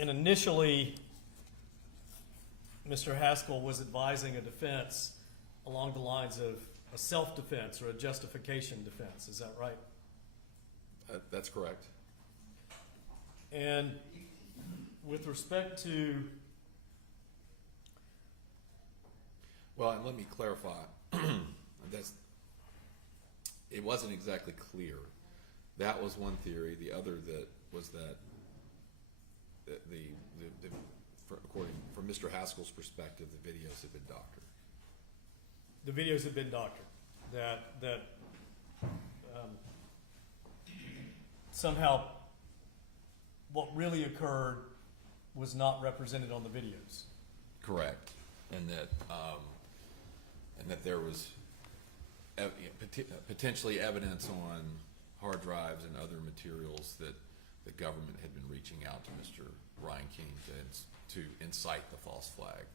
And initially, Mr. Haskell was advising a defense along the lines of a self-defense or a justification defense. Is that right? That's correct. And with respect to, Well, and let me clarify. It wasn't exactly clear. That was one theory. The other that was that from Mr. Haskell's perspective, the videos had been doctored. the videos have been doctored, that somehow what really occurred was not represented on the videos. Correct, and that there was potentially evidence on hard drives and other materials that the government had been reaching out to Mr. Reinking to incite the false flag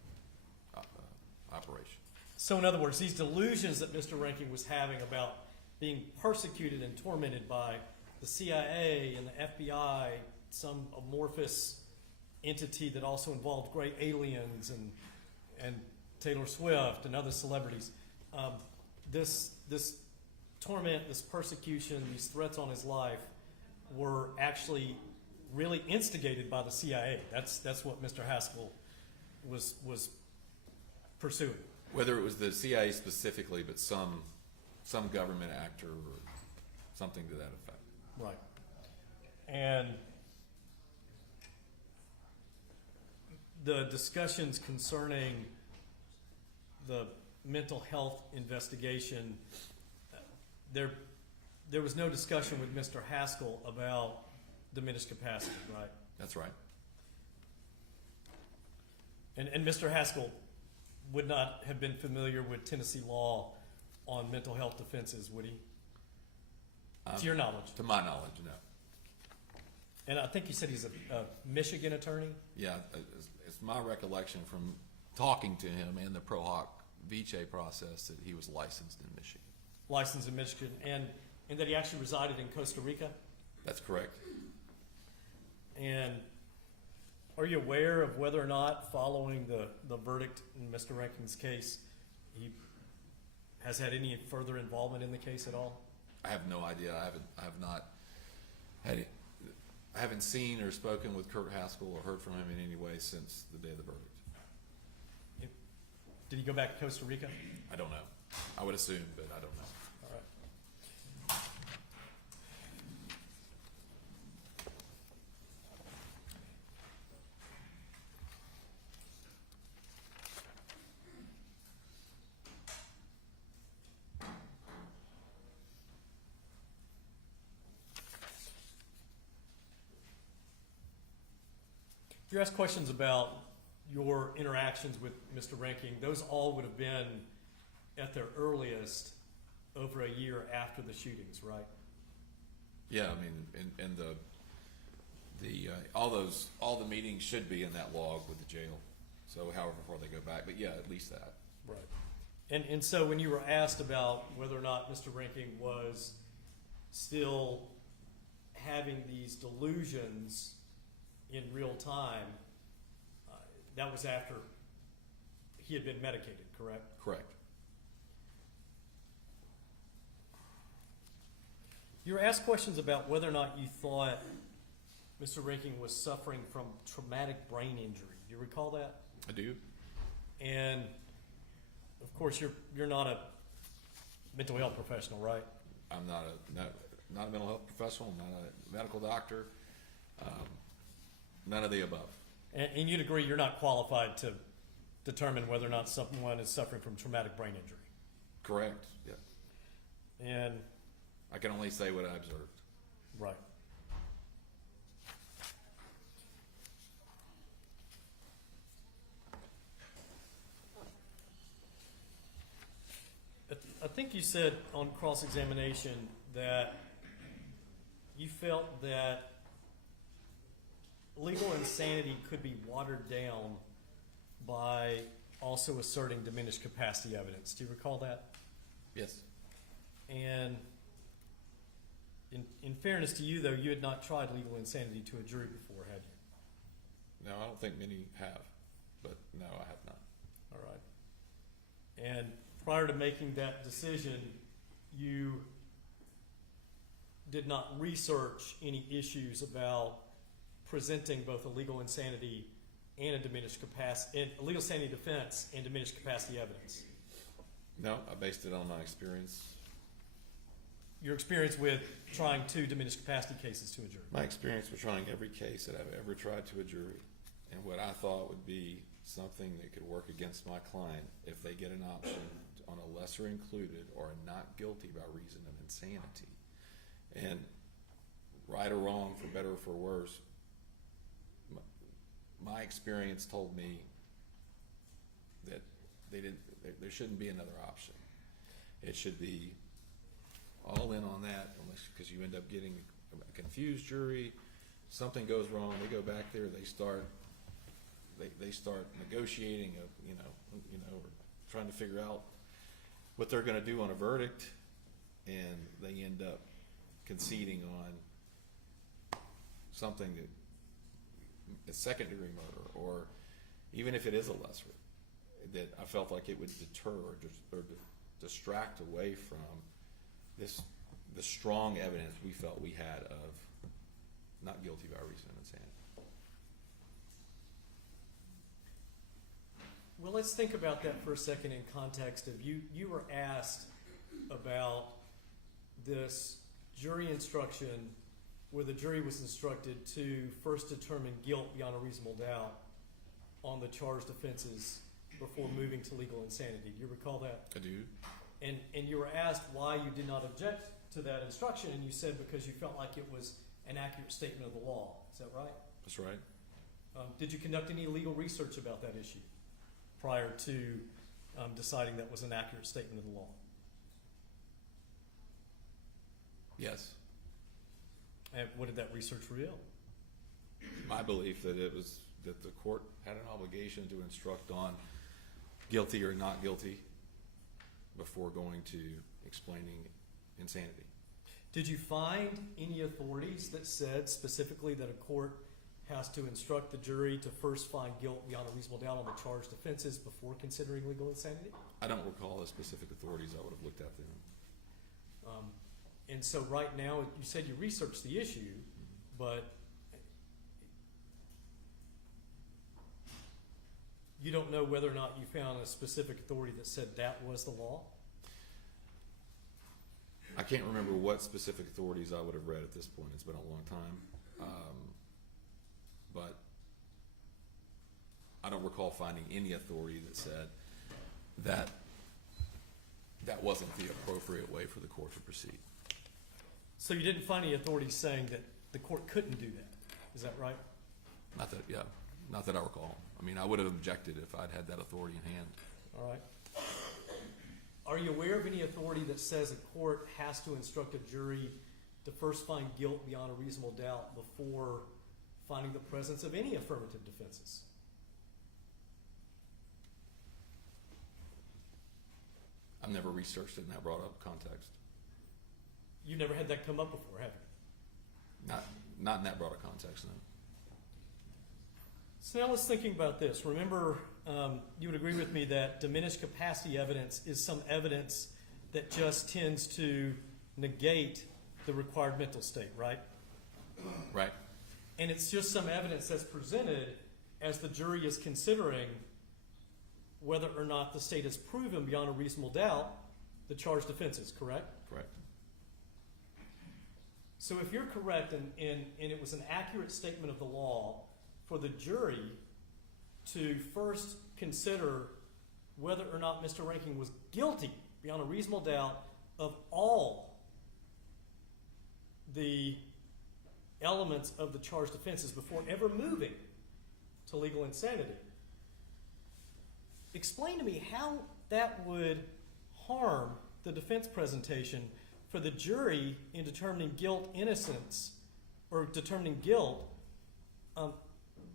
operation. So in other words, these delusions that Mr. Reinking was having about being persecuted and tormented by the CIA and the FBI, some amorphous entity that also involved great aliens and Taylor Swift and other celebrities, this torment, this persecution, these threats on his life were actually really instigated by the CIA. That's what Mr. Haskell was pursuing. Whether it was the CIA specifically, but some government actor or something to that effect. Right. And the discussions concerning the mental health investigation, there was no discussion with Mr. Haskell about diminished capacity, right? That's right. And Mr. Haskell would not have been familiar with Tennessee law on mental health defenses, would he? To your knowledge? To my knowledge, no. And I think you said he's a Michigan attorney? Yeah, it's my recollection from talking to him and the Pro Hoc Vice process that he was licensed in Michigan. Licensed in Michigan, and that he actually resided in Costa Rica? That's correct. And are you aware of whether or not, following the verdict in Mr. Ranking's case, he has had any further involvement in the case at all? I have no idea. I haven't seen or spoken with Kurt Haskell or heard from him in any way since the day of the verdict. Did he go back to Costa Rica? I don't know. I would assume, but I don't know. All right. If you ask questions about your interactions with Mr. Reinking, those all would have been at their earliest over a year after the shootings, right? Yeah, I mean, and all the meetings should be in that log with the jail. So however far they go back, but yeah, at least that. Right. And so when you were asked about whether or not Mr. Reinking was still having these delusions in real time, that was after he had been medicated, correct? Correct. You were asked questions about whether or not you thought Mr. Reinking was suffering from traumatic brain injury. Do you recall that? I do. And of course, you're not a mental health professional, right? I'm not a mental health professional. I'm not a medical doctor. None of the above. And you'd agree you're not qualified to determine whether or not someone is suffering from traumatic brain injury. Correct. Yeah. And I can only say what I observed. right. I think you said on cross-examination that you felt that legal insanity could be watered down by also asserting diminished capacity evidence. Do you recall that? Yes. And in fairness to you, though, you had not tried legal insanity to a jury before, had No, I don't think many have, but no, I have not. All right. And prior to making that decision, you did not research any issues about presenting both a legal insanity and a diminished capacity, and a legal insanity defense and diminished capacity evidence. No, I based it on my experience. Your experience with trying two diminished capacity cases to a jury. My experience with trying every case that I've ever tried to a jury, and what I thought would be something that could work against my client if they get an option on a lesser included or a not guilty by reason of insanity. And right or wrong, for better or for worse, my experience told me that there shouldn't be another option. It should be all in on that, because you end up getting a confused jury. Something goes wrong, they go back there, they start negotiating, or trying to figure out what they're going to do on a verdict, and they end up conceding on something that is second-degree murder, or even if it is a lesser, that I felt like it would deter or distract away from the strong evidence we felt we had of not guilty by reason of insanity. Well, let's think about that for a second in context of you were asked about this jury instruction where the jury was instructed to first determine guilt beyond a reasonable doubt on the charged offenses before moving to legal insanity. Do you recall that? I do. And you were asked why you did not object to that instruction, and you said because you felt like it was an accurate statement of the law. Is that right? That's right. Did you conduct any legal research about that issue prior to deciding that was an accurate statement of the law? Yes. And what did that research reveal? My belief that it was that the court had an obligation to instruct on guilty or not guilty before going to explaining insanity. Did you find any authorities that said specifically that a court has to instruct the jury to first find guilt beyond a reasonable doubt on the charged offenses before considering legal insanity? I don't recall the specific authorities. I would have looked at them. And so right now, you said you researched the issue, but you don't know whether or not you found a specific authority that said that was the law? I can't remember what specific authorities I would have read at this point. It's been a long time. But I don't recall finding any authority that said that that wasn't the appropriate way for the court to proceed. So you didn't find any authorities saying that the court couldn't do that. Is that right? Not that I recall. I mean, I would have objected if I'd had that authority in hand. All right. Are you aware of any authority that says a court has to instruct a jury to first find guilt beyond a reasonable doubt before finding the presence of any affirmative defenses? I've never researched it in that brought up context. You never had that come up before, have you? Not in that broader context, no. So now let's think about this. Remember, you would agree with me that diminished capacity evidence is some evidence that just tends to negate the required mental state, right? Right. And it's just some evidence that's presented as the jury is considering whether or not the state has proven beyond a reasonable doubt the charged offenses, correct? Correct. So if you're correct and it was an accurate statement of the law for the jury to first consider whether or not Mr. Reinking was guilty beyond a reasonable doubt of all the elements of the charged offenses before ever moving to legal insanity, explain to me how that would harm the defense presentation for the jury in determining guilt, innocence, or determining guilt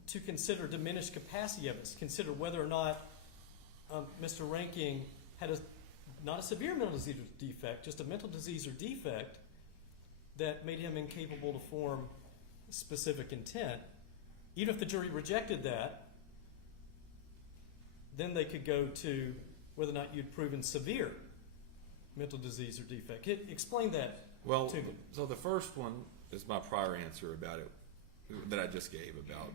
to consider diminished capacity evidence, consider whether or not Mr. Reinking had not a severe mental disease or defect, just a mental disease or defect that made him incapable to form specific intent, even if the jury rejected that, then they could go to whether or not you'd proven severe mental disease or defect. Explain that Well, to me. so the first one is my prior answer about it that I just gave about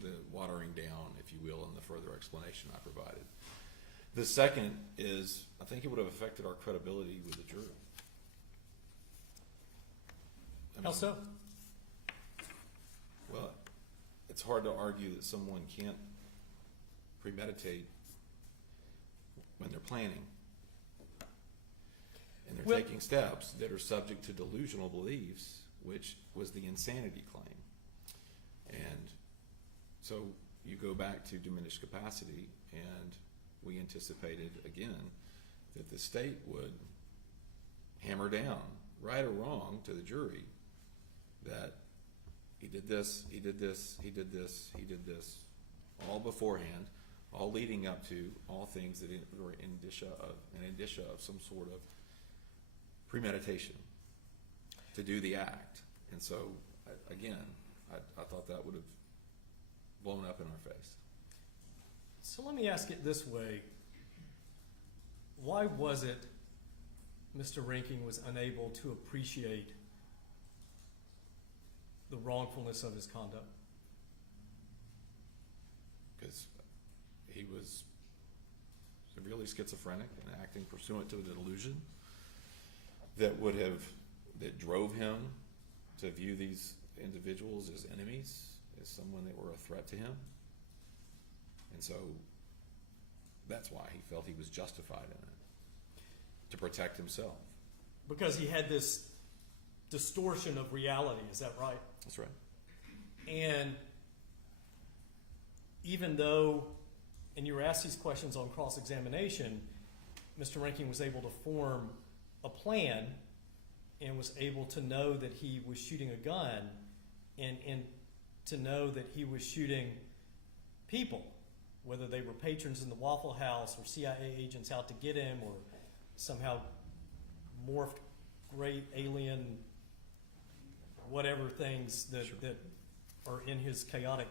the watering down, if you will, and the further explanation I provided. The second is, I think it would have affected our credibility with the jury. I How mean, so? Well, it's hard to argue that someone can't premeditate when they're planning. And they're Well- taking steps that are subject to delusional beliefs, which was the insanity claim. And so you go back to diminished capacity, and we anticipated, again, that the state would hammer down, right or wrong, to the jury that he did this, he did this, he did this, he did this, all beforehand, all leading up to all things that were an indicia of some sort of premeditation to do the act. And so, again, I thought that would have blown up in our face. So let me ask it this way. Why was it Mr. Reinking was unable to appreciate the wrongfulness of his conduct? Because he was severely schizophrenic and acting pursuant to a delusion that drove him to view these individuals as enemies, as someone that were a threat to him. And so that's why he felt he was justified in it, to protect himself. Because he had this distortion of reality, is that right? That's right. And even though, and you were asked these questions on cross-examination, Mr. Reinking was able to form a plan and was able to know that he was shooting a gun and to know that he was shooting people, whether they were patrons in the Waffle House or CIA agents out to get him or somehow morphed great alien whatever things that, Sure. that are in his chaotic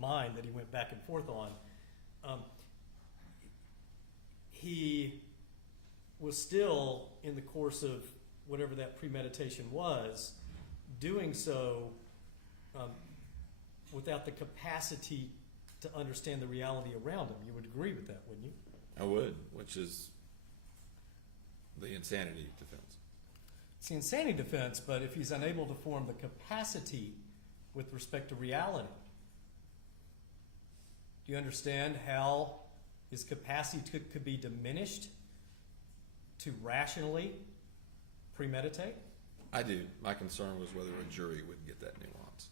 mind that he went back and forth on. He was still, in the course of whatever that premeditation was, doing so without the capacity to understand the reality around him. You would agree with that, wouldn't you? I would, which is the insanity defense. It's the insanity defense, but if he's unable to form the capacity with respect to reality, do you understand how his capacity could be diminished to rationally premeditate? I do. My concern was whether a jury would get that nuance.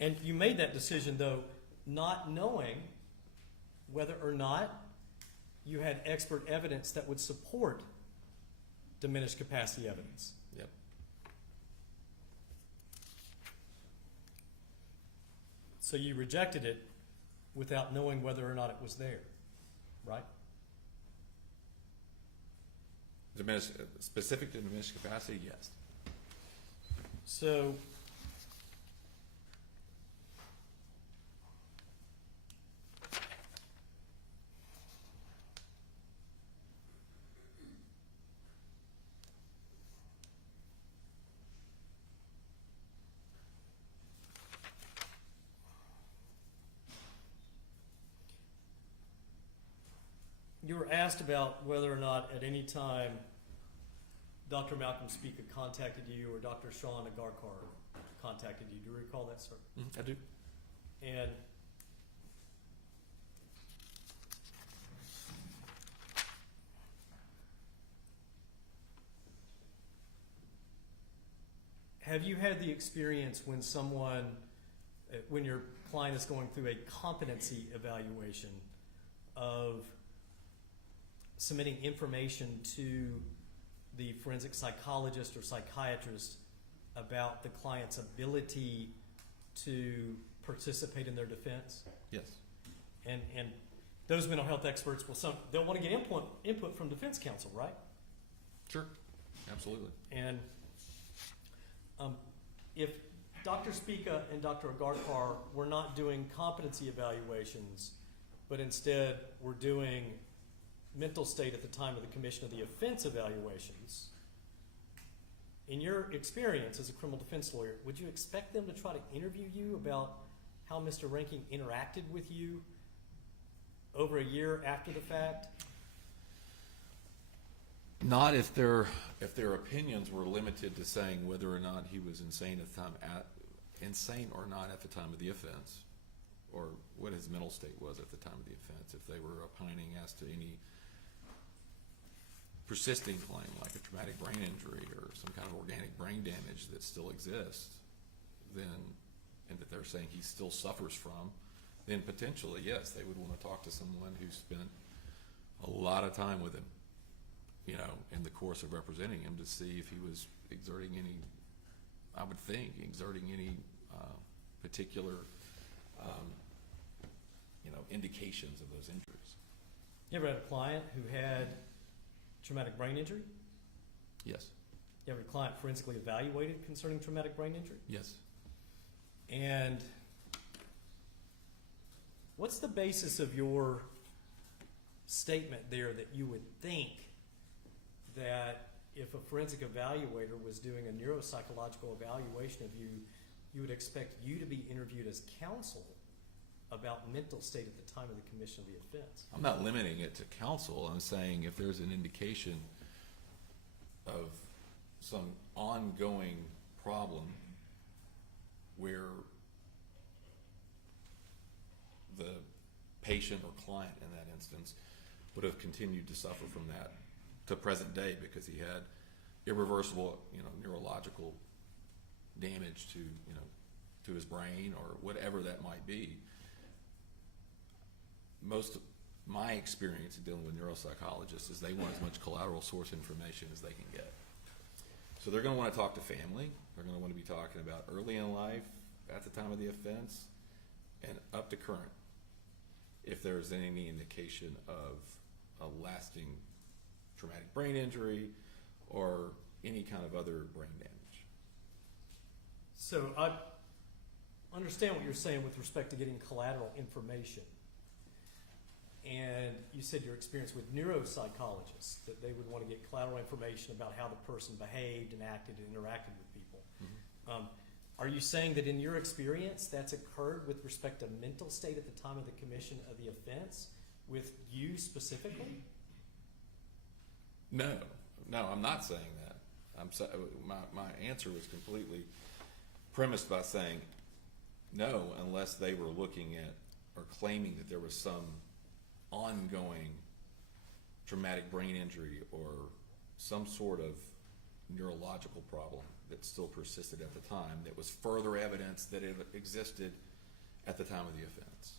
And you made that decision, though, not knowing whether or not you had expert evidence that would support diminished capacity evidence. Yep. So you rejected it without knowing whether or not it was there, right? Specific to diminished capacity, yes. So you were asked about whether or not at any time Dr. Malcolm Speaker contacted you or Dr. Sean Agarkar contacted you. Do you recall that, sir? I do. And have you had the experience when when your client is going through a competency evaluation of submitting information to the forensic psychologist or psychiatrist about the client's ability to participate in their defense? Yes. And those mental health experts they'll want to get input from defense counsel, right? Sure. Absolutely. And if Dr. Dr. Spica and Dr. Agarkar were not doing competency evaluations, but instead were doing mental state at the time of the commission of the offense evaluations. In your experience as a criminal defense lawyer, would you expect them to try to interview you about how Mr. Reinking interacted with you over a year after the fact? Not if their opinions were limited to saying whether or not he was insane at the time, insane or not at the time of the offense, or what his mental state was at the time of the offense. If they were opining as to any persisting claim like a traumatic brain injury or some kind of organic brain damage that still exists, then, and that they're saying he still suffers from, then potentially, yes, they would want to talk to someone who spent a lot of time with him, you know, in the course of representing him, to see if he was exerting any, I would think, exerting any particular, you know, indications of those injuries. You ever had a client who had traumatic brain injury? Yes. You ever had a client forensically evaluated concerning traumatic brain injury? Yes. And what's the basis of your statement there that you would think that if a forensic evaluator was doing a neuropsychological evaluation of you, you would expect you to be interviewed as counsel about mental state at the time of the commission of the offense? I'm not limiting it to counsel. I'm saying if there's an indication of some ongoing problem where the patient or client in that instance would have continued to suffer from that to present day because he had irreversible, you know, neurological damage to, you know, to his brain or whatever that might be. Most of my experience in dealing with neuropsychologists is they want as much collateral source information as they can get. So they're going to want to talk to family. They're going to want to be talking about early in life, at the time of the offense, and up to current, if there's any indication of a lasting traumatic brain injury or any kind of other brain damage. So I understand what you're saying with respect to getting collateral information. And you said your experience with neuropsychologists, that they would want to get collateral information about how the person behaved and acted and interacted with people. Mm-hmm. Are you saying that in your experience that's occurred with respect to mental state at the time of the commission of the offense with you specifically? No, I'm not saying that. My answer was completely premised by saying no, unless they were looking at or claiming that there was some ongoing traumatic brain injury or some sort of neurological problem that still persisted at the time that was further evidence that it existed at the time of the offense.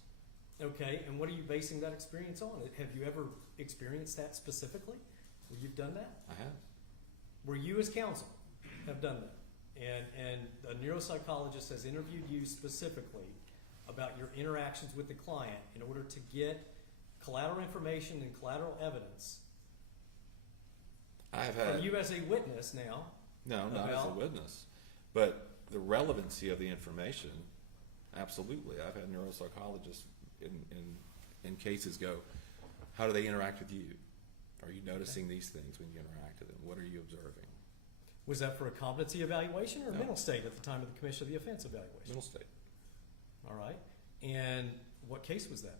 Okay, and what are you basing that experience on? Have you ever experienced that specifically, where you've done that? I have. Where you as counsel have done that, and a neuropsychologist has interviewed you specifically about your interactions with the client in order to get collateral information and collateral evidence I've had from you as a witness now. No, not as a witness, but the relevancy of the information, absolutely. I've had neuropsychologists in cases go, how do they interact with you? Are you noticing these things when you interact with them? What are you observing? Was that for a competency evaluation or a No. mental state at the time of the commission of the offense evaluation? Mental state. All right. And what case was that?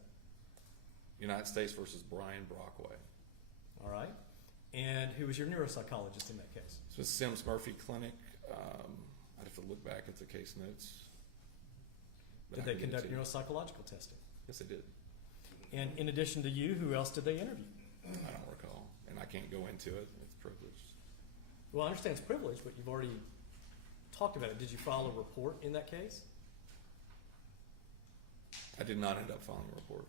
United States versus Brian Brockway. All right. And who was your neuropsychologist in that case? So Sims Murphy Clinic. I'd have to look back at the case notes. But Did I they can give it conduct to you. neuropsychological testing? Yes, they did. And in addition to you, who else did they interview? I don't recall, and I can't go into it. It's privileged. Well, I understand it's privileged, but you've already talked about it. Did you file a report in that case? I did not end up filing a report.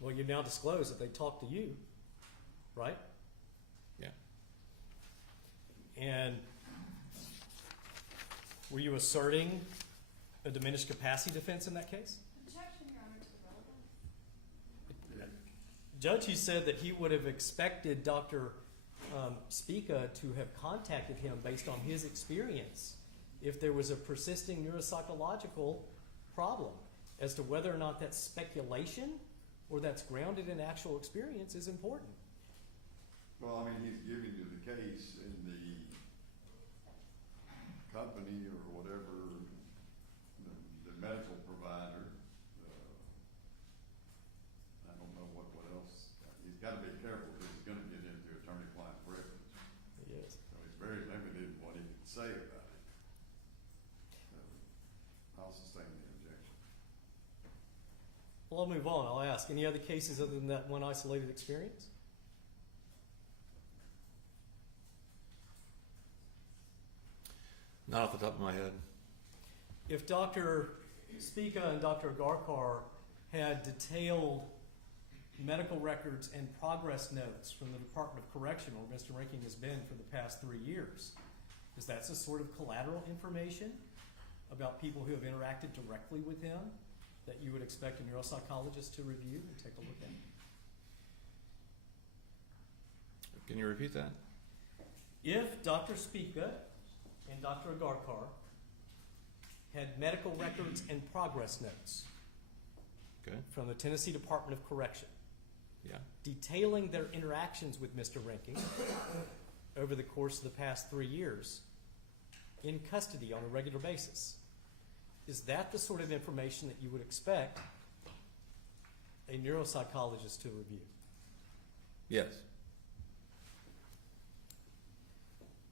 Well, you've now disclosed that they talked to you, right? Yeah. And were you asserting a diminished capacity defense in that case? Objection, Your Honor, to the relevance. Judge, he said that he would have expected Dr. Spica to have contacted him based on his experience if there was a persisting neuropsychological problem. As to whether or not that's speculation or that's grounded in actual experience is important. Well, I mean, he's giving you the case in the company or whatever, the medical provider. I don't know what else. He's got to be careful because he's going to get into attorney-client privilege. Yes. So he's very limited in what he can say about it. So I'll sustain the objection. Well, I'll move on. I'll ask, any other cases other than that one isolated experience? Not off the top of my head. If Dr. Spica and Dr. Agarkar had detailed medical records and progress notes from the Department of Correction, where Mr. Reinking has been for the past 3 years, is that a sort of collateral information about people who have interacted directly with him that you would expect a neuropsychologist to review and take a look at? Can you repeat that? If Dr. Spica and Dr. Agarkar had medical records and progress notes Okay. from the Tennessee Department of Correction Yeah. detailing their interactions with Mr. Reinking over the course of the past 3 years in custody on a regular basis, is that the sort of information that you would expect a neuropsychologist to review? Yes.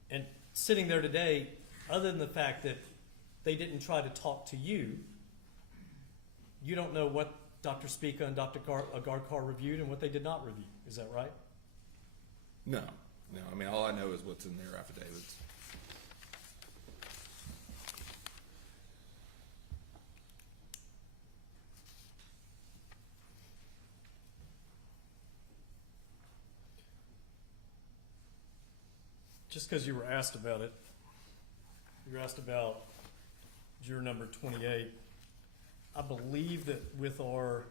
And sitting there today, other than the fact that they didn't try to talk to you, you don't know what Dr. Spica and Dr. Agarkar reviewed and what they did not review. Is that right? No. No. I mean, all I know is what's in their affidavits. Just because you were asked about it, you were asked about juror number 28. I believe that with our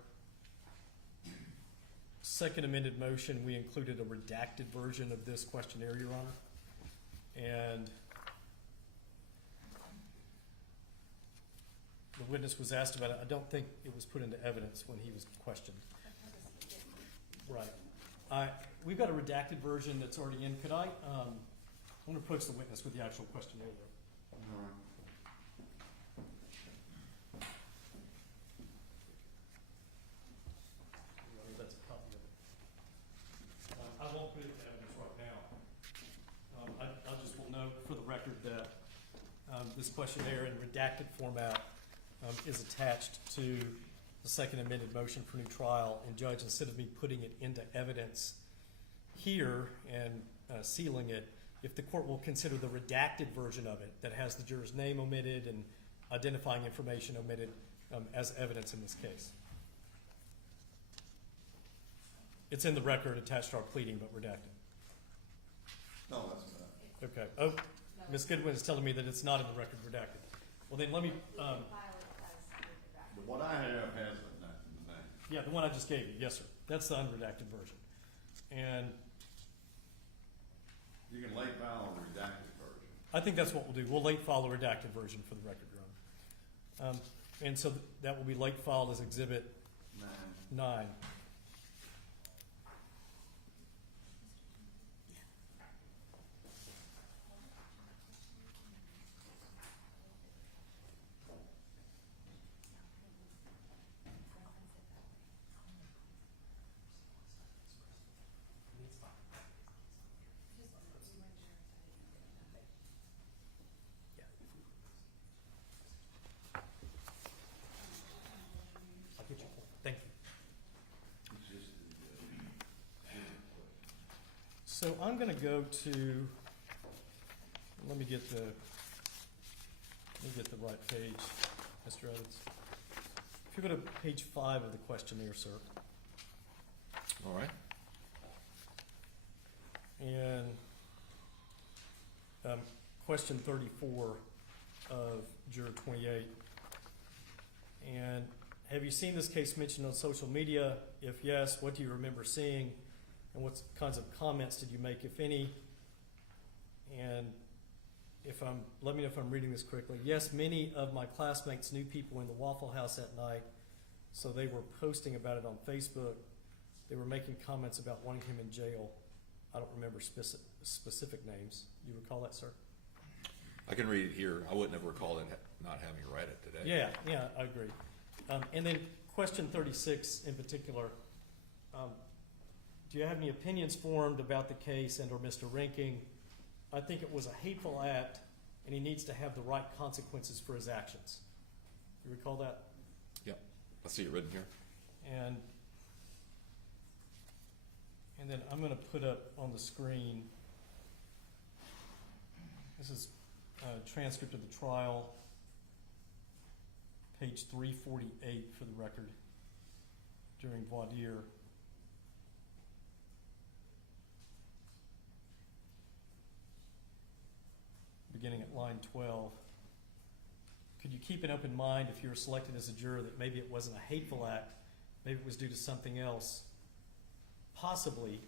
second amended motion, we included a redacted version of this questionnaire, Your Honor. And the witness was asked about it. I don't think it was put into evidence when he was questioned. Right. We've got a redacted version that's already in. Could I want to approach the witness with the actual questionnaire, though? All right. That's a copy of it. I won't put it to evidence right now. I just will note for the record that this questionnaire in redacted format is attached to the second amended motion for new trial. And Judge, instead of me putting it into evidence here and sealing it, if the court will consider the redacted version of it that has the juror's name omitted and identifying information omitted as evidence in this case. It's in the record attached to our pleading, but redacted. No, that's not. Okay. Oh, Ms. Goodwin is telling me that it's not in the record redacted. Well, then let me, The one I have has the name. yeah, the one I just gave you. Yes, sir. That's the unredacted version. And You can late file a redacted version. I think that's what we'll do. We'll late file a redacted version for the record, Your Honor. And so that will be late filed as Exhibit 9. I get your point. Thank you. It's just So I'm going to go to, let me get the right page, Mr. Evans. If you go to page 5 of the questionnaire, sir, All right. and question 34 of juror 28. And have you seen this case mentioned on social media? If yes, what do you remember seeing? And what kinds of comments did you make, if any? And let me know if I'm reading this correctly. Yes, many of my classmates knew people in the Waffle House at night, so they were posting about it on Facebook. They were making comments about wanting him in jail. I don't remember specific names. You recall that, sir? I can read it here. I wouldn't have recalled it not having read it today. Yeah, I agree. And then question 36 in particular, do you have any opinions formed about the case and or Mr. Reinking? I think it was a hateful act and he needs to have the right consequences for his actions. You recall that? Yep. I see it written here. And then I'm going to put up on the screen, this is a transcript of the trial, page 348 for the record, during voir dire. Beginning at line 12. Could you keep an open mind if you were selected as a juror that maybe it wasn't a hateful act, maybe it was due to something else, possibly,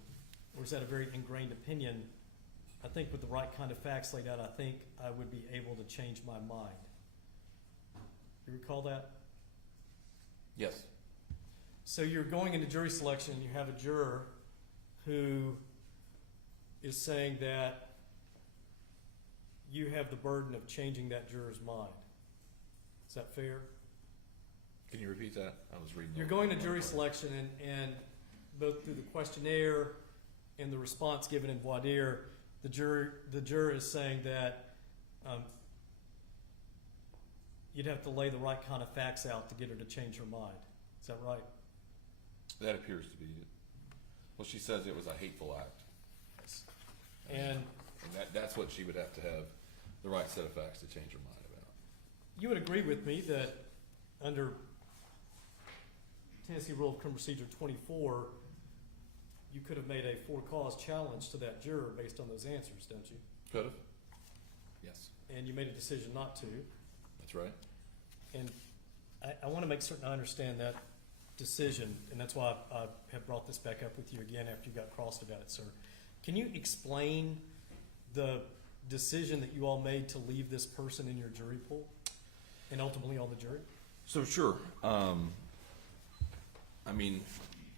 or is that a very ingrained opinion? I think with the right kind of facts laid out, I think I would be able to change my mind. You recall that? Yes. So you're going into jury selection and you have a juror who is saying that you have the burden of changing that juror's mind. Is that fair? Can you repeat that? I was reading. You're going to jury selection and both through the questionnaire and the response given in voir dire, the juror is saying that you'd have to lay the right kind of facts out to get her to change her mind. Is that right? That appears to be it. Well, she says it was a hateful act. And that's what she would have to have the right set of facts to change her mind about. you would agree with me that under Tennessee Rule of Criminal Procedure 24, you could have made a for-cause challenge to that juror based on those answers, don't you? Could have. Yes, And you made a decision not to. that's right. And I want to make certain I understand that decision, and that's why I have brought this back up with you again after you got crossed about it, sir. Can you explain the decision that you all made to leave this person in your jury pool and ultimately on the jury? So sure. I mean,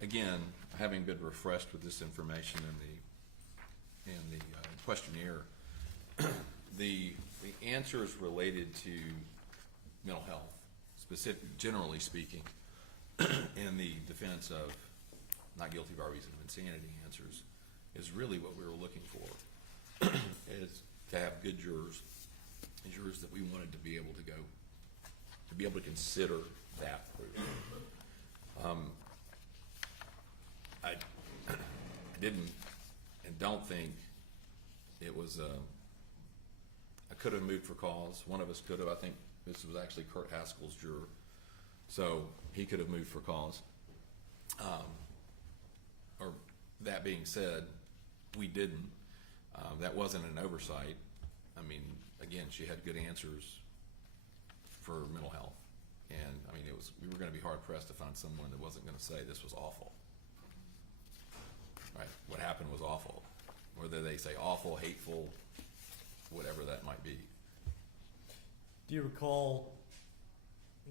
again, having been refreshed with this information in the questionnaire, the answers related to mental health, generally speaking, and the defense of not guilty by reason of insanity answers is really what we were looking for, is to have good jurors, and jurors that we wanted to be able to consider that proof. I didn't and don't think it was I could have moved for cause. One of us could have. I think this was actually Kurt Haskell's juror, so he could have moved for cause. Or that being said, we didn't. That wasn't an oversight. I mean, again, she had good answers for mental health, and I mean, we were going to be hard pressed to find someone that wasn't going to say this was awful. Right? What happened was awful. Whether they say awful, hateful, whatever that might be. Do you recall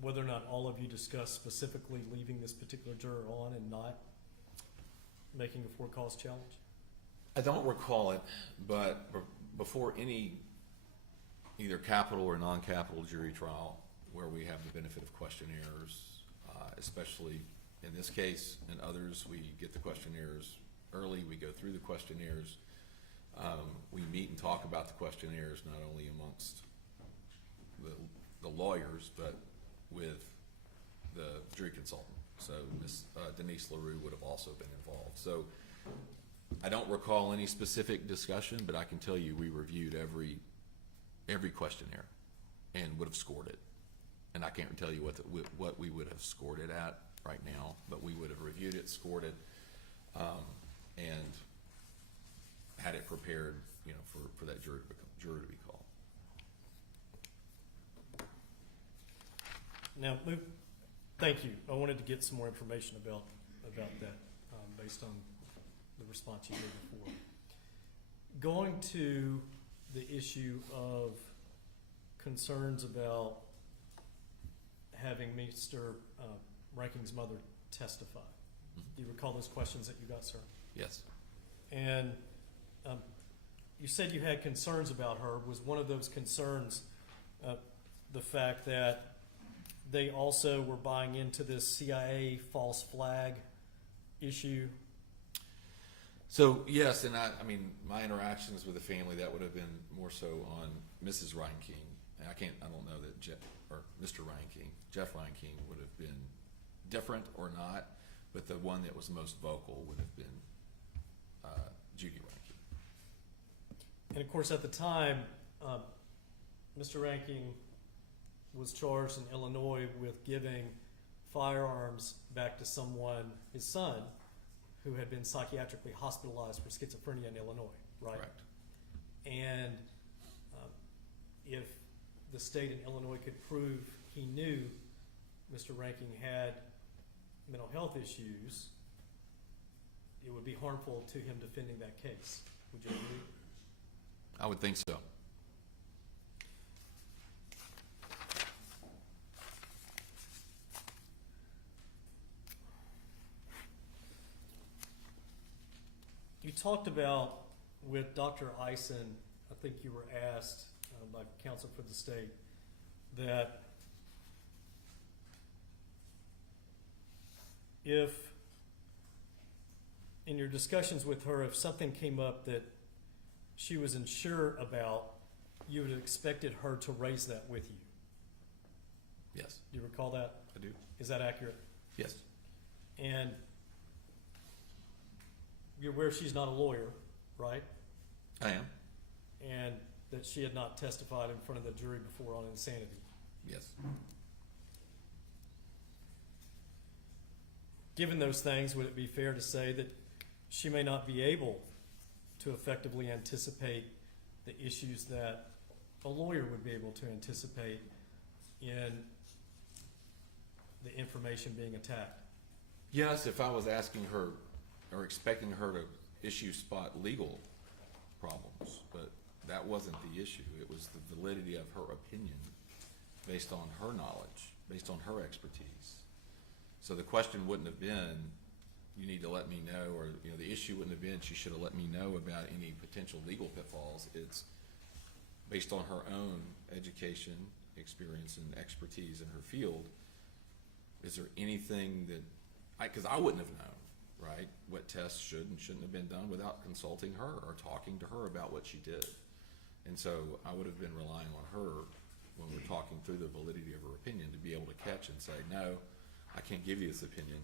whether or not all of you discussed specifically leaving this particular juror on and not making a for-cause challenge? I don't recall it, but before any either capital or non-capital jury trial where we have the benefit of questionnaires, especially in this case and others, we get the questionnaires early, we go through the questionnaires, we meet and talk about the questionnaires not only amongst the lawyers but with the jury consultant. So Ms. Denise LaRue would have also been involved. So I don't recall any specific discussion, but I can tell you we reviewed every questionnaire and would have scored it. And I can't tell you what we would have scored it at right now, but we would have reviewed it, scored it, and had it prepared, for that juror to be called. Now, thank you. I wanted to get some more information about that based on the response you gave before. Going to the issue of concerns about having Mr. Ranking's mother testify. Do you recall those questions that you got, sir? Yes. And you said you had concerns about her. Was one of those concerns the fact that they also were buying into this CIA false flag issue? So yes, and I mean, my interactions with the family, that would have been more so on Mrs. Reinking. And I don't know that Mr. Reinking, Jeff Reinking would have been different or not, but the one that was most vocal would have been Judy Reinking. And of course, at the time, Mr. Ranking was charged in Illinois with giving firearms back to someone, his son, who had been psychiatrically hospitalized for schizophrenia in Illinois, right? Correct. And if the state in Illinois could prove he knew Mr. Ranking had mental health issues, it would be harmful to him defending that case. Would you agree? I would think so. You talked about with Dr. Eisen, I think you were asked by counsel for the state, that if in your discussions with her, if something came up that she was unsure about, you would have expected her to raise that with you. Yes, Do you recall that? I do. Is that accurate? Yes. And you're aware she's not a lawyer, right? I am. And that she had not testified in front of the jury before on insanity. Yes. Given those things, would it be fair to say that she may not be able to effectively anticipate the issues that a lawyer would be able to anticipate in the information being attacked? Yes, if I was asking her or expecting her to issue spot legal problems, but that wasn't the issue. It was the validity of her opinion based on her knowledge, based on her expertise. So the question wouldn't have been, you need to let me know, or the issue wouldn't have been, she should have let me know about any potential legal pitfalls. It's based on her own education, experience, and expertise in her field. Is there anything that, because I wouldn't have known, right, what tests should and shouldn't have been done without consulting her or talking to her about what she did. And so I would have been relying on her when we're talking through the validity of her opinion to be able to catch and say, no, I can't give you this opinion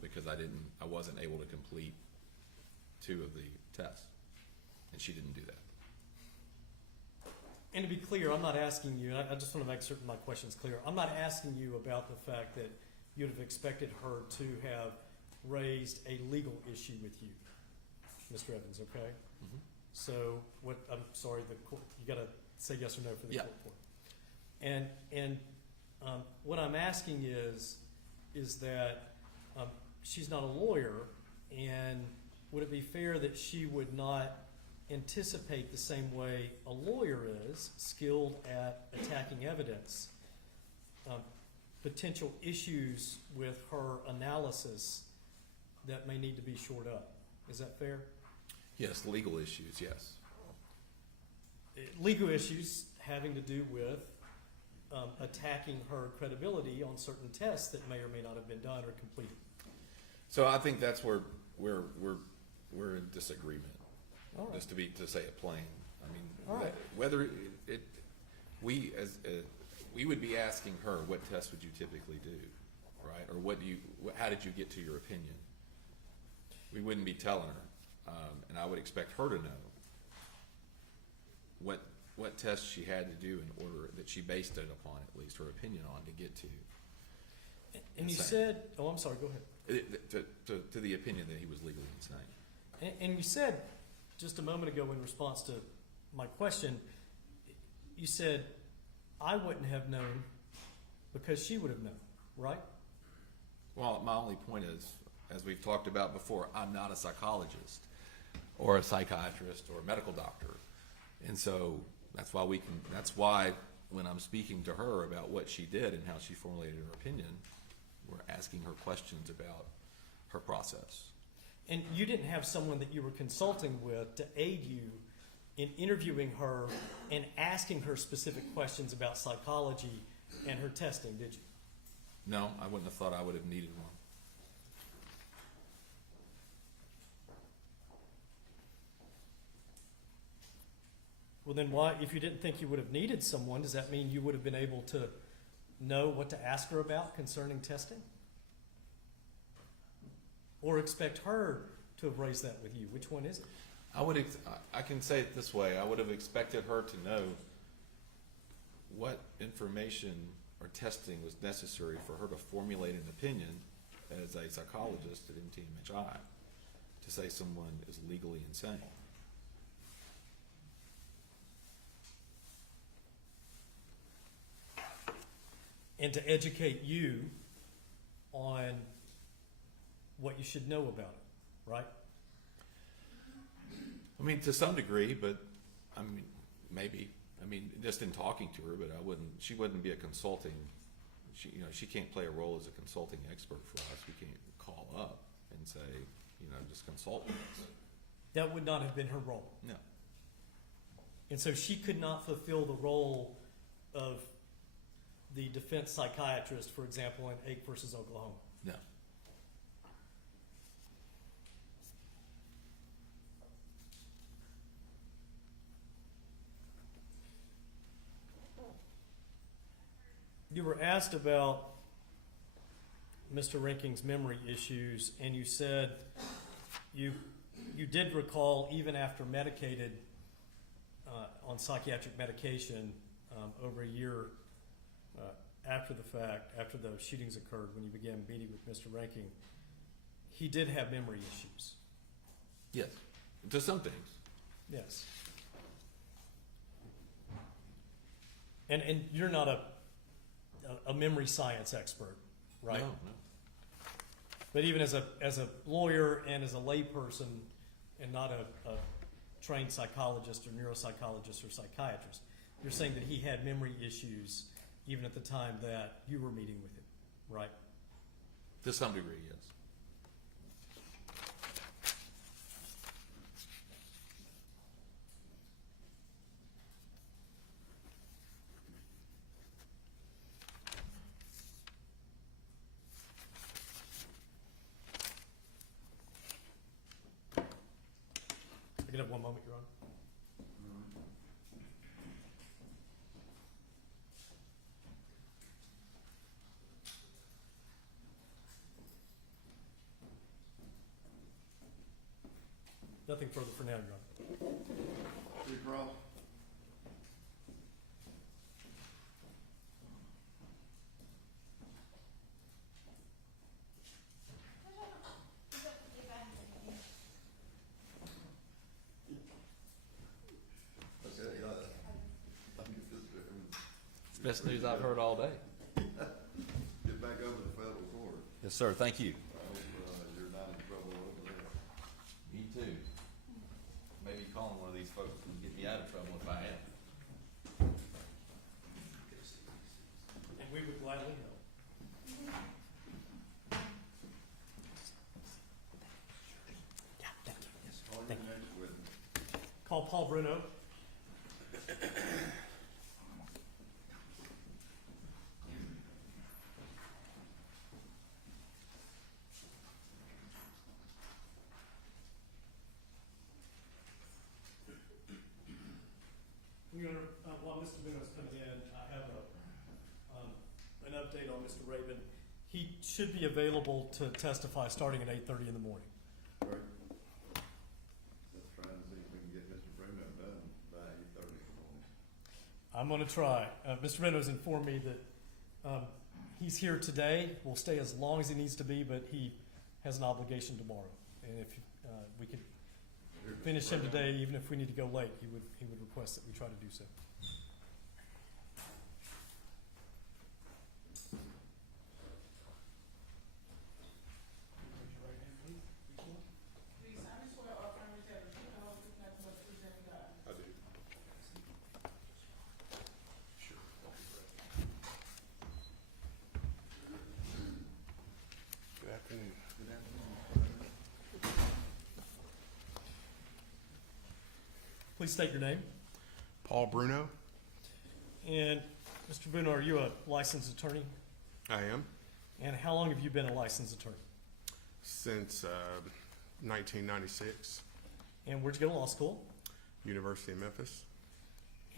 because I wasn't able to complete 2 of the tests. And she didn't do that. And to be clear, I'm not asking you, and I just want to make certain my question's clear. I'm not asking you about the fact that you'd have expected her to have raised a legal issue with you, Mr. Evans, okay? Mm-hmm. So I'm sorry, the court, you got to say yes or no for the Yeah. court. And what I'm asking is that she's not a lawyer, and would it be fair that she would not anticipate the same way a lawyer is, skilled at attacking evidence, potential issues with her analysis that may need to be shored up? Is that fair? Yes, legal issues, yes. Legal issues having to do with attacking her credibility on certain tests that may or may not have been done or completed. So I think that's where we're in disagreement. All right. Just to say it plain. I mean, All right. whether we would be asking her, what tests would you typically do, right? Or how did you get to your opinion? We wouldn't be telling her, and I would expect her to know what tests she had to do in order that she based it upon, at least her opinion on, to get to. And you Insane. said, oh, I'm sorry, go ahead. To the opinion that he was legally insane. And you said just a moment ago in response to my question, you said, I wouldn't have known because she would have known, right? Well, my only point is, as we've talked about before, I'm not a psychologist or a psychiatrist or a medical doctor. And so that's why when I'm speaking to her about what she did and how she formulated her opinion, we're asking her questions about her process. And you didn't have someone that you were consulting with to aid you in interviewing her and asking her specific questions about psychology and her testing, did you? No, I wouldn't have thought I would have needed one. Well, then why, if you didn't think you would have needed someone, does that mean you would have been able to know what to ask her about concerning testing? Or expect her to have raised that with you? Which one is it? I can say it this way. I would have expected her to know what information or testing was necessary for her to formulate an opinion as a psychologist at MTMHI to say someone is legally insane. And to educate you on what you should know about it, right? I mean, to some degree, but I mean, maybe. I mean, just in talking to her, but she wouldn't be a consulting, she can't play a role as a consulting expert for us. We can't call up and say, just consult with us. That would not have been her role. No. And so she could not fulfill the role of the defense psychiatrist, for example, in Ake versus Oklahoma. No. You were asked about Mr. Reinking's memory issues, and you said you did recall, even after medicated on psychiatric medication over a year after the fact, after the shootings occurred, when you began meeting with Mr. Reinking, he did have memory issues. Yes. To some things. Yes. And you're not a memory science expert, right? No. But even as a lawyer and as a layperson, and not a trained psychologist or neuropsychologist or psychiatrist, you're saying that he had memory issues even at the time that you were meeting with him, right? To some degree, yes. I can have one moment, Your Honor. Nothing further for now, Your Honor. Chief Ross? Okay, I'll get this, Best news I've heard all day. get back over to federal court. Yes, sir. Thank you. I hope you're not in trouble over there. Me too. Maybe calling one of these folks can get me out of trouble if I am. And we would gladly help. Call your next witness. Call Paul Bruno. Your Honor, while Mr. Bruno's coming in, I have an update on Mr. Raven. He should be available to testify starting at 8:30 in the morning. Great. Let's try and see if we can get Mr. Bruno done by 8:30 in the morning. I'm going to try. Mr. Bruno's informed me that he's here today. Will stay as long as he needs to be, but he has an obligation tomorrow. And if we could Here, Mr. finish him Bruno. today, even if we need to go late, he would request that we try to do so. Please, I swear or affirm to tell the truth, the whole truth, nothing but the truth, and nothing but the truth. I do. Please state your name. Paul Bruno. And Mr. Bruno, are you a licensed attorney? I am. And how long have you been a licensed attorney? Since 1996, And where'd you go to law school? University of Memphis.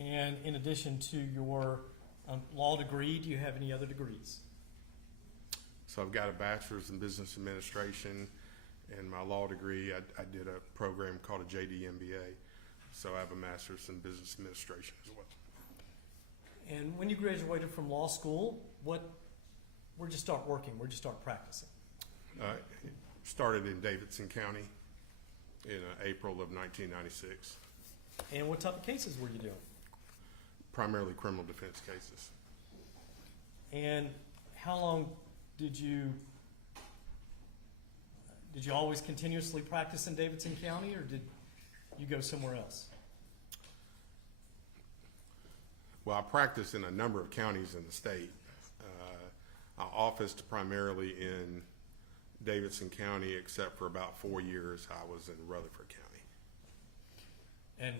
And in addition to your law degree, do you have any other degrees? So I've got a bachelor's in business administration, and my law degree, I did a program called a JD MBA. So I have a master's in business administration as well. And when you graduated from law school, where'd you start working? Where'd you start practicing? Started in Davidson County in April of 1996, And what type of cases were you doing? primarily criminal defense cases. And how long did you always continuously practice in Davidson County, or did you go somewhere else? Well, I practiced in a number of counties in the state. I officed primarily in Davidson County, except for about 4 years I was in Rutherford County. And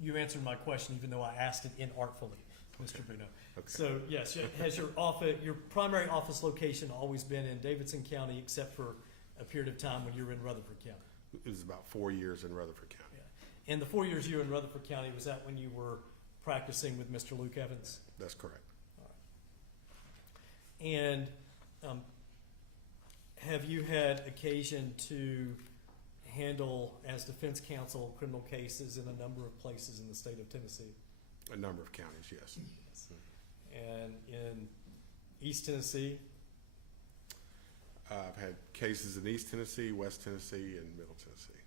you answered my question, even though I asked it inartfully, Mr. Bruno. Okay. So yes, has your primary office location always been in Davidson County, except for a period of time when you were in Rutherford County? It was about 4 years in Rutherford County. Yeah. And the 4 years you were in Rutherford County, was that when you were practicing with Mr. Luke Evans? That's correct. And have you had occasion to handle, as defense counsel, criminal cases in a number of places in the state of Tennessee? A number of counties, yes. And in East Tennessee? I've had cases in East Tennessee, West Tennessee, and Middle Tennessee.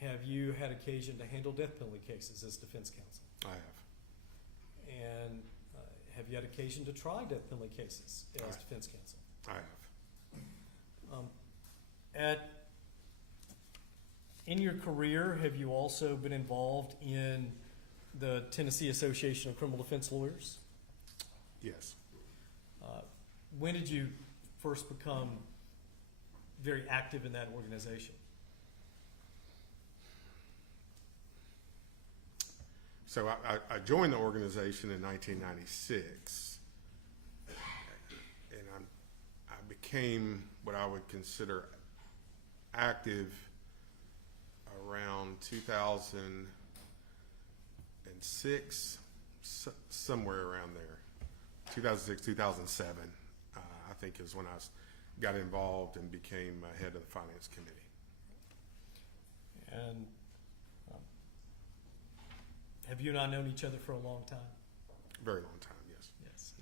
Have you had occasion to handle death penalty cases as defense counsel? I have. And have you had occasion to try death penalty cases as Right. defense counsel? I have. In your career, have you also been involved in the Tennessee Association of Criminal Defense Lawyers? Yes. When did you first become very active in that organization? So I joined the organization in 1996, and I became what I would consider active around 2006, somewhere around there. 2006, 2007, I think is when I got involved and became head of the finance committee. And have you and I known each other for a long time? Very long time, yes. Yes.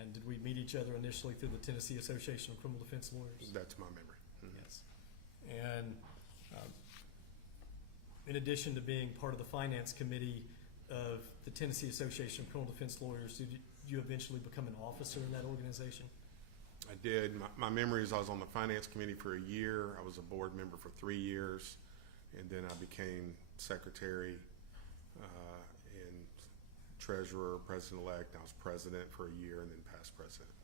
And did we meet each other initially through the Tennessee Association of Criminal Defense Lawyers? That's my memory. Yes. And in addition to being part of the finance committee of the Tennessee Association of Criminal Defense Lawyers, did you eventually become an officer in that organization? I did. My memory is I was on the finance committee for a year. I was a board member for 3 years, and then I became secretary and treasurer, president-elect. I was president for a year and then past president.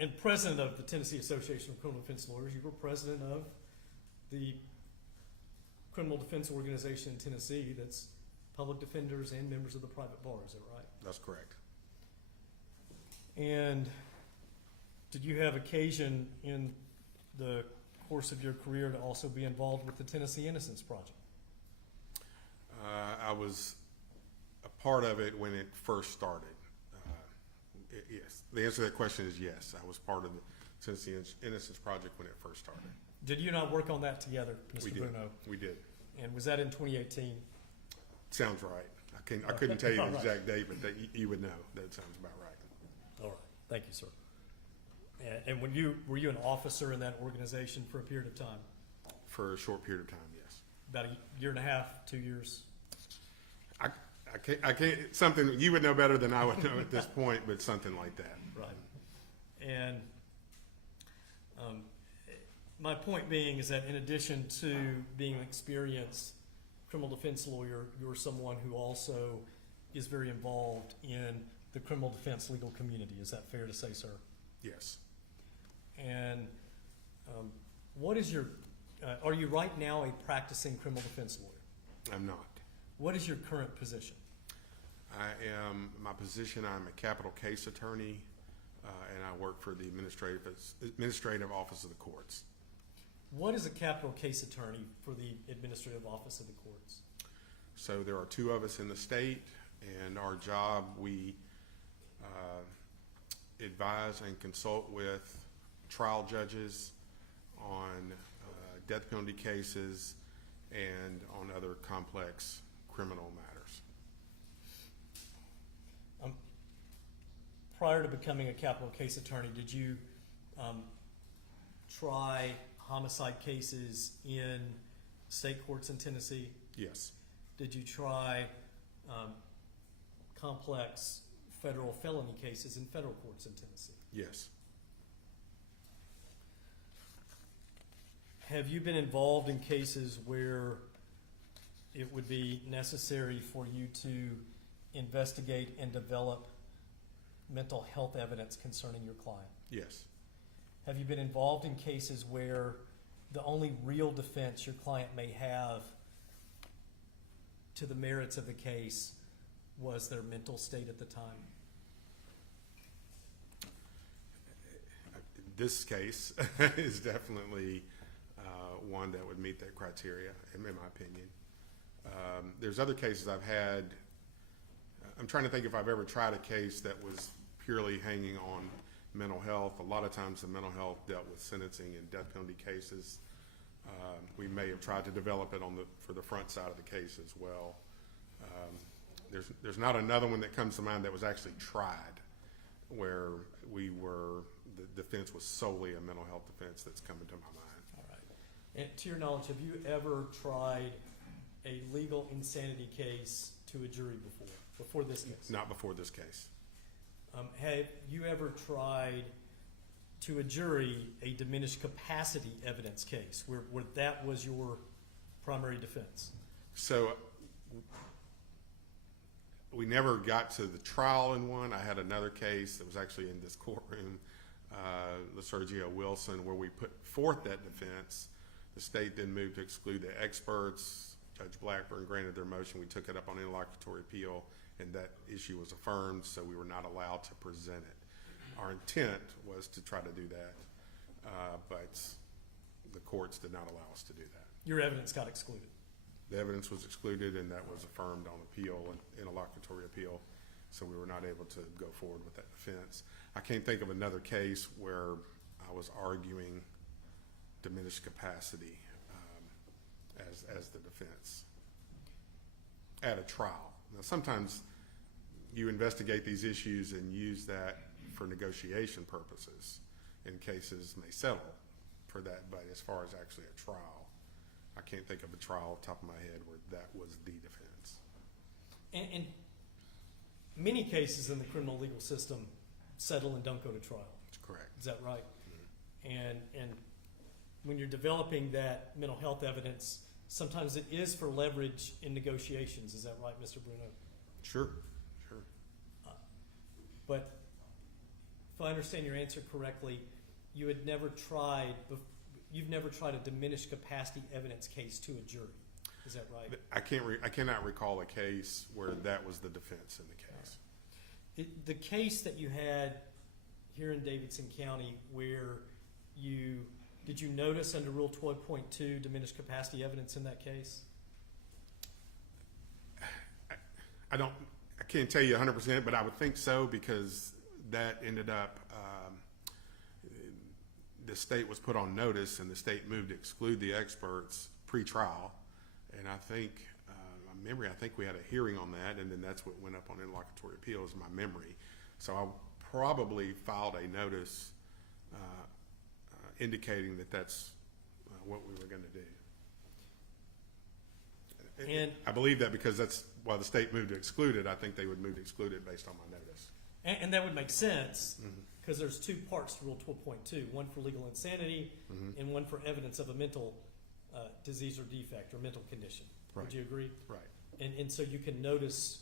And president of the Tennessee Association of Criminal Defense Lawyers, you were president of the criminal defense organization in Tennessee that's public defenders and members of the private bar, is that right? That's correct. And did you have occasion in the course of your career to also be involved with the Tennessee Innocence Project? I was a part of it when it first started. Yes. The answer to that question is yes. I was part of the Tennessee Innocence Project when it first started. Did you and I work on that together, Mr. We did. Bruno? We did. And was that in 2018? Sounds right. I couldn't tell you All the right. exact date, but you would know. That sounds about right. All right. Thank you, sir. And were you an officer in that organization for a period of time? For a short period of time, yes. About a year and a half, 2 years? I can't, something you would know better than I would know at this point, but something like that. Right. And my point being is that in addition to being an experienced criminal defense lawyer, you're someone who also is very involved in the criminal defense legal community. Is that fair to say, sir? Yes. And what is your Are you right now a practicing criminal defense lawyer? I'm not. What is your current position? My position, I'm a capital case attorney, and I work for the administrative office of the courts. What is a capital case attorney for the administrative office of the courts? So there are two of us in the state, and our job, we advise and consult with trial judges on death penalty cases and on other complex criminal matters. Prior to becoming a capital case attorney, did you try homicide cases in state courts in Tennessee? Yes. Did you try complex federal felony cases in federal courts in Tennessee? Yes. Have you been involved in cases where it would be necessary for you to investigate and develop mental health evidence concerning your client? Yes. Have you been involved in cases where the only real defense your client may have to the merits of the case was their mental state at the time? This case is definitely one that would meet that criteria, in my opinion. There's other cases I've had. I'm trying to think if I've ever tried a case that was purely hanging on mental health. A lot of times the mental health dealt with sentencing and death penalty cases. We may have tried to develop it for the front side of the case as well. There's not another one that comes to mind that was actually tried where the defense was solely a mental health defense that's coming to my mind. All right. And to your knowledge, have you ever tried a legal insanity case to a jury before this case? Not before this case. Have you ever tried to a jury a diminished capacity evidence case where that was your primary defense? So we never got to the trial in one. I had another case that was actually in this courtroom, Sergio Wilson, where we put forth that defense. The state then moved to exclude the experts. Judge Blackburn granted their motion. We took it up on interlocutory appeal, and that issue was affirmed, so we were not allowed to present it. Our intent was to try to do that, but the courts did not allow us to do that. Your evidence got excluded. The evidence was excluded, and that was affirmed on appeal, and interlocutory appeal, so we were not able to go forward with that defense. I can't think of another case where I was arguing diminished capacity as the defense at a trial. Now, sometimes you investigate these issues and use that for negotiation purposes, and cases may settle for that, but as far as actually a trial, I can't think of a trial off the top of my head where that was the defense. And many cases in the criminal legal system settle and don't go to trial. That's correct. Is that right? Mm-hmm. And when you're developing that mental health evidence, sometimes it is for leverage in negotiations. Is that right, Mr. Bruno? Sure. But if I understand your answer correctly, you've never tried a diminished capacity evidence case to a jury. Is that right? I cannot recall a case where that was the defense in the case. The case that you had here in Davidson County where did you notice under Rule 12.2 diminished capacity evidence in that case? I can't tell you 100%, but I would think so, because that ended up, the state was put on notice and the state moved to exclude the experts pre-trial. And I think, my memory, I think we had a hearing on that, and then that's what went up on interlocutory appeal is my memory. So I probably filed a notice indicating that that's what we were going to do. And I believe that because that's why the state moved to exclude it. I think they would move to exclude it based on my notice. and that would make sense because there's two parts to Rule 12.2, one for legal insanity and one for evidence of a mental disease or defect or mental condition. Right. Would you agree? Right. And so you can notice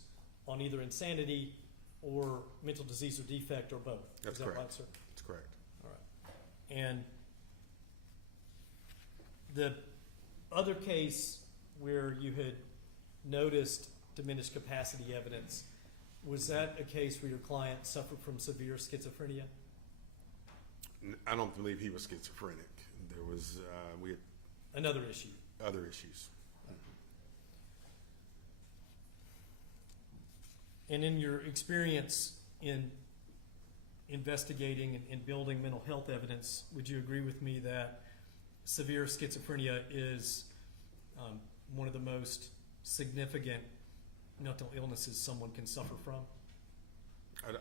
on either insanity or mental disease or defect or both. That's Is that correct. right, sir? That's correct. All right. And the other case where you had noticed diminished capacity evidence, was that a case where your client suffered from severe schizophrenia? I don't believe he was schizophrenic. There was, we had Another issue. other issues. And in your experience in investigating and building mental health evidence, would you agree with me that severe schizophrenia is one of the most significant mental illnesses someone can suffer from?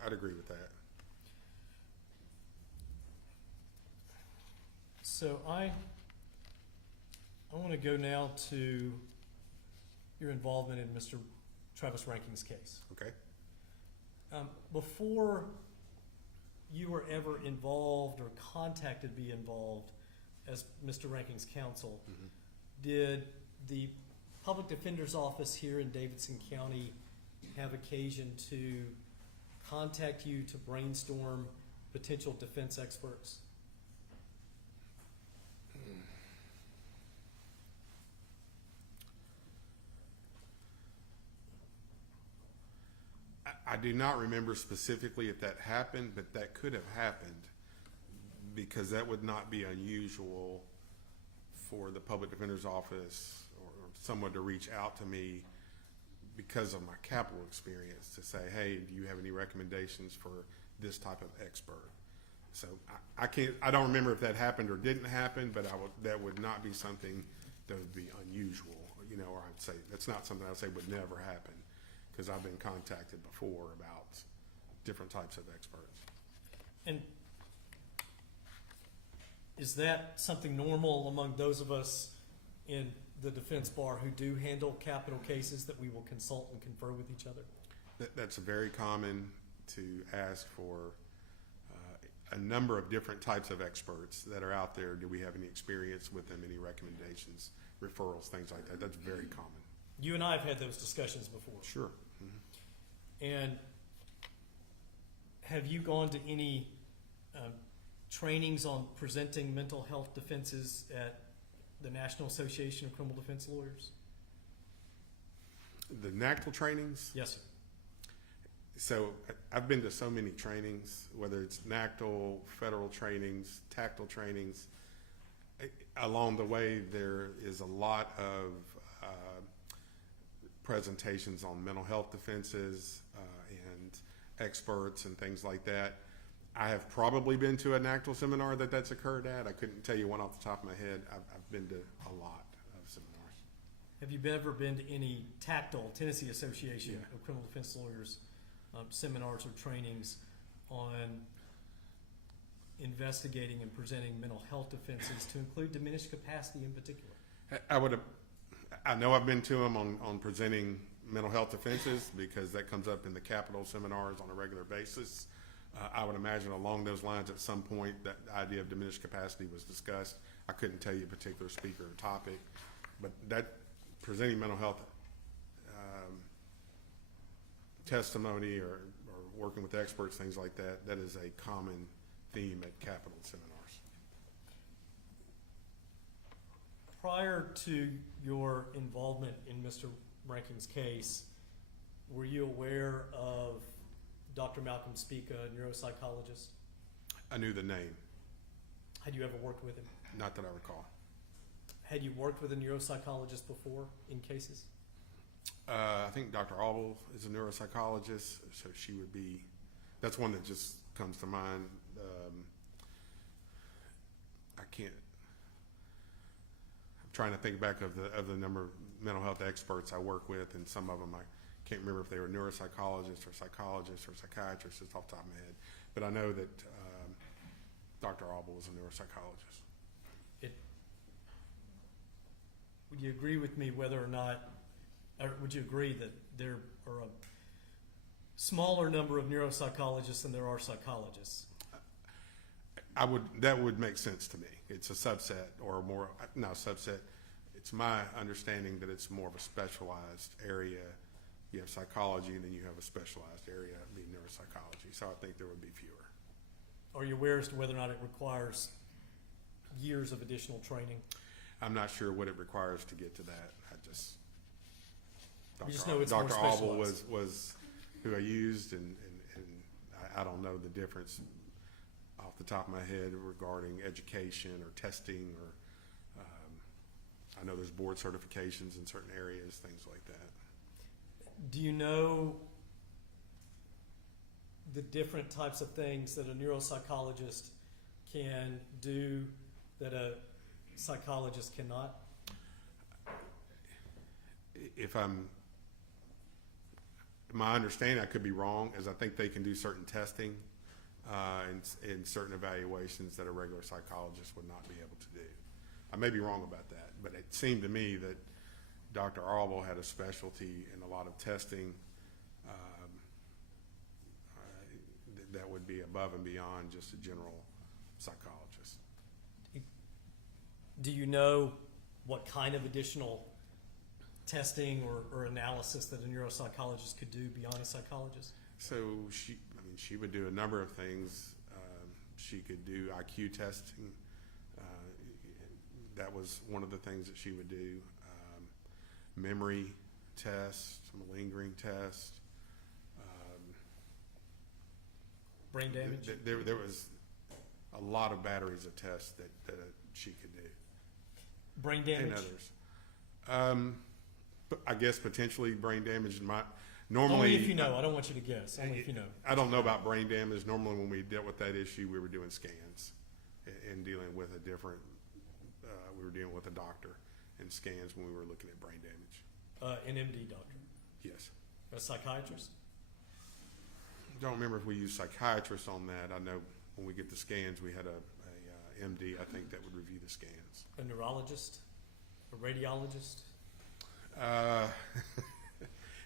I'd agree with that. So I want to go now to your involvement in Mr. Travis Reinking's case. Okay. Before you were ever involved or contacted to be involved as Mr. Reinking's counsel, did the Public Defender's Office here in Davidson County have occasion to contact you to brainstorm potential defense experts? I do not remember specifically if that happened, but that could have happened because that would not be unusual for the Public Defender's Office or someone to reach out to me because of my capital experience to say, hey, do you have any recommendations for this type of expert? So I don't remember if that happened or didn't happen, but that would not be something that would be unusual, or I'd say that's not something I would say would never happen. Because I've been contacted before about different types of experts. And is that something normal among those of us in the defense bar who do handle capital cases, that we will consult and confer with each other? That's very common to ask for a number of different types of experts that are out there. Do we have any experience with them, any recommendations, referrals, things like that? That's very common. You and I have had those discussions before. Sure. And have you gone to any trainings on presenting mental health defenses at the National Association of Criminal Defense Lawyers? The NACTL trainings? Yes, sir. So I've been to so many trainings, whether it's NACTL, federal trainings, tactile trainings. Along the way, there is a lot of presentations on mental health defenses and experts and things like that. I have probably been to a NACTL seminar that's occurred at. I couldn't tell you one off the top of my head. I've been to a lot of seminars. Have you ever been to any TACTL, Tennessee Association of Criminal Defense Lawyers, seminars or trainings on investigating and presenting mental health defenses, to include diminished capacity in particular? I know I've been to them on presenting mental health defenses because that comes up in the capital seminars on a regular basis. I would imagine along those lines at some point that idea of diminished capacity was discussed. I couldn't tell you a particular speaker or topic, but that presenting mental health testimony or working with experts, things like that, that is a common theme at capital seminars. Prior to your involvement in Mr. Reinking's case, were you aware of Dr. Malcolm Spica, a neuropsychologist? I knew the name. Had you ever worked with him? Not that I recall. Had you worked with a neuropsychologist before in cases? I think Dr. Auble is a neuropsychologist, so she would be, that's one that just comes to mind. I'm trying to think back of the number of mental health experts I work with, and some of them I can't remember if they were neuropsychologists or psychologists or psychiatrists off the top of my head, but I know that Dr. Auble was a neuropsychologist. Would you agree with me whether or not, or would you agree that there are a smaller number of neuropsychologists than there are psychologists? That would make sense to me. It's a subset or more, not a subset. It's my understanding that it's more of a specialized area. You have psychology and then you have a specialized area being neuropsychology. So I think there would be fewer. Are you aware as to whether or not it requires years of additional training? I'm not sure what it requires to get to that. You just know it's more Dr. Auble specialized. was who I used, and I don't know the difference off the top of my head regarding education or testing, or I know there's board certifications in certain areas, things like that. Do you know the different types of things that a neuropsychologist can do that a psychologist cannot? My understanding, I could be wrong, is I think they can do certain testing and certain evaluations that a regular psychologist would not be able to do. I may be wrong about that, but it seemed to me that Dr. Auble had a specialty in a lot of testing that would be above and beyond just a general psychologist. Do you know what kind of additional testing or analysis that a neuropsychologist could do beyond a psychologist? So she would do a number of things. She could do IQ testing. That was one of the things that she would do. Memory test, malingering test. Brain damage? There was a lot of batteries of tests that she could do. Brain damage? And others. But I guess potentially brain damage. Normally, only if you know. I don't want you to guess. Only if you know. I don't know about brain damage. Normally, when we dealt with that issue, we were doing scans and dealing with a different. We were dealing with a doctor and scans when we were looking at brain damage. An MD doctor? Yes. A psychiatrist? Don't remember if we used psychiatrists on that. I know when we get the scans, we had a MD, I think, that would review the scans. A neurologist? A radiologist?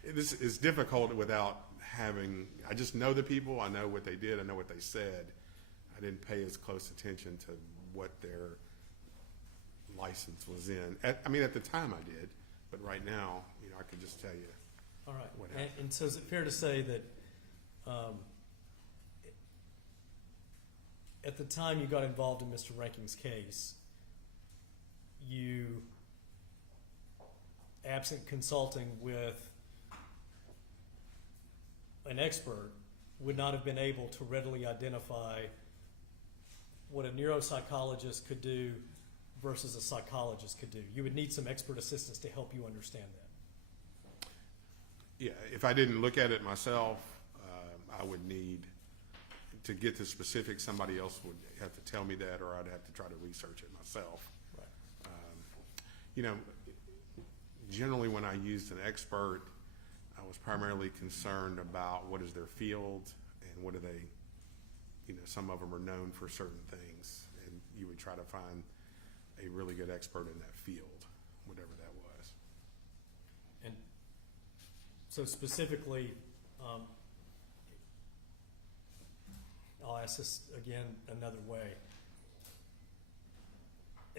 This is difficult without having. I just know the people. I know what they did. I know what they said. I didn't pay as close attention to what their license was in. At the time I did, but right now, I could just tell you. All right. What And so is it fair to say that at the time you got involved in Mr. Reinking's case, you, absent consulting with an expert, would not have been able to readily identify what a neuropsychologist could do versus a psychologist could do? You would need some expert assistance to help you understand that. Yeah, if I didn't look at it myself, I would need to get the specifics. Somebody else would have to tell me that, or I'd have to try to research it myself. Right. Generally when I used an expert, I was primarily concerned about what is their field and what do they, some of them are known for certain things, and you would try to find a really good expert in that field, whatever that was. And so specifically, I'll ask this again another way.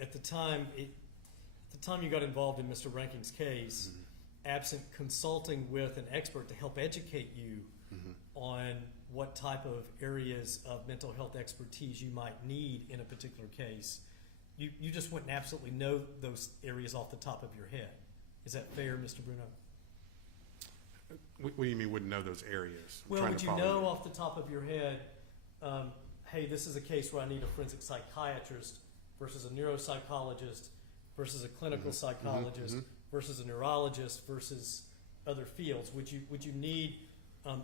At the time you got involved in Mr. Reinking's case, absent consulting with an expert to help educate you on what type of areas of mental health expertise you might need in a particular case, you just wouldn't absolutely know those areas off the top of your head. Is that fair, Mr. Bruno? What do you mean wouldn't know those areas? Well, would you know off the top of your head, hey, this is a case where I need a forensic psychiatrist versus a neuropsychologist versus a clinical psychologist versus a neurologist versus other fields? Would you need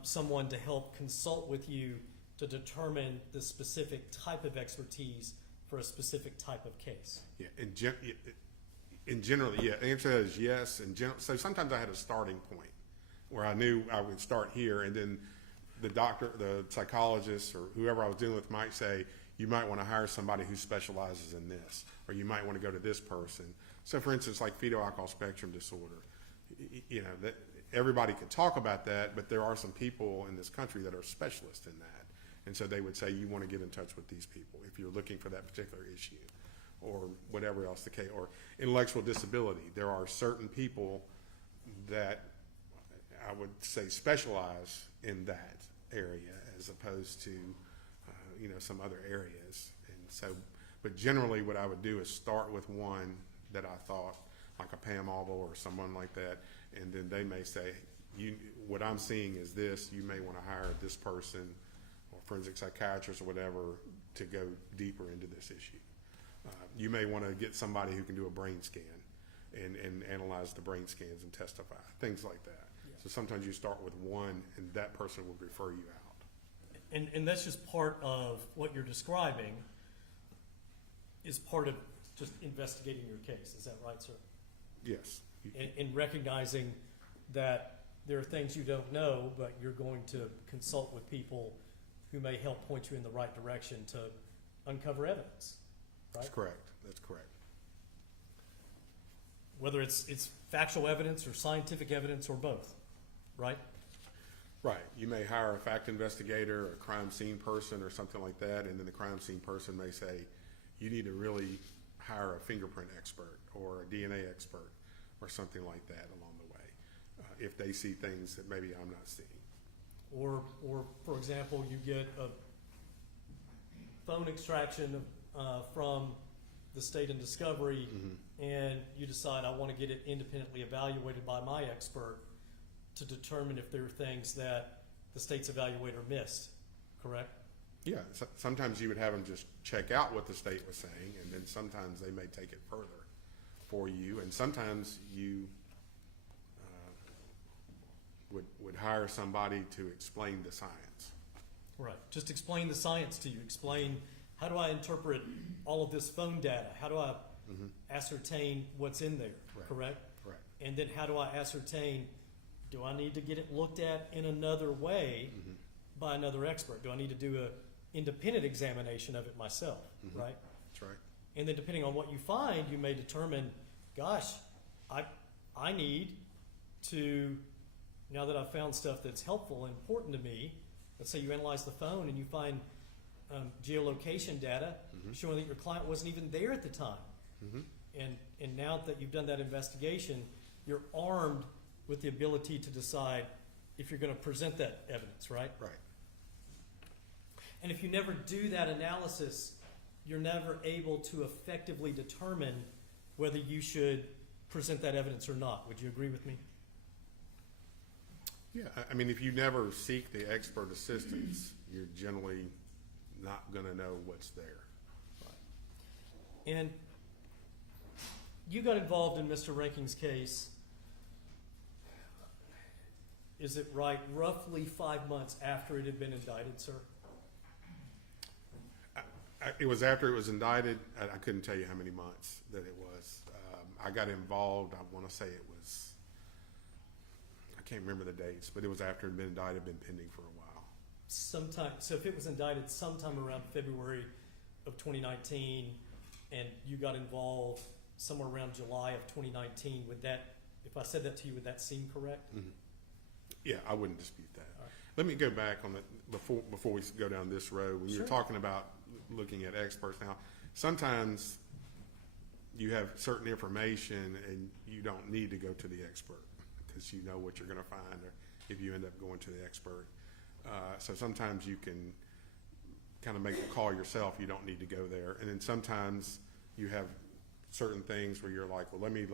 someone to help consult with you to determine the specific type of expertise for a specific type of case? Yeah, in general, yeah. The answer to that is yes. In general, so sometimes I had a starting point where I knew I would start here, and then the doctor, the psychologist, or whoever I was dealing with might say, you might want to hire somebody who specializes in this, or you might want to go to this person. So for instance, like fetal alcohol spectrum disorder, that everybody could talk about that, but there are some people in this country that are specialists in that. And so they would say, you want to get in touch with these people if you're looking for that particular issue, or whatever else the case, or intellectual disability. There are certain people that I would say specialize in that area as opposed to, some other areas. And so, but generally what I would do is start with one that I thought, like a Pam Albo or someone like that, and then they may say, what I'm seeing is this, you may want to hire this person or forensic psychiatrist or whatever to go deeper into this issue. You may want to get somebody who can do a brain scan and analyze the brain scans and testify, things like that. Yeah. So sometimes you start with one and that person will refer you out. And that's just part of what you're describing is part of just investigating your case. Is that right, sir? Yes. And recognizing that there are things you don't know, but you're going to consult with people who may help point you in the right direction to uncover evidence, right? That's correct. That's correct. Whether it's factual evidence or scientific evidence or both, right? Right. You may hire a fact investigator or a crime scene person or something like that, and then the crime scene person may say, you need to really hire a fingerprint expert or a DNA expert or something like that along the way, if they see things that maybe I'm not seeing. Or for example, you get a phone extraction from the state and discovery, and you decide I want to get it independently evaluated by my expert to determine if there are things that the state's evaluator missed, correct? Yeah, sometimes you would have them just check out what the state was saying, and then sometimes they may take it further for you, and sometimes you would hire somebody to explain the science. Right. Just explain the science to you. Explain, how do I interpret all of this phone data? How do I ascertain what's in there, Right. correct? Right. And then how do I ascertain, do I need to get it looked at in another way by another expert? Do I need to do a independent examination of it myself, right? That's right. And then depending on what you find, you may determine, gosh, I need to, now that I've found stuff that's helpful and important to me, let's say you analyze the phone and you find geolocation data showing that your client wasn't even there at the time. And now that you've done that investigation, you're armed with the ability to decide if you're going to present that evidence, right? Right. And if you never do that analysis, you're never able to effectively determine whether you should present that evidence or not. Would you agree with me? Yeah, I mean, if you never seek the expert assistance, you're generally not going to know what's there. And you got involved in Mr. Reinking's case, is it right, roughly 5 months after it had been indicted, sir? It was after it was indicted. I couldn't tell you how many months that it was. I got involved, I want to say it was, I can't remember the dates, but it was after it had been indicted, been pending for a while. Sometime, so if it was indicted sometime around February of 2019 and you got involved somewhere around July of 2019, would that, if I said that to you, would that seem correct? Yeah, I wouldn't dispute that. All right. Let me go back on the before we go down this road. When Sure. you're talking about looking at experts now, sometimes you have certain information and you don't need to go to the expert because you know what you're going to find, or if you end up going to the expert. So sometimes you can kind of make the call yourself. You don't need to go there. And then sometimes you have certain things where you're like, well, let me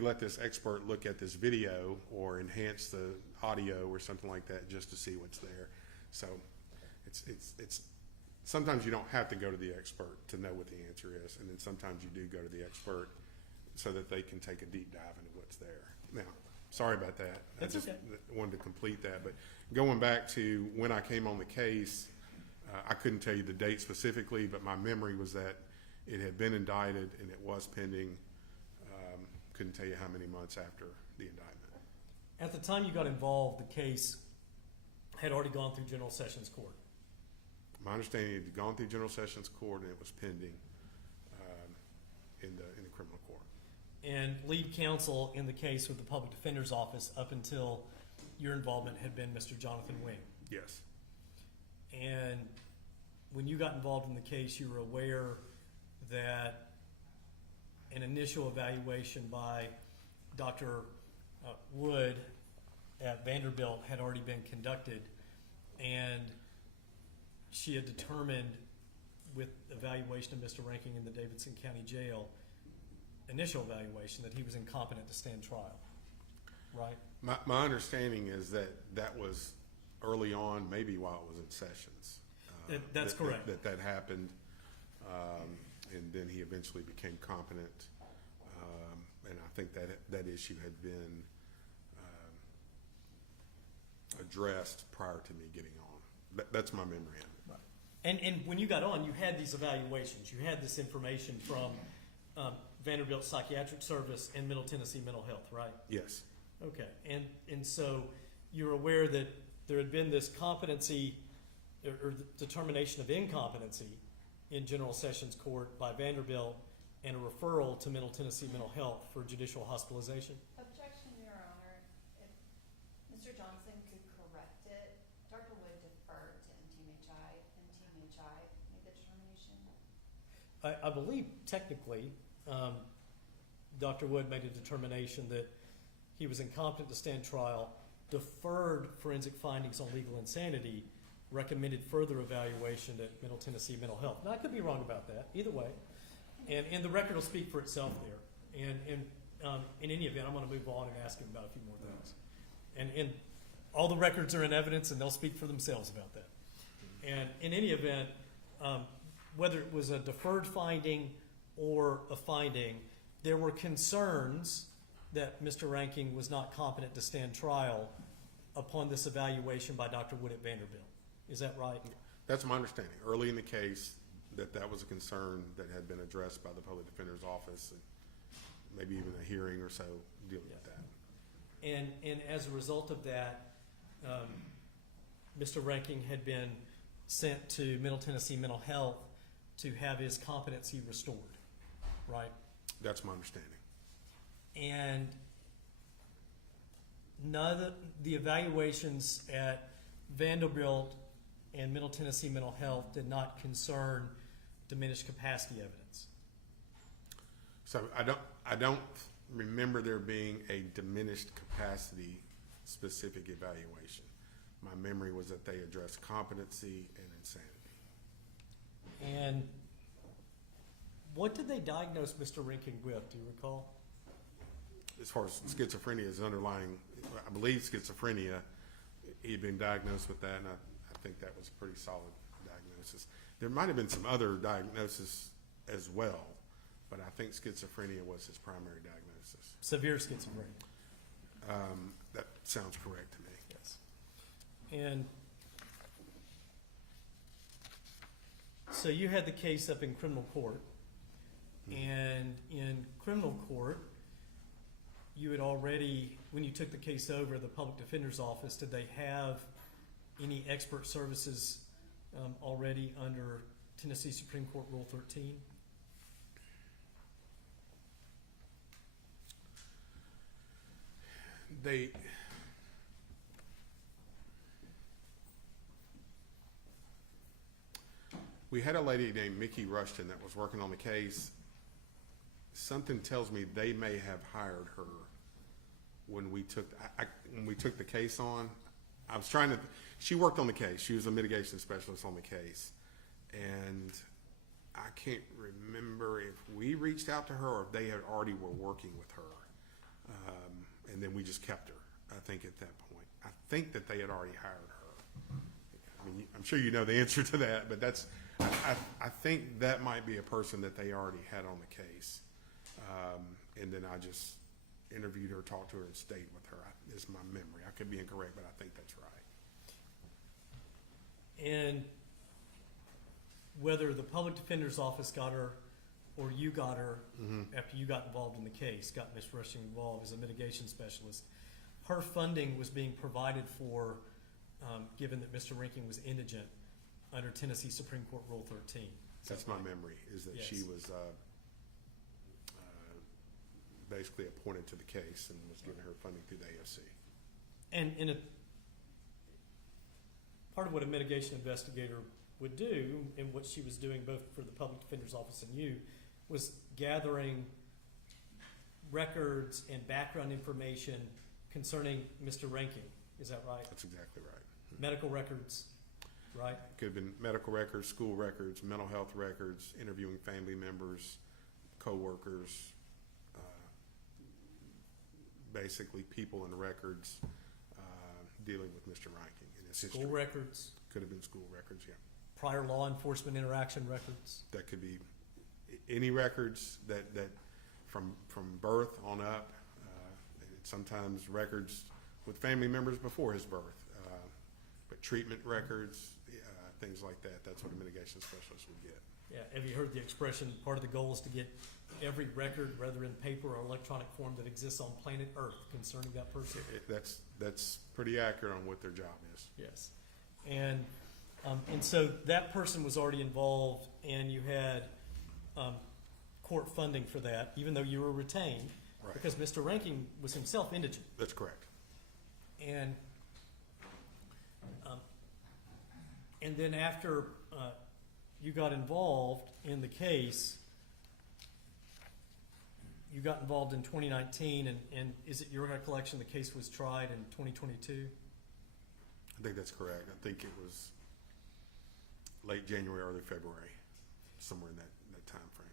let this expert look at this video or enhance the audio or something like that just to see what's there. So it's sometimes you don't have to go to the expert to know what the answer is, and then sometimes you do go to the expert so that they can take a deep dive into what's there. Now, sorry about that. That's I just okay. wanted to complete that. But going back to when I came on the case, I couldn't tell you the date specifically, but my memory was that it had been indicted and it was pending. Couldn't tell you how many months after the indictment. At the time you got involved, the case had already gone through General Sessions Court. My understanding, it had gone through General Sessions Court and it was pending in the criminal court. And lead counsel in the case with the Public Defender's Office up until your involvement had been Mr. Jonathan Wing. Yes. And when you got involved in the case, you were aware that an initial evaluation by Dr. Wood at Vanderbilt had already been conducted, and she had determined with evaluation of Mr. Reinking in the Davidson County Jail initial evaluation that he was incompetent to stand trial, right? My understanding is that that was early on, maybe while it was in sessions. That's correct. That happened, and then he eventually became competent. And I think that issue had been addressed prior to me getting on. That's my memory of it. Right. And when you got on, you had these evaluations. You had this information from Vanderbilt Psychiatric Service and Middle Tennessee Mental Health, right? Yes. Okay. And so you're aware that there had been this competency or determination of incompetency in General Sessions Court by Vanderbilt and a referral to Middle Tennessee Mental Health for judicial hospitalization? Objection, Your Honor. If Mr. Johnson could correct it, Dr. Wood deferred to NTMHI. NTMHI made the determination. I believe technically, Dr. Wood made a determination that he was incompetent to stand trial, deferred forensic findings on legal insanity, recommended further evaluation at Middle Tennessee Mental Health. Now, I could be wrong about that, either way. And the record will speak for itself there. And in any event, I'm going to move on and ask him about a few more things. And all the records are in evidence, and they'll speak for themselves about that. And in any event, whether it was a deferred finding or a finding, there were concerns that Mr. Reinking was not competent to stand trial upon this evaluation by Dr. Wood at Vanderbilt. Is that right? That's my understanding. Early in the case, that was a concern that had been addressed by the Public Defender's Office, and maybe even a hearing or so dealing with that. And as a result of that, Mr. Reinking had been sent to Middle Tennessee Mental Health to have his competency restored, right? That's my understanding. And none of the evaluations at Vanderbilt and Middle Tennessee Mental Health did not concern diminished capacity evidence. So I don't remember there being a diminished capacity specific evaluation. My memory was that they addressed competency and insanity. And what did they diagnose Mr. Reinking with? Do you recall? As far as schizophrenia is underlying, I believe schizophrenia, he'd been diagnosed with that, and I think that was a pretty solid diagnosis. There might have been some other diagnosis as well, but I think schizophrenia was his primary diagnosis. Severe schizophrenia. That sounds correct to me. Yes. And so you had the case up in criminal court, and in criminal court, you had already, when you took the case over, the Public Defender's Office, did they have any expert services already under Tennessee Supreme Court Rule 13? We had a lady named Mickey Rushton that was working on the case. Something tells me they may have hired her when we took the case on. I was trying to. She worked on the case. She was a mitigation specialist on the case, and I can't remember if we reached out to her or if they had already were working with her, and then we just kept her. I think at that point, I think that they had already hired her. I mean, I'm sure you know the answer to that, but that's. I think that might be a person that they already had on the case, and then I just interviewed her, talked to her, and stayed with her. Is my memory. I could be incorrect, but I think that's right. And whether the Public Defender's Office got her or you got her after you got involved in the case, got Ms. Rushing involved as a mitigation specialist, her funding was being provided for, given that Mr. Reinking was indigent, under Tennessee Supreme Court Rule 13. That's my memory, is that Yes. she was basically appointed to the case and was given her funding through the AFC. And in a part of what a mitigation investigator would do, and what she was doing both for the Public Defender's Office and you, was gathering records and background information concerning Mr. Reinking. Is that right? That's exactly right. Medical records, right? Could have been medical records, school records, mental health records, interviewing family members, co-workers, basically people and records dealing with Mr. Reinking and his history. School records, Could have been school records, yeah. prior law enforcement interaction records. That could be any records that from birth on up. Sometimes records with family members before his birth, but treatment records, things like that. That's what a mitigation specialist would get. Yeah, have you heard the expression, part of the goal is to get every record, whether in paper or electronic form, that exists on planet Earth concerning that person? That's pretty accurate on what their job is. Yes. And so that person was already involved, and you had court funding for that, even though you were retained, Right. because Mr. Reinking was himself indigent. That's correct. And then after you got involved in the case, you got involved in 2019, and is it your recollection the case was tried in 2022? I think that's correct. I think it was late January, early February, somewhere in that time frame.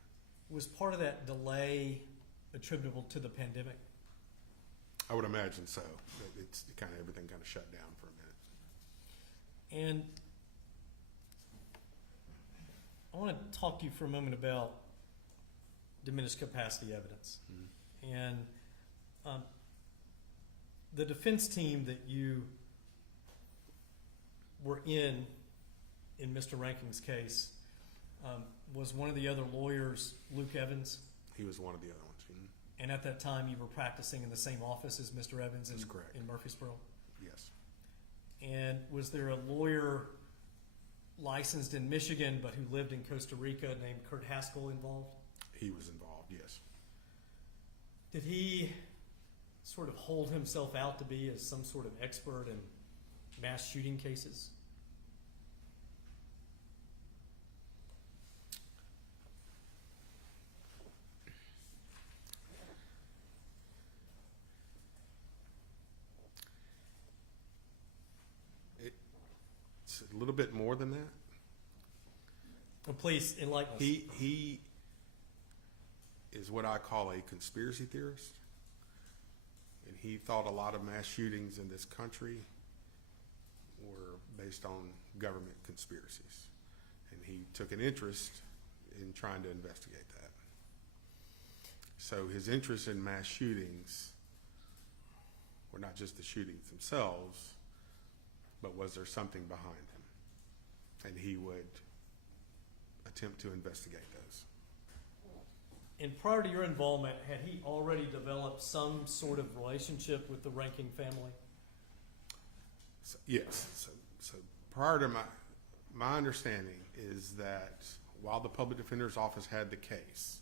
Was part of that delay attributable to the pandemic? I would imagine so. It's kind of everything kind of shut down for a minute. And I want to talk to you for a moment about diminished capacity evidence. Mm-hmm. And the defense team that you were in Mr. Reinking's case, was one of the other lawyers Luke Evans? He was one of the other ones. Mm-hmm. And at that time you were practicing in the same office as Mr. Evans That's correct. in Murfreesboro? Yes. And was there a lawyer licensed in Michigan but who lived in Costa Rica named Kurt Haskell involved? He was involved, yes. Did he sort of hold himself out to be as some sort of expert in mass shooting cases? It's a little bit more than that. Well, please enlighten us. He is what I call a conspiracy theorist, and he thought a lot of mass shootings in this country were based on government conspiracies, and he took an interest in trying to investigate that. So his interest in mass shootings were not just the shootings themselves, but was there something behind them? And he would attempt to investigate those. And prior to your involvement, had he already developed some sort of relationship with the Reinking family? So, yes. So prior to my understanding is that while the public defender's office had the case,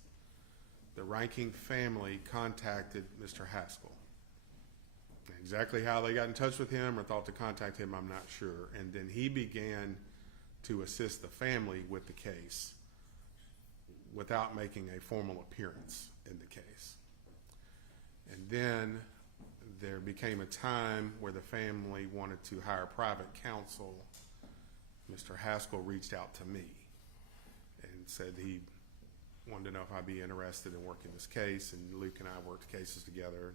the Reinking family contacted Mr. Haskell. Exactly how they got in touch with him or thought to contact him, I'm not sure. And then he began to assist the family with the case without making a formal appearance in the case. And then there became a time where the family wanted to hire private counsel. Mr. Haskell reached out to me and said he wanted to know if I'd be interested in working this case, and Luke and I worked cases together,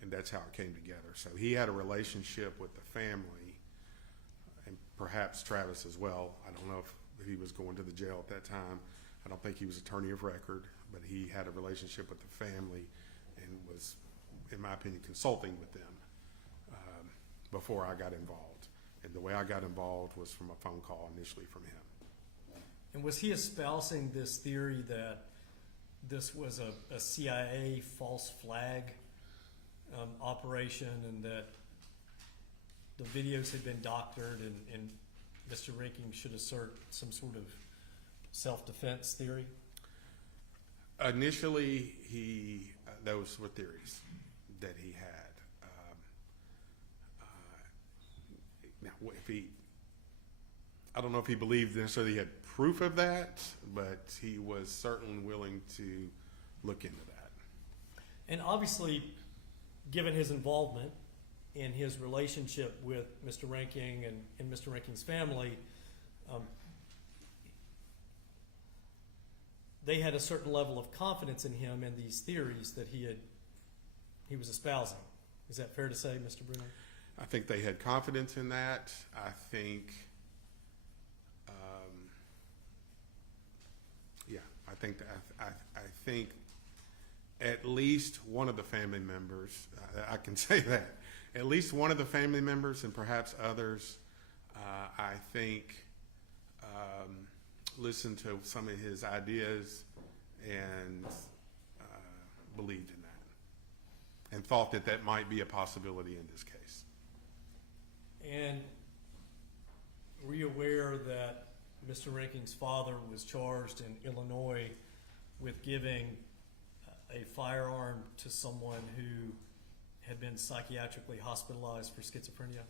and that's how it came together. So he had a relationship with the family, and perhaps Travis as well. I don't know if he was going to the jail at that time. I don't think he was attorney of record, but he had a relationship with the family and was, in my opinion, consulting with them before I got involved. And the way I got involved was from a phone call initially from him. And was he espousing this theory that this was a CIA false flag operation, and that the videos had been doctored, and Mr. Reinking should assert some sort of self-defense theory? Initially, those were theories that he had. Now, I don't know if he believed necessarily he had proof of that, but he was certainly willing to look into that. And obviously, given his involvement in his relationship with Mr. Reinking and Mr. Reinking's family, they had a certain level of confidence in him and these theories that he he was espousing. Is that fair to say, Mr. Bruno? I think they had confidence in that. I think, I think at least one of the family members, I can say that, at least one of the family members and perhaps others, I think, listened to some of his ideas and believed in that and thought that that might be a possibility in this case. And were you aware that Mr. Reinking's father was charged in Illinois with giving a firearm to someone who had been psychiatrically hospitalized for schizophrenia?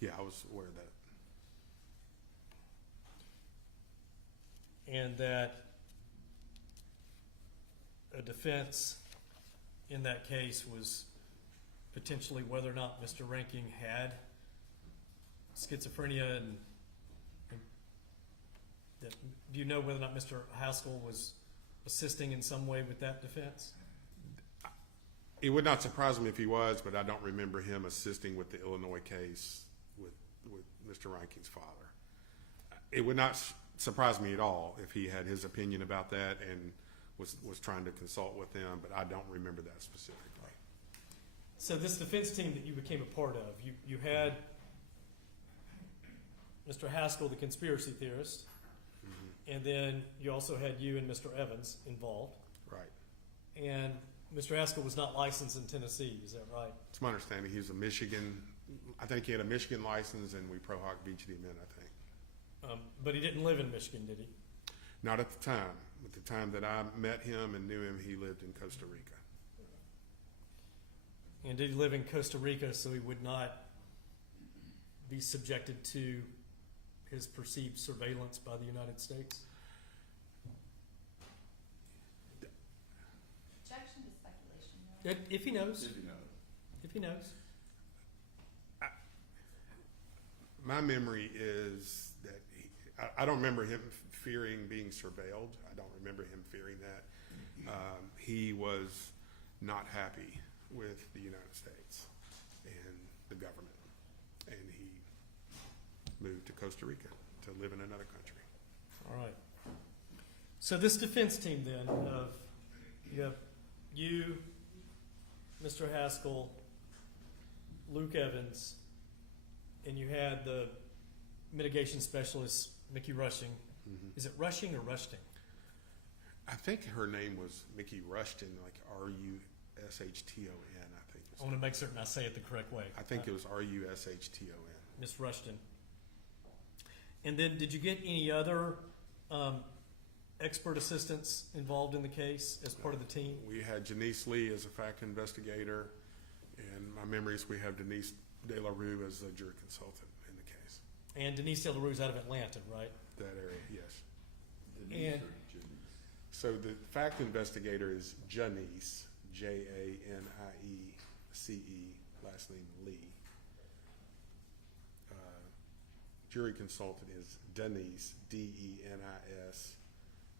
Yeah, I was aware of that. And that a defense in that case was potentially whether or not Mr. Reinking had schizophrenia, and that, do you know whether or not Mr. Haskell was assisting in some way with that defense? It would not surprise me if he was, but I don't remember him assisting with the Illinois case with Mr. Reinking's father. It would not surprise me at all if he had his opinion about that and was trying to consult with them, but I don't remember that specifically. So this defense team that you became a part of, you had Mr. Haskell, the conspiracy theorist, and then you also had you and Mr. Evans involved. Right. And Mr. Haskell was not licensed in Tennessee, is that right? It's my understanding he was a Michigan, I think he had a Michigan license and we Pro Hoc Beached him in, I think. But he didn't live in Michigan, did he? Not at the time. At the time that I met him and knew him, he lived in Costa Rica. And did he live in Costa Rica so he would not be subjected to his perceived surveillance by the United States? Objection to speculation, no? If he knows. If you know. If he knows. My memory is that I don't remember him fearing being surveilled. I don't remember him fearing that. He was not happy with the United States and the government, and he moved to Costa Rica to live in another country. All right. So this defense team then of you have you, Mr. Haskell, Luke Evans, and you had the mitigation specialist, Mickey Rushing. Mm-hmm. Is it Rushing or Rushting? I think her name was Mickey Rushton, like Rushton, I think. I want to make certain I say it the correct way. I think it was Rushton. Miss Rushton. And then did you get any other expert assistants involved in the case as part of the team? We had Janice Lee as a fact investigator, and my memories, we have Denise De La Rue as a jury consultant in the case. And Denise De La Rue's out of Atlanta, right? That area, yes. Denise And- or Janice? So the fact investigator is Janice, Janiece, last name Lee. Jury consultant is Denise, Denis,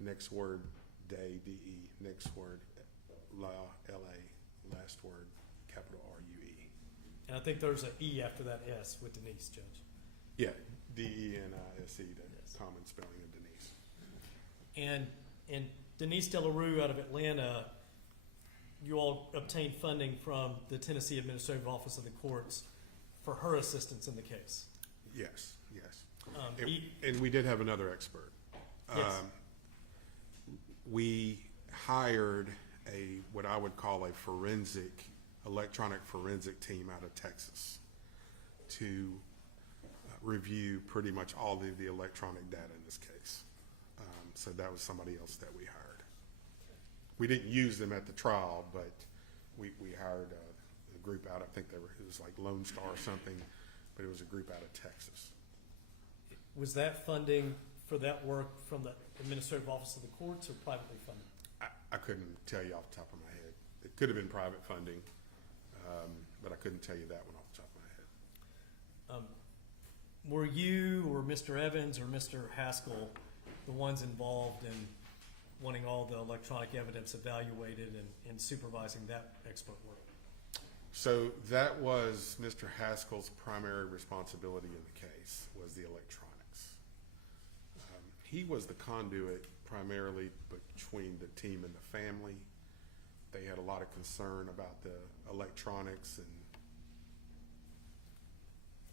next word Day, De, next word La, La, last word capital Rue. And I think there's an E after that S with Denise, Judge. Yeah, Denise, the Yes. common spelling of Denise. And Denise De La Rue out of Atlanta, you all obtained funding from the Tennessee Administrative Office of the Courts for her assistance in the case. Yes, yes. And, And we did have another expert. Yes. We hired what I would call a electronic forensic team out of Texas to review pretty much all of the electronic data in this case. So that was somebody else that we hired. We didn't use them at the trial, but we hired a group out. I think it was like Lone Star or something, but it was a group out of Texas. was that funding for that work from the Administrative Office of the Courts or privately funded? I couldn't tell you off the top of my head. It could have been private funding, but I couldn't tell you that one off the top of my head. Were you or Mr. Evans or Mr. Haskell the ones involved in wanting all the electronic evidence evaluated and supervising that expert work? So that was Mr. Haskell's primary responsibility in the case, was the electronics. He was the conduit primarily between the team and the family. They had a lot of concern about the electronics and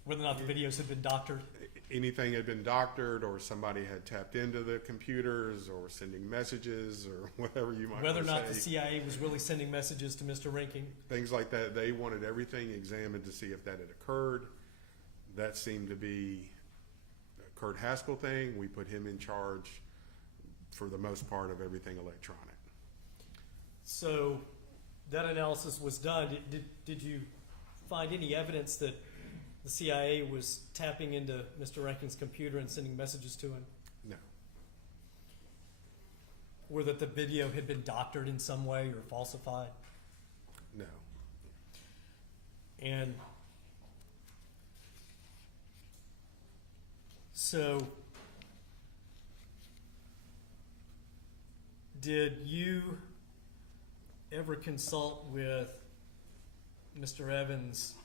Whether or not the videos had been doctored? anything had been doctored, or somebody had tapped into the computers, or sending messages, or whatever you might Whether or wanna not the say. CIA was really sending messages to Mr. Reinking? Things like that. They wanted everything examined to see if that had occurred. That seemed to be a Kurt Haskell thing. We put him in charge for the most part of everything electronic. So that analysis was done. Did you find any evidence that the CIA was tapping into Mr. Ranking's computer and sending messages to him? No. Or that the video had been doctored in some way or falsified? No. And so, did you ever consult with Mr. Evans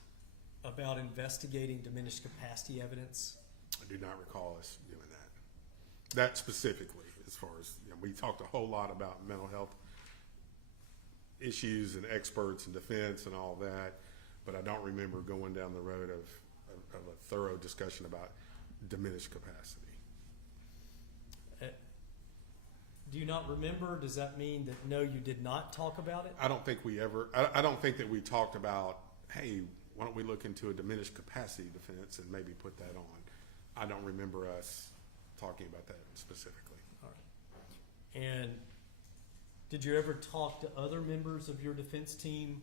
about investigating diminished capacity evidence? I do not recall us doing that. That specifically, as far as, we talked a whole lot about mental health issues and experts and defense and all that, but I don't remember going down the road of a thorough discussion about diminished capacity. Do you not remember? Does that mean that no, you did not talk about it? I don't think we ever, I don't think that we talked about, hey, why don't we look into a diminished capacity defense and maybe put that on. I don't remember us talking about that specifically. All right. And did you ever talk to other members of your defense team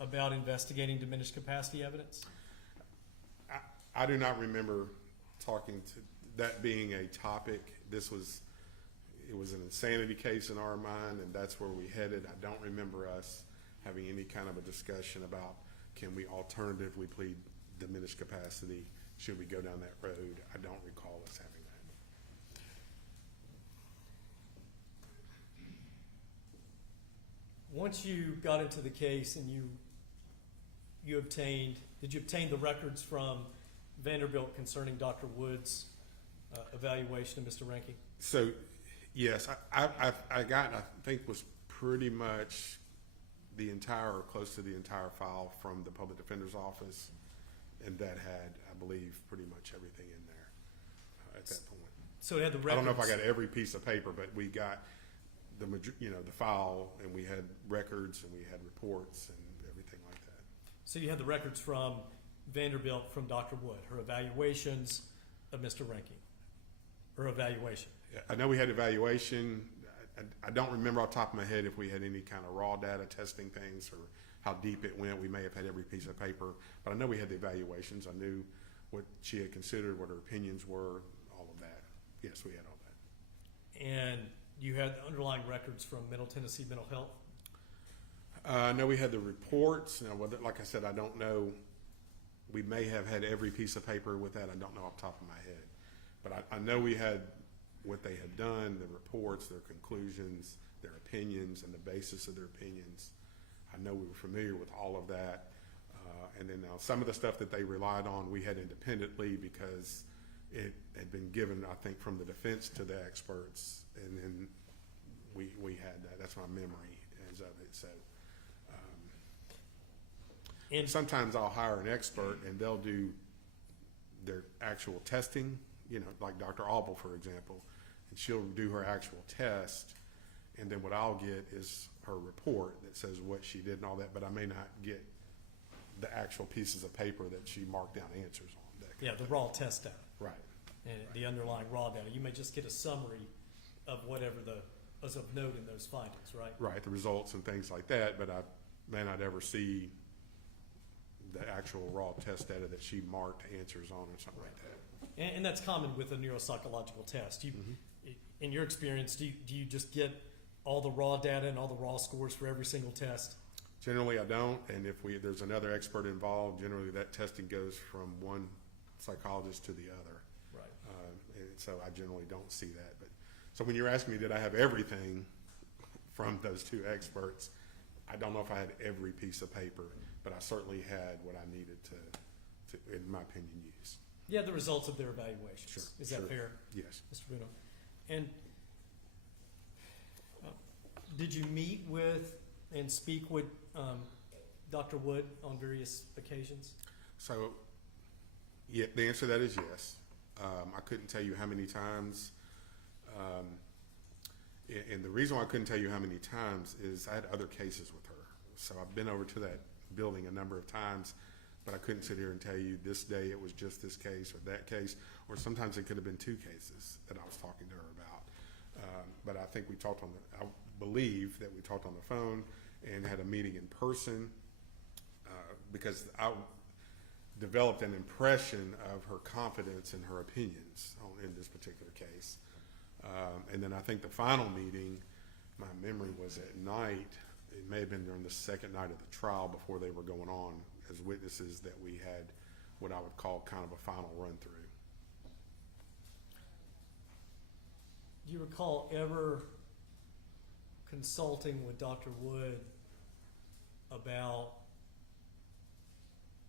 about investigating diminished capacity evidence? I do not remember talking to that being a topic. It was an insanity case in our mind, and that's where we headed. I don't remember us having any kind of a discussion about, can we alternatively plead diminished capacity? Should we go down that road? I don't recall us having that. Once you got into the case and you obtained, did you obtain the records from Vanderbilt concerning Dr. Wood's evaluation of Mr. Reinking? So, yes, I got, I think, was pretty much the entire, or close to the entire file from the public defender's office, and that had, I believe, pretty much everything in there at that point. So it had the records. I don't know if I got every piece of paper, but we got the file, and we had records, and we had reports, and everything like that. So you had the records from Vanderbilt from Dr. Wood, her evaluations of Mr. Reinking, her evaluation. Yeah, I know we had evaluation. I don't remember off the top of my head if we had any kind of raw data testing things or how deep it went. We may have had every piece of paper, but I know we had the evaluations. I knew what she had considered, what her opinions were, all of that. Yes, we had all that. And you had the underlying records from Middle Tennessee Mental Health? I know we had the reports. Now, whether, like I said, I don't know. We may have had every piece of paper with that. I don't know off the top of my head. But I know we had what they had done, the reports, their conclusions, their opinions, and the basis of their opinions. I know we were familiar with all of that. And then now some of the stuff that they relied on, we had independently because it had been given, I think, from the defense to the experts. And then we had that. That's my memory as of it. So And sometimes I'll hire an expert and they'll do their actual testing, like Dr. Auble, for example, and she'll do her actual test, and then what I'll get is her report that says what she did and all that, but I may not get the actual pieces of paper that she marked down answers on. yeah, the raw test data Right. and the underlying raw data. You may just get a summary of whatever was of note in those findings, right? Right, the results and things like that, but I may not ever see the actual raw test data that she marked answers on or something like that. And that's common with a neuropsychological test. In your experience, do you just get all the raw data and all the raw scores for every single test? Generally, I don't, and if there's another expert involved, generally that testing goes from one psychologist to the other. Right. And so I generally don't see that. But so when you're asking me, did I have everything from those two experts? I don't know if I had every piece of paper. but I certainly had what I needed to in my opinion, use. Yeah, the results of their evaluations. Sure, Is that sure. fair, Yes. Mr. Bruno? And did you meet with and speak with Dr. Wood on various occasions? So, yeah, the answer to that is yes. I couldn't tell you how many times. And the reason why I couldn't tell you how many times is I had other cases with her. So I've been over to that building a number of times, but I couldn't sit here and tell you this day it was just this case or that case, or sometimes it could have been two cases that I was talking to her about. But I think we talked I believe that we talked on the phone and had a meeting in person because I developed an impression of her confidence in her opinions in this particular case. And then I think the final meeting, my memory was at night. It may have been during the second night of the trial before they were going on as witnesses that we had what I would call kind of a final run through. Do you recall ever consulting with Dr. Wood about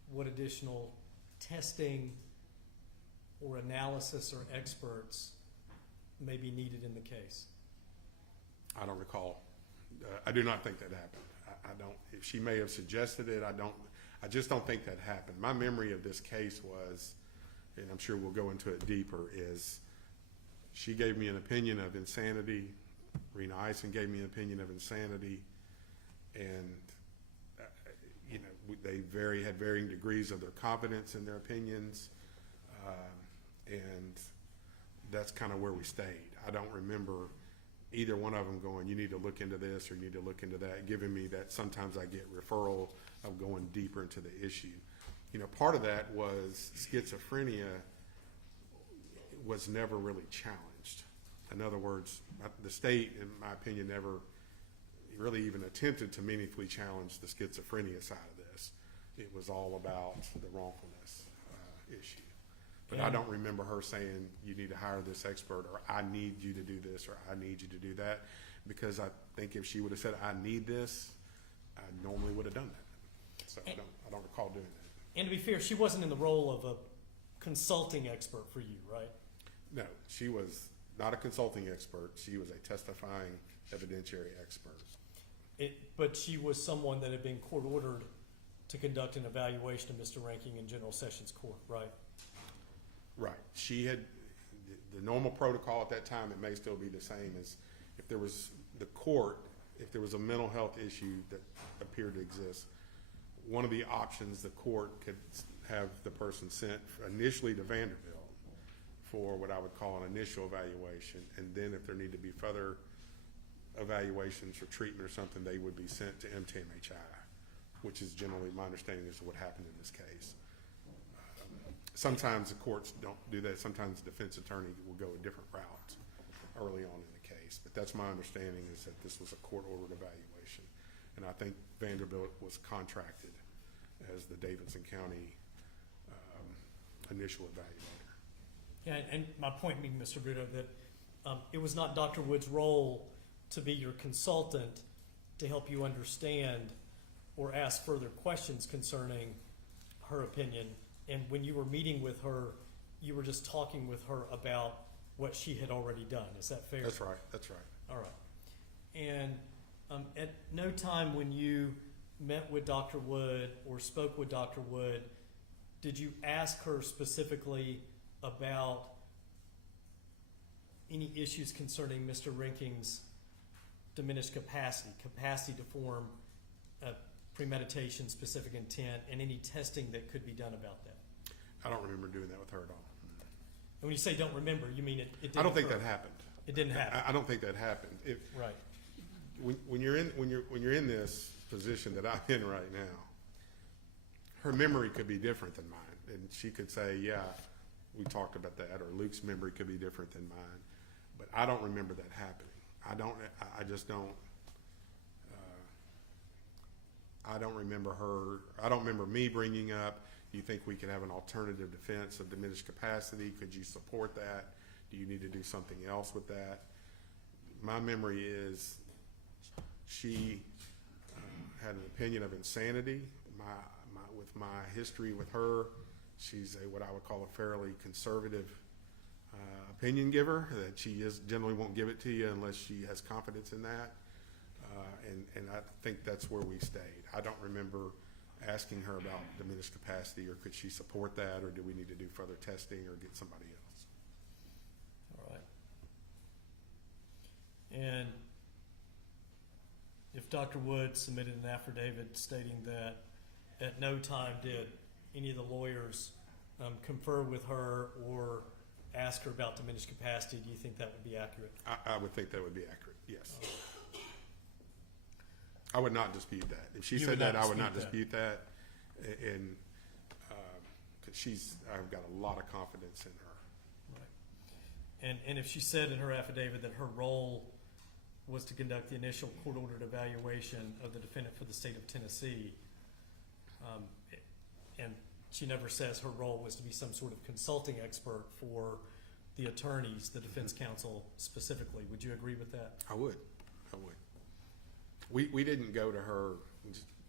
what additional testing or analysis or experts may be needed in the case? I don't recall. I do not think that happened. I don't. If she may have suggested it, I just don't think that happened. My memory of this case was, and I'm sure we'll go into it deeper, is she gave me an opinion of insanity. Rena Eisen gave me an opinion of insanity, and they had varying degrees of their confidence in their opinions, and that's kind of where we stayed. I don't remember either one of them going, you need to look into this or you need to look into that, giving me that sometimes I get referral of going deeper into the issue. Part of that was schizophrenia was never really challenged. In other words, the state, in my opinion, never really even attempted to meaningfully challenge the schizophrenia side of this. It was all about the wrongfulness issue. But I don't remember her saying, you need to hire this expert, or I need you to do this, or I need you to do that. Because I think if she would have said, I need this, I normally would have done that. So I don't recall doing that. And to be fair, she wasn't in the role of a consulting expert for you, right? No, she was not a consulting expert. She was a testifying evidentiary expert. But she was someone that had been court ordered to conduct an evaluation of Mr. Reinking in General Sessions Court, right? Right. She had the normal protocol at that time. It may still be the same as if there was if there was a mental health issue that appeared to exist. One of the options, the court could have the person sent initially to Vanderbilt for what I would call an initial evaluation, and then if there need to be further evaluations or treatment or something, they would be sent to MTMHI, which is generally my understanding is what happened in this case. Sometimes the courts don't do that. Sometimes the defense attorney will go a different route early on in the case. But that's my understanding, is that this was a court-ordered evaluation. And I think Vanderbilt was contracted as the Davidson County initial evaluator. Yeah, and my point being, Mr. Bruno, that it was not Dr. Wood's role to be your consultant to help you understand or ask further questions concerning her opinion. And when you were meeting with her, you were just talking with her about what she had already done. Is that fair? That's right. That's right. All right. And at no time when you met with Dr. Wood or spoke with Dr. Wood, did you ask her specifically about any issues concerning Mr. Reinking's diminished capacity to form premeditation, specific intent, and any testing that could be done about that? I don't remember doing that with her at all. And when you say don't remember, you mean it didn't I don't think occur. that happened. It didn't happen. I don't think that happened. Right. When you're in this position that I'm in right now, her memory could be different than mine, and she could say, "Yeah, we talked about that," or Luke's memory could be different than mine, but I don't remember that happening. I just don't. I don't remember her. I don't remember me bringing up, do you think we could have an alternative defense of diminished capacity? Could you support that? Do you need to do something else with that? My memory is she had an opinion of insanity, with my history with her, she's what I would call a fairly conservative opinion giver, that she generally won't give it to you unless she has confidence in that. And I think that's where we stayed. I don't remember asking her about diminished capacity, or could she support that, or do we need to do further testing or get somebody else? All right. And if Dr. Wood submitted an affidavit stating that at no time did any of the lawyers confer with her or ask her about diminished capacity, do you think that would be accurate? I would think that would be accurate, yes. I would not dispute that. If she You said would that, not I would not dispute dispute that. And, 'cause I've got a lot of confidence in her. Right. And if she said in her affidavit that her role was to conduct the initial court-ordered evaluation of the defendant for the state of Tennessee, and she never says her role was to be some sort of consulting expert for the attorneys, the defense counsel specifically, would you agree with that? I would. We didn't go to her,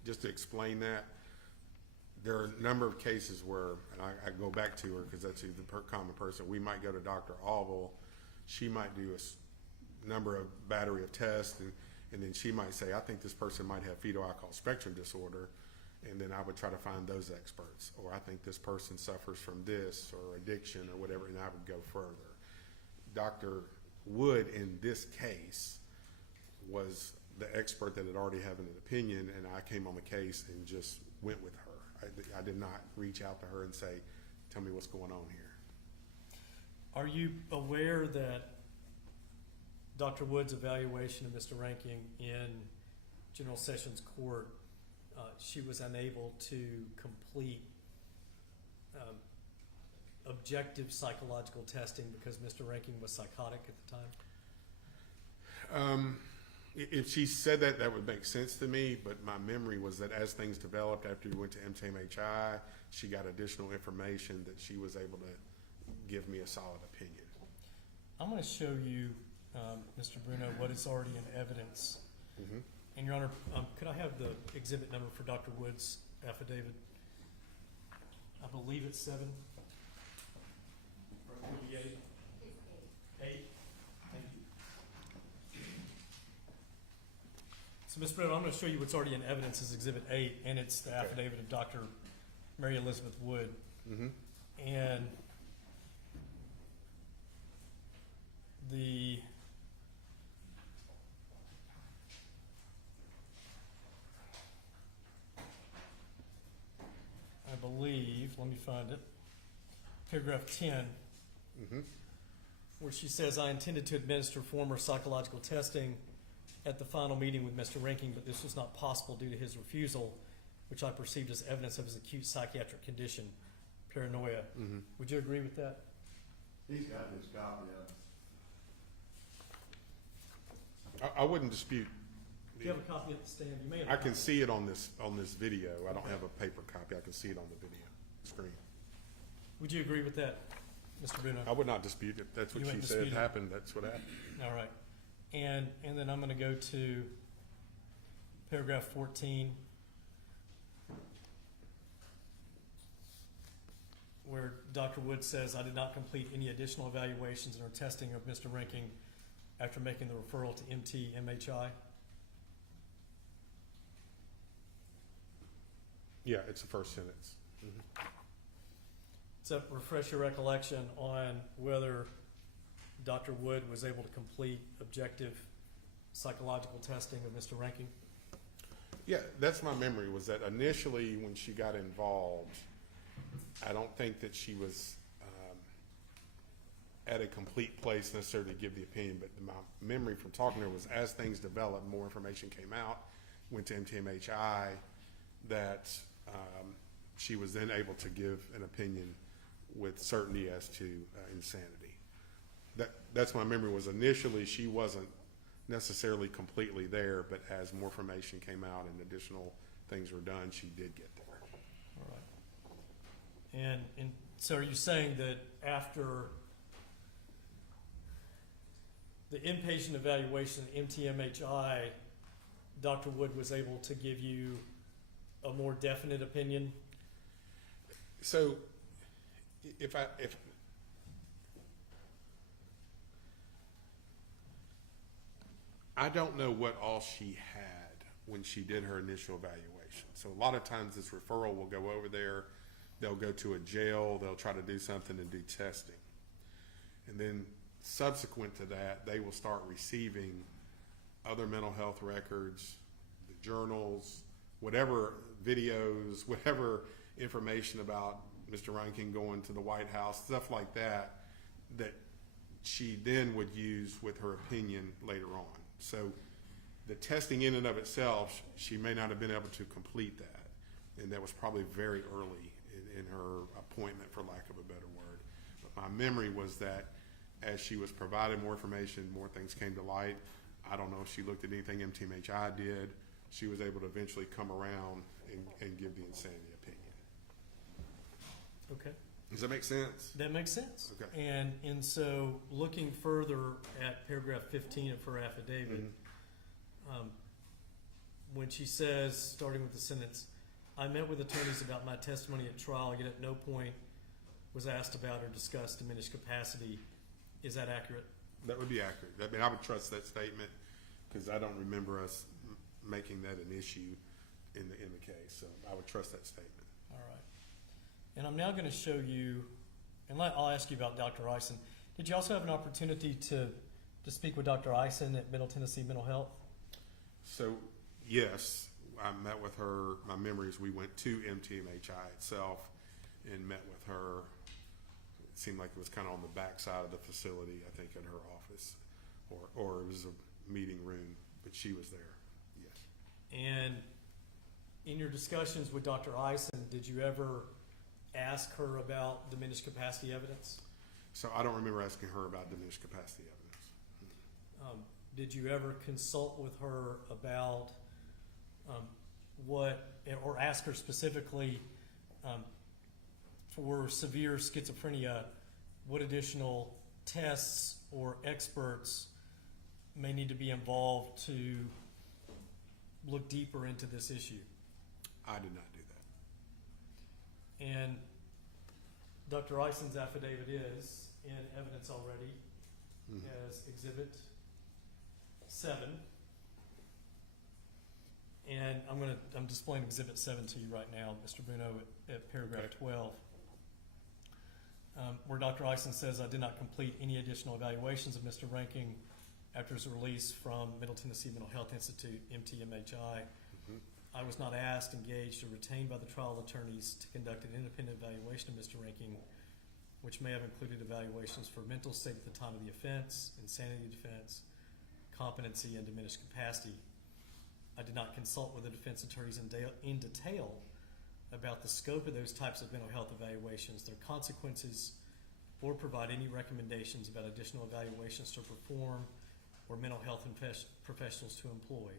just to explain that. There are a number of cases where, and I go back to her because that's the common person, we might go to Dr. Alville, she might do a number of battery of tests, and then she might say, I think this person might have fetal alcohol spectrum disorder, and then I would try to find those experts. Or I think this person suffers from this, or addiction, or whatever, and I would go further. Dr. Wood, in this case, was the expert that had already had an opinion, and I came on the case and just went with her. I did not reach out to her and say, tell me what's going on here. Are you aware that Dr. Wood's evaluation of Mr. Reinking in General Sessions Court, she was unable to complete objective psychological testing because Mr. Reinking was psychotic at the time? If she said that, that would make sense to me, but my memory was that as things developed after we went to MTMHI, she got additional information that she was able to give me a solid opinion. I'm going to show you, Mr. Bruno, what is already in evidence. Mm-hmm. And Your Honor, could I have the exhibit number for Dr. Wood's affidavit? I believe it's 7. Or it could be 8. 8. Thank you. So, Ms. Bruno, I'm going to show you what's already in evidence as Exhibit 8, and it's the affidavit of Dr. Mary Elizabeth Wood. Mm-hmm. And I believe, let me find it, paragraph 10, Mm-hmm. where she says, I intended to administer former psychological testing at the final meeting with Mr. Reinking, but this was not possible due to his refusal, which I perceived as evidence of his acute psychiatric condition, paranoia. Mm-hmm. Would you agree with that? He's got his copy of it. I wouldn't dispute. Do you have a copy at the stand? You may have. I can see it on this video. I don't have a paper copy. I can see it on the video screen. Would you agree with that, Mr. Bruno? I would not dispute it. That's what You she wouldn't said dispute it? happened. That's what happened. All right. And then I'm going to go to paragraph 14, where Dr. Wood says, I did not complete any additional evaluations or testing of Mr. Reinking after making the referral to MTMHI. Yeah, it's the first sentence. Mm-hmm. So refresh your recollection on whether Dr. Wood was able to complete objective psychological testing of Mr. Reinking. Yeah, that's my memory, was that initially when she got involved, I don't think that she was at a complete place necessarily to give the opinion, but my memory from talking to her was as things developed, more information came out, went to MTMHI, that she was then able to give an opinion with certainty as to insanity. That's my memory, was initially she wasn't necessarily completely there, but as more information came out and additional things were done, she did get there. All right. And so are you saying that after the inpatient evaluation at MTMHI, Dr. Wood was able to give you a more definite opinion? So, if I don't know what all she had when she did her initial evaluation. So a lot of times this referral will go over there, they'll go to a jail, they'll try to do something and do testing. And then subsequent to that, they will start receiving other mental health records, the journals, whatever videos, whatever information about Mr. Reinking going to the White House, stuff like that, that she then would use with her opinion later on. So the testing in and of itself, she may not have been able to complete that. And that was probably very early in her appointment, for lack of a better word. But my memory was that as she was provided more information, more things came to light. I don't know if she looked at anything MTMHI did. She was able to eventually come around and give the insanity opinion. Okay. Does that make sense? That makes sense. Okay. And so looking further at paragraph 15 of her affidavit, when she says, starting with the sentence, I met with attorneys about my testimony at trial, yet at no point was asked about or discussed diminished capacity. Is that accurate? That would be accurate. I mean, I would trust that statement because I don't remember us making that an issue in the case. So I would trust that statement. All right. And I'm now going to show you, and I'll ask you about Dr. Eisen. Did you also have an opportunity to speak with Dr. Eisen at Middle Tennessee Mental Health? So, yes, I met with her. My memory is we went to MTMHI itself and met with her. It seemed like it was kind of on the back side of the facility, I think, in her office. Or it was a meeting room, but she was there, yes. And in your discussions with Dr. Eisen, did you ever ask her about diminished capacity evidence? So I don't remember asking her about diminished capacity evidence. Did you ever consult with her about or ask her specifically for severe schizophrenia, what additional tests or experts may need to be involved to look deeper into this issue? I did not do that. And Dr. Eisen's affidavit is in evidence already as Exhibit 7. And I'm displaying Exhibit 7 to you right now, Mr. Bruno, at paragraph 12. Where Dr. Eisen says, I did not complete any additional evaluations of Mr. Reinking after his release from Middle Tennessee Mental Health Institute, MTMHI. I was not asked, engaged, or retained by the trial attorneys to conduct an independent evaluation of Mr. Reinking, which may have included evaluations for mental state at the time of the offense, insanity defense, competency, and diminished capacity. I did not consult with the defense attorneys in detail about the scope of those types of mental health evaluations, their consequences, or provide any recommendations about additional evaluations to perform or mental health professionals to employ,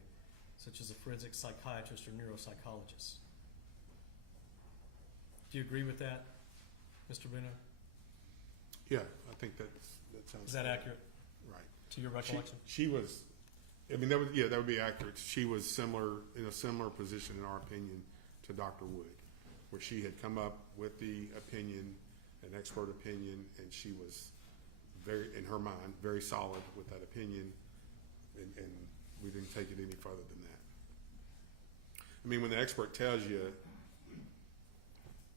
such as a forensic psychiatrist or neuropsychologist. Do you agree with that, Mr. Bruno? Yeah, I think that sounds Is that good. accurate Right. to your recollection? She was, I mean, that would be accurate. She was in a similar position, in our opinion, to Dr. Wood, where she had come up with the opinion, an expert opinion, and she was very, in her mind, very solid with that opinion, and we didn't take it any further than that. I mean, when the expert tells you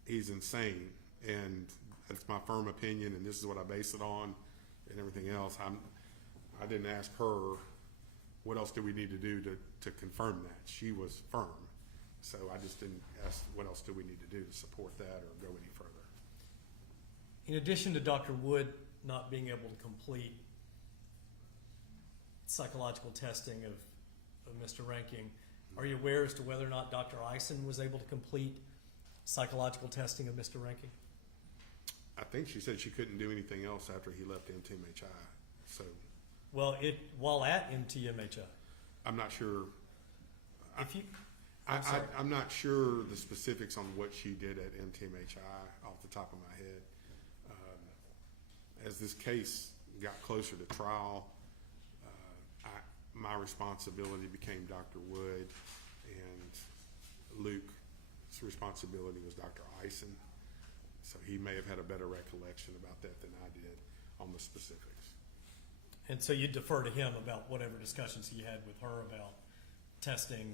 he's insane, and it's my firm opinion, and this is what I base it on, and everything else, I didn't ask her what else do we need to do to confirm that. She was firm, so I just didn't ask what else do we need to do to support that or go any further. In addition to Dr. Wood not being able to complete psychological testing of Mr. Reinking, are you aware as to whether or not Dr. Eisen was able to complete psychological testing of Mr. Reinking? I think she said she couldn't do anything else after he left MTMHI, so Well, while at MTMHI. I'm not sure. If you, I'm sorry. I'm not sure the specifics on what she did at MTMHI off the top of my head. As this case got closer to trial, my responsibility became Dr. Wood and Luke responsibility was Dr. Eisen. So he may have had a better recollection about that than I did on the specifics. And so you defer to him about whatever discussions he had with her about testing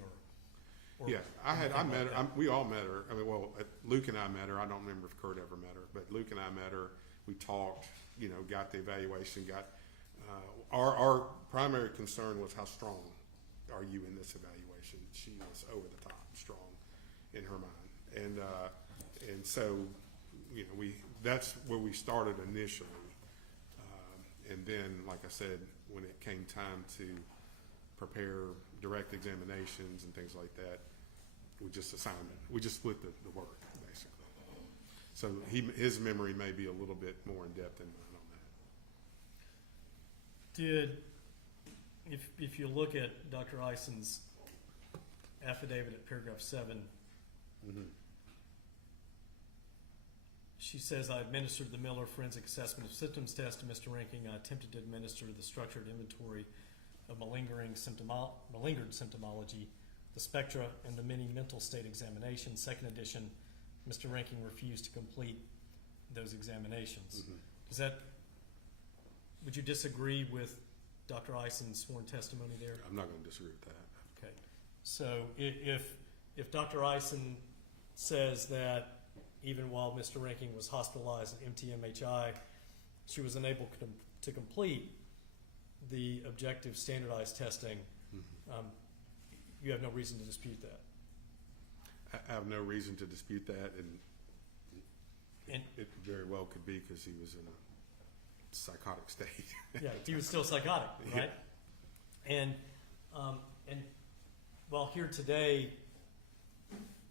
or Yeah, I anything met like her, that. we all met her. I mean, well, Luke and I met her. I don't remember if Kurt ever met her, but Luke and I met her. We talked, got the evaluation, our primary concern was how strong are you in this evaluation? She was over the top strong in her mind. And so, that's where we started initially. And then, like I said, when it came time to prepare direct examinations and things like that, we just split the work, basically. So his memory may be a little bit more in depth than mine on that. If you look at Dr. Eisen's affidavit at paragraph 7, Mm-hmm. she says, I administered the Miller Forensic Assessment of Symptoms test to Mr. Reinking. I attempted to administer the structured inventory of malingered symptomology, the spectra, and the mini mental state examination. Second edition, Mr. Reinking refused to complete those examinations. Mm-hmm. Would you disagree with Dr. Eisen's sworn testimony there? I'm not going to disagree with that. Okay. So if Dr. Eisen says that even while Mr. Reinking was hospitalized at MTMHI, she was unable to complete the objective standardized testing, Mm-hmm. you have no reason to dispute that. I have no reason to dispute that, And it very well could be because he was in a psychotic state. yeah, he was still psychotic, right? And while here today,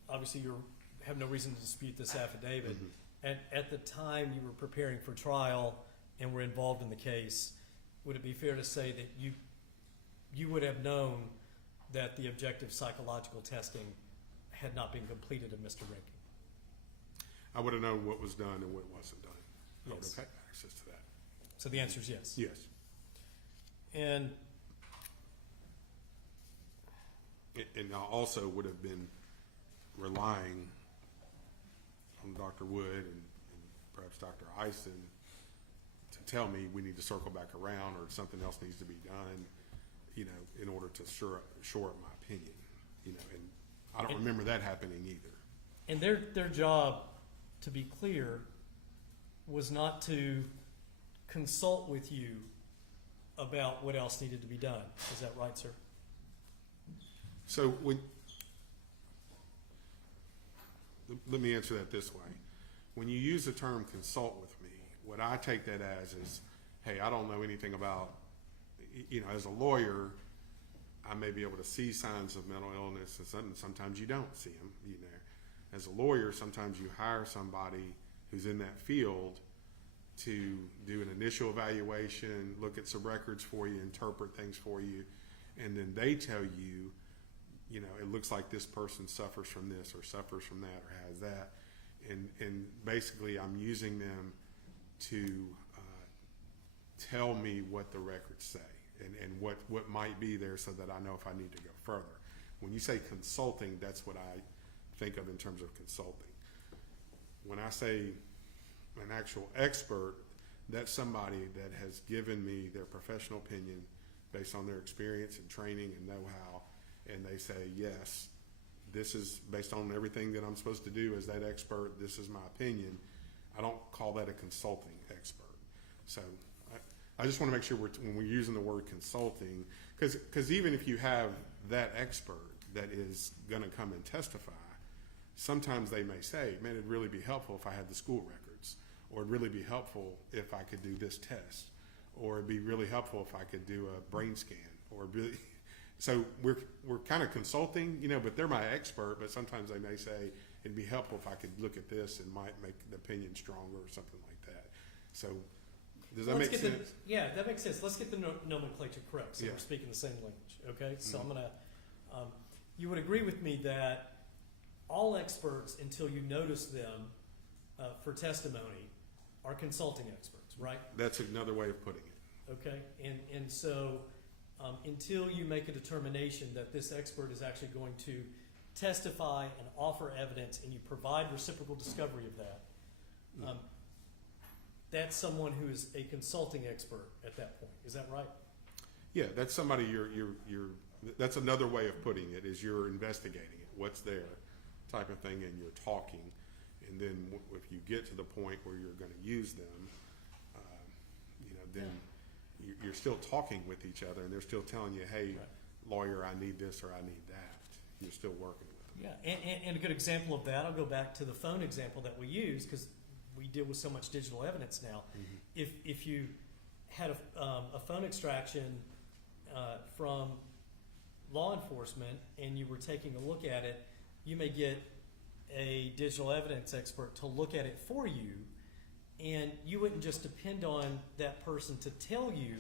obviously you have no reason to dispute this affidavit. Mhm. And at the time you were preparing for trial and were involved in the case, would it be fair to say that you would have known that the objective psychological testing had not been completed of Mr. Reinking? I would have known what was done and what wasn't done. I would Yes. have had access to that. So the answer is yes. Yes. And And I also would have been relying on Dr. Wood and perhaps Dr. Eisen to tell me we need to circle back around or something else needs to be done, in order to shore up my opinion, and I don't remember that happening either. And their job, to be clear, was not to consult with you about what else needed to be done. Is that right, sir? So let me answer that this way. When you use the term consult with me, what I take that as is, hey, I don't know anything about, as a lawyer, I may be able to see signs of mental illness and sometimes you don't see them, As a lawyer, sometimes you hire somebody who's in that field to do an initial evaluation, look at some records for you, interpret things for you, and then they tell you, it looks like this person suffers from this or suffers from that or has that. And basically I'm using them to tell me what the records say and what might be there so that I know if I need to go further. When you say consulting, that's what I think of in terms of consulting. When I say an actual expert, that's somebody that has given me their professional opinion based on their experience and training and know-how, and they say, yes, this is based on everything that I'm supposed to do as that expert, this is my opinion. I don't call that a consulting expert. So I just want to make sure when we're using the word consulting, because even if you have that expert that is going to come and testify, sometimes they may say, man, it'd really be helpful if I had the school records, or it'd really be helpful if I could do this test, or it'd be really helpful if I could do a brain scan, or really. So we're kind of consulting, but they're my expert, but sometimes they may say it'd be helpful if I could look at this and might make the opinion stronger or something like that. So does that make sense? Yeah, that makes sense. Let's get the nomenclature correct so Yeah. we're speaking the same language, okay? So Mhm. I'm going to, you would agree with me that all experts, until you notice them for testimony, are consulting experts, right? That's another way of putting it. Okay, and so until you make a determination that this expert is actually going to testify and offer evidence and you provide reciprocal discovery of that, that's someone who is a consulting expert at that point. Is that right? Yeah, that's somebody that's another way of putting it, is you're investigating it, what's there, type of thing, and you're talking. And then if you get to the point where you're going to use them, then you're still talking with each other, and they're still telling you, hey, lawyer, I need this or I need that. You're still working with them. Yeah, and a good example of that, I'll go back to the phone example that we use, because we deal with so much digital evidence now. If you had a phone extraction from law enforcement and you were taking a look at it, you may get a digital evidence expert to look at it for you, and you wouldn't just depend on that person to tell you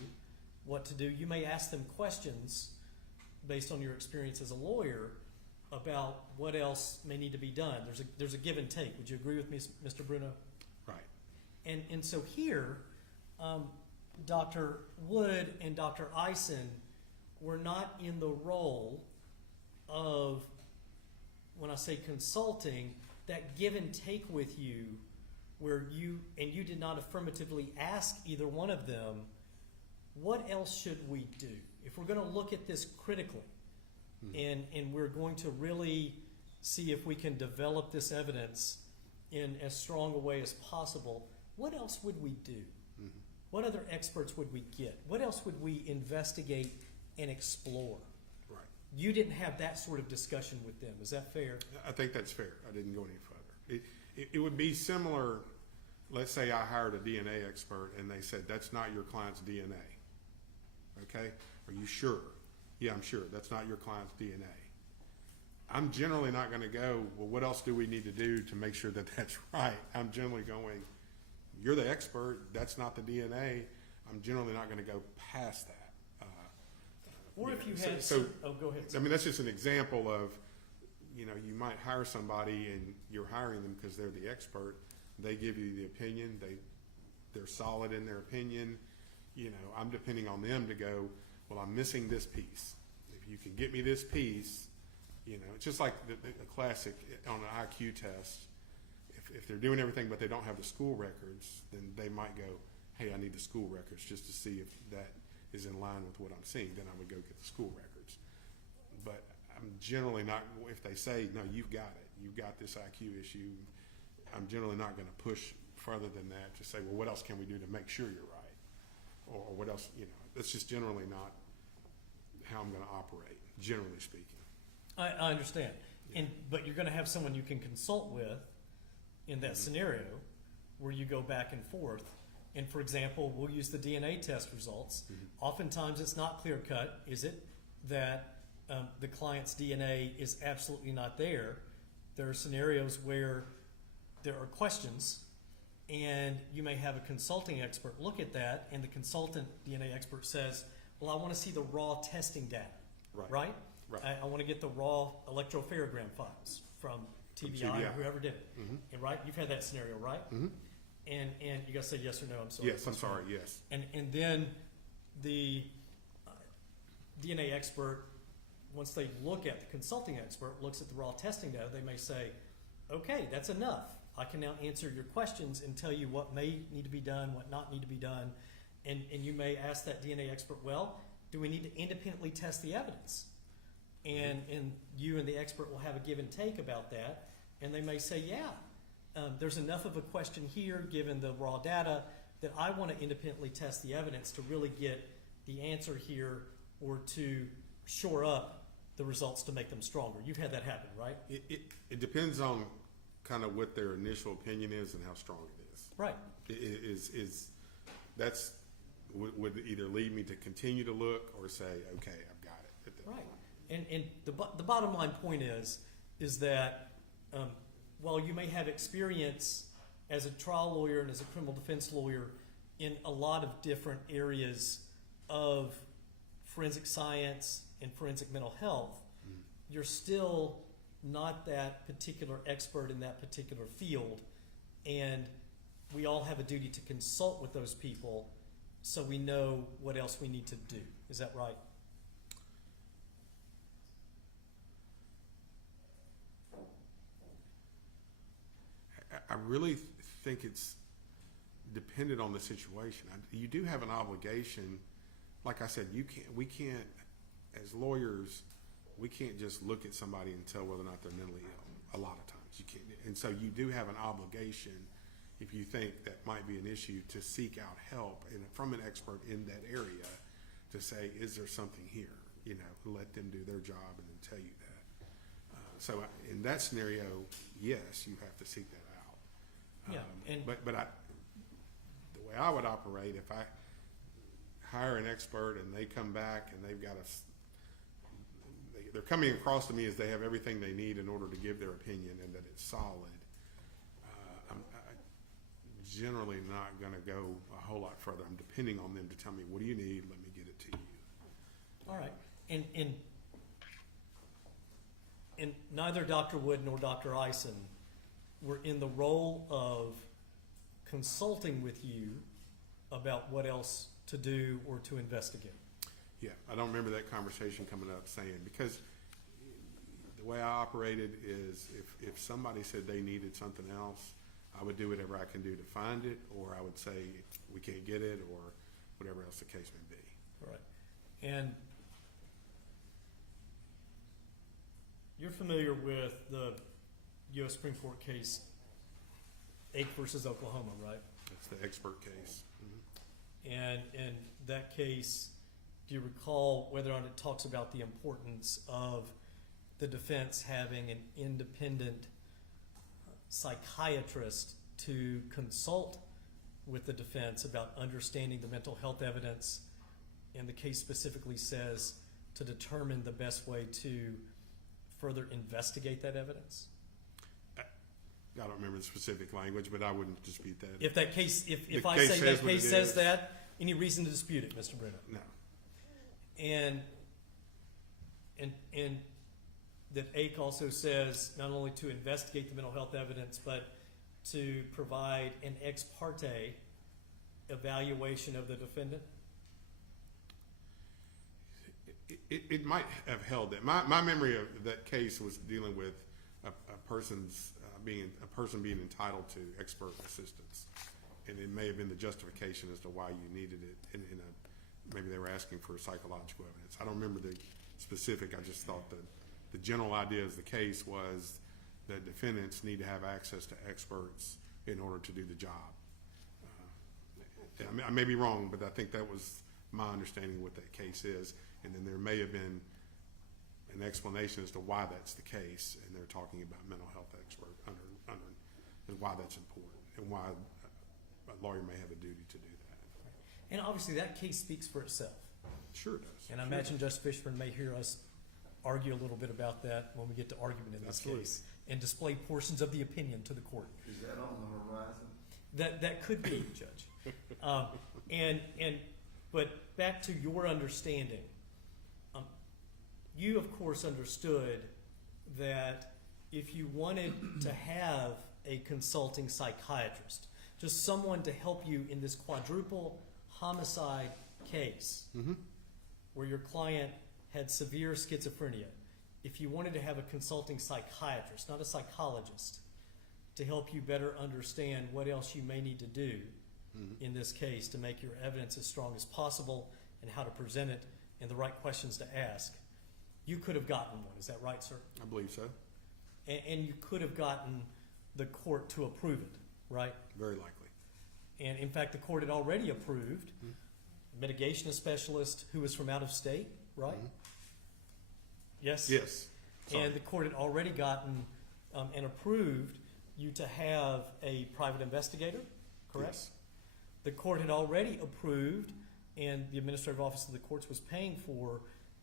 what to do. You may ask them questions based on your experience as a lawyer about what else may need to be done. There's a give and take. Would you agree with me, Mr. Bruno? Right. And so here, Dr. Wood and Dr. Eisen were not in the role of, when I say consulting, that give and take with you, where you did not affirmatively ask either one of them, what else should we do? If we're going to look at this critically, and we're going to really see if we can develop this evidence in as strong a way as possible, what else would we do? What other experts would we get? What else would we investigate and explore? Right. You didn't have that sort of discussion with them. Is that fair? I think that's fair. I didn't go any further. It would be similar. Let's say I hired a DNA expert and they said, that's not your client's DNA. Okay? Are you sure? Yeah, I'm sure. That's not your client's DNA. I'm generally not going to go, well, what else do we need to do to make sure that that's right? I'm generally going, you're the expert. That's not the DNA. I'm generally not going to go past that. Or if you had, go ahead. I mean, that's just an example of, you might hire somebody and you're hiring them because they're the expert. They give you the opinion. They're solid in their opinion. I'm depending on them to go, well, I'm missing this piece. If you can get me this piece, it's just like a classic on an IQ test. If they're doing everything but they don't have the school records, then they might go, hey, I need the school records just to see if that is in line with what I'm seeing. Then I would go get the school records. But I'm generally not, if they say, no, you've got it, you've got this IQ issue, I'm generally not going to push further than that to say, well, what else can we do to make sure you're right? Or what else, that's just generally not how I'm going to operate, generally speaking. I understand. But you're going to have someone you can consult with in that scenario where you go back and forth. And for example, we'll use the DNA test results. Oftentimes it's not clear cut, is it, that the client's DNA is absolutely not there. There are scenarios where there are questions, and you may have a consulting expert look at that, and the consultant DNA expert says, well, I want to see the raw testing data, right? I want to get the raw electropharogram files from TBI or whoever did it. And right, you've had that scenario, right? And you got to say yes or no. I'm sorry. Yes, I'm sorry. Yes. And then the DNA expert, once they look at the consulting expert, looks at the raw testing data, they may say, okay, that's enough. I can now answer your questions and tell you what may need to be done, what not need to be done. And you may ask that DNA expert, well, do we need to independently test the evidence? And you and the expert will have a give and take about that. And they may say, yeah, there's enough of a question here, given the raw data, that I want to independently test the evidence to really get the answer here, or to shore up the results to make them stronger. You've had that happen, right? It depends on kind of what their initial opinion is and how strong it is. Right. That's would either lead me to continue to look or say, okay, I've got it. Right. And the bottom line point is that while you may have experience as a trial lawyer and as a criminal defense lawyer in a lot of different areas of forensic science and forensic mental health, you're still not that particular expert in that particular field, and we all have a duty to consult with those people so we know what else we need to do. Is that right? I really think it's dependent on the situation. You do have an obligation. Like I said, we can't, as lawyers, we can't just look at somebody and tell whether or not they're mentally ill. A lot of times you can't. And so you do have an obligation, if you think that might be an issue, to seek out help from an expert in that area to say, is there something here? You know, let them do their job and then tell you that. So in that scenario, yes, you have to seek that out. Yeah, But the way I would operate, if I hire an expert and they come back and they've got they're coming across to me as they have everything they need in order to give their opinion and that it's solid, I'm generally not going to go a whole lot further. I'm depending on them to tell me, what do you need? Let me get it to you. all right. And neither Dr. Wood nor Dr. Eisen were in the role of consulting with you about what else to do or to investigate. Yeah, I don't remember that conversation coming up saying, because the way I operated is if somebody said they needed something else, I would do whatever I can do to find it, or I would say we can't get it, or whatever else the case may be. All right. And you're familiar with the U.S. Supreme Court case, Ake versus Oklahoma, right? That's the expert case. Mm-hmm. And in that case, do you recall whether or not it talks about the importance of the defense having an independent psychiatrist to consult with the defense about understanding the mental health evidence? And the case specifically says to determine the best way to further investigate that evidence? I don't remember the specific language, but I wouldn't dispute that. If that case, if The I case say says that what case it says is. that, any reason to dispute it, Mr. Bruno? No. And that Ake also says not only to investigate the mental health evidence, but to provide an ex parte evaluation of the defendant? It might have held that. My memory of that case was dealing with a person being entitled to expert assistance, and it may have been the justification as to why you needed it. Maybe they were asking for psychological evidence. I don't remember the specific. I just thought that the general idea of the case was that defendants need to have access to experts in order to do the job. I may be wrong, but I think that was my understanding of what that case is. And then there may have been an explanation as to why that's the case, and they're talking about mental health expert and why that's important, and why a lawyer may have a duty to do that. And obviously that case speaks for itself. Sure it does. And I Sure imagine does. Judge Fishman may hear us argue a little bit about that when we get to argument in this Absolutely. case, and display portions of the opinion to the court. Is that on the horizon? That could be, Judge. But back to your understanding, you of course understood that if you wanted to have a consulting psychiatrist, just someone to help you in this quadruple homicide case, Mm-hmm. where your client had severe schizophrenia, if you wanted to have a consulting psychiatrist, not a psychologist, to help you better understand what else you may need to do Mm-hmm. in this case to make your evidence as strong as possible and how to present it and the right questions to ask, you could have gotten one. Is that right, sir? I believe so. And you could have gotten the court to approve it, right? Very likely. And in fact, the court had already approved a mitigationist specialist who was from out of state, right? Mhm. Yes? Yes. Sorry. And the court had already gotten and approved you to have a private investigator, correct? Yes. The court had already approved, and the administrative office of the courts was paying for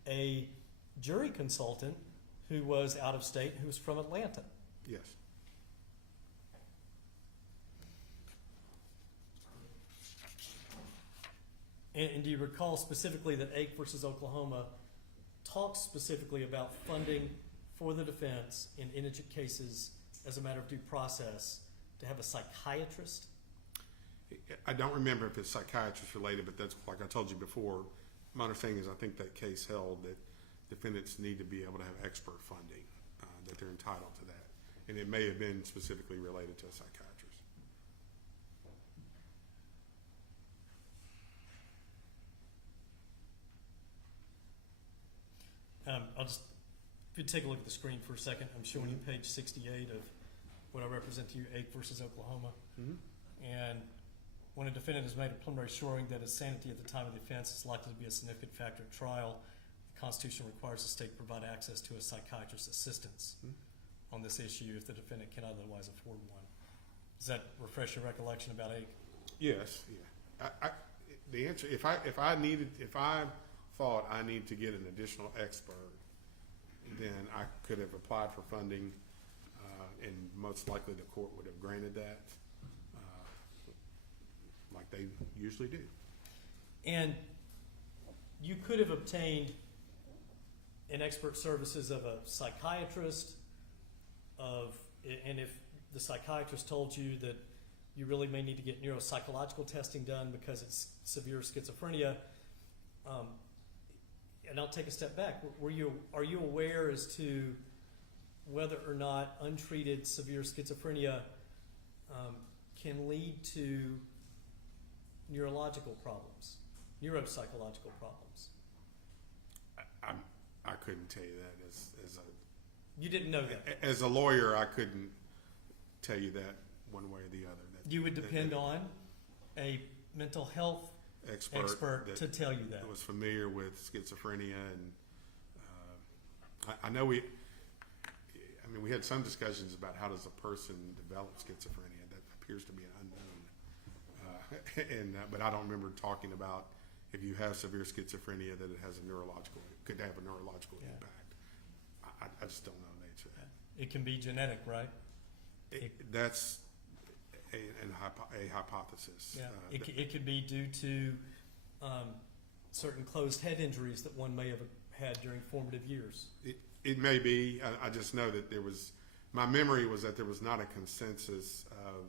a jury consultant who was out of state, who was from Atlanta. Yes. And do you recall specifically that Ake versus Oklahoma talks specifically about funding for the defense in indigent cases as a matter of due process to have a psychiatrist? I don't remember if it's psychiatrist related, but that's, like I told you before, my understanding is I think that case held that defendants need to be able to have expert funding, that they're entitled to that. and it may have been specifically related to a psychiatrist. I'll just, if you take a look at the screen for a second, I'm showing you page 68 of what I represent to you, Ake versus Oklahoma. Mm-hmm. And when a defendant has made a preliminary showing that his sanity at the time of the offense is likely to be a significant factor at trial, the Constitution requires the state provide access to a psychiatrist's assistance on this issue if the defendant cannot otherwise afford one. Does that refresh your recollection about Ake? Yes, yeah. The answer, if I thought I need to get an additional expert, then I could have applied for funding, and most likely the court would have granted that, like they usually do. And you could have obtained an expert services of a psychiatrist, and if the psychiatrist told you that you really may need to get neuropsychological testing done because it's severe schizophrenia, and I'll take a step back. Are you aware as to whether or not untreated severe schizophrenia can lead to neurological problems, neuropsychological problems? I couldn't tell you that as a. You didn't know that. As a lawyer, I couldn't tell you that one way or the other. You would depend on a mental health expert to tell you that. Was familiar with schizophrenia, and I know we had some discussions about how does a person develop schizophrenia. That appears to be an unknown, but I don't remember talking about if you have severe schizophrenia that it has could have a neurological impact. I just don't know the nature of that. It can be genetic, right? That's a hypothesis. Yeah. It could be due to certain closed head injuries that one may have had during formative years. It may be. I just know that my memory was that there was not a consensus of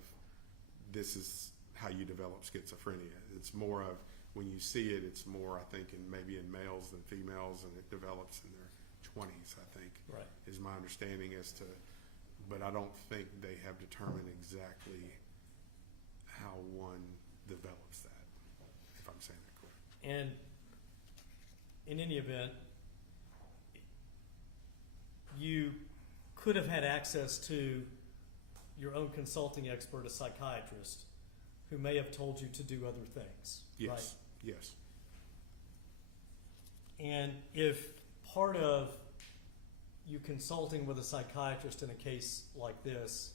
this is how you develop schizophrenia. It's more of when you see it, it's more, I think, maybe in males than females, and it develops in their 20s, I think, right, is my understanding but I don't think they have determined exactly how one develops that, if I'm saying that correctly. And in any event, you could have had access to your own consulting expert, a psychiatrist, who may have told you to do other things. Yes, right? Yes. And if part of you consulting with a psychiatrist in a case like this,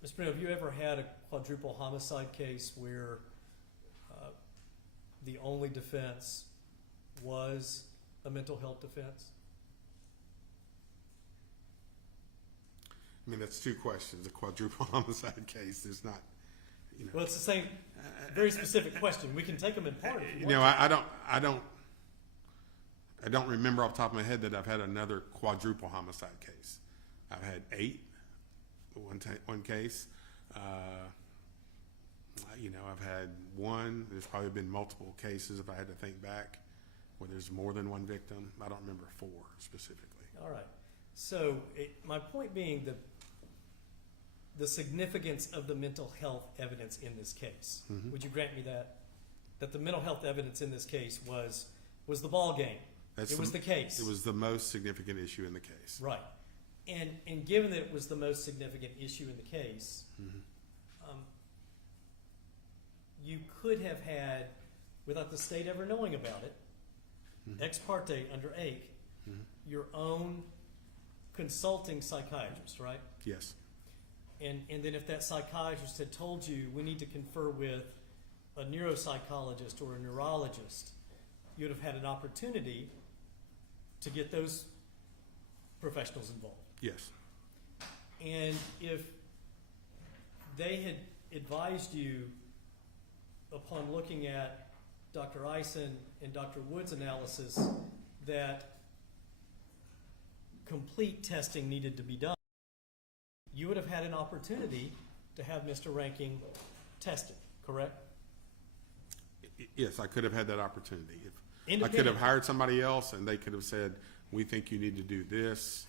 Ms. Bruno, have you ever had a quadruple homicide case where the only defense was a mental health defense? I mean, that's two questions. A quadruple homicide case, there's not, Well, it's the same, very specific question. We can take them in part if you want to. I don't remember off the top of my head that I've had another quadruple homicide case. I've had 8, one case. I've had 1. There's probably been multiple cases, if I had to think back, where there's more than one victim. I don't remember 4 specifically. All right. So my point being the significance of the mental health evidence in this case. Mm-hmm. Would you grant me that? That the mental health evidence in this case was the ball game. It was the case. It was the most significant issue in the case. Right. And given that it was the most significant issue in the case, Mm-hmm. You could have had, without the state ever knowing about it, Mm-hmm. ex parte under Ake, Mm-hmm. your own consulting psychiatrist, right? Yes. And then if that psychiatrist had told you we need to confer with a neuropsychologist or a neurologist, you'd have had an opportunity to get those professionals involved. Yes. And if they had advised you upon looking at Dr. Eisen and Dr. Wood's analysis that complete testing needed to be done, you would have had an opportunity to have Mr. Reinking tested, correct? Yes, I could have had that opportunity. If I Independent. could have hired somebody else, and they could have said, "We think you need to do this,"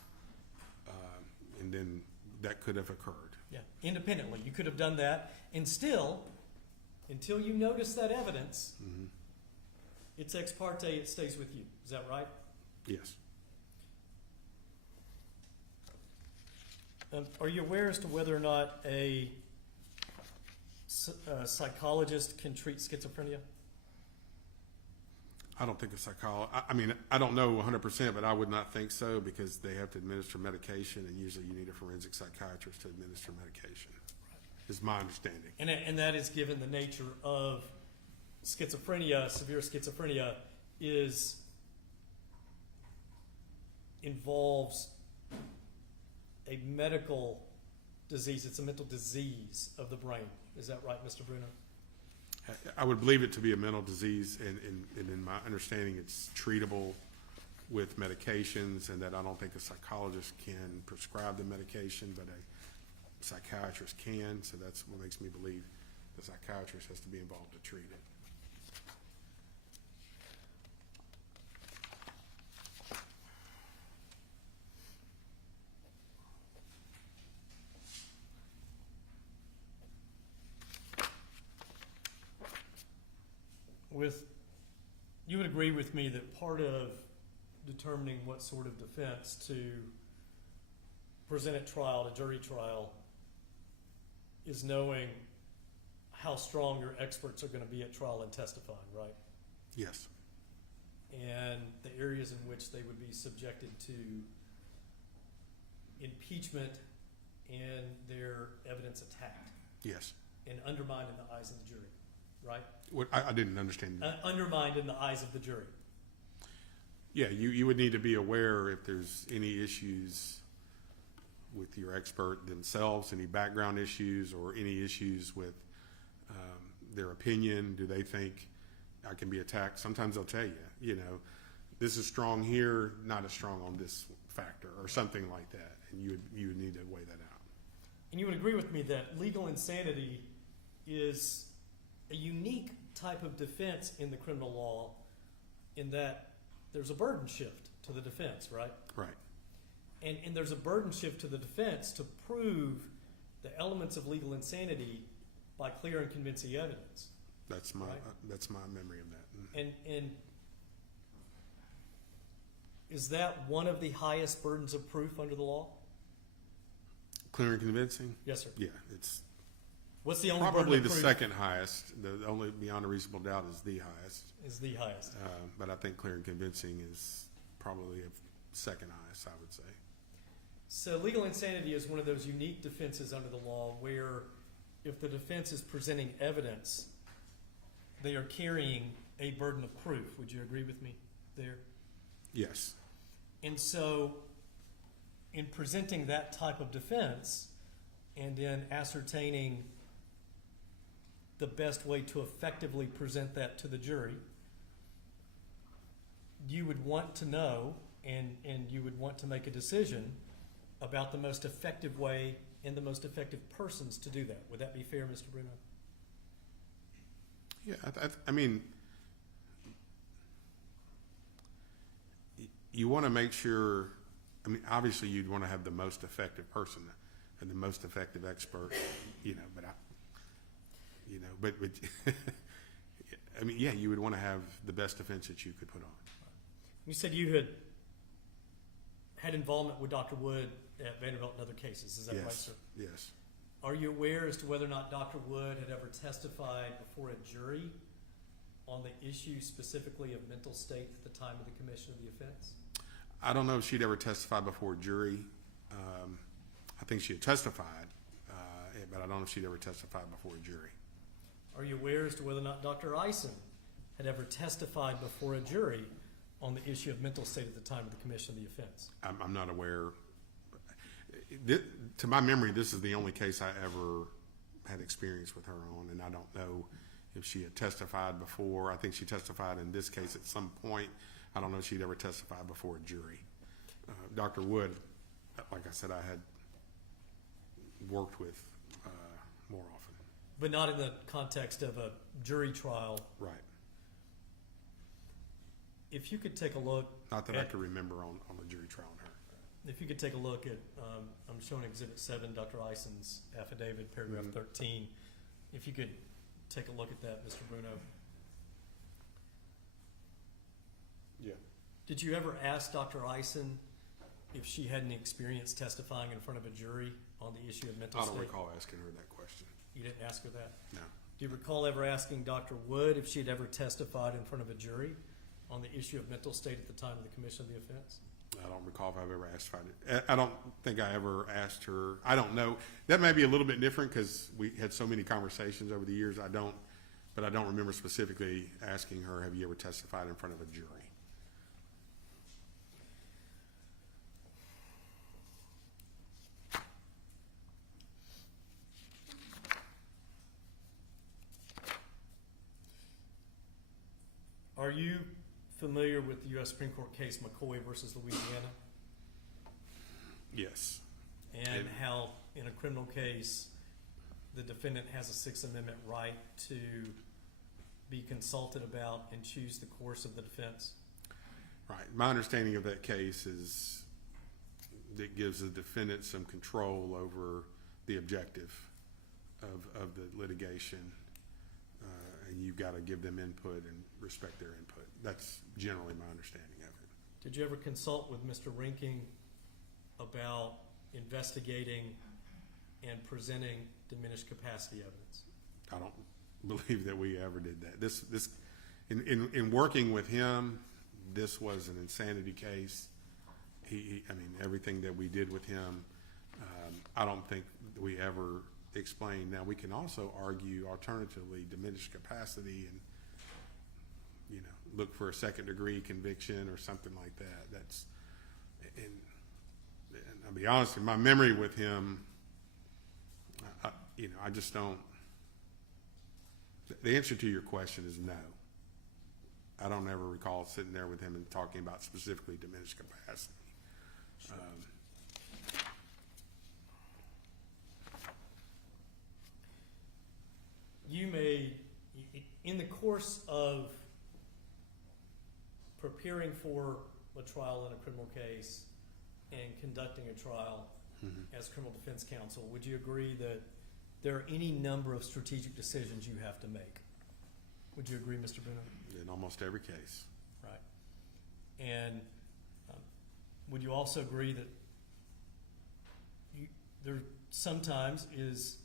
and then that could have occurred. Yeah, independently. You could have done that, and still, until you notice that evidence, Mhm. it's ex parte, it stays with you. Is that right? Yes. Are you aware as to whether or not a psychologist can treat schizophrenia? I don't think a psychologist, I mean, I don't know 100%, but I would not think so because they have to administer medication, and usually you need a forensic psychiatrist to administer medication, is my understanding. And that is given the nature of schizophrenia, severe schizophrenia involves a medical disease. It's a mental disease of the brain. Is that right, Mr. Bruno? I would believe it to be a mental disease, and in my understanding, it's treatable with medications, and that I don't think a psychologist can prescribe the medication, but a psychiatrist can, so that's what makes me believe the psychiatrist has to be involved to treat it. You would agree with me that part of determining what sort of defense to present at trial, at jury trial, is knowing how strong your experts are going to be at trial and testifying, right? Yes. And the areas in which they would be subjected to impeachment and their evidence attacked Yes. and undermined in the eyes of the jury, right? What, I didn't understand. Undermined in the eyes of the jury. Yeah, you would need to be aware if there's any issues with your expert themselves, any background issues or any issues with their opinion. Do they think I can be attacked? Sometimes they'll tell you, this is strong here, not as strong on this factor or something like that. And you would need to weigh that out. And you would agree with me that legal insanity is a unique type of defense in the criminal law in that there's a burden shift to the defense, right? Right. And there's a burden shift to the defense to prove the elements of legal insanity by clear and convincing evidence. That's my Right. That's my memory of that. And is that one of the highest burdens of proof under the law? Clear and convincing? Yes, sir. Yeah, it's What's the only probably burden the of proof? second highest. The only beyond a reasonable doubt is the highest. Is the highest. But I think clear and convincing is probably a second highest, I would say. So legal insanity is one of those unique defenses under the law where if the defense is presenting evidence, they are carrying a burden of proof. Would you agree with me there? Yes. And so in presenting that type of defense and in ascertaining the best way to effectively present that to the jury, you would want to know and you would want to make a decision about the most effective way and the most effective persons to do that. Would that be fair, Mr. Bruno? Yeah, I mean, you want to make sure, I mean, obviously you'd want to have the most effective person and the most effective expert, but I mean, yeah, you would want to have the best defense that you could put on. You said you had involvement with Dr. Wood at Vanderbilt and other cases. Is that right, sir? Yes. Are you aware as to whether or not Dr. Wood had ever testified before a jury on the issue specifically of mental state at the time of the commission of the offense? I don't know if she'd ever testified before a jury. I think she had testified, but I don't know if she'd ever testified before a jury. Are you aware as to whether or not Dr. Eisen had ever testified before a jury on the issue of mental state at the time of the commission of the offense? I'm not aware. To my memory, this is the only case I ever had experience with her on, and I don't know if she had testified before. I think she testified in this case at some point. I don't know if she'd ever testified before a jury. Dr. Wood, like I said, I had worked with more often. But not in the context of a jury trial. Right. If you could take a look. Not that I could remember on a jury trial on her. if you could take a look at, I'm showing Exhibit 7, Dr. Ison's affidavit, paragraph 13. If you could take a look at that, Mr. Bruno. Yeah. Did you ever ask Dr. Ison if she had any experience testifying in front of a jury on the issue of mental I state? don't recall asking her that question. You didn't ask her that? No. Do you recall ever asking Dr. Wood if she had ever testified in front of a jury on the issue of mental state at the time of the commission of the offense? I don't recall if I've ever asked her. I don't think I ever asked her. I don't know. That may be a little bit different because we had so many conversations over the years. But I don't remember specifically asking her, have you ever testified in front of a jury? Are you familiar with the U.S. Supreme Court case McCoy versus Louisiana? Yes. And how in a criminal case, the defendant has a Sixth Amendment right to be consulted about and choose the course of the defense? Right. My understanding of that case is that gives the defendant some control over the objective of the litigation, and you've got to give them input and respect their input. That's generally my understanding of it. Did you ever consult with Mr. Reinking about investigating and presenting diminished capacity evidence? I don't believe that we ever did that. In working with him, this was an insanity case. I mean, everything that we did with him, I don't think we ever explained. Now, we can also argue alternatively diminished capacity and, look for a second-degree conviction or something like that. And I'll be honest, in my memory with him, I just don't. The answer to your question is no. I don't ever recall sitting there with him and talking about specifically diminished capacity. Sure. You may, in the course of preparing for a trial in a criminal case and conducting a trial as criminal defense counsel, would you agree that there are any number of strategic decisions you have to make? Would you agree, Mr. Bruno? In almost every case. Right. And would you also agree that there sometimes is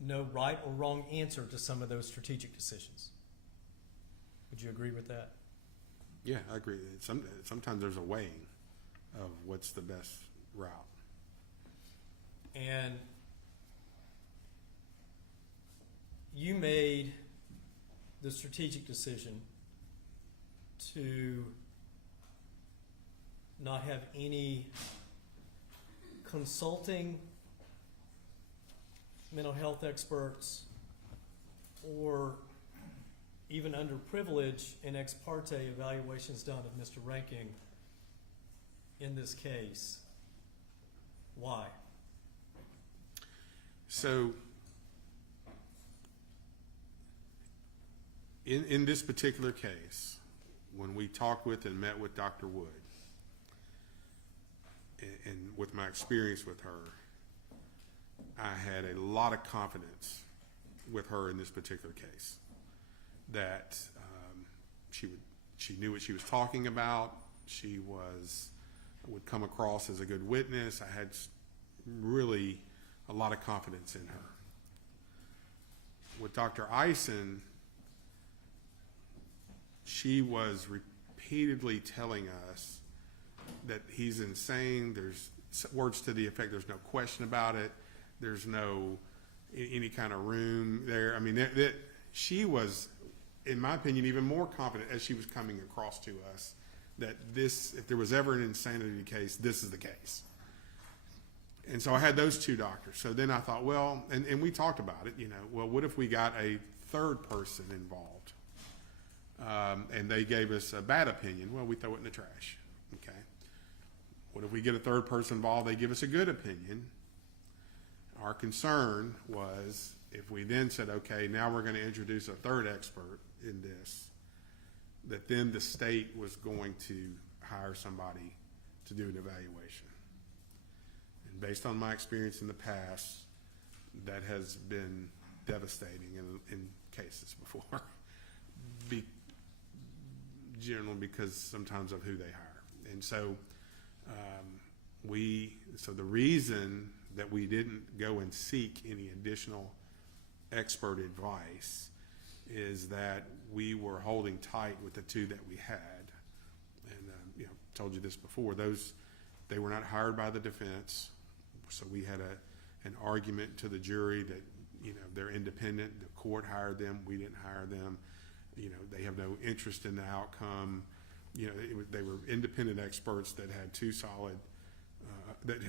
no right or wrong answer to some of those strategic decisions? Would you agree with that? Yeah, I agree. Sometimes there's a weighing of what's the best route. And you made the strategic decision to not have any consulting mental health experts or even underprivileged and ex parte evaluations done of Mr. Reinking in this case. Why? So, in this particular case, when we talked with and met with Dr. Wood, and with my experience with her, I had a lot of confidence with her in this particular case that she knew what she was talking about. She would come across as a good witness. I had really a lot of confidence in her. With Dr. Ison, she was repeatedly telling us that he's insane. There's words to the effect, there's no question about it. There's no any kind of room there. I mean, she was, in my opinion, even more confident as she was coming across to us that if there was ever an insanity case, this is the case. And so I had those two doctors. So then I thought, well, and we talked about it, well, what if we got a third person involved? And they gave us a bad opinion. Well, we throw it in the trash. Okay. What if we get a third person involved? They give us a good opinion. Our concern was if we then said, okay, now we're going to introduce a third expert in this, that then the state was going to hire somebody to do an evaluation. based on my experience in the past, that has been devastating in cases before. Generally because sometimes of who they hire. And so so the reason that we didn't go and seek any additional expert advice is that we were holding tight with the two that we had. And told you this before, they were not hired by the defense, so we had an argument to the jury that they're independent. The court hired them, we didn't hire them. They have no interest in the outcome. They were independent experts that had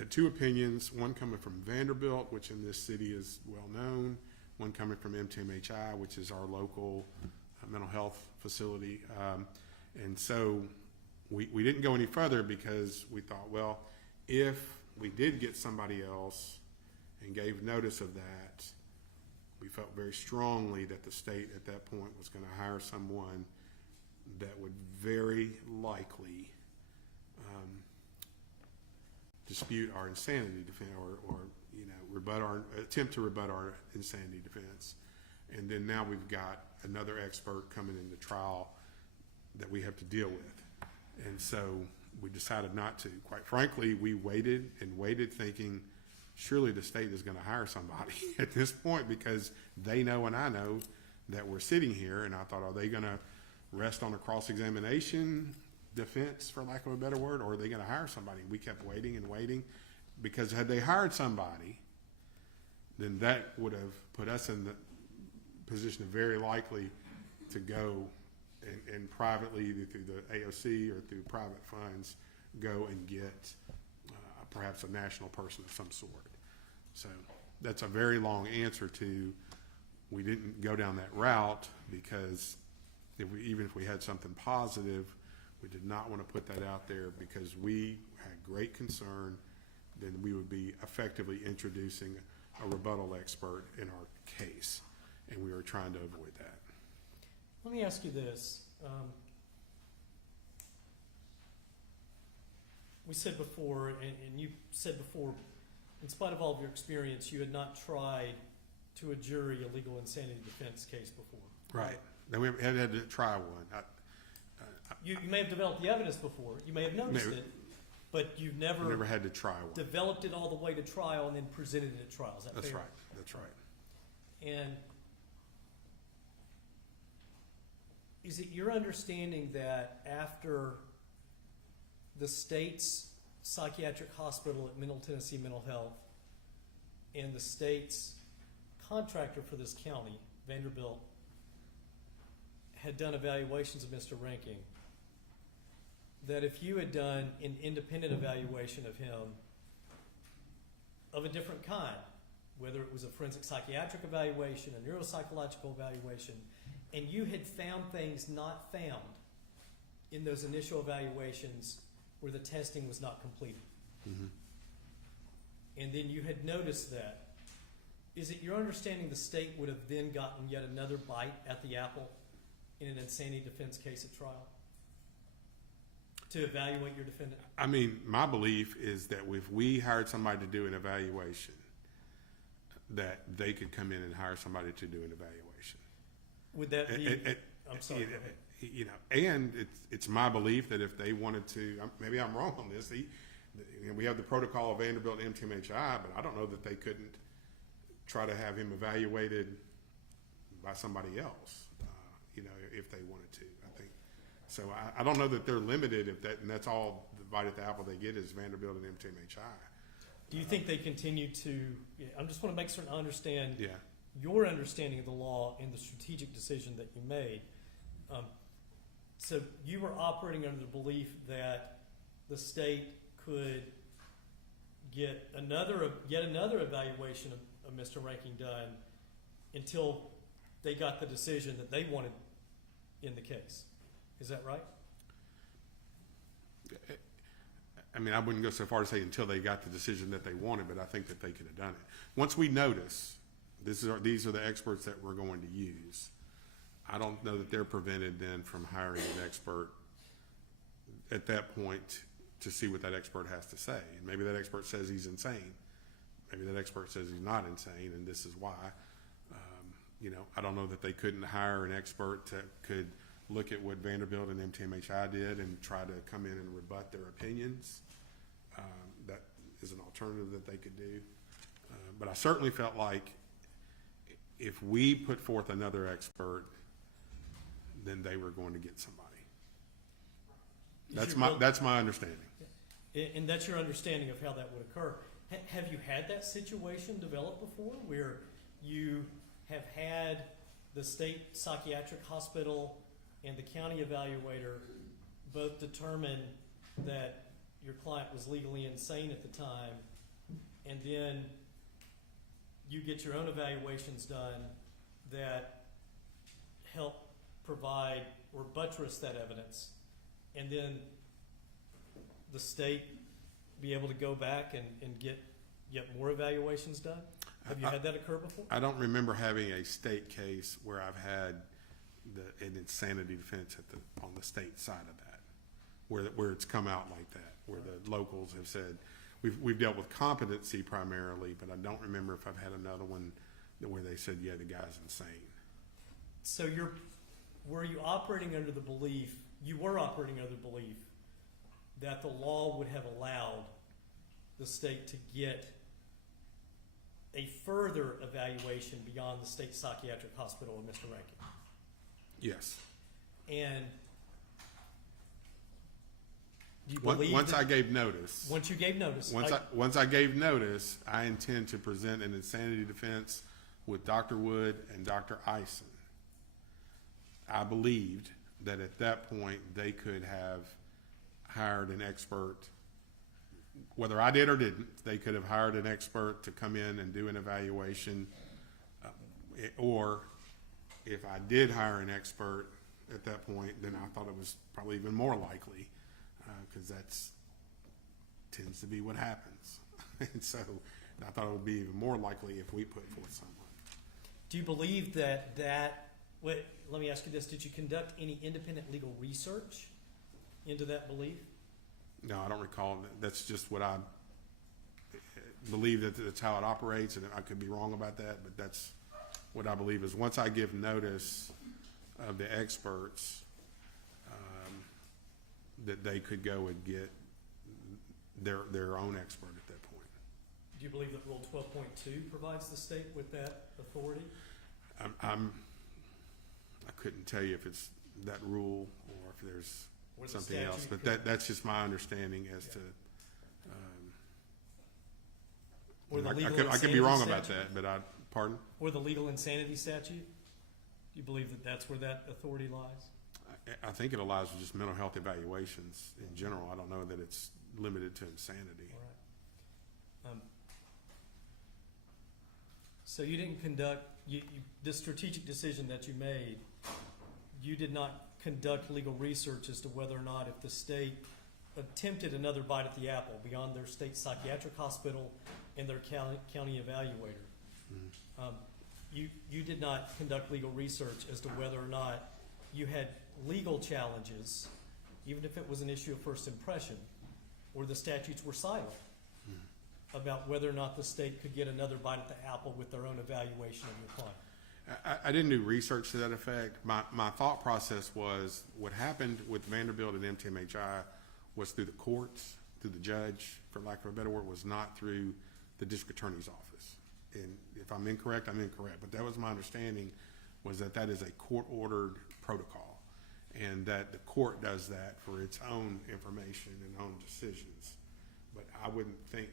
two opinions, one coming from Vanderbilt, which in this city is well known, one coming from MTMHI, which is our local mental health facility. And so we didn't go any further because we thought, well, if we did get somebody else and gave notice of that, we felt very strongly that the state at that point was going to hire someone that would very likely dispute our insanity defense or attempt to rebut our insanity defense. And then now we've got another expert coming into trial that we have to deal with. And so we decided not to. Quite frankly, we waited and waited thinking, surely the state is going to hire somebody at this point because they know and I know that we're sitting here. And I thought, are they going to rest on a cross-examination defense, for lack of a better word, or are they going to hire somebody? We kept waiting and waiting because had they hired somebody, then that would have put us in the position of very likely to go and privately, either through the AOC or through private funds, go and get perhaps a national person of some sort. So that's a very long answer to, we didn't go down that route because even if we had something positive, we did not want to put that out there because we had great concern that we would be effectively introducing a rebuttal expert in our case, and we were trying to avoid that. Let me ask you this. We said before, and you said before, in spite of all of your experience, you had not tried to a jury a legal insanity defense case before. Right. Then we had to try one. You may have developed the evidence before. You may have noticed it, but you've never had to try one. Developed it all the way to trial and then presented it at trial. Is that That's fair? right. That's right. And is it your understanding that after the state's psychiatric hospital at Middle Tennessee Mental Health and the state's contractor for this county, Vanderbilt, had done evaluations of Mr. Reinking, that if you had done an independent evaluation of him of a different kind, whether it was a forensic psychiatric evaluation, a neuropsychological evaluation, and you had found things not found in those initial evaluations where the testing was not completed, and then you had noticed that, is it your understanding the state would have then gotten yet another bite at the apple in an insanity defense case at trial to evaluate your defendant? I mean, my belief is that if we hired somebody to do an evaluation, that they could come in and hire somebody to do an evaluation. Would that be? I'm sorry. Go ahead. And it's my belief that if they wanted to, maybe I'm wrong on this. We have the protocol of Vanderbilt and MTMHI, but I don't know that they couldn't try to have him evaluated by somebody else. If they wanted to, I think. So I don't know that they're limited and that's all the bite at the apple they get is Vanderbilt and MTMHI. Do you think they continue to? I just want to make certain I understand Yeah. your understanding of the law and the strategic decision that you made. So you were operating under the belief that the state could get yet another evaluation of Mr. Reinking done until they got the decision that they wanted in the case. Is that right? I mean, I wouldn't go so far to say until they got the decision that they wanted, but I think that they could have done it. Once we notice these are the experts that we're going to use, I don't know that they're prevented then from hiring an expert at that point to see what that expert has to say. And maybe that expert says he's insane. Maybe that expert says he's not insane, and this is why. I don't know that they couldn't hire an expert that could look at what Vanderbilt and MTMHI did and try to come in and rebut their opinions. That is an alternative that they could do. But I certainly felt like if we put forth another expert, then they were going to get somebody. That's my understanding. And that's your understanding of how that would occur. Have you had that situation develop before where you have had the state psychiatric hospital and the county evaluator both determine that your client was legally insane at the time, and then you get your own evaluations done that help provide or buttress that evidence, and then the state be able to go back and get yet more evaluations done? Have you had that occur before? I don't remember having a state case where I've had an insanity defense on the state side of that, where it's come out like that, where the locals have said, we've dealt with competency primarily, but I don't remember if I've had another one where they said, yeah, the guy's insane. So were you operating under the belief, that the law would have allowed the state to get a further evaluation beyond the state psychiatric hospital of Mr. Rankin? Yes. And do you believe Once I gave notice. Once you gave notice. Once I gave notice, I intend to present an insanity defense with Dr. Wood and Dr. Eisen. I believed that at that point they could have hired an expert. Whether I did or didn't, they could have hired an expert to come in and do an evaluation. Or if I did hire an expert at that point, then I thought it was probably even more likely, because that's tends to be what happens. And so I thought it would be even more likely if we put forth someone. Do you believe that let me ask you this, did you conduct any independent legal research into that belief? No, I don't recall. That's just what I believe, that's how it operates, and I could be wrong about that, but that's what I believe is once I give notice of the experts, that they could go and get their own expert at that point. Do you believe that Rule 12.2 provides the state with that authority? I couldn't tell you if it's that rule or if there's something else, but that's just my understanding as to. I could be wrong about that, but pardon? Or the legal insanity statute? Do you believe that that's where that authority lies? I think it allows just mental health evaluations in general. I don't know that it's limited to insanity. All right. So you didn't conduct the strategic decision that you made. You did not conduct legal research as to whether or not if the state attempted another bite at the apple beyond their state psychiatric hospital and their county evaluator. Mm-hmm. You did not conduct legal research as to whether or not you had legal challenges, even if it was an issue of first impression, or the statutes were silent about whether or not the state could get another bite at the apple with their own evaluation of your client. I didn't do research to that effect. My thought process was what happened with Vanderbilt and MTMHI was through the courts, through the judge, for lack of a better word, was not through the district attorney's office. And if I'm incorrect, I'm incorrect. But that was my understanding, was that is a court-ordered protocol, and that the court does that for its own information and own decisions. But I wouldn't think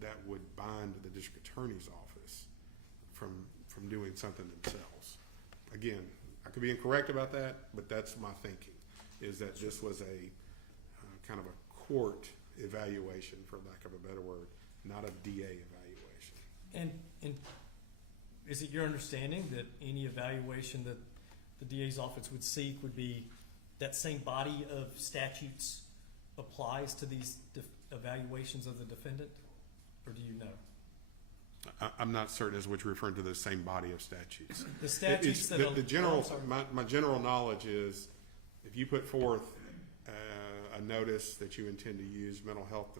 that would bind the district attorney's office from doing something themselves. Again, I could be incorrect about that, but that's my thinking, is that this was a kind of a court evaluation, for lack of a better word, not a DA evaluation. And is it your understanding that any evaluation that the DA's office would seek would be that same body of statutes applies to these evaluations of the defendant, or do you know? I'm not certain as what you're referring to, the same body of statutes. The statutes that the general, my general knowledge is if you put forth a notice that you intend to use mental health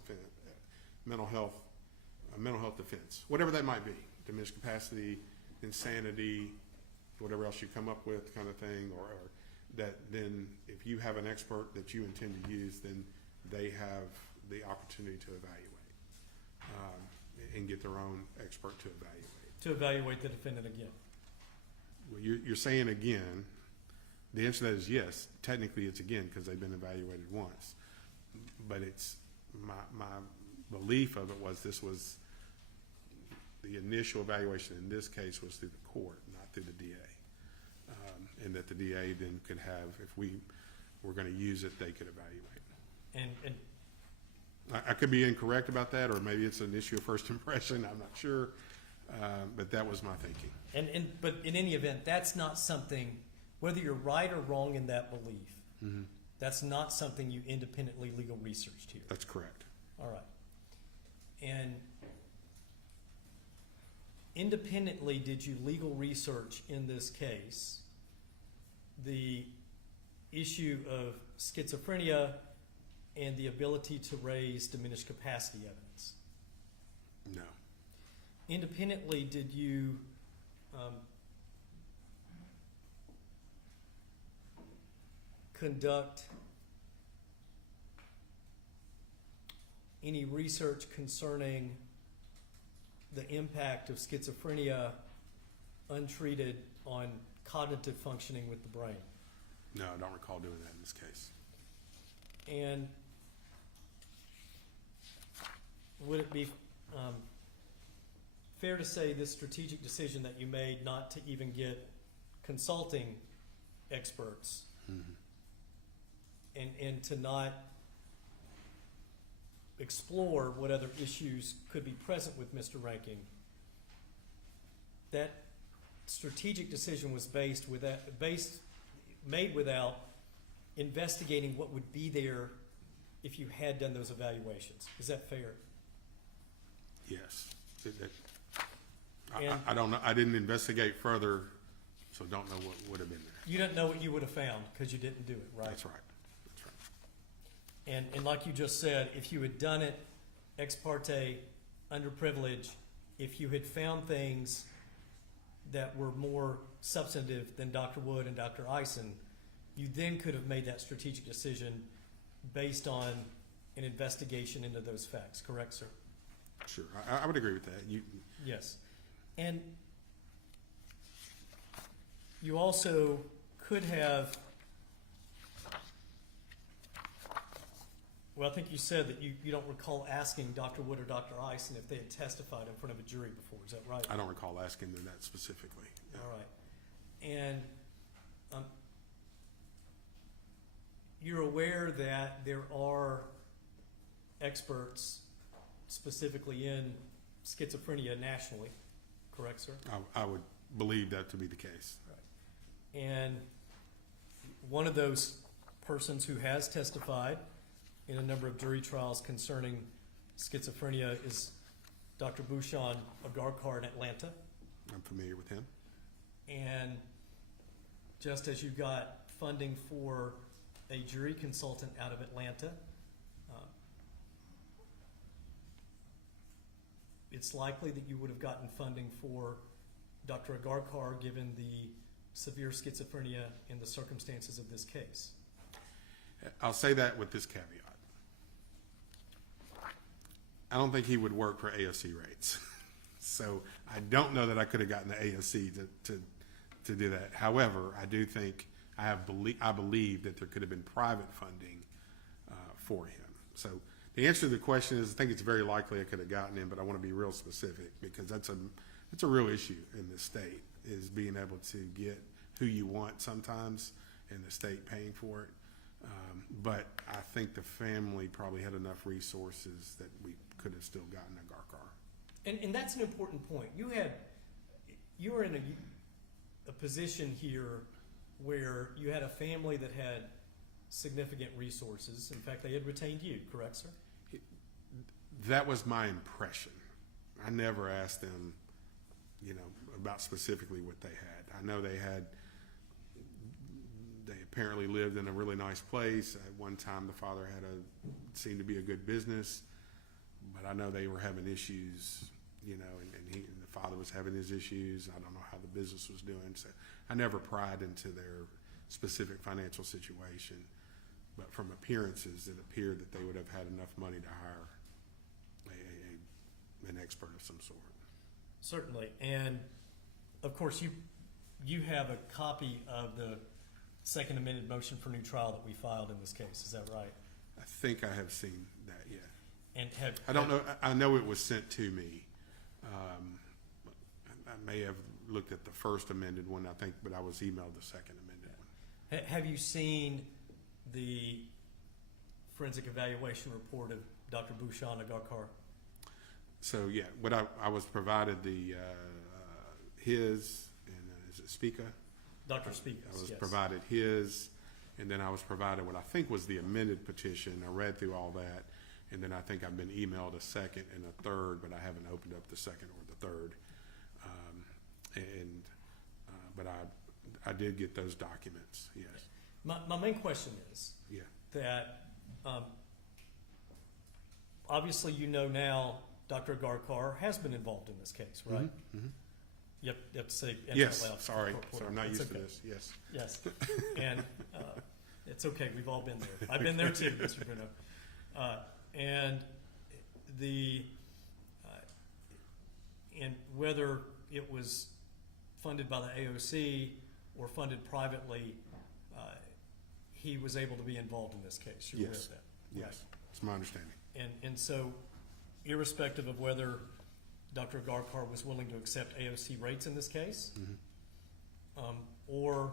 defense, whatever that might be, diminished capacity, insanity, whatever else you come up with, kind of thing, or that then if you have an expert that you intend to use, then they have the opportunity to evaluate and get their own expert to evaluate. To evaluate the defendant again. Well, you're saying again. The answer to that is yes. Technically, it's again because they've been evaluated once. But it's my belief of it was this was the initial evaluation in this case was through the court, not through the DA, and that the DA then could have, if we were going to use it, they could evaluate. And I could be incorrect about that, or maybe it's an issue of first impression. I'm not sure, but that was my thinking. but in any event, that's not something. Whether you're right or wrong in that belief, Mm-hmm. that's not something you independently legal researched here. That's correct. All right. And independently, did you legal research in this case the issue of schizophrenia and the ability to raise diminished capacity evidence? No. Independently, did you conduct any research concerning the impact of schizophrenia untreated on cognitive functioning with the brain? No, I don't recall doing that in this case. And would it be fair to say this strategic decision that you made not to even get consulting experts and to not explore what other issues could be present with Mr. Reinking, that strategic decision was made without investigating what would be there if you had done those evaluations? Is that fair? Yes. And- I don't know. I didn't investigate further, so don't know what would have been there. You don't know what you would have found because you didn't do it, right? That's right. That's right. And like you just said, if you had done it ex parte, underprivileged, if you had found things that were more substantive than Dr. Wood and Dr. Eisen, you then could have made that strategic decision based on an investigation into those facts. Correct, sir? Sure. I would agree with that. Yes. And you also could have, well, I think you said that you don't recall asking Dr. Wood or Dr. Eisen if they had testified in front of a jury before. Is that right? I don't recall asking them that specifically. Yeah. All right. And you're aware that there are experts specifically in schizophrenia nationally, correct, sir? I would believe that to be the case. Right. And one of those persons who has testified in a number of jury trials concerning schizophrenia is Dr. Bhushan Agarkar in Atlanta. I'm familiar with him. And just as you got funding for a jury consultant out of Atlanta, it's likely that you would have gotten funding for Dr. Agarkar given the severe schizophrenia in the circumstances of this case. I'll say that with this caveat. I don't think he would work for ASC rates. So I don't know that I could have gotten the ASC to do that. However, I do think I believe that there could have been private funding for him. So the answer to the question is I think it's very likely I could have gotten him, but I want to be real specific because that's a real issue in this state is being able to get who you want sometimes and the state paying for it. But I think the family probably had enough resources that we could have still gotten a Garkar. And that's an important point. You were in a position here where you had a family that had significant resources. In fact, they had retained you, correct, sir? That was my impression. I never asked them, about specifically what they had. I know they had they apparently lived in a really nice place. At one time, the father seemed to be a good business, but I know they were having issues, and the father was having his issues. I don't know how the business was doing, so I never pried into their specific financial situation. But from appearances, it appeared that they would have had enough money to hire an expert of some sort. Certainly, and of course, you have a copy of the second amended motion for new trial that we filed in this case. Is that right? I think I have seen that, yeah. And I don't know. I know it was sent to me. I may have looked at the first amended one, I think, but I was emailed the second amended one. Have you seen the forensic evaluation report of Dr. Bhushan Agarkar? So yeah, what I was provided his, and is it Spica? Dr. Speakers, I was yes. provided his, and then I was provided what I think was the amended petition. I read through all that, and then I think I've been emailed a second and a third, but I haven't opened up the second or the third. But I did get those documents, yes. My main question is Yeah. that obviously now Dr. Agarkar has been involved in this case, right? Mm-hmm. You have to say Yes, out loud. sorry, I'm not It's used to okay. this, yes. Yes, and it's okay. We've all been there. I've been there too, Mr. Bruno. And and whether it was funded by the AOC or funded privately, he was able to be involved in this case. You're aware Yes. of that? Yes, it's my understanding. And so, irrespective of whether Dr. Agarkar was willing to accept AOC rates in this case, or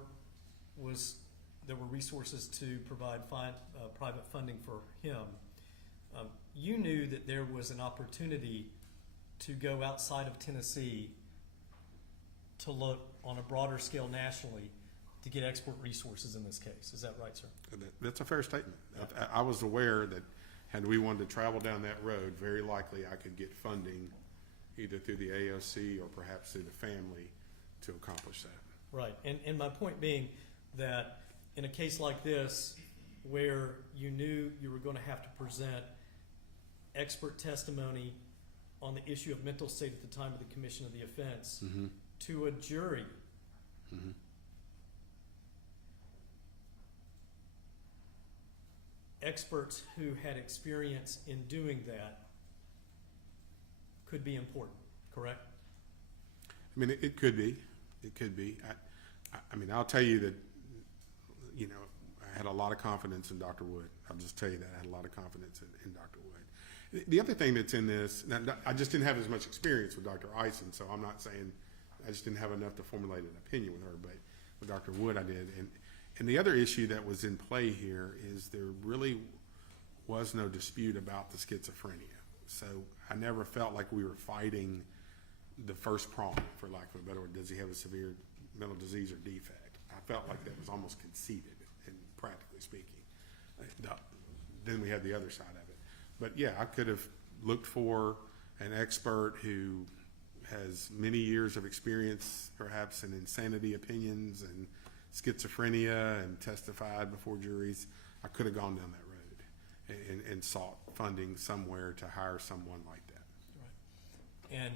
there were resources to provide private funding for him, you knew that there was an opportunity to go outside of Tennessee to look on a broader scale nationally to get expert resources in this case. Is that right, sir? That's a fair statement. I was aware that had we wanted to travel down that road, very likely I could get funding either through the AOC or perhaps through the family to accomplish that. Right, and my point being that in a case like this, where you knew you were going to have to present expert testimony on the issue of mental state at the time of the commission of the offense to a jury, experts who had experience in doing that could be important, correct? I mean, it could be. It could be. I mean, I'll tell you that, I had a lot of confidence in Dr. Wood. I'll just tell you that. I had a lot of confidence in Dr. Wood. The other thing that's in this, now, I just didn't have as much experience with Dr. Eisen, so I'm not saying I just didn't have enough to formulate an opinion with her, but with Dr. Wood I did. And the other issue that was in play here is there really was no dispute about the schizophrenia. So I never felt like we were fighting the first prong, for lack of a better word. Does he have a severe mental disease or defect? I felt like that was almost conceded, and practically speaking. Then we had the other side of it. But yeah, I could have looked for an expert who has many years of experience, perhaps in insanity opinions and schizophrenia, and testified before juries. I could have gone down that road and sought funding somewhere to hire someone like that. Right.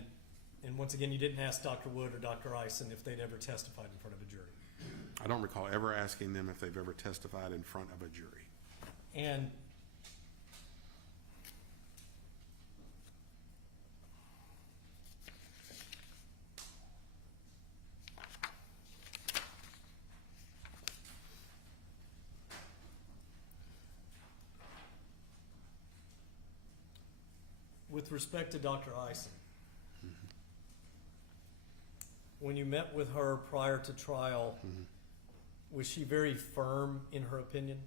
And once again, you didn't ask Dr. Wood or Dr. Eisen if they'd ever testified in front of a jury. I don't recall ever asking them if they've ever testified in front of a jury. And with respect to Dr. Eisen, when you met with her prior to trial, was she very firm in her opinion?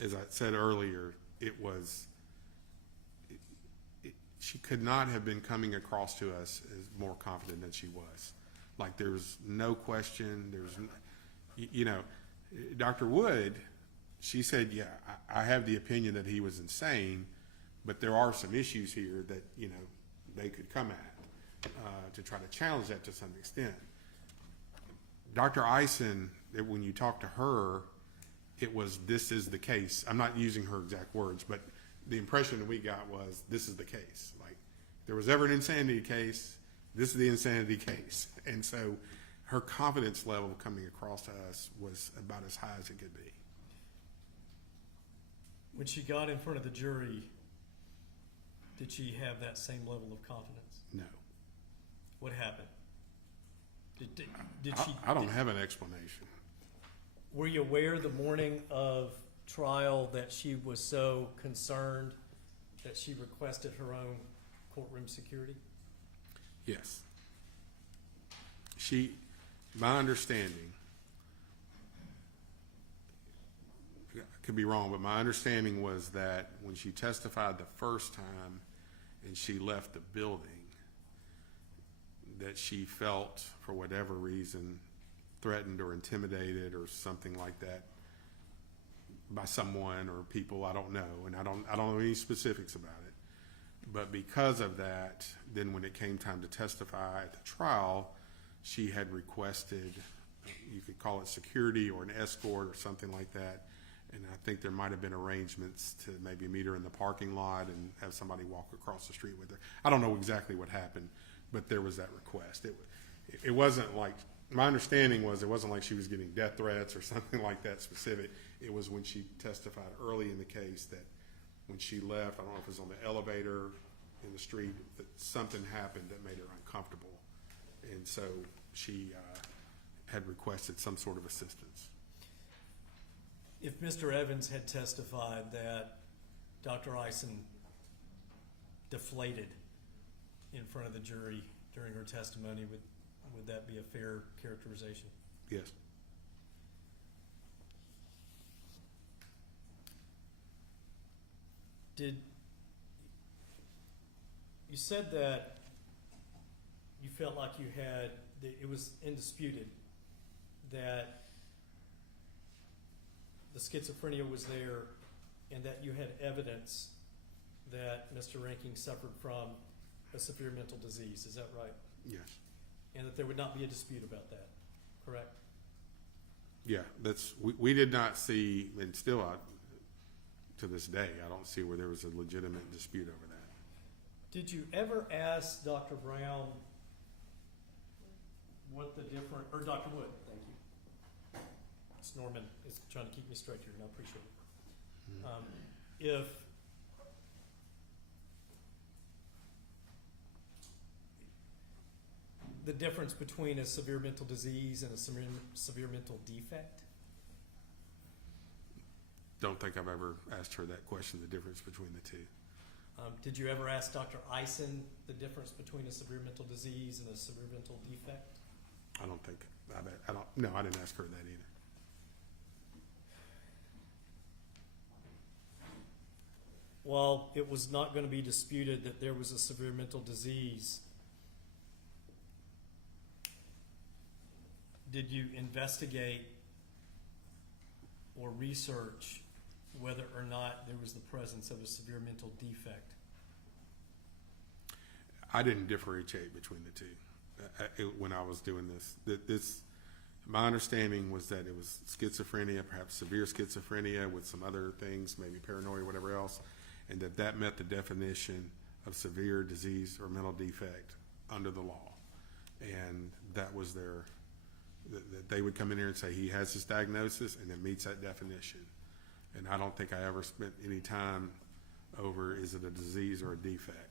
As I said earlier, she could not have been coming across to us as more confident than she was. Like, there's no question, Dr. Wood, she said, yeah, I have the opinion that he was insane, but there are some issues here that, they could come at to try to challenge that to some extent. Dr. Eisen, when you talk to her, it was, this is the case. I'm not using her exact words, but the impression that we got was, this is the case. Like, if there was ever an insanity case, this is the insanity case. And so her confidence level coming across to us was about as high as it could be. When she got in front of the jury, did she have that same level of confidence? No. What happened? Did she? I don't have an explanation. Were you aware the morning of trial that she was so concerned that she requested her own courtroom security? Yes. My understanding, I could be wrong, but my understanding was that when she testified the first time and she left the building, that she felt, for whatever reason, threatened or intimidated or something like that by someone or people, I don't know, and I don't know any specifics about it. But because of that, then when it came time to testify at the trial, she had requested, you could call it security or an escort or something like that. And I think there might have been arrangements to maybe meet her in the parking lot and have somebody walk across the street with her. I don't know exactly what happened, but there was that request. It wasn't like, my understanding was it wasn't like she was getting death threats or something like that specific. It was when she testified early in the case that when she left, I don't know if it was on the elevator in the street, that something happened that made her uncomfortable. And so she had requested some sort of assistance. If Mr. Evans had testified that Dr. Eisen deflated in front of the jury during her testimony, would that be a fair characterization? Yes. You said that you felt like that it was indisputed that the schizophrenia was there and that you had evidence that Mr. Reinking suffered from a severe mental disease. Is that right? Yes. And that there would not be a dispute about that, correct? Yeah, we did not see, and still to this day, I don't see where there was a legitimate dispute over that. Did you ever ask Dr. Brown what the different, or Dr. Wood, thank you. It's Norman is trying to keep me straight here, and I appreciate it. If the difference between a severe mental disease and a severe mental defect? Don't think I've ever asked her that question, the difference between the two. Did you ever ask Dr. Eisen the difference between a severe mental disease and a severe mental defect? I don't think, no, I didn't ask her that either. Well, it was not going to be disputed that there was a severe mental disease. Did you investigate or research whether or not there was the presence of a severe mental defect? I didn't differentiate between the two when I was doing this. My understanding was that it was schizophrenia, perhaps severe schizophrenia with some other things, maybe paranoia or whatever else, and that met the definition of severe disease or mental defect under the law. And that was that they would come in here and say he has this diagnosis and it meets that definition. And I don't think I ever spent any time over, is it a disease or a defect?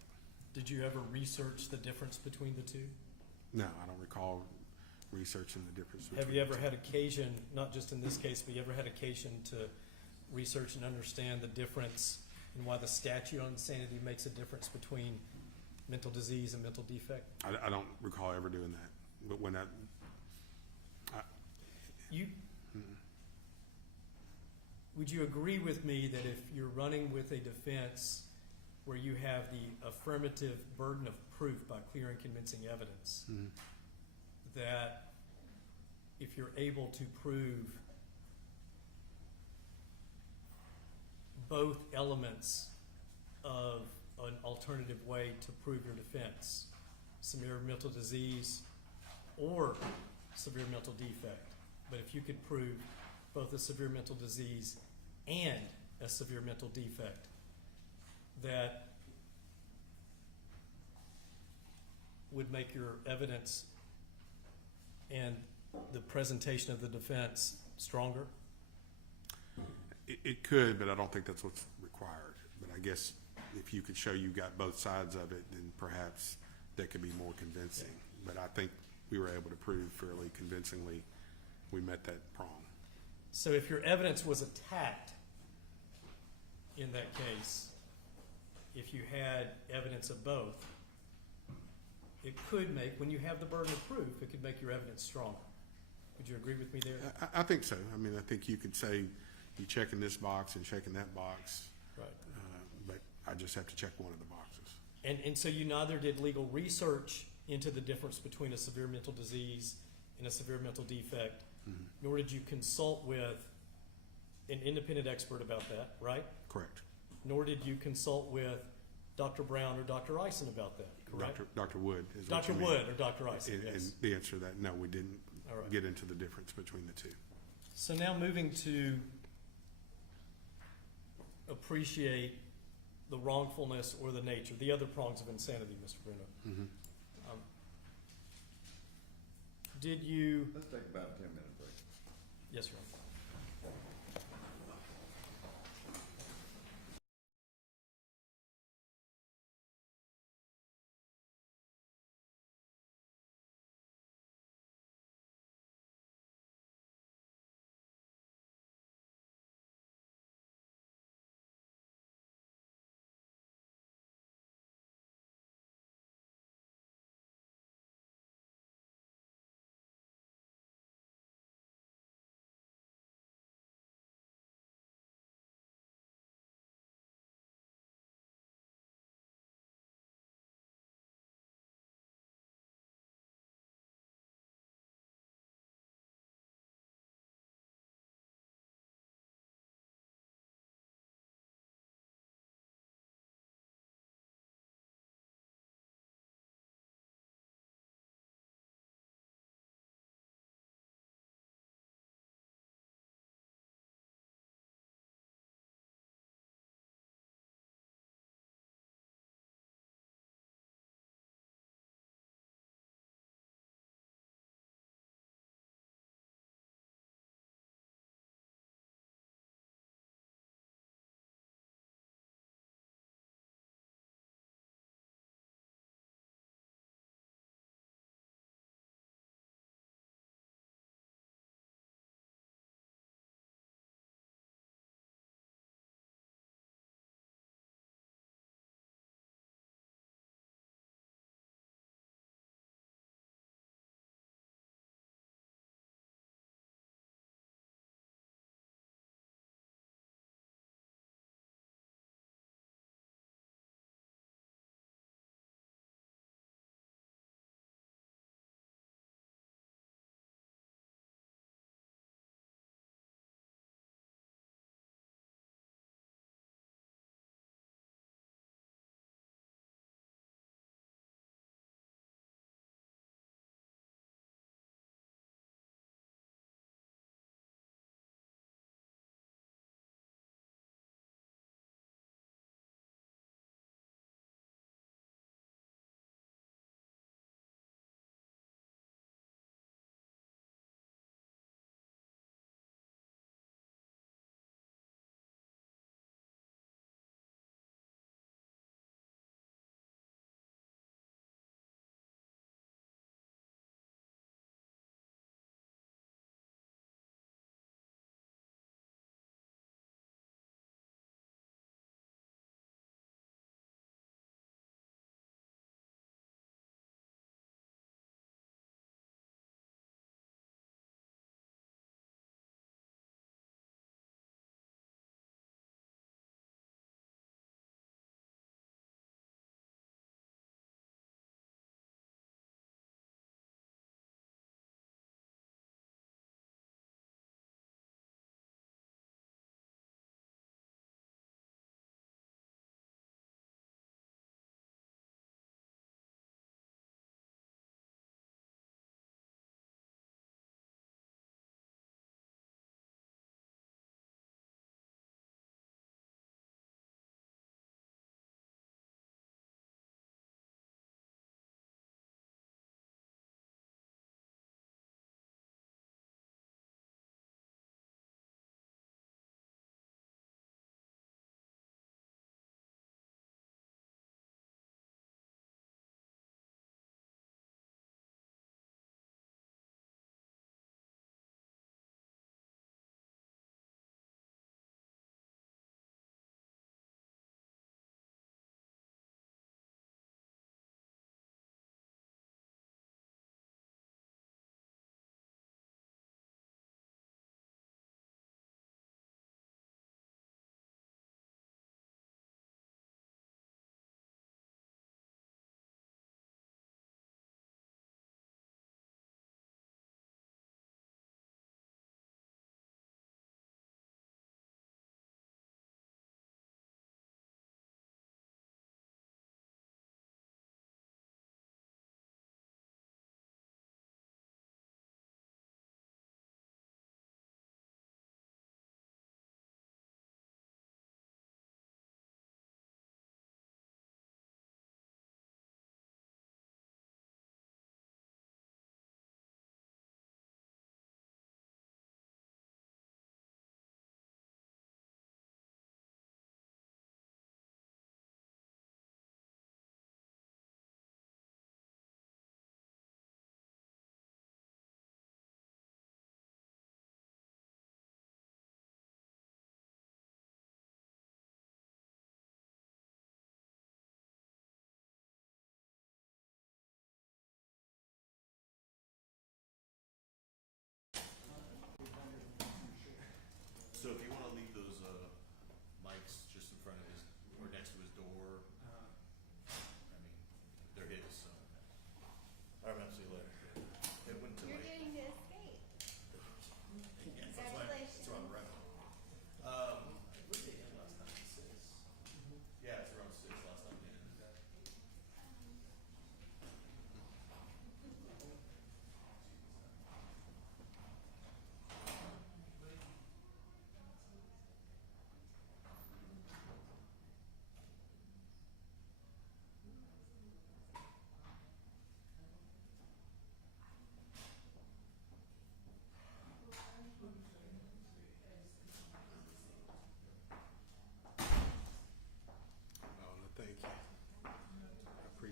Did you ever research the difference between the two? No, I don't recall researching the difference between Have you the ever two. had occasion, not just in this case, but you ever had occasion to research and understand the difference and why the statute on insanity makes a difference between mental disease and mental defect? I don't recall ever doing that. But when Would you agree with me that if you're running with a defense where you have the affirmative burden of proof by clear and convincing evidence, that if you're able to prove both elements of an alternative way to prove your defense, severe mental disease or severe mental defect, but if you could prove both a severe mental disease and a severe mental defect, that would make your evidence and the presentation of the defense stronger? It could, but I don't think that's what's required. But I guess if you could show you got both sides of it, then perhaps that could be more convincing. But I think we were able to prove fairly convincingly we met that prong. So if your evidence was attacked in that case, if you had evidence of both, it could make, when you have the burden of proof, it could make your evidence stronger. Would you agree with me there? I think so. I mean, I think you could say you checking this box and checking that box, Right. but I just have to check one of the boxes. And so you neither did legal research into the difference between a severe mental disease and a severe mental defect, nor did you consult with an independent expert about that, right? Correct. Nor did you consult with Dr. Brown or Dr. Ison about that, correct? Dr. Wood is what Dr. you mean. Wood or Dr. Ison, And yes. the answer to that, no, we didn't All right. get into the difference between the two. So now moving to appreciate the wrongfulness or the nature, the other prongs of insanity, Mr. Bruno. Did you, Let's take about a 10-minute break. yes, sir.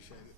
appreciate it.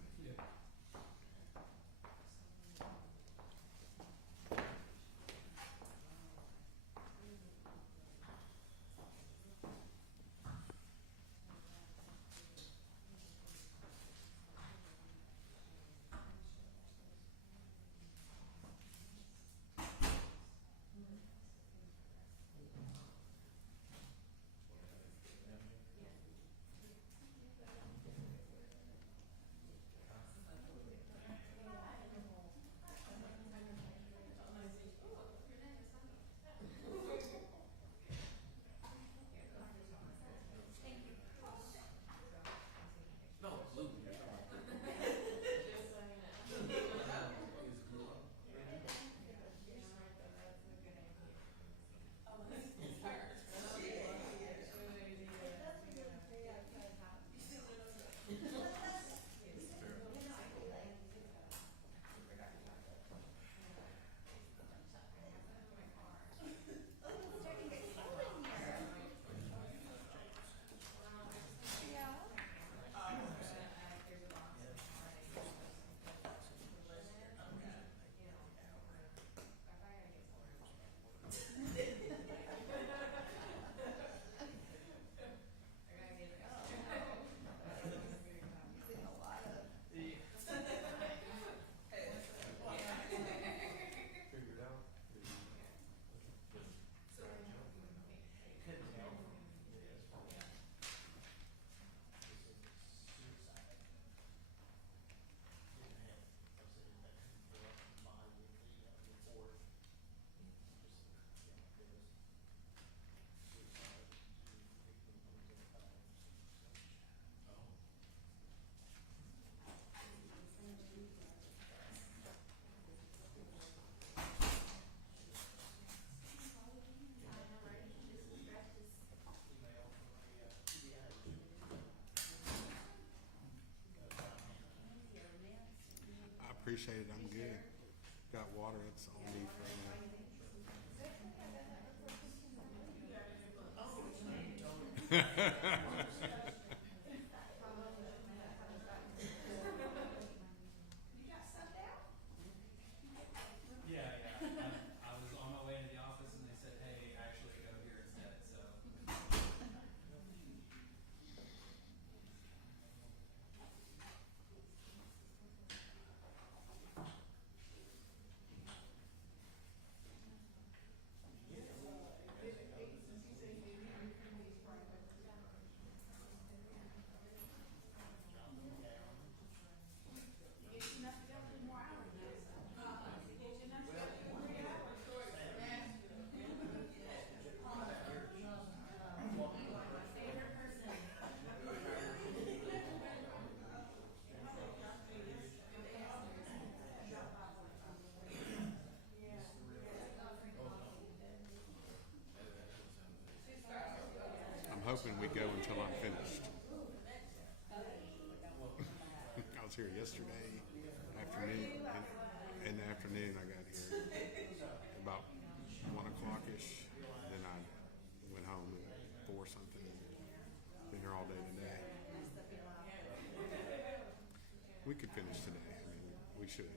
I appreciate it. I'm good. Got water. That's all I need for now. Yeah, I was on my way into the office and they said, hey, actually go here instead, so. I'm hoping we go until I'm finished. I was here yesterday afternoon. In the afternoon, I got here about 1 o'clock-ish. Then I went home at 4 something. Been here all day today. We could finish today. I mean, we should.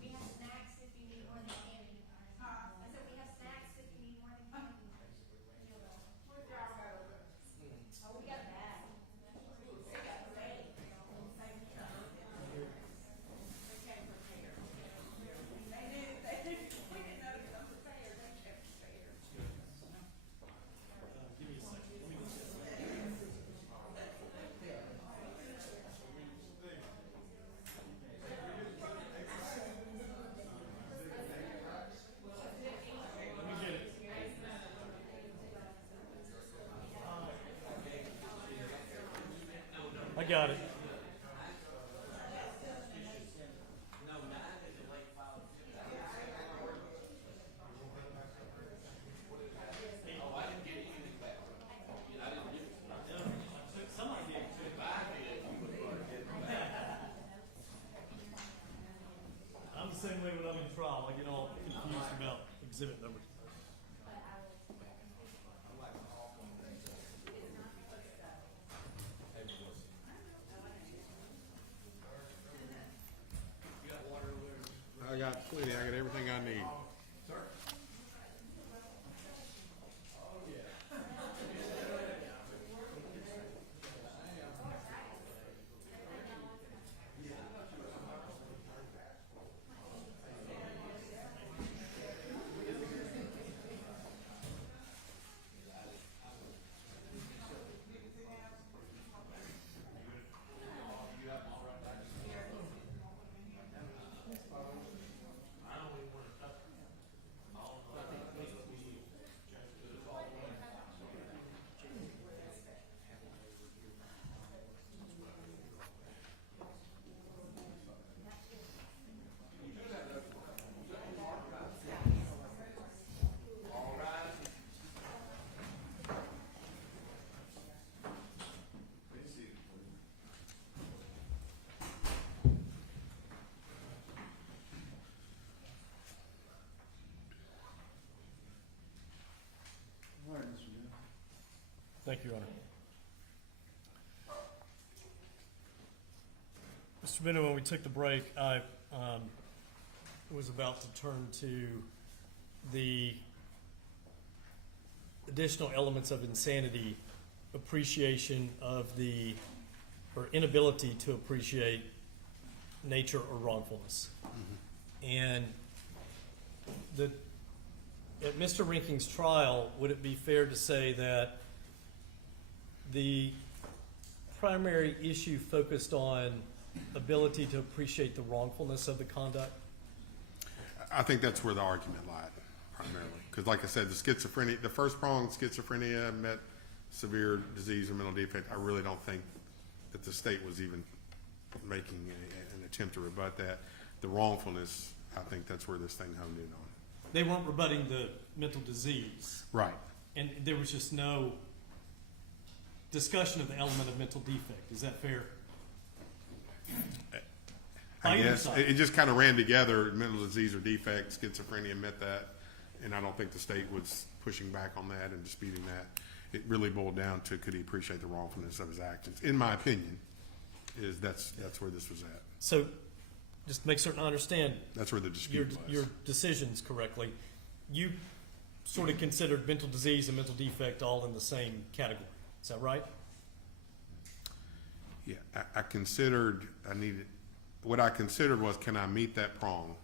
We have snacks if you need more than candy. I said we have snacks if you need more than candy. Oh, we got that. We got ready. I got it. I'm the same way when I'm in trial. I get all confused about exhibit numbers. Thank you, Your Honor. Mr. Bennett, when we took the break, I was about to turn to the additional elements of insanity, appreciation of the, or inability to appreciate nature or wrongfulness. And at Mr. Reinking's trial, would it be fair to say that the primary issue focused on ability to appreciate the wrongfulness of the conduct? I think that's where the argument lied primarily. Because like I said, the schizophrenia, the first prong, schizophrenia, met severe disease or mental defect, I really don't think that the state was even making an attempt to rebut that. The wrongfulness, I think that's where this thing honed in on. They weren't rebutting the mental disease, Right. and there was just no discussion of the element of mental defect. Is that fair? I By either guess side. it just kind of ran together. Mental disease or defect, schizophrenia met that, and I don't think the state was pushing back on that and disputing that. It really boiled down to could he appreciate the wrongfulness of his actions. In my opinion, is that's where this was at. So, just to make certain I understand That's where the your dispute was. your decisions correctly, you sort of considered mental disease and mental defect all in the same category. Is that right? Yeah, I considered, what I considered was, can I meet that prong?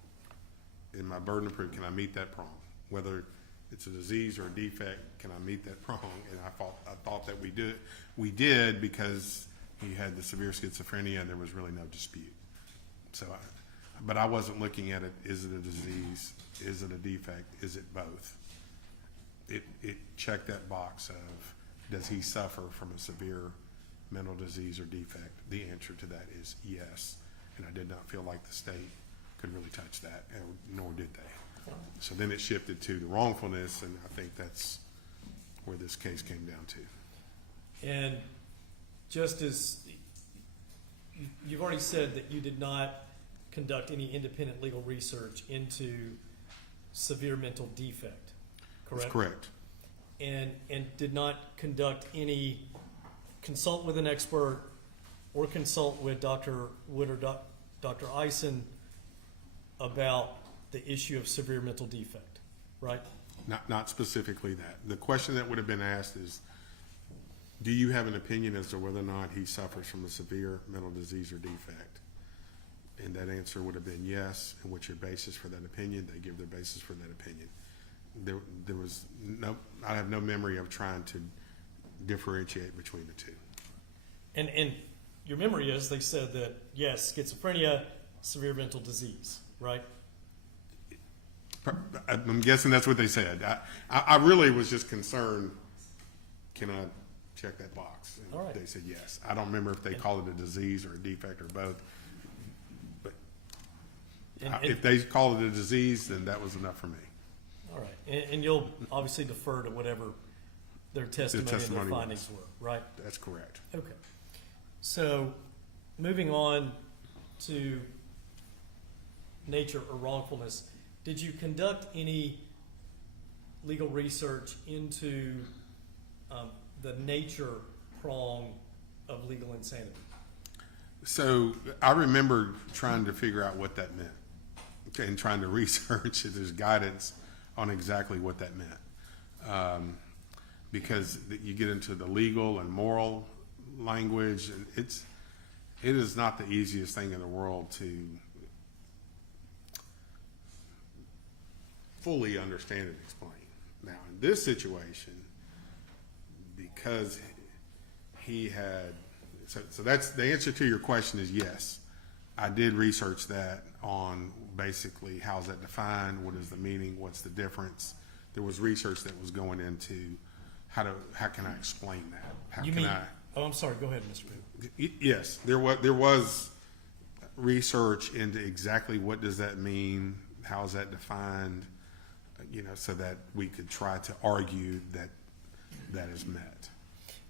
In my burden of proof, can I meet that prong? Whether it's a disease or a defect, can I meet that prong? And I thought that we did because he had the severe schizophrenia and there was really no dispute. So, but I wasn't looking at it, is it a disease? Is it a defect? Is it both? It checked that box of, does he suffer from a severe mental disease or defect? The answer to that is yes. And I did not feel like the state could really touch that, nor did they. So then it shifted to the wrongfulness, and I think that's where this case came down to. And just as you've already said that you did not conduct any independent legal research into severe mental defect, correct? That's correct. And did not conduct any consult with an expert or consult with Dr. Wood or Dr. Eisen about the issue of severe mental defect, right? Not specifically that. The question that would have been asked is, do you have an opinion as to whether or not he suffers from a severe mental disease or defect? And that answer would have been yes. And what's your basis for that opinion? They give their basis for that opinion. There was no, I have no memory of trying to differentiate between the two. And your memory is they said that, yes, schizophrenia, severe mental disease, right? I'm guessing that's what they said. I really was just concerned, can I check that box? And All right. they said yes. I don't remember if they called it a disease or a defect or both. But if they called it a disease, then that was enough for me. All right, and you'll obviously defer to whatever their testimony and their testimony findings were, right? That's correct. Okay. So, moving on to nature or wrongfulness, did you conduct any legal research into the nature prong of legal insanity? So I remember trying to figure out what that meant, okay, and trying to research if there's guidance on exactly what that meant. Because you get into the legal and moral language, and it is not the easiest thing in the world to fully understand and explain. Now, in this situation, because he had, so that's the answer to your question is yes. I did research that on basically how's that defined, what is the meaning, what's the difference. There was research that was going into how can I explain that? How You can mean? I? Oh, I'm sorry. Go ahead, Mr. Booth. Yes, there was research into exactly what does that mean, how is that defined, so that we could try to argue that that is met.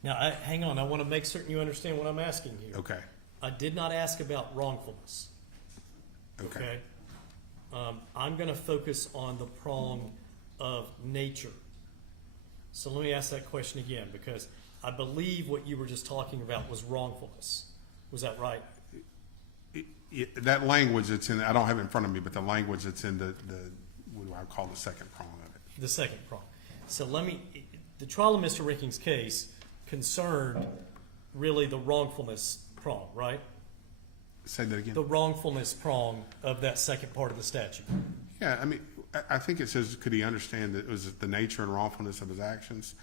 Now, hang on. I want to make certain you understand what I'm asking here. Okay. I did not ask about wrongfulness. Okay. I'm going to focus on the prong of nature. So let me ask that question again, because I believe what you were just talking about was wrongfulness. Was that right? That language that's in, I don't have it in front of me, but the language that's in the what do I call the second prong of it? The second prong. So the trial of Mr. Rinking's case concerned really the wrongfulness prong, right? Say that again. The wrongfulness prong of that second part of the statute. Yeah, I mean, I think it says, could he understand that it was the nature and wrongfulness of his actions?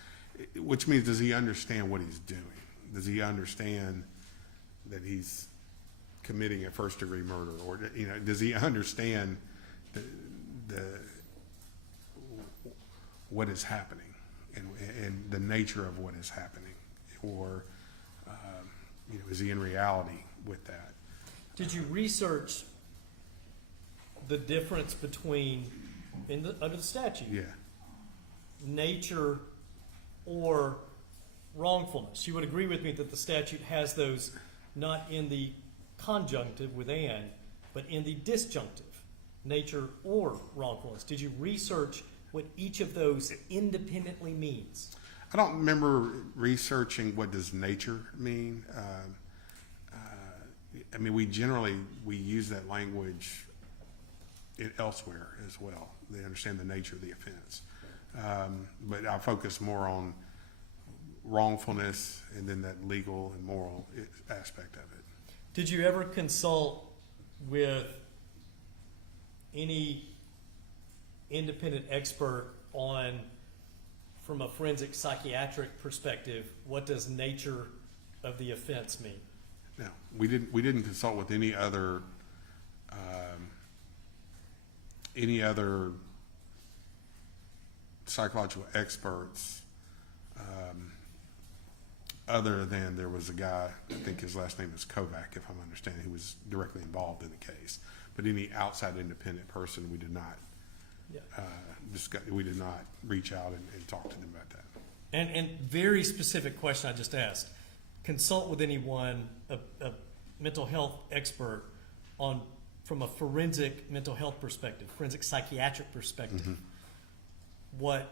Which means, does he understand what he's doing? Does he understand that he's committing a first-degree murder? Or, does he understand what is happening and the nature of what is happening? Or, is he in reality with that? Did you research the difference between, under the statute, Yeah. nature or wrongfulness? You would agree with me that the statute has those not in the conjunctive with and, but in the disjunctive, nature or wrongfulness. Did you research what each of those independently means? I don't remember researching what does nature mean. I mean, we use that language elsewhere as well. They understand the nature of the offense. But I focus more on wrongfulness and then that legal and moral aspect of it. Did you ever consult with any independent expert on, from a forensic psychiatric perspective, what does nature of the offense mean? No, we didn't consult with any other psychological experts, other than there was a guy, I think his last name is Kovac, if I'm understanding, who was directly involved in the case. But any outside independent person, we did not we did not reach out and talk to them about that. And very specific question I just asked. Consult with anyone, a mental health expert, from a forensic mental health perspective, forensic psychiatric perspective, what,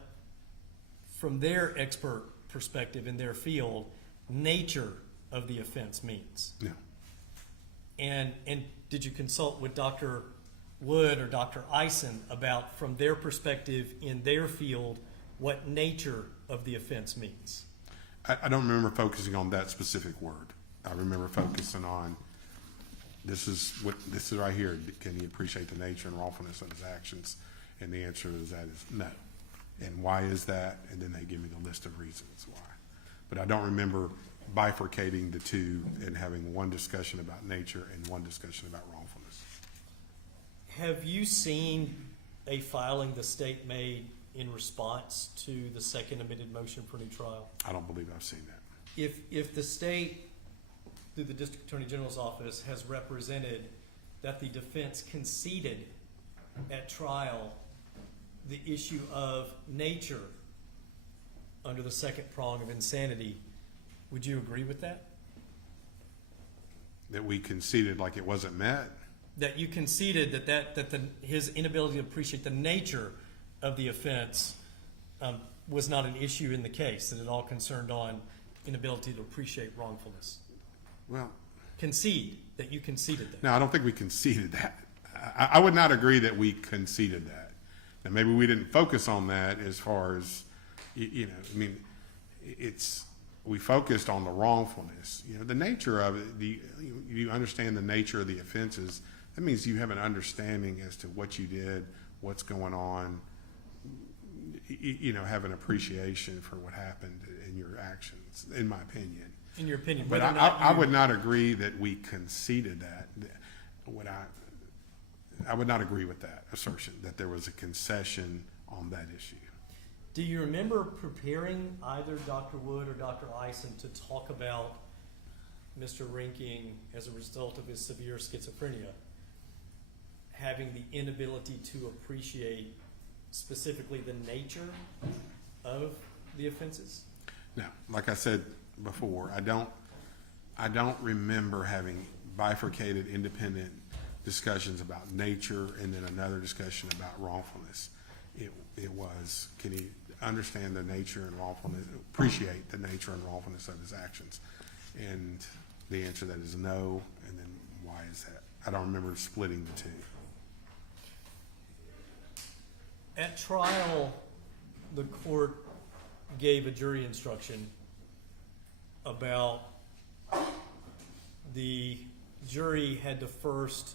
from their expert perspective in their field, nature of the offense means. No. And did you consult with Dr. Wood or Dr. Eisen about, from their perspective in their field, what nature of the offense means? I don't remember focusing on that specific word. I remember focusing on this is right here. Can he appreciate the nature and wrongfulness of his actions? And the answer to that is no. And why is that? And then they give me the list of reasons why. But I don't remember bifurcating the two and having one discussion about nature and one discussion about wrongfulness. Have you seen a filing the state made in response to the second amended motion for new trial? I don't believe I've seen that. If the state, through the District Attorney General's office, has represented that the defense conceded at trial the issue of nature under the second prong of insanity, would you agree with that? That we conceded like it wasn't met? That you conceded that his inability to appreciate the nature of the offense was not an issue in the case, that it all concerned on inability to appreciate wrongfulness. Well, That you conceded that. no, I don't think we conceded that. I would not agree that we conceded that. Now, maybe we didn't focus on that as far as, we focused on the wrongfulness. The nature of it, you understand the nature of the offenses. That means you have an understanding as to what you did, what's going on, have an appreciation for what happened in your actions, in my opinion. In your opinion, But I would not agree that we conceded that. I would not agree with that assertion, that there was a concession on that issue. Do you remember preparing either Dr. Wood or Dr. Eisen to talk about Mr. Reinking, as a result of his severe schizophrenia, having the inability to appreciate specifically the nature of the offenses? No, like I said before, I don't remember having bifurcated independent discussions about nature and then another discussion about wrongfulness. It was, can he understand the nature and wrongfulness, appreciate the nature and wrongfulness of his actions. And the answer to that is no, and then why is that? I don't remember splitting the two. At trial, the court gave a jury instruction about the jury had to first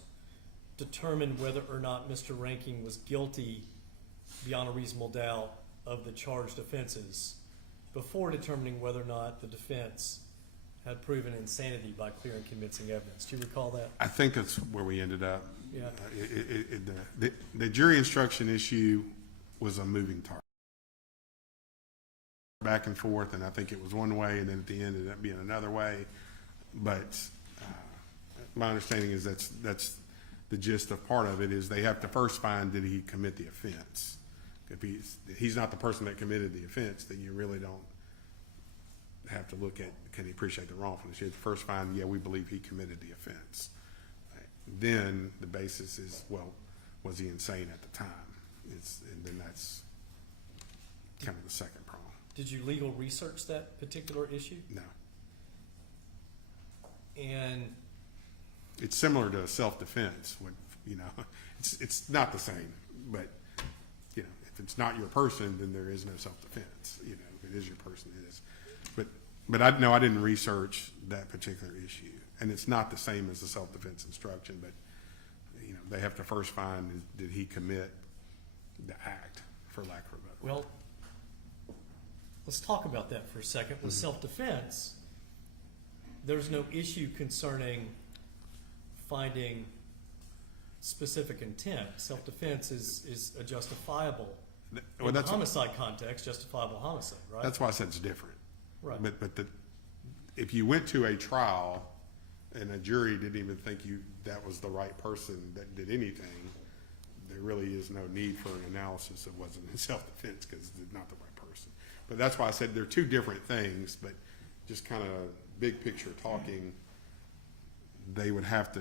determine whether or not Mr. Reinking was guilty beyond a reasonable doubt of the charged offenses before determining whether or not the defense had proven insanity by clear and convincing evidence. Do you recall that? I think that's where we ended up. Yeah. The jury instruction issue was a moving target. Back and forth, and I think it was one way, and then at the end it ended up being another way. But my understanding is that's the gist of part of it, is they have to first find, did he commit the offense? If he's not the person that committed the offense, then you really don't have to look at, can he appreciate the wrongfulness? You have to first find, yeah, we believe he committed the offense. Then the basis is, well, was he insane at the time? And then that's kind of the second problem. Did you legal research that particular issue? No. And It's similar to self-defense. It's not the same, but if it's not your person, then there is no self-defense. If it is your person, it is. But I didn't research that particular issue, and it's not the same as the self-defense instruction. But they have to first find, did he commit the act, for lack of a better word. well, let's talk about that for a second. With self-defense, there's no issue concerning finding specific intent. Self-defense is a justifiable, in the homicide context, justifiable homicide, right? That's why I said it's different. Right. But if you went to a trial and a jury didn't even think that was the right person that did anything, there really is no need for an analysis that wasn't in self-defense, because it's not the right person. But that's why I said they're two different things, but just kind of big picture talking, they would have to,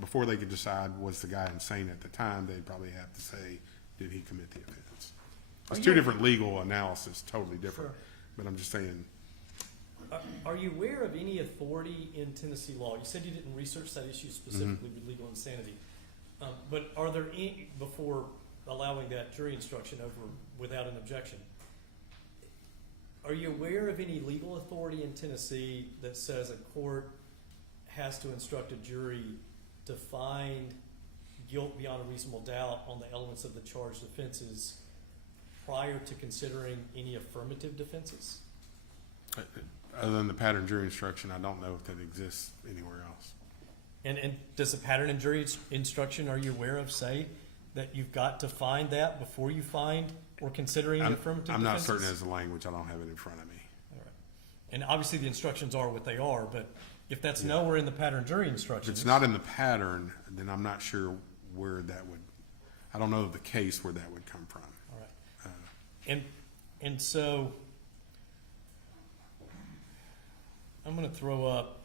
before they could decide was the guy insane at the time, they'd probably have to say, did he commit the offense? It's two different legal analysis, totally different. Sure. But I'm just saying. Are you aware of any authority in Tennessee law? You said you didn't research that issue specifically with legal insanity. But are there any, before allowing that jury instruction over without an objection, are you aware of any legal authority in Tennessee that says a court has to instruct a jury to find guilt beyond a reasonable doubt on the elements of the charged offenses prior to considering any affirmative defenses? Other than the pattern jury instruction, I don't know if that exists anywhere else. And does the pattern and jury instruction, are you aware of, say that you've got to find that before you find or consider any affirmative I'm not defenses? certain as the language. I don't have it in front of me. All right. And obviously the instructions are what they are, but if that's nowhere in the pattern jury If instructions. it's not in the pattern, then I'm not sure where that would, I don't know of the case where that would come from. All right. And so I'm going to throw up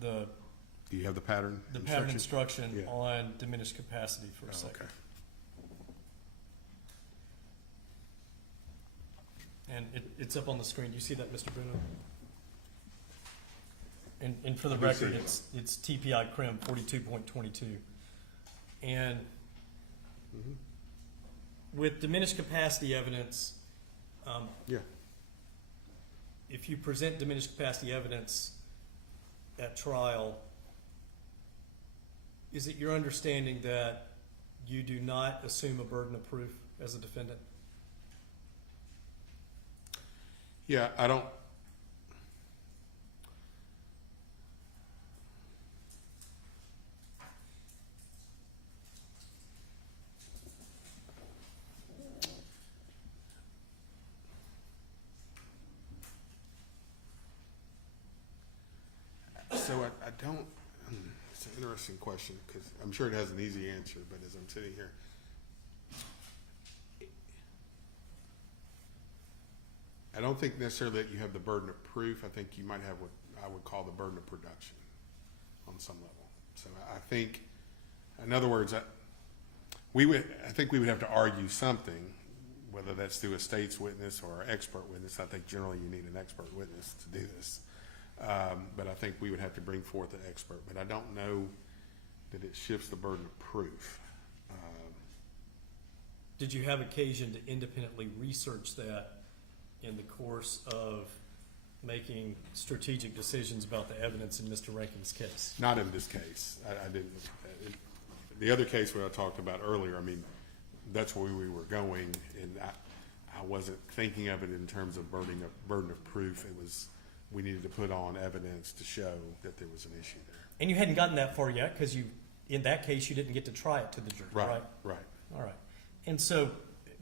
the Do you have the pattern? pattern instruction Yeah. on diminished capacity for a Oh, second. okay. And it's up on the screen. Do you see that, Mr. Bruno? And for the I do record, see it. it's TPI CRIM 42.22. And with diminished capacity evidence, Yeah. if you present diminished capacity evidence at trial, is it your understanding that you do not assume a burden of proof as a defendant? Yeah, I don't. So I don't. It's an interesting question, because I'm sure it has an easy answer, but as I'm sitting here, I don't think necessarily that you have the burden of proof. I think you might have what I would call the burden of production on some level. So I think, in other words, I think we would have to argue something whether that's through a state's witness or an expert witness. I think generally you need an expert witness to do this. But I think we would have to bring forth an expert, but I don't know that it shifts the burden of proof. Did you have occasion to independently research that in the course of making strategic decisions about the evidence in Mr. Ranking's case? Not in this case. I didn't look at that. The other case where I talked about earlier, I mean, that's where we were going, and I wasn't thinking of it in terms of burden of proof. It was, we needed to put on evidence to show that there was an issue there. And you hadn't gotten that far yet because in that case, you didn't get to try it to the jury, right? Right. All right. And so,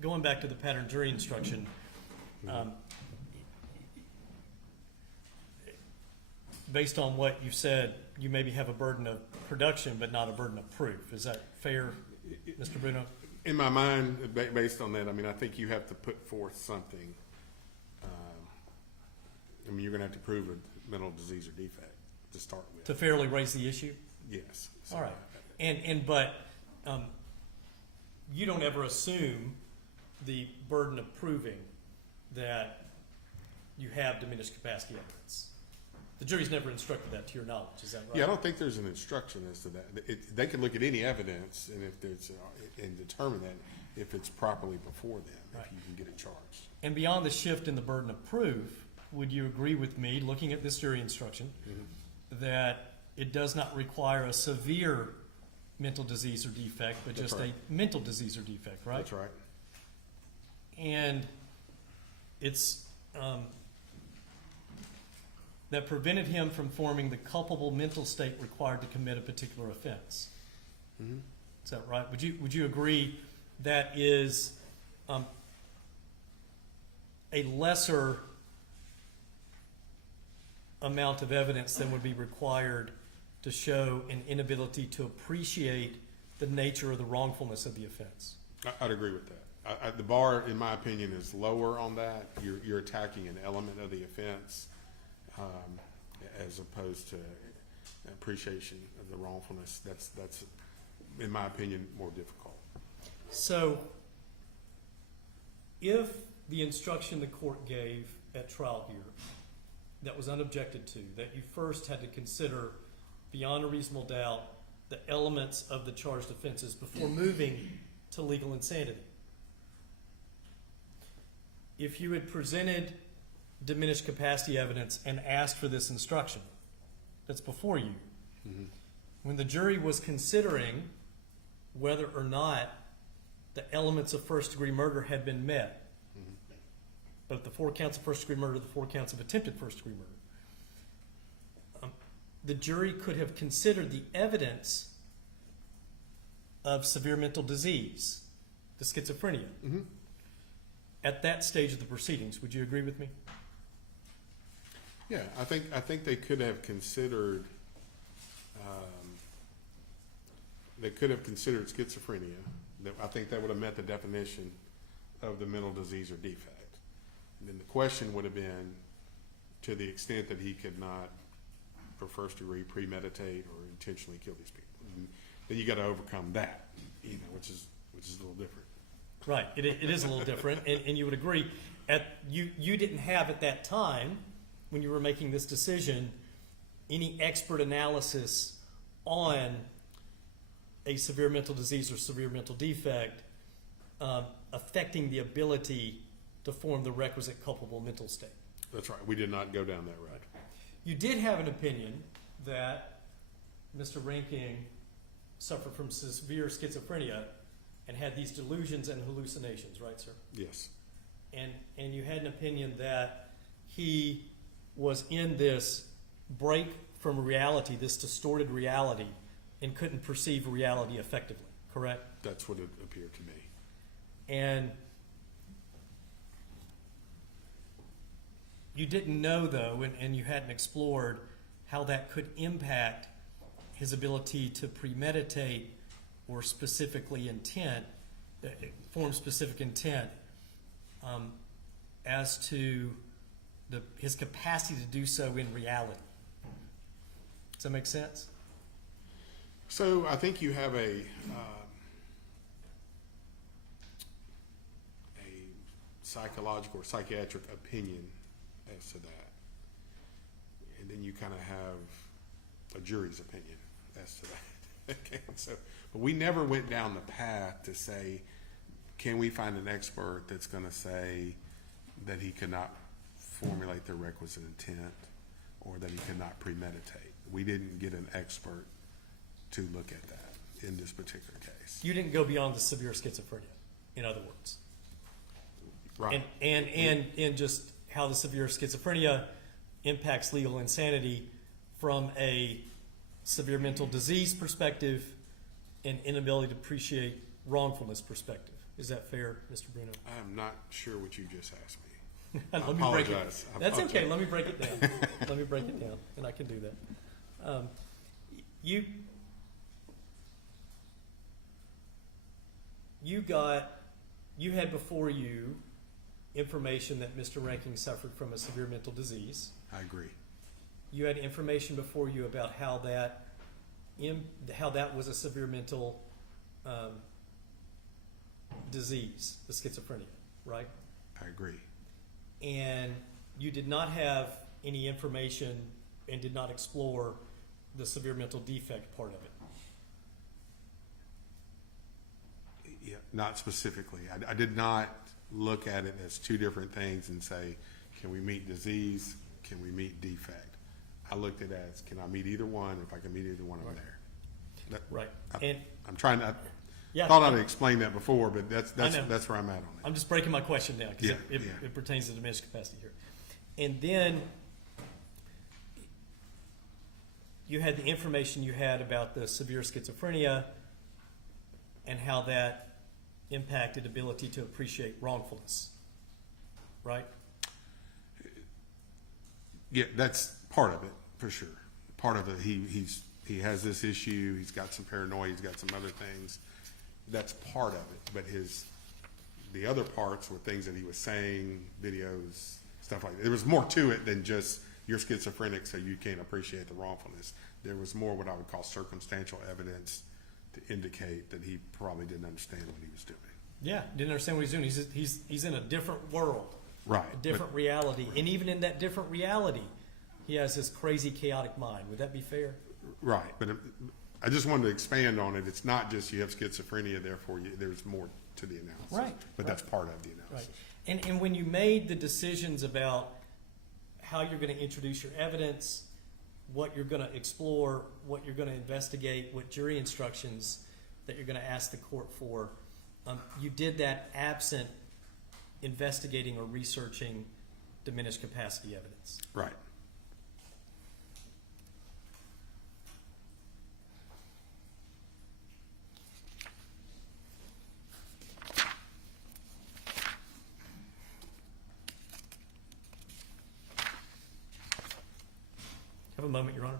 going back to the pattern jury instruction, based on what you said, you maybe have a burden of production, but not a burden of proof. Is that fair, Mr. Bruno? In my mind, based on that, I mean, I think you have to put forth something. I mean, you're going to have to prove a mental disease or defect to start with. To fairly raise the issue? Yes. All right. But you don't ever assume the burden of proving that you have diminished capacity evidence. The jury's never instructed that to your knowledge. Is that right? Yeah, I don't think there's an instruction as to that. They can look at any evidence and if there's and determine that if it's properly before them, Right. if you can get it charged. And beyond the shift in the burden of proof, would you agree with me, looking at this jury instruction, that it does not require a severe mental disease or defect, but That's just right. a mental disease or defect, right? That's right. And it's that prevented him from forming the culpable mental state required to commit a particular offense. Mm-hmm. Is that right? Would you agree that is a lesser amount of evidence than would be required to show an inability to appreciate the nature or the wrongfulness of the offense? I'd agree with that. The bar, in my opinion, is lower on that. You're attacking an element of the offense as opposed to appreciation of the wrongfulness. That's in my opinion, more difficult. So, if the instruction the court gave at trial here that was unobjected to, that you first had to consider beyond a reasonable doubt the elements of the charged offenses before moving to legal insanity, if you had presented diminished capacity evidence and asked for this instruction that's before you, when the jury was considering whether or not the elements of first-degree murder had been met, but the 4 counts of first-degree murder, the 4 counts of attempted first-degree murder, the jury could have considered the evidence of severe mental disease, the schizophrenia, at that stage of the proceedings. Would you agree with me? Yeah, I think they could have considered. They could have considered schizophrenia. I think that would have met the definition of the mental disease or defect. And then the question would have been, to the extent that he could not, for first degree, premeditate or intentionally kill these people. And then you got to overcome that, which is a little different. Right, it is a little different, and you would agree. You didn't have at that time, when you were making this decision, any expert analysis on a severe mental disease or severe mental defect affecting the ability to form the requisite culpable mental state. That's right. We did not go down that road. You did have an opinion that Mr. Reinking suffered from severe schizophrenia and had these delusions and hallucinations, right, sir? Yes. And you had an opinion that he was in this break from reality, this distorted reality, and couldn't perceive reality effectively, correct? That's what it appeared to me. And you didn't know, though, and you hadn't explored how that could impact his ability to premeditate or specifically form specific intent as to his capacity to do so in reality. Does that make sense? So I think you have a psychological or psychiatric opinion as to that. And then you kind of have a jury's opinion as to that. Okay, so, but we never went down the path to say, can we find an expert that's going to say that he could not formulate the requisite intent or that he could not premeditate? We didn't get an expert to look at that in this particular case. You didn't go beyond the severe schizophrenia, in other words. Right. And just how the severe schizophrenia impacts legal insanity from a severe mental disease perspective and inability to appreciate wrongfulness perspective. Is that fair, Mr. Bruno? I'm not sure what you just asked me. Let I me break it. apologize. I That's okay. apologize. Let me break it down. Let me break it down, and I can do that. You had before you information that Mr. Reinking suffered from a severe mental disease. I agree. You had information before you about how that was a severe mental disease, the schizophrenia, right? I agree. And you did not have any information and did not explore the severe mental defect part of it. Yeah, not specifically. I did not look at it as two different things and say, can we meet disease? Can we meet defect? I looked at it as, can I meet either one? If I can meet either one, I'm there. Right. I'm trying to. Yeah, thought I'd explained that before, but that's know. That's where I'm at on it. I'm just breaking my question down because Yeah, it pertains to diminished capacity here. And then you had the information you had about the severe schizophrenia and how that impacted ability to appreciate wrongfulness, right? Yeah, that's part of it for sure. Part of it, he has this issue. He's got some paranoia. He's got some other things. That's part of it. But the other parts were things that he was saying, videos, stuff like that. There was more to it than just you're schizophrenic, so you can't appreciate the wrongfulness. There was more what I would call circumstantial evidence to indicate that he probably didn't understand what he was doing. Yeah, didn't understand what he's doing. He's in a different world, Right. a different reality, and even in that different reality, he has this crazy, chaotic mind. Would that be fair? Right, but I just wanted to expand on it. It's not just you have schizophrenia, therefore there's more to the analysis. Right, But that's part of the Right. analysis. And when you made the decisions about how you're going to introduce your evidence, what you're going to explore, what you're going to investigate, what jury instructions that you're going to ask the court for, you did that absent investigating or researching diminished capacity evidence. Right. Have a moment, Your Honor.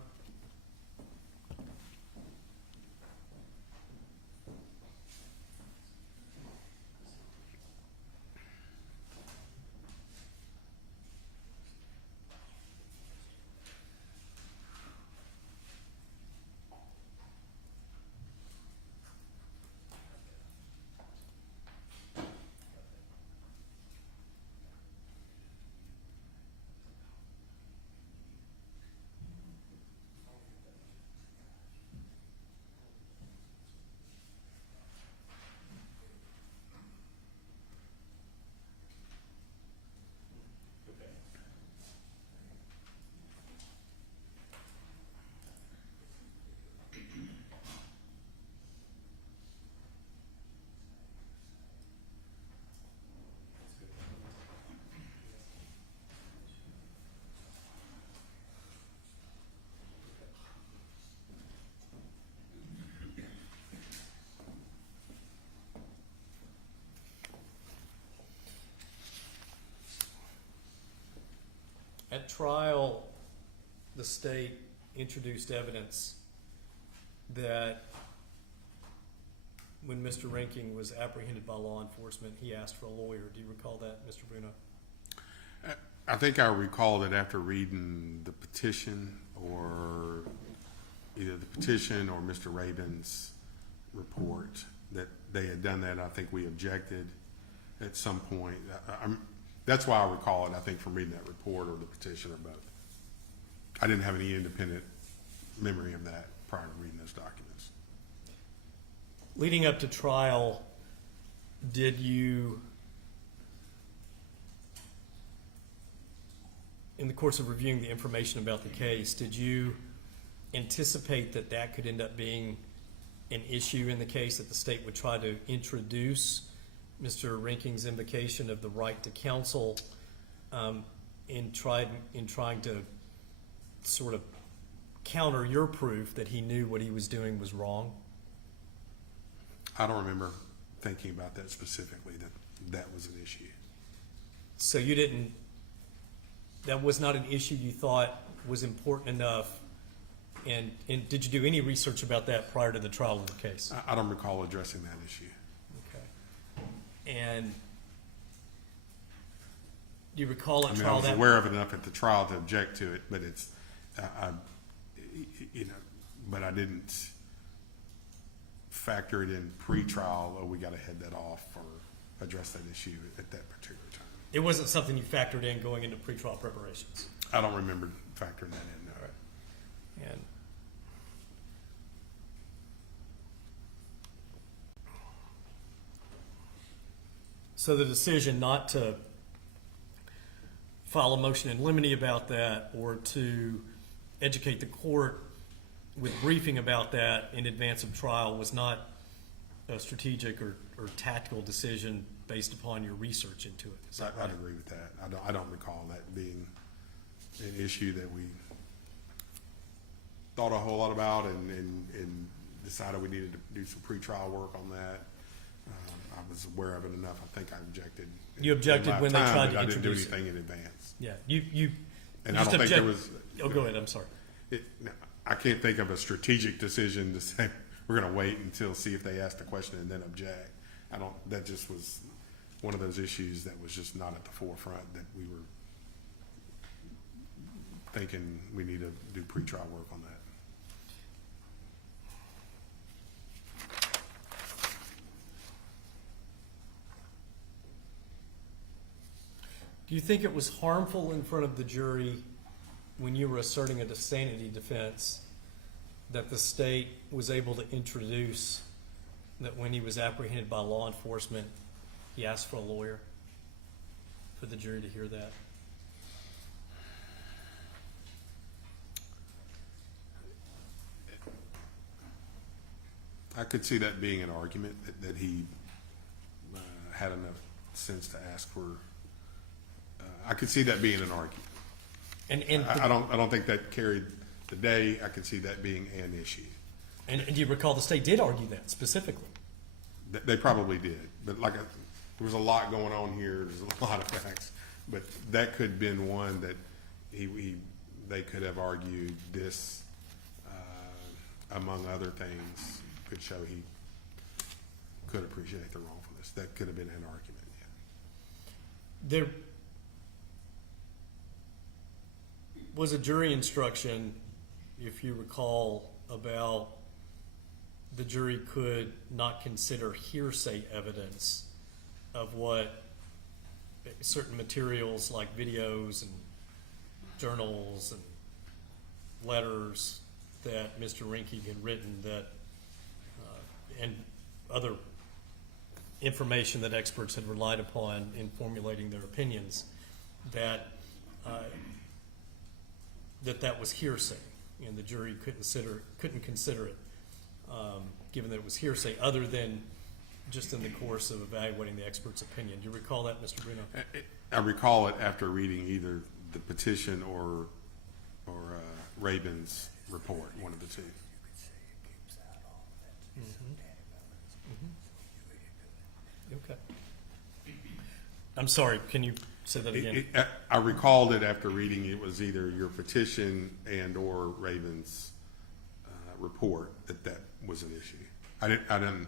At trial, the state introduced evidence that when Mr. Reinking was apprehended by law enforcement, he asked for a lawyer. Do you recall that, Mr. Bruno? I think I recall that after reading the petition, or either the petition or Mr. Rabin's report, that they had done that. I think we objected at some point. That's why I recall it, I think, from reading that report or the petition or both. I didn't have any independent memory of that prior to reading those documents. Leading up to trial, did you, in the course of reviewing the information about the case, did you anticipate that that could end up being an issue in the case, that the state would try to introduce Mr. Reinking's invocation of the right to counsel in trying to sort of counter your proof that he knew what he was doing was wrong? I don't remember thinking about that specifically, that was an issue. So you didn't, that was not an issue you thought was important enough, and did you do any research about that prior to the trial of the case? I don't recall addressing that issue. Okay. And do you recall I at mean, I trial was that? aware of it enough at the trial to object to it, but it's, but I didn't factor it in pre-trial, we gotta head that off or address that issue at that particular time. It wasn't something you factored in going into pretrial preparations? I don't remember factoring that in, no. And so the decision not to file a motion in limine about that, or to educate the court with briefing about that in advance of trial, was not a strategic or tactical decision based upon your research into it. Is that right? I'd agree with that. I don't recall that being an issue that we thought a whole lot about and decided we needed to do some pretrial work on that. I was aware of it enough. I think I objected. You objected when they tried to I didn't do introduce it. anything in advance. Yeah, you And I just don't think there object- was. Oh, go ahead, I'm sorry. I can't think of a strategic decision to say, we're gonna wait until, see if they ask the question and then object. That just was one of those issues that was just not at the forefront, that we were thinking we need to do pretrial work on that. Do you think it was harmful in front of the jury when you were asserting a insanity defense that the state was able to introduce that when he was apprehended by law enforcement, he asked for a lawyer, for the jury to hear that? I could see that being an argument, that he had enough sense to ask for, I could see that being an argument. And I don't think that carried the day. I could see that being an issue. and do you recall the state did argue that specifically? They probably did, but there was a lot going on here. There's a lot of facts, but that could have been one that they could have argued this, among other things, could show he could appreciate the wrongfulness. That could have been an argument. Yeah. There was a jury instruction, if you recall, about the jury could not consider hearsay evidence of what certain materials like videos and journals and letters that Mr. Reinking had written, that and other information that experts had relied upon in formulating their opinions, that that was hearsay, and the jury couldn't consider it, given that it was hearsay, other than just in the course of evaluating the expert's opinion. Do you recall that, Mr. Bruno? I recall it after reading either the petition or Rabin's report, one of the two. Okay. I'm sorry, can you say that again? I recalled it after reading it was either your petition and or Rabin's report that was an issue. I didn't,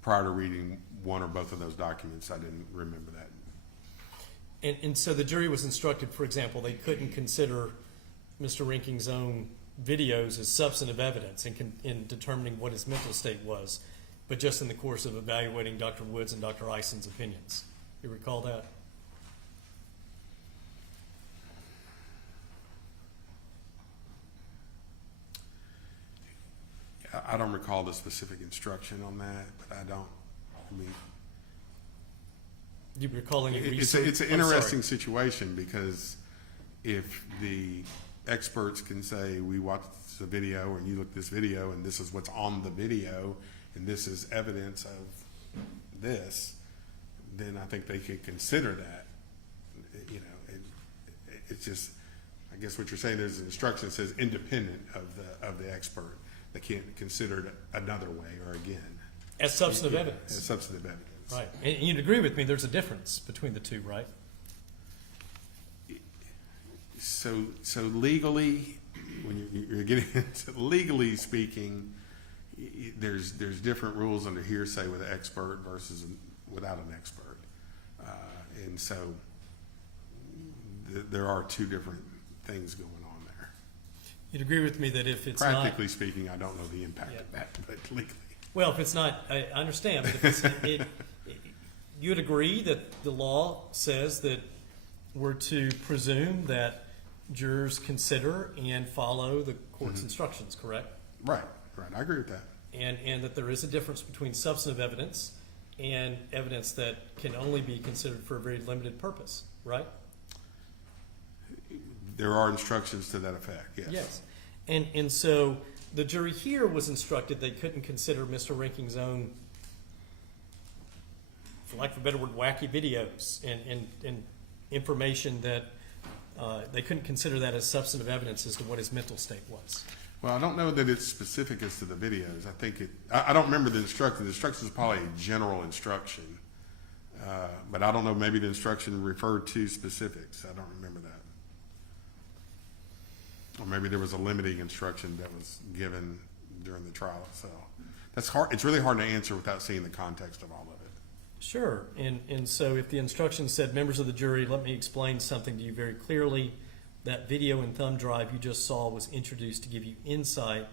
prior to reading one or both of those documents, I didn't remember that. And so the jury was instructed, for example, they couldn't consider Mr. Reinking's own videos as substantive evidence in determining what his mental state was, but just in the course of evaluating Dr. Wood's and Dr. Ison's opinions. You recall that? I don't recall the specific instruction on that, but I mean, Do you recall any it's research? an I'm sorry. interesting situation because if the experts can say, we watched the video and you look at this video and this is what's on the video and this is evidence of this, then I think they could consider that. You know, it's just, I guess what you're saying, there's an instruction that says independent of the expert. They can't consider it another way or again. As substantive Yeah, evidence. As substantive evidence. Right. And you'd agree with me, there's a difference between the two, right? So legally, when you're getting into legally speaking, there's different rules under hearsay with an expert versus without an expert. And so there are two different things going on there. You'd agree with me that if it's not, Practically speaking, I don't know the impact of that, but legally. well, if it's not, I understand, but if it's, you would agree that the law says that we're to presume that jurors consider and follow the court's instructions, correct? Right, I agree with that. And that there is a difference between substantive evidence and evidence that can only be considered for a very limited purpose, right? There are instructions to that effect, yes. Yes. And so the jury here was instructed they couldn't consider Mr. Reinking's own, for lack of a better word, wacky videos and information that they couldn't consider that as substantive evidence as to what his mental state was. Well, I don't know that it's specific as to the videos. I think I don't remember the instruction. The instruction is probably a general instruction. But I don't know, maybe the instruction referred to specifics. I don't remember that. Or maybe there was a limiting instruction that was given during the trial itself. That's hard. It's really hard to answer without seeing the context of all of it. Sure, and so if the instruction said, members of the jury, let me explain something to you very clearly. That video and thumb drive you just saw was introduced to give you insight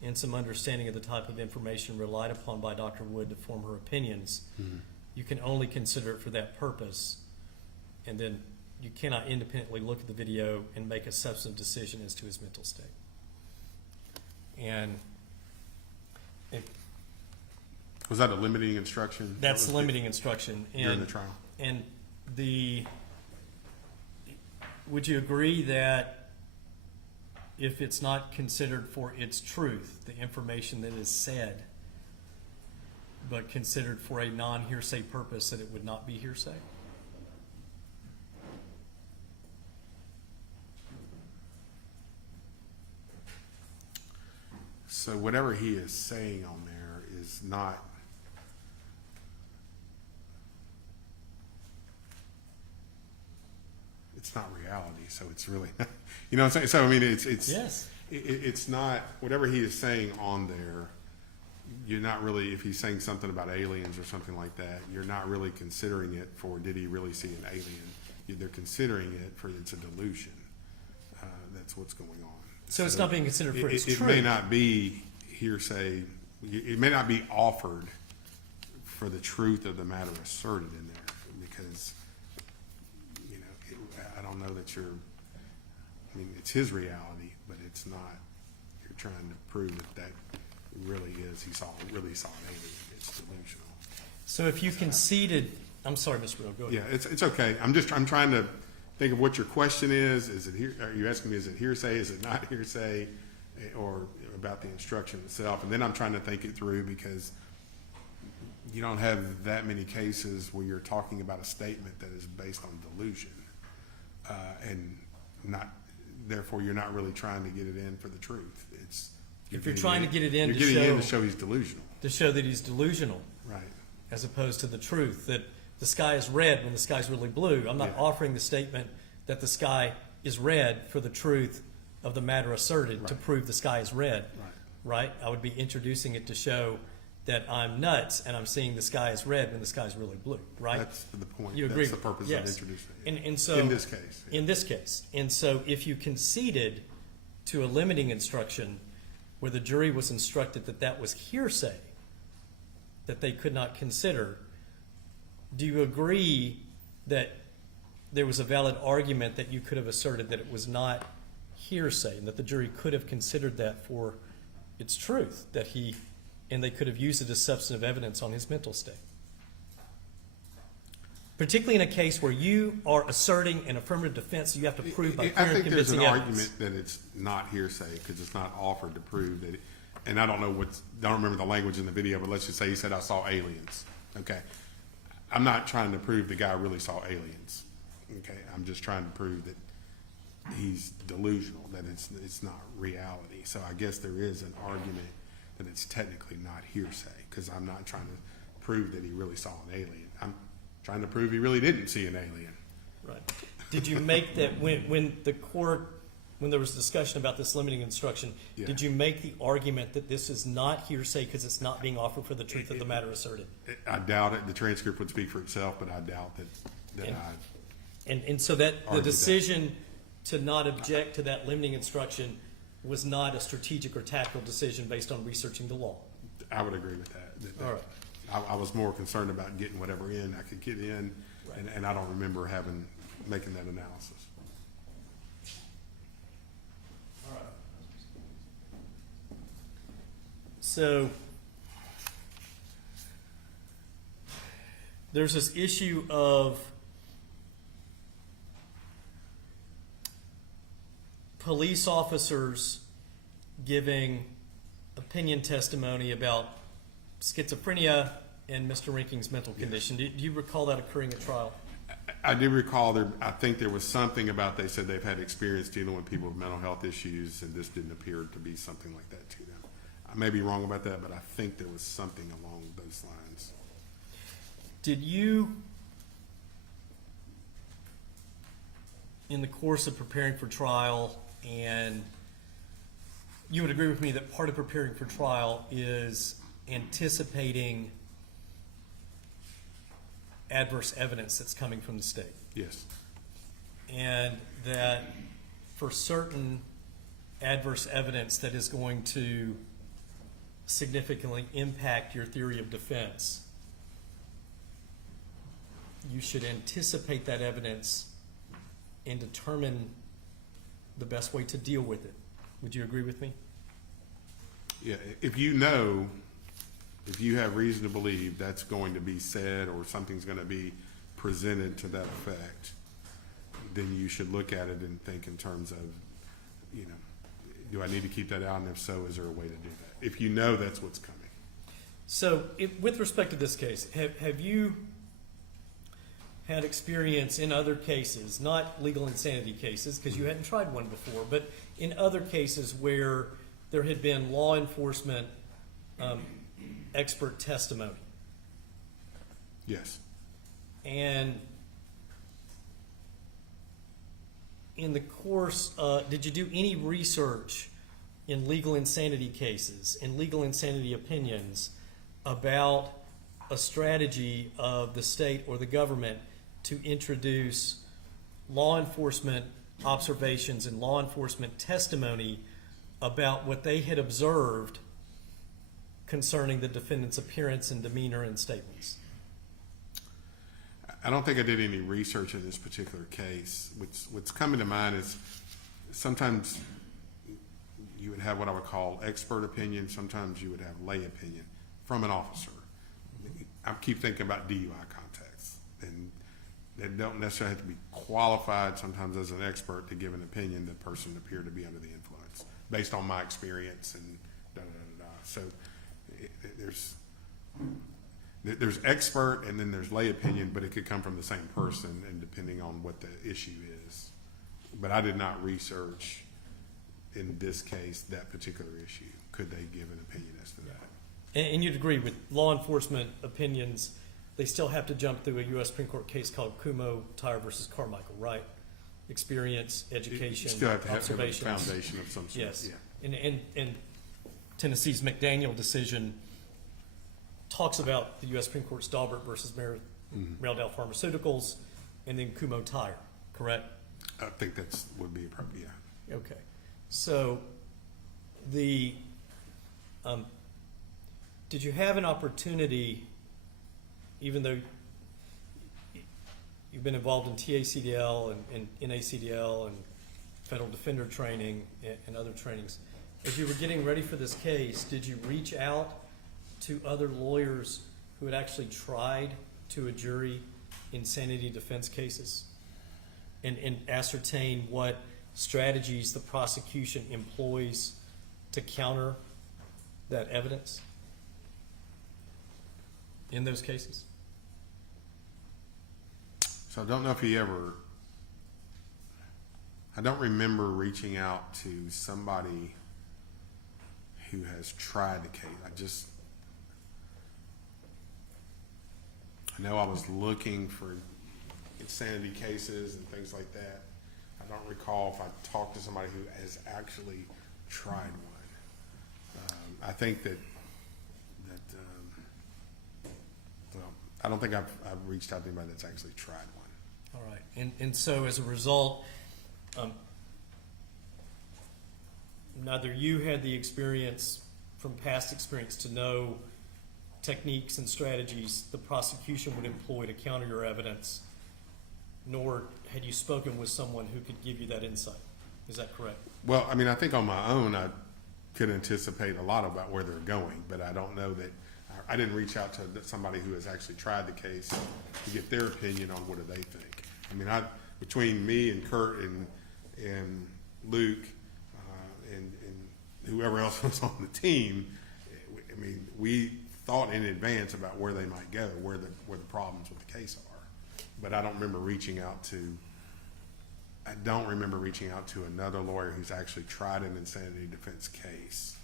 and some understanding of the type of information relied upon by Dr. Wood to form her opinions. You can only consider it for that purpose, and then you cannot independently look at the video and make a substantive decision as to his mental state. And Was that a limiting instruction? that's the limiting instruction. During the trial? And would you agree that if it's not considered for its truth, the information that is said, but considered for a non-hearsay purpose, that it would not be hearsay? So whatever he is saying on there is not, it's not reality, so it's really, you know what I'm saying? So I mean, it's Yes. it's not, whatever he is saying on there, you're not really, if he's saying something about aliens or something like that, you're not really considering it for, did he really see an alien? They're considering it for, it's a delusion. That's what's going on. So it's not being considered for its It truth. may not be hearsay, it may not be offered for the truth of the matter asserted in there, because, you know, I don't know that I mean, it's his reality, but it's not, you're trying to prove that really is, really saw an alien, it's delusional. So if you conceded, I'm sorry, Mr. Real, go ahead. Yeah, it's okay, I'm trying to think of what your question is it here, are you asking me, is it hearsay, is it not hearsay, or about the instruction itself? And then I'm trying to think it through, because you don't have that many cases where you're talking about a statement that is based on delusion, and not, therefore you're not really trying to get it in for the truth. It's, If you're trying to get it in you're to getting in show, to show he's delusional, to show that he's delusional, right? as opposed to the truth, that the sky is red when the sky's really blue. I'm not Yeah. offering the statement that the sky is red for the truth of the matter asserted to Right. prove the sky is red, Right. right? I would be introducing it to show that I'm nuts and I'm seeing the sky is red when the sky's really blue, right? That's the point. You agree That's the with- purpose yes. of introducing it. And so In this case. in this case. And so if you conceded to a limiting instruction where the jury was instructed that that was hearsay, that they could not consider, do you agree that there was a valid argument that you could have asserted that it was not hearsay and that the jury could have considered that for its truth, and they could have used it as substantive evidence on his mental state? Particularly in a case where you are asserting an affirmative defense, you have to prove by I clear and think there's convincing an evidence. argument that it's not hearsay because it's not offered to prove that. And I don't remember the language in the video, but let's just say he said, "I saw aliens." Okay, I'm not trying to prove the guy really saw aliens. Okay, I'm just trying to prove that he's delusional, that it's not reality. So I guess there is an argument that it's technically not hearsay because I'm not trying to prove that he really saw an alien. I'm trying to prove he really didn't see an alien. Right. Did you make that, when there was discussion about this limiting instruction, Yeah. did you make the argument that this is not hearsay because it's not being offered for the truth of the matter asserted? I doubt it. The transcript would speak for itself, but I doubt that And- I. And so that the Argued that. decision to not object to that limiting instruction was not a strategic or tactical decision based on researching the law. I would agree with that. All right. I was more concerned about getting whatever in I could get in, Right. and I don't remember making that analysis. All right. So there's this issue of police officers giving opinion testimony about schizophrenia and Mr. Rinking's mental condition. Do you recall that occurring at trial? I do recall I think there was something about they said they've had experience dealing with people with mental health issues, and this didn't appear to be something like that to them. I may be wrong about that, but I think there was something along those lines. Did you, in the course of preparing for trial, and you would agree with me that part of preparing for trial is anticipating adverse evidence that's coming from the state, Yes. and that for certain adverse evidence that is going to significantly impact your theory of defense, you should anticipate that evidence and determine the best way to deal with it. Would you agree with me? Yeah, if you have reason to believe that's going to be said or something's going to be presented to that effect, then you should look at it and think in terms of, do I need to keep that out? And if so, is there a way to do that? If you know that's what's coming. So, with respect to this case, have you had experience in other cases, not legal insanity cases, because you hadn't tried one before, but in other cases where there had been law enforcement expert testimony? Yes. And in the course, did you do any research in legal insanity cases, in legal insanity opinions, about a strategy of the state or the government to introduce law enforcement observations and law enforcement testimony about what they had observed concerning the defendant's appearance and demeanor and statements? I don't think I did any research in this particular case. What's coming to mind is sometimes you would have what I would call expert opinion. Sometimes you would have lay opinion from an officer. I keep thinking about DUI contexts, and they don't necessarily have to be qualified sometimes as an expert to give an opinion that person appeared to be under the influence based on my experience and da-da-da-da-da. So there's expert and then there's lay opinion, but it could come from the same person and depending on what the issue is. But I did not research in this case that particular issue. Could they give an opinion as to that? And you'd agree with law enforcement opinions, they still have to jump through a U.S. Supreme Court case called Kumo, Tire versus Carmichael, right? Experience, education, You still have to have a observations. foundation of some sort. Yes. Yeah. And Tennessee's McDaniel decision talks about the U.S. Supreme Court's Daubert versus Merrelldale Pharmaceuticals, and then Kumo Tire, correct? I think that's would be appropriate. Yeah. Okay. So the Did you have an opportunity, even though you've been involved in TACDL and NACDL and federal defender training and other trainings, as you were getting ready for this case, did you reach out to other lawyers who had actually tried to a jury insanity defense cases and ascertain what strategies the prosecution employs to counter that evidence in those cases? So I don't know if he ever, I don't remember reaching out to somebody who has tried the case. I know I was looking for insanity cases and things like that. I don't recall if I talked to somebody who has actually tried one. I think that well, I don't think I've reached out to anybody that's actually tried one. All right. And so as a result, neither you had the experience from past experience to know techniques and strategies the prosecution would employ to counter your evidence, nor had you spoken with someone who could give you that insight. Is that correct? Well, I mean, I think on my own, I could anticipate a lot about where they're going, but I don't know that, I didn't reach out to somebody who has actually tried the case to get their opinion on what do they think. I mean, between me and Kurt and Luke, and whoever else was on the team, I mean, we thought in advance about where they might go, where the problems with the case are. But I don't remember reaching out to another lawyer who's actually tried an insanity defense case.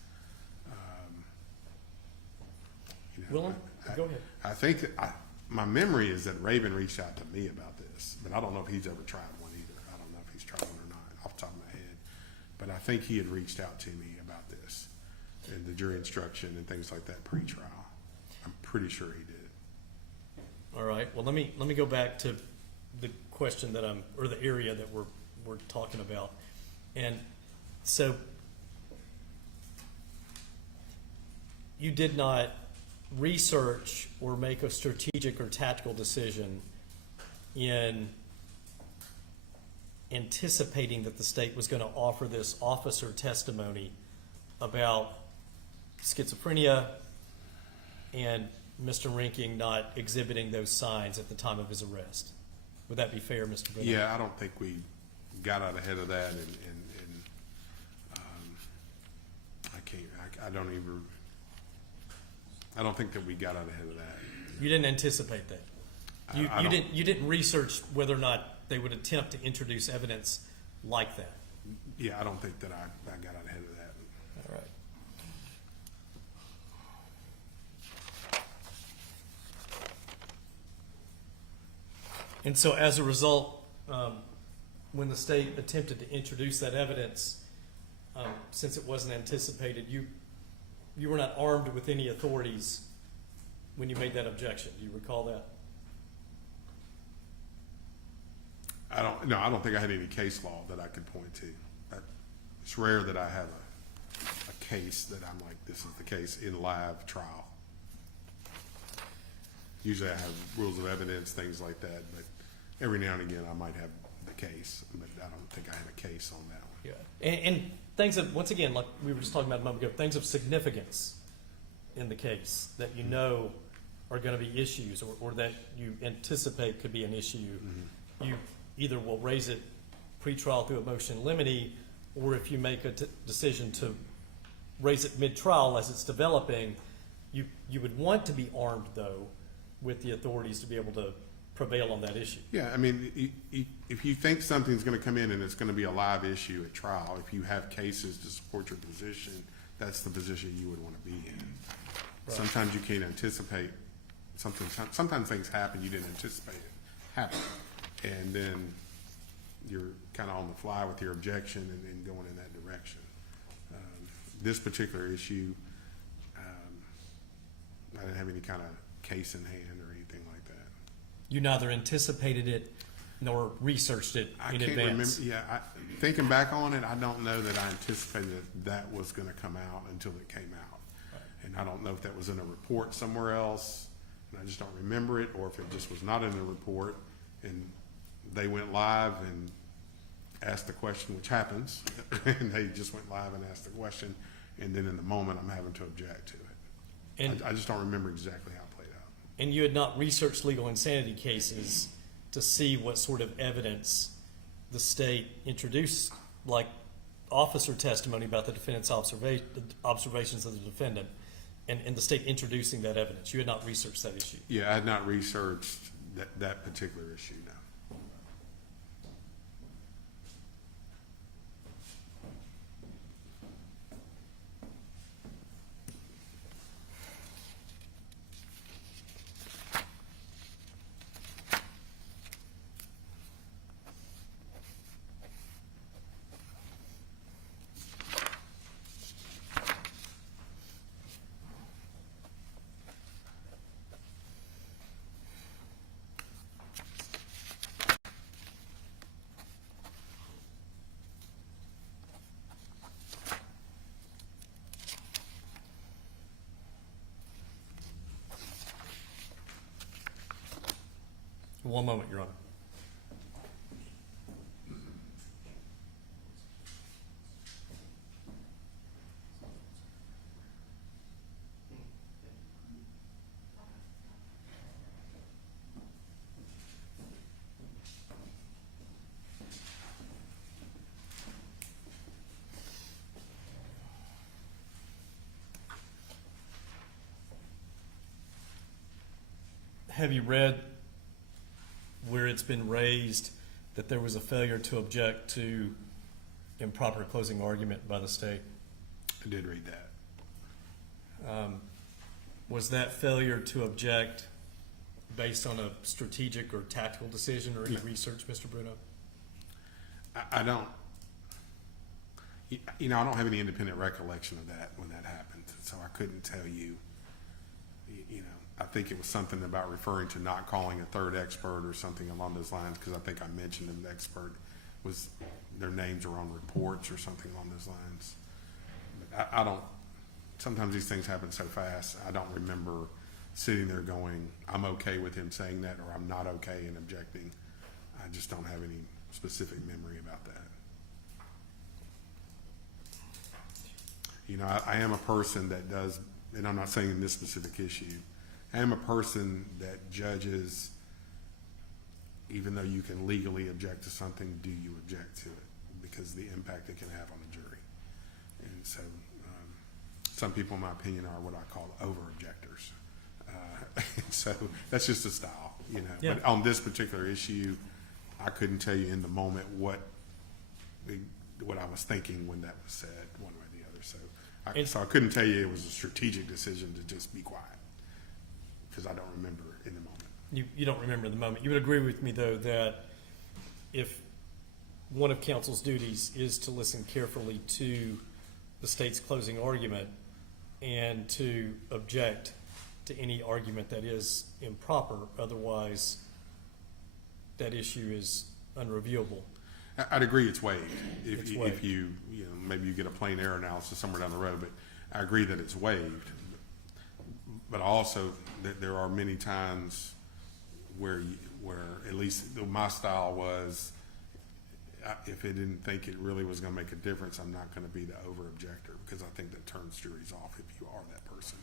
Willem, go ahead. I think that my memory is that Raven reached out to me about this, but I don't know if he's ever tried one either. I don't know if he's tried one or not off the top of my head. But I think he had reached out to me about this and the jury instruction and things like that pre-trial. I'm pretty sure he did. All right. Well, let me go back to the question that or the area that we're talking about. And so you did not research or make a strategic or tactical decision in anticipating that the state was going to offer this officer testimony about schizophrenia and Mr. Reinking not exhibiting those signs at the time of his arrest. Would that be fair, Mr. Brennan? Yeah, I don't think we got out ahead of that, and I don't think that we got out ahead of that. You didn't anticipate that. You didn't research whether or not they would attempt to introduce evidence like that. Yeah, I don't think that I got out ahead of that. All right. And so as a result, when the state attempted to introduce that evidence, since it wasn't anticipated, you were not armed with any authorities when you made that objection. Do you recall that? I don't think I had any case law that I could point to. It's rare that I have a case that I'm like, this is the case in live trial. Usually I have rules of evidence, things like that, but every now and again I might have the case, but I don't think I had a case on that one. Yeah. And things that, once again, like we were just talking about a moment ago, things of significance in the case that you know are going to be issues or that you anticipate could be an issue. Mm-hmm. You either will raise it pre-trial through a motion in limine, or if you make a decision to raise it mid-trial as it's developing, you would want to be armed, though, with the authorities to be able to prevail on that issue. Yeah, I mean, if you think something's going to come in and it's going to be a live issue at trial, if you have cases to support your position, that's the position you would want to be in. Right. Sometimes you can't anticipate something. Sometimes things happen you didn't anticipate it happen, and then you're kind of on the fly with your objection and going in that direction. This particular issue, I didn't have any kind of case in hand or anything like that. You neither anticipated it nor researched it in advance. Remember. Yeah, thinking back on it, I don't know that I anticipated that was going to come out until it came out. And I don't know if that was in a report somewhere else, and I just don't remember it, or if it just was not in the report, and they went live and asked the question, which happens, and they just went live and asked the question, and then in the moment, I'm having to object to it. And, I just don't remember exactly how it played out. and you had not researched legal insanity cases to see what sort of evidence the state introduced, like officer testimony about the defendant's observations of the defendant, and the state introducing that evidence. You had not researched that issue. Yeah, I had not researched that particular issue, no. One moment, Your Honor. Have you read where it's been raised that there was a failure to object to improper closing argument by the state? I did read that. Was that failure to object based on a strategic or tactical decision or any No. research, Mr. Bruno? I don't, I don't have any independent recollection of that when that happened, so I couldn't tell you. I think it was something about referring to not calling a third expert or something along those lines, because I think I mentioned an expert was, their names are on reports or something along those lines. But I don't, sometimes these things happen so fast, I don't remember sitting there going, I'm okay with him saying that, or I'm not okay in objecting. I just don't have any specific memory about that. I am a person that does, and I'm not saying in this specific issue, I am a person that judges, even though you can legally object to something, do you object to it? Because the impact it can have on the jury. And so, some people, in my opinion, are what I call over-objectors. So that's just a style, Yeah. But on this particular issue, I couldn't tell you in the moment what I was thinking when that was said, one way or the other. So I couldn't tell you it was a strategic decision to just be quiet, because I don't remember in the moment. You don't remember the moment. You would agree with me, though, that if one of counsel's duties is to listen carefully to the state's closing argument and to object to any argument that is improper, otherwise that issue is unreviewable. I'd agree it's waived. It's waived. If you maybe you get a plain error analysis somewhere down the road, but I agree that it's waived. But also that there are many times where at least my style was, if it didn't think it really was going to make a difference, I'm not going to be the over-objector, because I think that turns juries off if you are that person.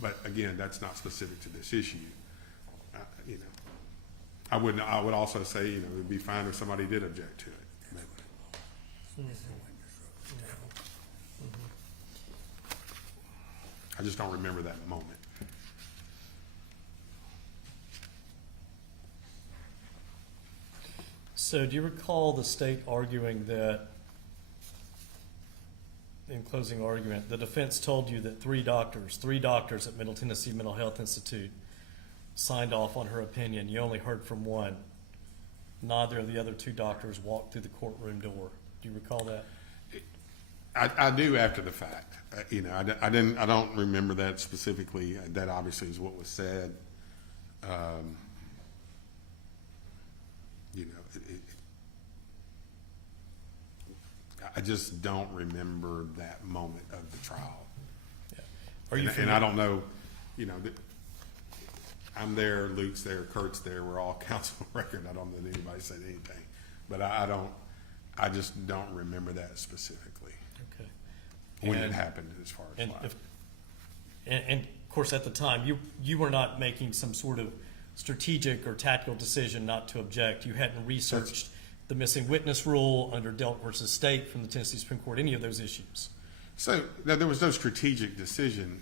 But again, that's not specific to this issue. I would also say, it would be fine if somebody did object to it. I just don't remember that moment. So do you recall the state arguing that, in closing argument, the defense told you that three doctors at Middle Tennessee Mental Health Institute signed off on her opinion. You only heard from one. Neither of the other two doctors walked through the courtroom door. Do you recall that? I do after the fact. I don't remember that specifically. That obviously is what was said. I just don't remember that moment of the trial. Are you And I don't know, you know, I'm there, Luke's there, Kurt's there, we're all counsel record, I don't know that anybody said anything. But I just don't remember that specifically, Okay. when it And- happened as far as And, live. and of course, at the time, you were not making some sort of strategic or tactical decision not to object. You hadn't researched the missing witness rule under Delk versus State from the Tennessee Supreme Court, any of those issues. So there was no strategic decision.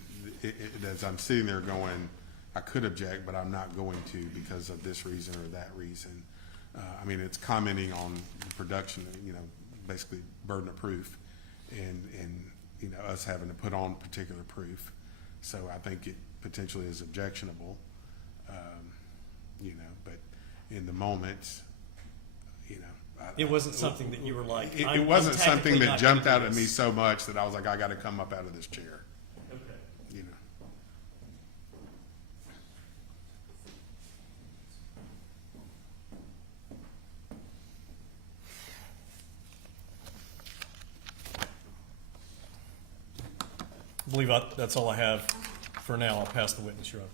As I'm sitting there going, I could object, but I'm not going to because of this reason or that reason. I mean, it's commenting on production, you know, basically burden of proof, and you know, us having to put on particular proof. So I think it potentially is objectionable, you know. But in the moment, you know, It wasn't something that you were like, I'm it wasn't something tactically that not jumped gonna out do at me this. so much that I was like, I got to come up out of this chair, Okay. you know. I believe that's all I have for now. I'll pass the witness, Your Honor.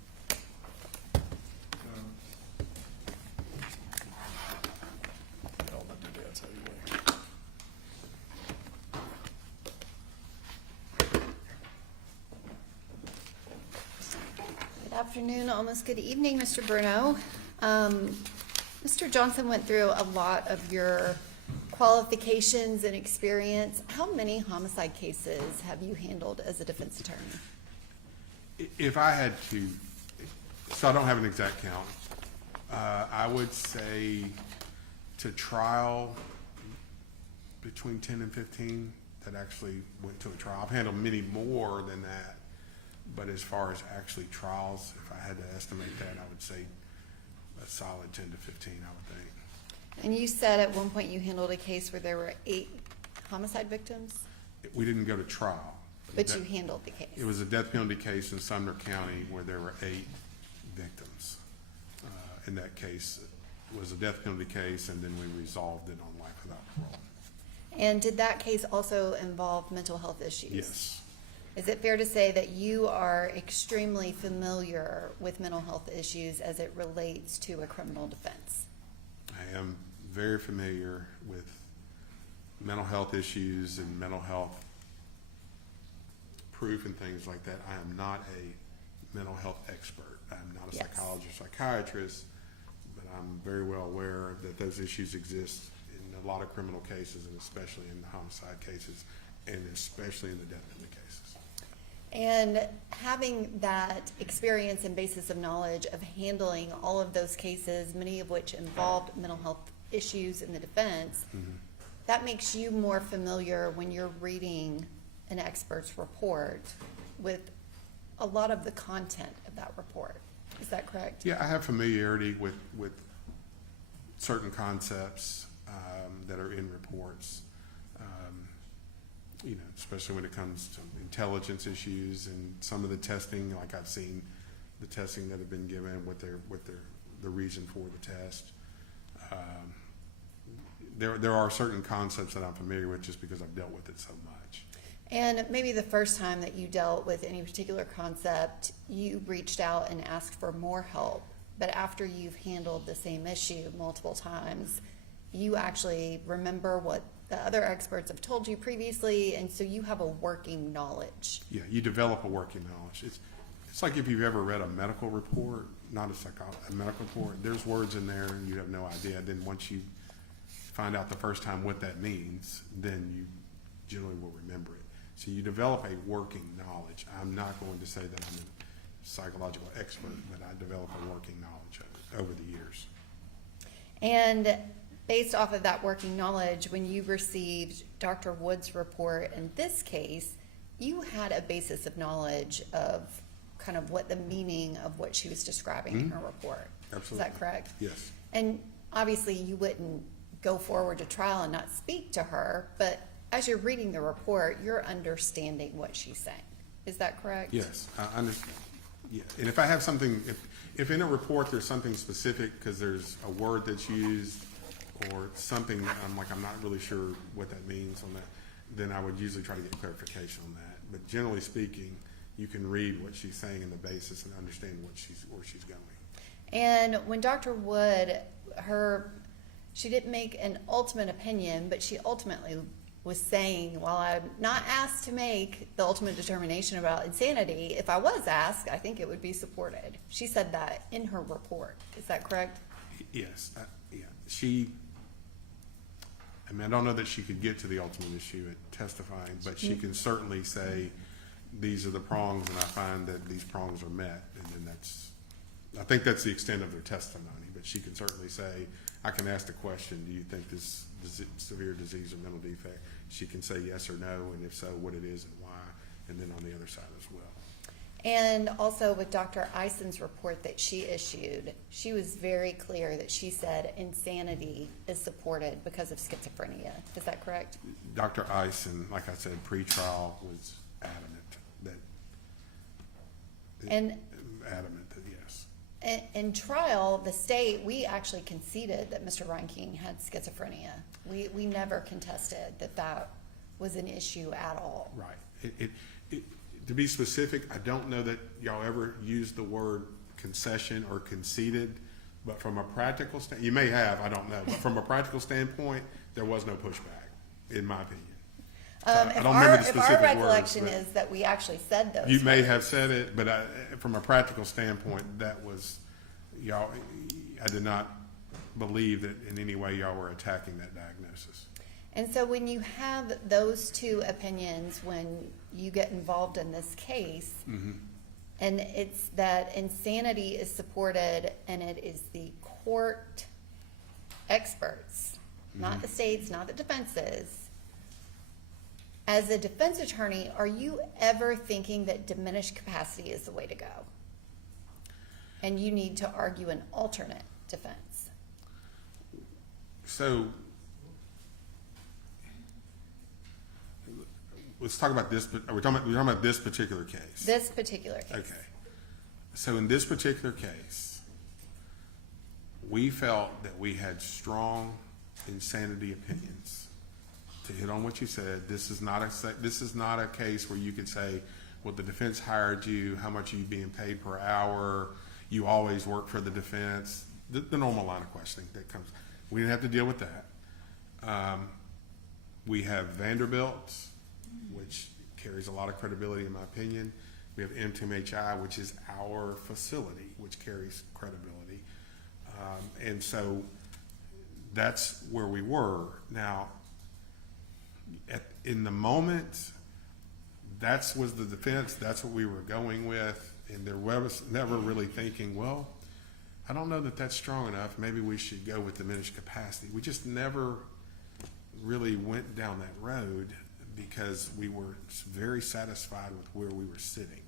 I'll not do that, so anyway. Good afternoon, almost good evening, Mr. Bruno. Mr. Johnson went through a lot of your qualifications and experience. How many homicide cases have you handled as a defense attorney? If I had to, so I don't have an exact count, I would say to trial between 10 and 15 that actually went to a trial. I've handled many more than that, but as far as actually trials, if I had to estimate that, I would say a solid 10 to 15, I would think. And you said at one point you handled a case where there were 8 homicide victims, We didn't go to trial. but That- you handled the case. It was a death penalty case in Sumner County where there were 8 victims. In that case, it was a death penalty case, and then we resolved it on life without parole. And did that case also involve mental health issues? Yes. Is it fair to say that you are extremely familiar with mental health issues as it relates to a criminal defense? I am very familiar with mental health issues and mental health proof and things like that. I am not a mental health expert. I'm not a Yes. psychologist, psychiatrist, but I'm very well aware that those issues exist in a lot of criminal cases, and especially in the homicide cases, and especially in the death penalty cases. And having that experience and basis of knowledge of handling all of those cases, many of which involved mental health issues in the defense, that makes you more familiar when you're reading an expert's report with a lot of the content of that report. Is that correct? Yeah, I have familiarity with certain concepts that are in reports, you know, especially when it comes to intelligence issues and some of the testing. Like I've seen the testing that have been given, the reason for the test. There are certain concepts that I'm familiar with just because I've dealt with it so much. And maybe the first time that you dealt with any particular concept, you reached out and asked for more help. But after you've handled the same issue multiple times, you actually remember what the other experts have told you previously, and so you have a working knowledge. Yeah, you develop a working knowledge. It's like if you've ever read a medical report, not a medical report. There's words in there and you have no idea. Then once you find out the first time what that means, then you generally will remember it. So you develop a working knowledge. I'm not going to say that I'm a psychological expert, but I develop a working knowledge of it over the years. And based off of that working knowledge, when you received Dr. Wood's report in this case, you had a basis of knowledge of kind of what the meaning of what she was describing in her report. Absolutely. Is that correct? Yes. And obviously you wouldn't go forward to trial and not speak to her, but as you're reading the report, you're understanding what she's saying. Is that correct? Yes, I understand. Yeah, and if I have something, if in a report there's something specific because there's a word that's used or something, I'm not really sure what that means on that, then I would usually try to get clarification on that. But generally speaking, you can read what she's saying in the basis and understand where she's going. And when Dr. Wood, she didn't make an ultimate opinion, but she ultimately was saying, while I'm not asked to make the ultimate determination about insanity, if I was asked, I think it would be supported. She said that in her report. Is that correct? Yes, yeah. I don't know that she could get to the ultimate issue at testifying, but she can certainly say, these are the prongs, and I find that these prongs are met, and then I think that's the extent of their testimony, but she can certainly say, I can ask the question, do you think this severe disease or mental defect? She can say yes or no, and if so, what it is and why, and then on the other side as well. And also with Dr. Ison's report that she issued, she was very clear that she said insanity is supported because of schizophrenia. Is that correct? Dr. Ison, like I said, pre-trial was adamant that yes. In trial, the state, we actually conceded that Mr. Reinking had schizophrenia. We never contested that was an issue at all. Right. To be specific, I don't know that y'all ever used the word concession or conceded, but from a practical standpoint, you may have, I don't know, but from a practical standpoint, there was no pushback, in my opinion. So I don't remember the specific if our words, recollection but is that we actually said those you may words. have said it, but from a practical standpoint, that was, y'all, I did not believe that in any way y'all were attacking that diagnosis. And so when you have those two opinions, when you get involved in this case, and it's that insanity is supported and it is the court experts, not the states, not the defenses. As a defense attorney, are you ever thinking that diminished capacity is the way to go? And you need to argue an alternate defense. So let's talk about this, but we're talking about this particular case. This particular case. Okay. So in this particular case, we felt that we had strong insanity opinions. To hit on what you said, this is not a case where you could say, well, the defense hired you, how much are you being paid per hour, you always work for the defense, the normal line of questioning that comes. We didn't have to deal with that. We have Vanderbilt, which carries a lot of credibility in my opinion. We have M2MHI, which is our facility, which carries credibility. And so that's where we were. Now, in the moment, that was the defense, that's what we were going with, and there was never really thinking, well, I don't know that that's strong enough, maybe we should go with diminished capacity. We just never really went down that road because we were very satisfied with where we were sitting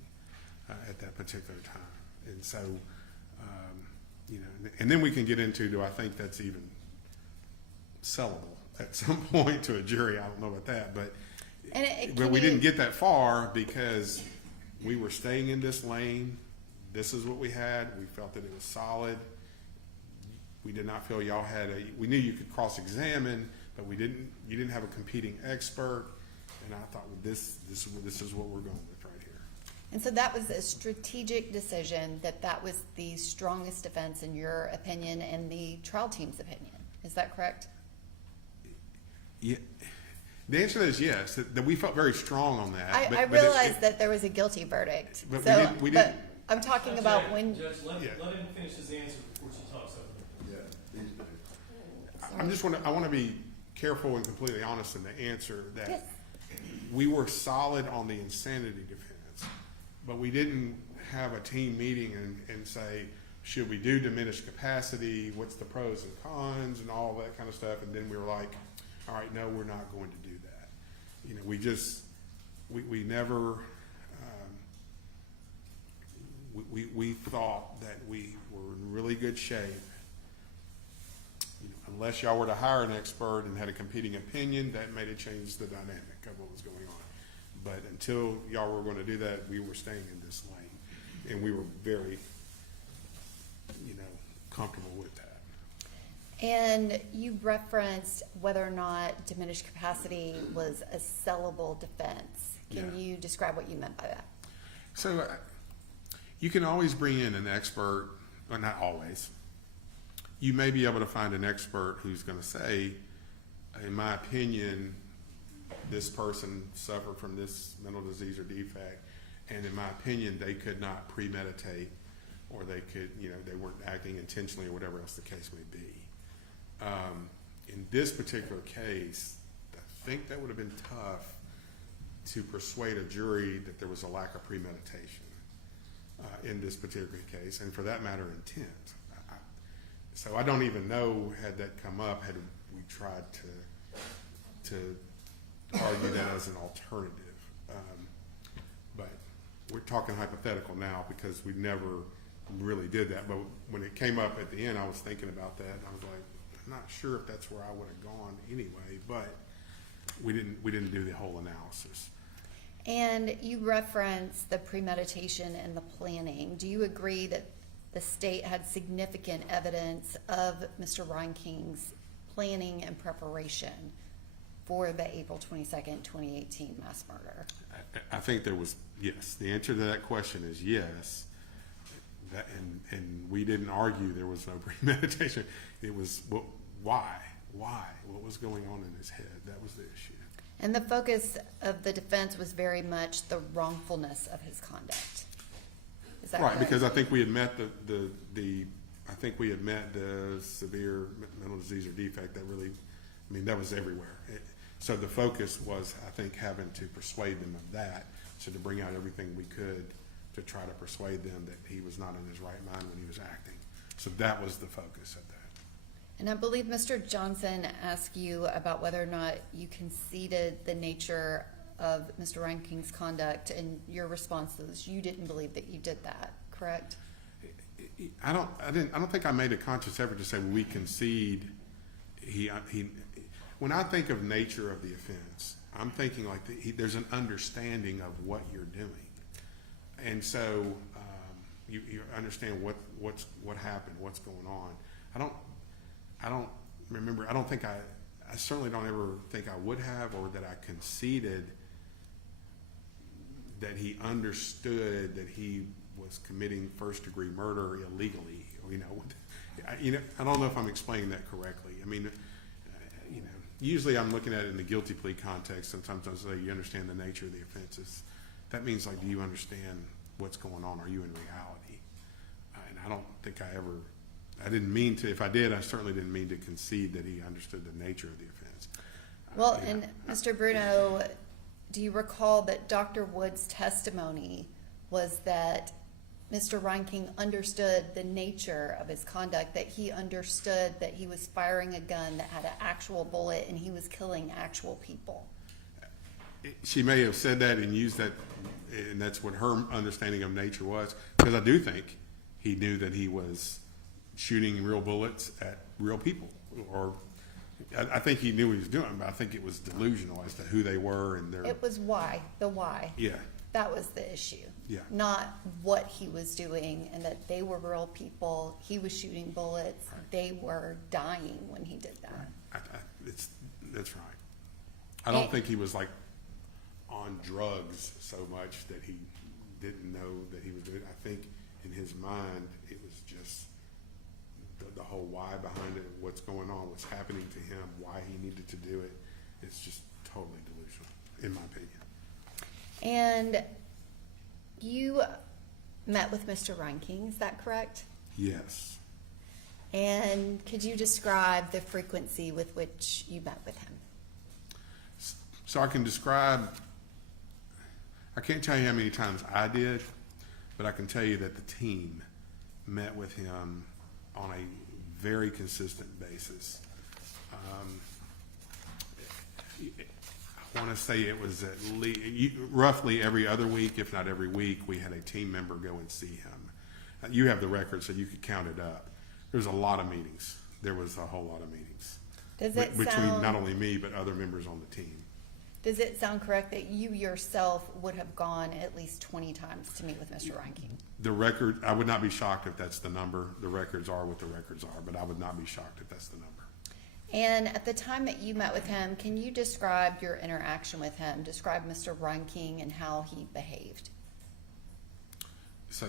at that particular time. And so, and then we can get into, do I think that's even sellable at some point to a jury? I don't know about that, but we didn't get that far because we were staying in this lane. This is what we had. We felt that it was solid. We did not feel y'all had we knew you could cross-examine, but you didn't have a competing expert. And I thought, well, this is what we're going with right here. And so that was a strategic decision that was the strongest defense in your opinion and the trial team's opinion. Is that correct? Yeah. The answer to that is yes, that we felt very strong on that. I realized that there was a guilty verdict. But So, we didn't. I'm talking about when. Judge, let Yeah. him finish his answer before she talks over him. Yeah, these days. I want to be careful and completely honest in the answer that Yes. we were solid on the insanity defense, but we didn't have a team meeting and say, should we do diminished capacity? What's the pros and cons and all that kind of stuff? And then we were like, all right, no, we're not going to do that. We never, we thought that we were in really good shape. Unless y'all were to hire an expert and had a competing opinion, that made it change the dynamic of what was going on. But until y'all were going to do that, we were staying in this lane, and we were very, comfortable with that. And you referenced whether or not diminished capacity was a sellable defense. Can Yeah. you describe what you meant by that? So you can always bring in an expert, but not always. You may be able to find an expert who's going to say, in my opinion, this person suffered from this mental disease or defect, and in my opinion, they could not premeditate, or they could, they weren't acting intentionally, or whatever else the case may be. In this particular case, I think that would have been tough to persuade a jury that there was a lack of premeditation in this particular case, and for that matter, intent. So I don't even know, had that come up, had we tried to argue that as an alternative. But we're talking hypothetical now because we never really did that. But when it came up at the end, I was thinking about that, and I was like, I'm not sure if that's where I would have gone anyway, but we didn't do the whole analysis. And you referenced the premeditation and the planning. Do you agree that the state had significant evidence of Mr. Reinking's planning and preparation for the April 22nd, 2018 mass murder? I think there was, yes. The answer to that question is yes. And we didn't argue there was no premeditation. It was, why? What was going on in his head? That was the issue. And the focus of the defense was very much the wrongfulness of his conduct. Is that Right, correct? because I think we had met the severe mental disease or defect that really, that was everywhere. So the focus was, I think, having to persuade them of that, so to bring out everything we could to try to persuade them that he was not in his right mind when he was acting. So that was the focus of that. And I believe Mr. Johnson asked you about whether or not you conceded the nature of Mr. Reinking's conduct, and your response was you didn't believe that you did that, correct? I don't think I made a conscious effort to say we concede. When I think of nature of the offense, I'm thinking like there's an understanding of what you're doing, and so you understand what happened, what's going on. I don't remember. I certainly don't ever think I would have, or that I conceded that he understood that he was committing first-degree murder illegally. I don't know if I'm explaining that correctly. Usually I'm looking at it in the guilty plea context. Sometimes I say you understand the nature of the offenses. That means, like, do you understand what's going on? Are you in reality? And I don't think I didn't mean to. If I did, I certainly didn't mean to concede that he understood the nature of the offense. Well, and Mr. Bruno, do you recall that Dr. Wood's testimony was that Mr. Reinking understood the nature of his conduct, that he understood that he was firing a gun that had an actual bullet and he was killing actual people? She may have said that and used that, and that's what her understanding of nature was, because I do think he knew that he was shooting real bullets at real people. Or I think he knew what he was doing, but I think it was delusional as to who they were and their... It was why, the why. Yeah. That was the issue. Yeah. Not what he was doing, and that they were real people. He was shooting bullets. Right. They were dying when he did that. That's right. I don't think he was like on drugs so much that he didn't know that he was doing it. I think in his mind it was just the whole why behind it, what's going on, what's happening to him, why he needed to do it. It's just totally delusional, in my opinion. And you met with Mr. Reinking, is that correct? Yes. And could you describe the frequency with which you met with him? So I can describe, I can't tell you how many times I did, but I can tell you that the team met with him on a very consistent basis. I want to say it was at least roughly every other week, if not every week, we had a team member go and see him. You have the record, so you could count it up. There was a lot of meetings. There was a whole lot of meetings. Does it Between sound, not only me, but other members on the team. does it sound correct that you yourself would have gone at least 20 times to meet with Mr. Reinking? The record, I would not be shocked if that's the number. The records are what the records are, but I would not be shocked if that's the number. And at the time that you met with him, can you describe your interaction with him? Describe Mr. Reinking and how he behaved. So,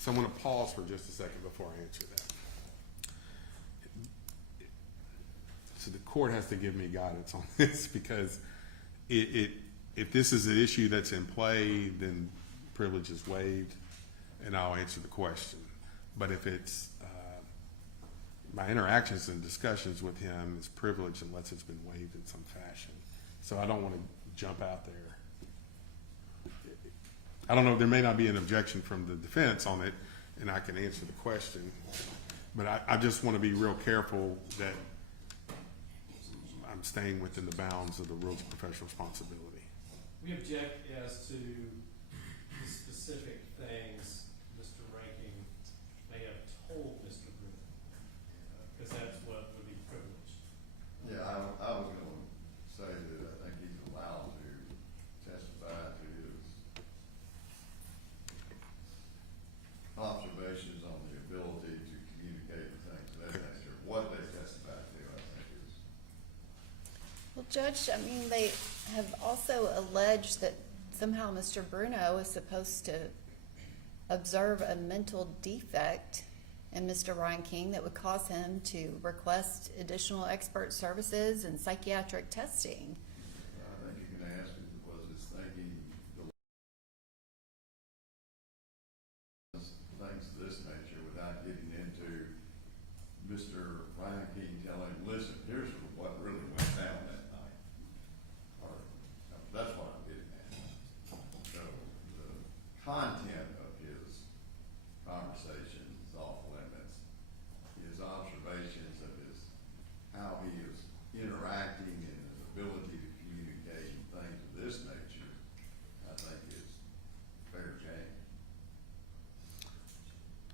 so I want to pause for just a second before I answer that. So the court has to give me guidance on this because if this is an issue that's in play, then privilege is waived, and I'll answer the question. But if it's my interactions and discussions with him is privileged unless it's been waived in some fashion. So I don't want to jump out there. I don't know, there may not be an objection from the defense on it, and I can answer the question. But I just want to be real careful that I'm staying within the bounds of the rules of professional responsibility. We object as to the specific things Mr. Reinking may have told Mr. Bruno, because that's what would be privileged. Yeah, I was gonna say that I think he's allowed to testify to his observations on the ability to communicate and things of that nature. What they testified to, I think is. Well, Judge, I mean, they have also alleged that somehow Mr. Bruno is supposed to observe a mental defect in Mr. Reinking that would cause him to request additional expert services and psychiatric testing. I think you can ask him, was his thinking, things of this nature without getting into Mr. Reinking telling him, listen, here's what really went down that night. Or, that's what I'm getting at. So the content of his conversations is off limits. His observations of how he is interacting and his ability to communicate and things of this nature, I think is fair game.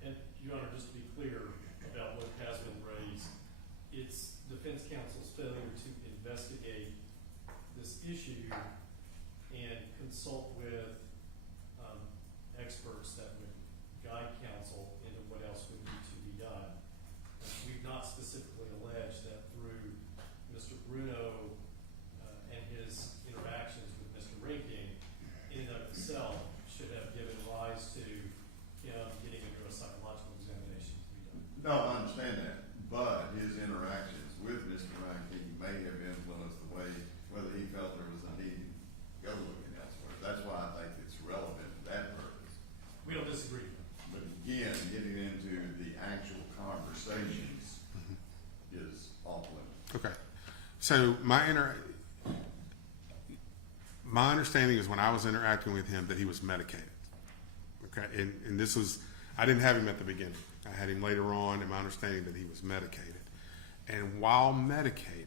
And, Your Honor, just to be clear about what has been raised, it's defense counsel's failure to investigate this issue and consult with experts that would guide counsel into what else would need to be done. We've not specifically alleged that through Mr. Bruno and his interactions with Mr. Reinking, in and of itself, should have given rise to him getting into a psychological examination to be done. No, I understand that, but his interactions with Mr. Reinking may have influenced the way, whether he felt there was a need to go looking elsewhere. That's why I think it's relevant to that purpose. We don't disagree. But again, getting into the actual conversations is off limits. Okay. So my understanding is when I was interacting with him that he was medicated. Okay. And this was, I didn't have him at the beginning. I had him later on, and my understanding that he was medicated. And while medicated,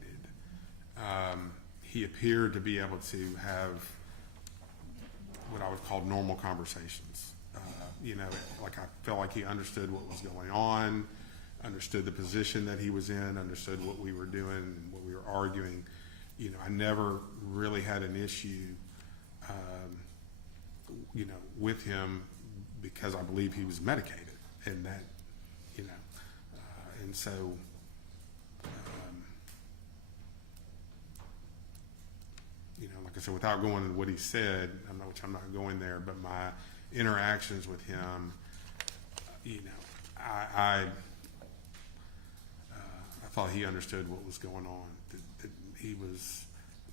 he appeared to be able to have what I would call normal conversations. You know, like I felt like he understood what was going on, understood the position that he was in, understood what we were doing and what we were arguing. You know, I never really had an issue, you know, with him because I believe he was medicated, and that, you know, and so, you know, like I said, without going into what he said, I'm not going there, but my interactions with him, you know, I thought he understood what was going on, that he was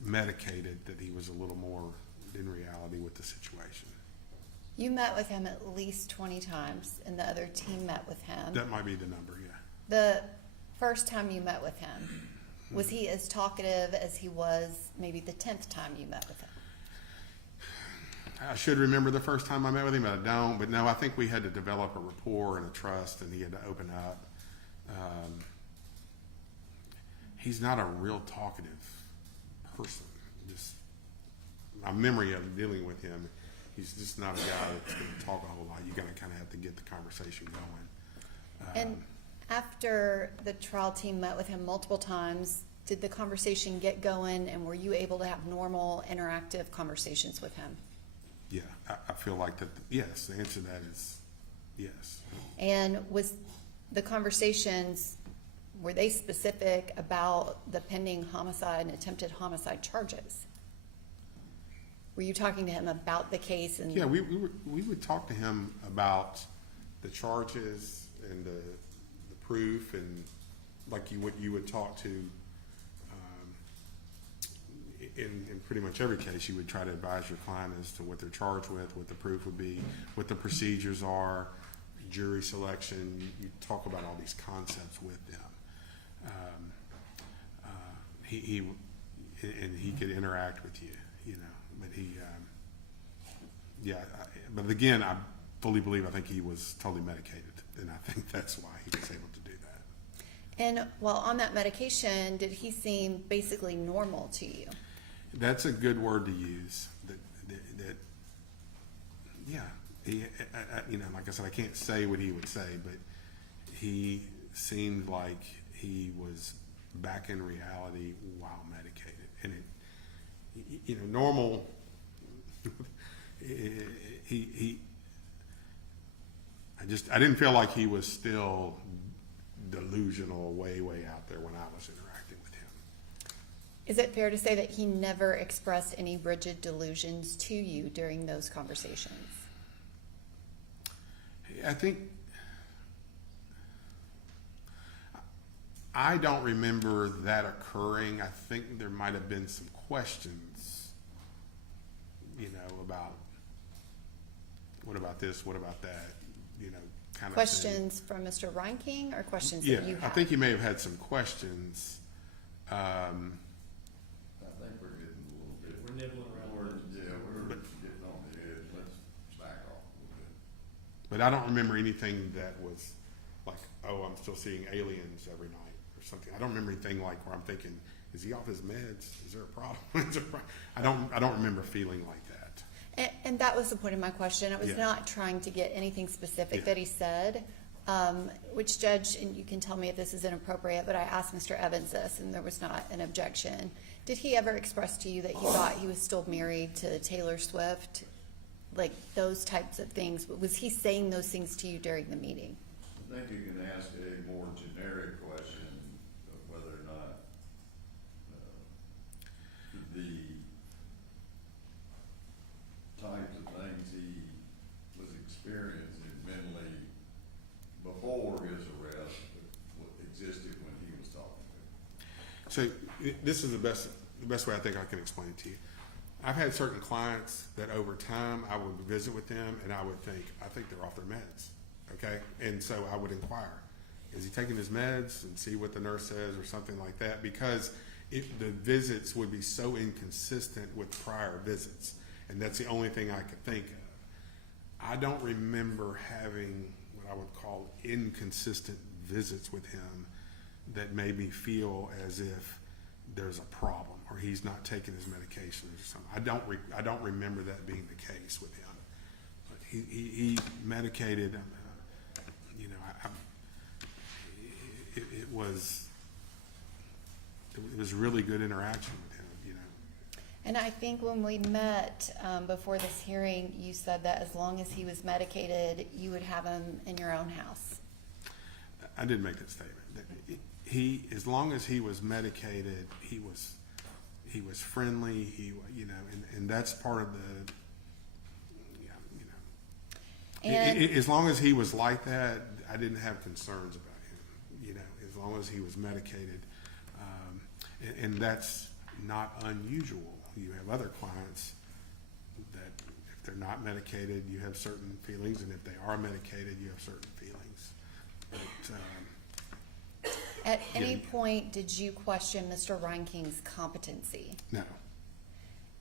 medicated, that he was a little more in reality with the situation. You met with him at least 20 times, and the other team met with him. That might be the number, yeah. The first time you met with him, was he as talkative as he was maybe the 10th time you met with him? I should remember the first time I met with him, but I don't. But no, I think we had to develop a rapport and a trust, and he had to open up. He's not a real talkative person. Just my memory of dealing with him, he's just not a guy that's going to talk a whole lot. You got to kind of have to get the conversation going. And after the trial team met with him multiple times, did the conversation get going, and were you able to have normal, interactive conversations with him? Yeah, I feel like that. Yes, the answer to that is yes. And was the conversations, were they specific about the pending homicide and attempted homicide charges? Were you talking to him about the case and? Yeah, we would talk to him about the charges and the proof, and like you would talk to, in pretty much every case, you would try to advise your client as to what they're charged with, what the proof would be, what the procedures are, jury selection. You talk about all these concepts with them. He could interact with you, you know, but but again, I fully believe, I think he was totally medicated, and I think that's why he was able to do that. And while on that medication, did he seem basically normal to you? That's a good word to use. Yeah, you know, like I said, I can't say what he would say, but he seemed like he was back in reality while medicated, and it, you know, normal. I didn't feel like he was still delusional way out there when I was interacting with him. Is it fair to say that he never expressed any rigid delusions to you during those conversations? I think I don't remember that occurring. I think there might have been some questions, you know, about what about this, what about that, you know, kind of Questions from Mr. Reinking or questions thing. that you Yeah, had? I think he may have had some questions. I think we're getting a little bit. We're nibbling around. We're getting on the edge. Let's back off a little bit. But I don't remember anything that was like, oh, I'm still seeing aliens every night or something. I don't remember anything like where I'm thinking, is he off his meds? Is there a problem? I don't remember feeling like that. And that was the point of my question. I was Yeah. not trying to get anything specific Yeah. that he said. Which judge, and you can tell me if this is inappropriate, but I asked Mr. Evans this, and there was not an objection. Did he ever express to you that he thought he was still married to Taylor Swift? Like those types of things? Was he saying those things to you during the meeting? I think you can ask a more generic question of whether or not the types of things he was experiencing mentally before his arrest existed when he was talking to him. So this is the best way I think I can explain it to you. I've had certain clients that over time I would visit with them and I would think, I think they're off their meds, okay? And so I would inquire, is he taking his meds, and see what the nurse says or something like that, because the visits would be so inconsistent with prior visits, and that's the only thing I could think of. I don't remember having what I would call inconsistent visits with him that made me feel as if there's a problem or he's not taking his medications or something. I don't remember that being the case with him. But he medicated. You know, it was really good interaction with him. You know. And I think when we met before this hearing, you said that as long as he was medicated, you would have him in your own house. I did make that statement. That as long as he was medicated, he was friendly. You know, and that's part of the. You know. And As long as he was like that, I didn't have concerns about him. You know, as long as he was medicated, and that's not unusual. You have other clients that if they're not medicated, you have certain feelings, and if they are medicated, you have certain feelings. But, at any yeah. point, did you question Mr. Reinking's competency? no,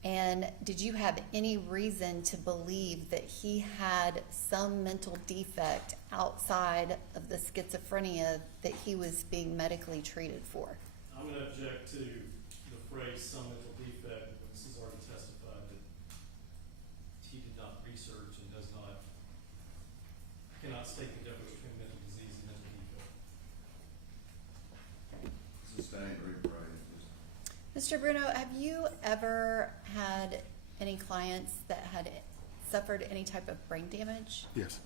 And did you have any reason to believe that he had some mental defect outside of the schizophrenia that he was being medically treated for? I'm going to object to the phrase "some mental defect." This has already testified that he did not research and cannot state the difference between mental disease and mental defect. Sustained rephrase. Mr. Bruno, have you ever had any clients that had suffered any type of brain damage? yes,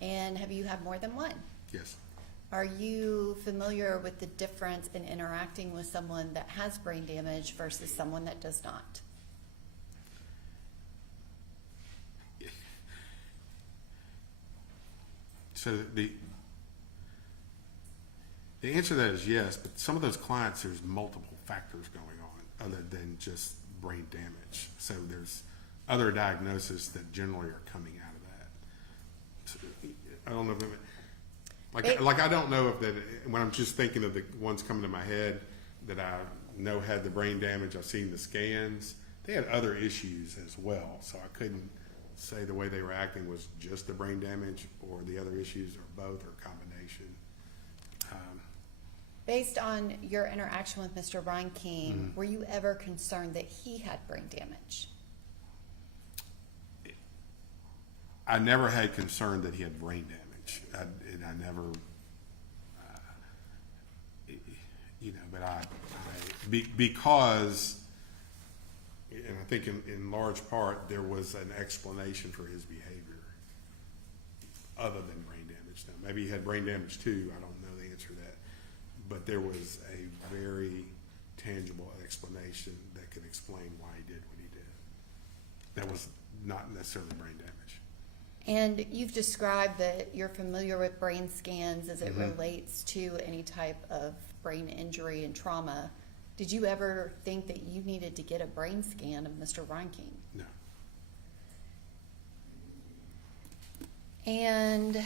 And have you had more than one? yes, Are you familiar with the difference in interacting with someone that has brain damage versus someone that does not? So the answer to that is yes, but some of those clients, there's multiple factors going on other than just brain damage. So there's other diagnoses that generally are coming out of that. So, I don't know if like I don't know if that when I'm just thinking of the ones coming to my head that I know had the brain damage. I've seen the scans. They had other issues as well, so I couldn't say the way they were acting was just the brain damage or the other issues or both or combination. Based on your interaction with Mr. Reinking, were you ever concerned that he had brain damage? I never had concern that he had brain damage. I never, but because, and I think in large part, there was an explanation for his behavior other than brain damage. Now, maybe he had brain damage too. I don't know the answer to that. But there was a very tangible explanation that could explain why he did what he did. That was not necessarily brain damage. And you've described that you're familiar with brain scans as it relates to any type of brain injury and trauma. Did you ever think that you needed to get a brain scan of Mr. Reinking? No. And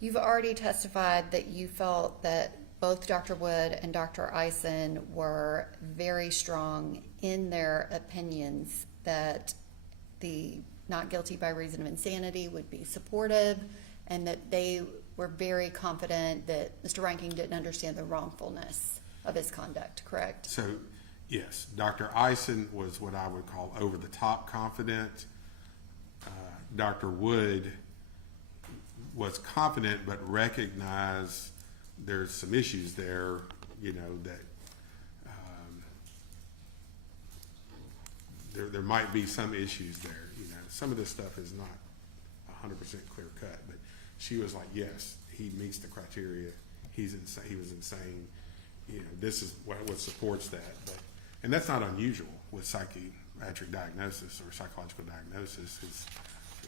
you've already testified that you felt that both Dr. Wood and Dr. Eisen were very strong in their opinions that the not guilty by reason of insanity would be supportive, and that they were very confident that Mr. Reinking didn't understand the wrongfulness of his conduct, correct? So, yes, Dr. Eisen was what I would call over-the-top confident. Dr. Wood was confident but recognized there's some issues there, that there might be some issues there. Some of this stuff is not 100% clear cut, but she was like, yes, he meets the criteria. He's insane. He was insane. This is what supports that. And that's not unusual with psychiatric diagnosis or psychological diagnosis.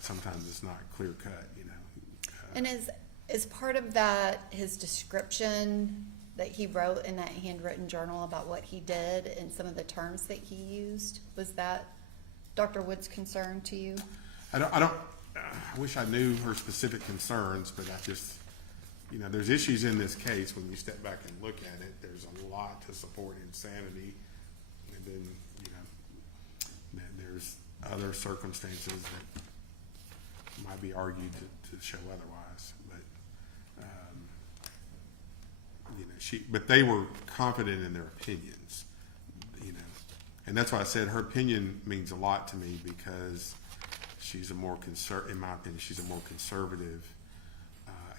Sometimes it's not clear cut, And is part of that his description that he wrote in that handwritten journal about what he did and some of the terms that he used? Was that Dr. Wood's concern to you? I wish I knew her specific concerns, but I just, there's issues in this case when you step back and look at it. There's a lot to support insanity, and then, there's other circumstances that might be argued to show otherwise. But, but they were confident in their opinions, and that's why I said her opinion means a lot to me, because she's in my opinion, she's a more conservative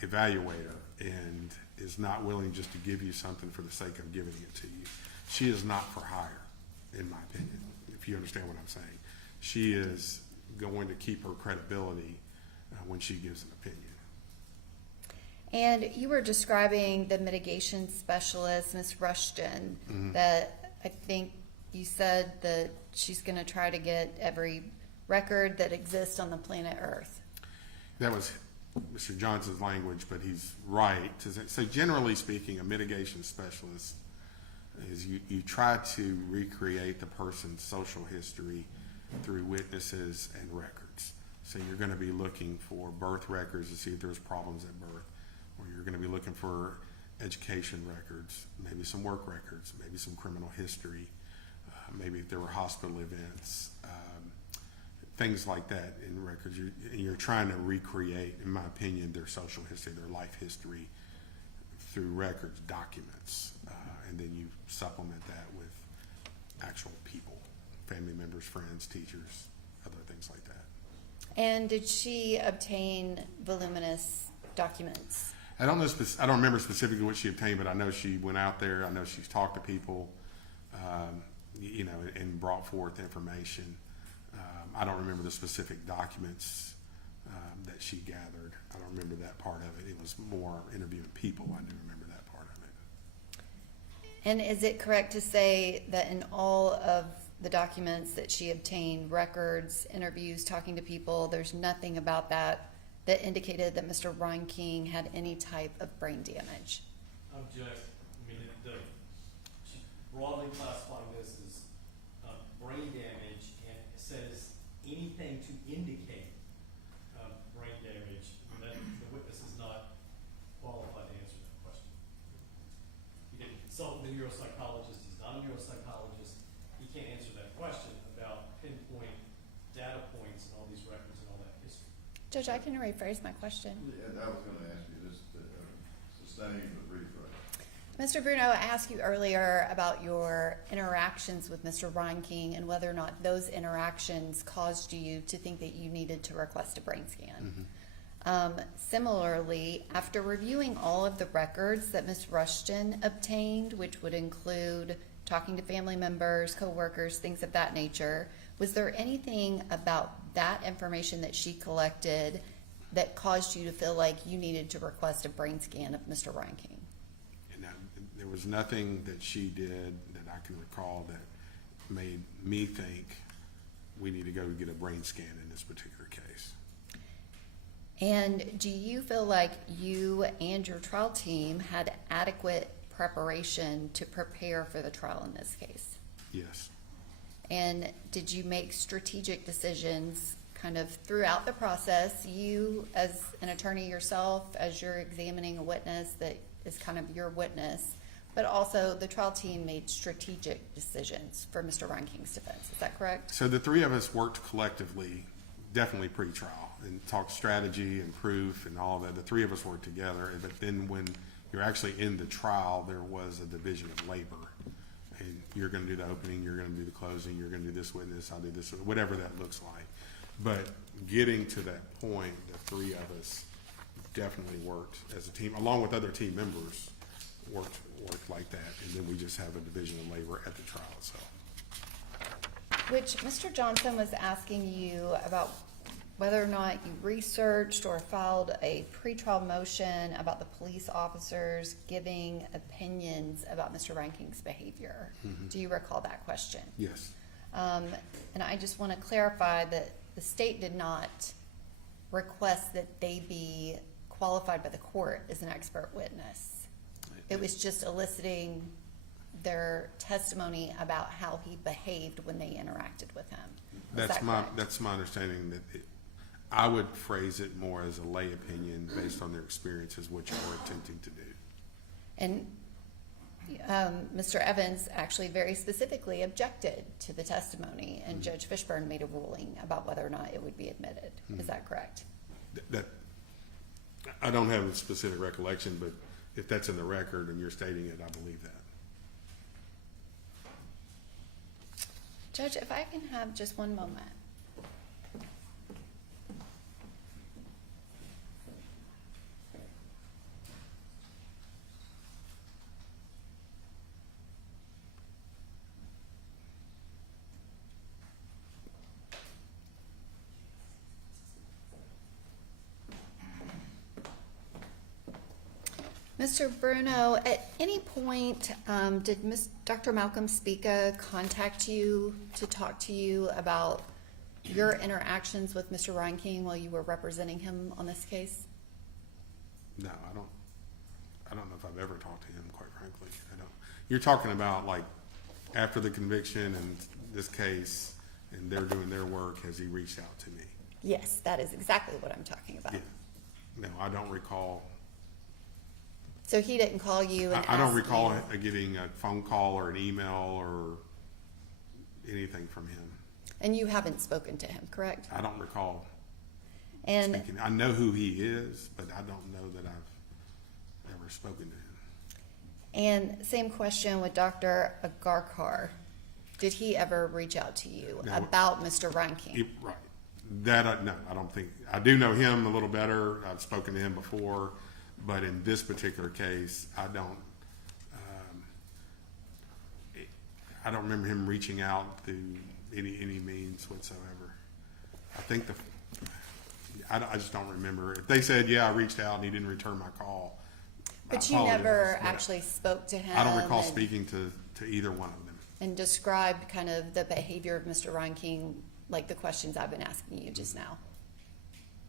evaluator and is not willing just to give you something for the sake of giving it to you. She is not for hire, in my opinion, if you understand what I'm saying. She is going to keep her credibility when she gives an opinion. And you were describing the mitigation specialist, Ms. Rushton, that I think you said that she's going to try to get every record that exists on the planet Earth. That was Mr. Johnson's language, but he's right. So generally speaking, a mitigation specialist is you try to recreate the person's social history through witnesses and records. So you're going to be looking for birth records to see if there's problems at birth, or you're going to be looking for education records, maybe some work records, maybe some criminal history, maybe if there were hospital events, things like that in records. You're trying to recreate, in my opinion, their social history, their life history through records, documents, and then you supplement that with actual people, family members, friends, teachers, other things like that. And did she obtain voluminous documents? I don't remember specifically what she obtained, but I know she went out there. I know she's talked to people, and brought forth information. I don't remember the specific documents that she gathered. I don't remember that part of it. It was more interviewing people. I do remember that part of it. And is it correct to say that in all of the documents that she obtained, records, interviews, talking to people, there's nothing about that that indicated that Mr. Reinking had any type of brain damage? Object, I mean, broadly classifying this as brain damage, and it says anything to indicate brain damage, that the witness is not qualified to answer that question. He didn't consult with a neuropsychologist, he's not a neuropsychologist, he can't answer that question about pinpoint data points and all these records and all that history. Judge, I can rephrase my question. Yeah, I was gonna ask you this, sustain the rephrase. Mr. Bruno, I asked you earlier about your interactions with Mr. Reinking and whether or not those interactions caused you to think that you needed to request a brain scan. Similarly, after reviewing all of the records that Ms. Rushton obtained, which would include talking to family members, coworkers, things of that nature, was there anything about that information that she collected that caused you to feel like you needed to request a brain scan of Mr. Reinking? And there was nothing that she did that I can recall that made me think we need to go get a brain scan in this particular case. And do you feel like you and your trial team had adequate preparation to prepare for the trial in this case? Yes. And did you make strategic decisions kind of throughout the process, you as an attorney yourself, as you're examining a witness that is kind of your witness, but also the trial team made strategic decisions for Mr. Reinking's defense, is that correct? So the three of us worked collectively, definitely pre-trial, and talked strategy and proof and all that. The three of us worked together, but then when you're actually in the trial, there was a division of labor. And you're gonna do the opening, you're gonna do the closing, you're gonna do this witness, I'll do this, whatever that looks like. But getting to that point, the three of us definitely worked as a team, along with other team members, worked like that. And then we just have a division of labor at the trial itself. Which Mr. Johnson was asking you about whether or not you researched or filed a pretrial motion about the police officers giving opinions about Mr. Reinking's behavior. Do you recall that question? Yes. And I just want to clarify that the state did not request that they be qualified by the court as an expert witness. It was just eliciting their testimony about how he behaved when they interacted with him. Is that correct? That's my understanding, that I would phrase it more as a lay opinion based on their experiences, which we're attempting to do. And Mr. Evans actually very specifically objected to the testimony, and Judge Fishburne made a ruling about whether or not it would be admitted. Is that correct? That I don't have a specific recollection, but if that's in the record and you're stating it, I believe that. Judge, if I can have just one moment. Mr. Bruno, at any point, did Dr. Malcolm Spica contact you to talk to you about your interactions with Mr. Reinking while you were representing him on this case? No, I don't know if I've ever talked to him, quite frankly. I don't. You're talking about like after the conviction and this case, and they're doing their work, has he reached out to me? Yes, that is exactly what I'm talking about. Yeah. No, I don't recall. So he didn't call you and I don't ask recall you- getting a phone call or an email or anything from him. And you haven't spoken to him, correct? I don't recall And speaking. I know who he is, but I don't know that I've ever spoken to him. And same question with Dr. Agarkar. Did he ever reach out to you No. about Mr. Reinking? Right. That, no, I don't think. I do know him a little better. I've spoken to him before. But in this particular case, I don't remember him reaching out through any means whatsoever. I think I just don't remember. If they said, yeah, I reached out and he didn't return my call. But I you never apologize, but actually spoke to him? I don't recall and- speaking to either one of them. And described kind of the behavior of Mr. Reinking, like the questions I've been asking you just now?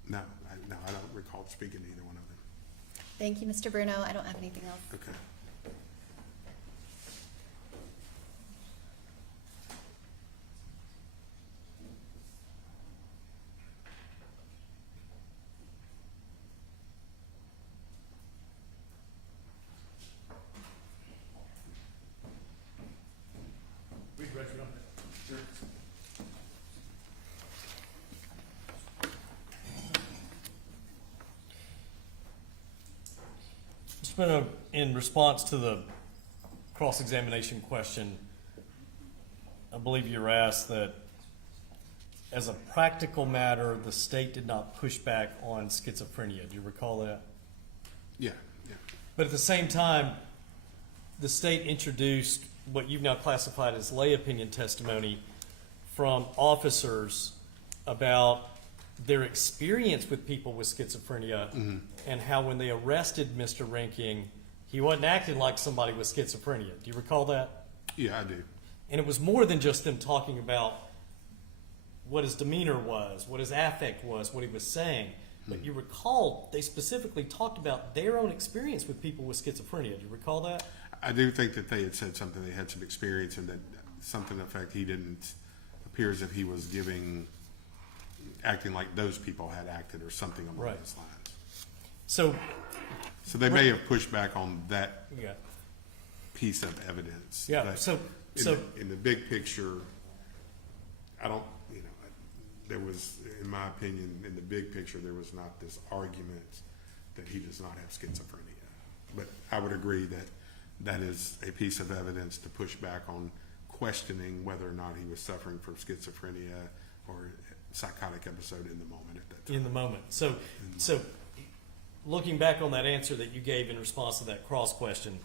No, no, I don't recall speaking to either one of them. Thank you, Mr. Bruno. I don't have anything else. Okay. Read Richard on that. Sure. Mr. Bruno, in response to the cross-examination question, I believe you were asked that as a practical matter, the state did not push back on schizophrenia. Do you recall that? Yeah, yeah. But at the same time, the state introduced what you've now classified as lay opinion testimony from officers about their experience with people with schizophrenia and how when they arrested Mr. Reinking, he wasn't acting like somebody with schizophrenia. Do you recall that? Yeah, I do. And it was more than just them talking about what his demeanor was, what his affect was, what he was saying. But you recall they specifically talked about their own experience with people with schizophrenia. Do you recall that? I do think that they had said something, they had some experience, and that something to the effect he didn't appear as if he was acting like those people had acted or something along Right. those lines. So, So they may have pushed back on that yeah. piece of evidence. Yeah, But so in the big picture, I don't, there was, in my opinion, in the big picture, there was not this argument that he does not have schizophrenia. But I would agree that that is a piece of evidence to push back on questioning whether or not he was suffering from schizophrenia or psychotic episode in the moment at that time. in the moment. So looking back on that answer that you gave in response to that cross question,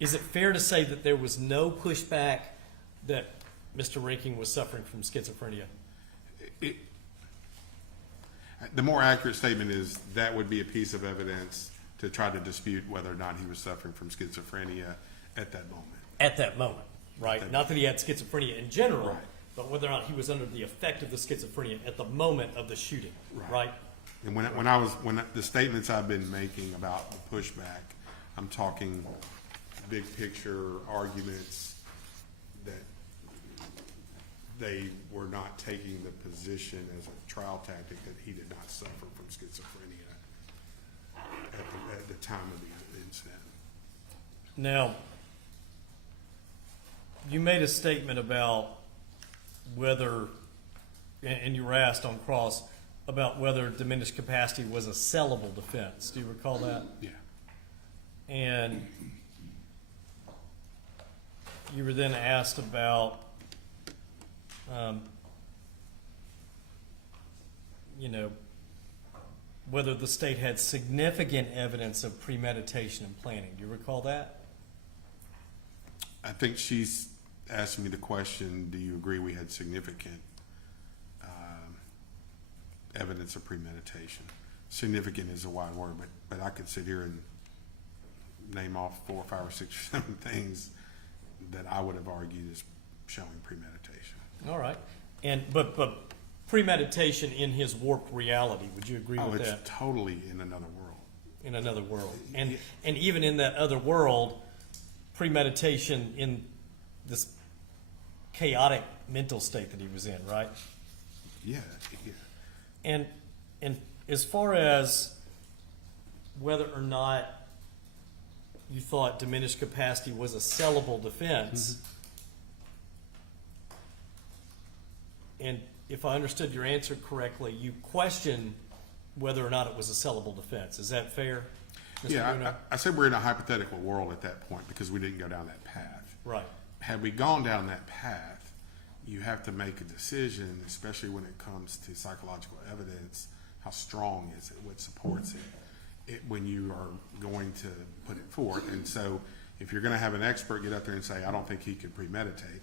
is it fair to say that there was no pushback that Mr. Reinking was suffering from schizophrenia? The more accurate statement is that would be a piece of evidence to try to dispute whether or not he was suffering from schizophrenia at that moment. At that moment, right? Not that he had schizophrenia in general, Right. but whether or not he was under the effect of the schizophrenia at the moment of the shooting, Right. right? And when the statements I've been making about the pushback, I'm talking big picture arguments that they were not taking the position as a trial tactic that he did not suffer from schizophrenia at the time of the incident. Now, you made a statement about whether, and you were asked on cross, about whether diminished capacity was a sellable defense. Do you recall that? Yeah. And you were then asked about, whether the state had significant evidence of premeditation and planning. Do you recall that? I think she's asked me the question, do you agree we had significant evidence of premeditation? Significant is a wide word, but I could sit here and name off 4, 5, or 6 or 7 things that I would have argued as showing premeditation. All right. But premeditation in his warped reality, would you agree with it's that? totally in another world. In another world. And even in that other world, premeditation in this chaotic mental state that he was in, right? Yeah. And as far as whether or not you thought diminished capacity was a sellable defense, and if I understood your answer correctly, you question whether or not it was a sellable defense. Is that fair, Mr. Bruno? I said we're in a hypothetical world at that point because we didn't go down that path. Right. Had we gone down that path, you have to make a decision, especially when it comes to psychological evidence, how strong is it, what supports it when you are going to put it forth. And so if you're going to have an expert get up there and say, I don't think he could premeditate,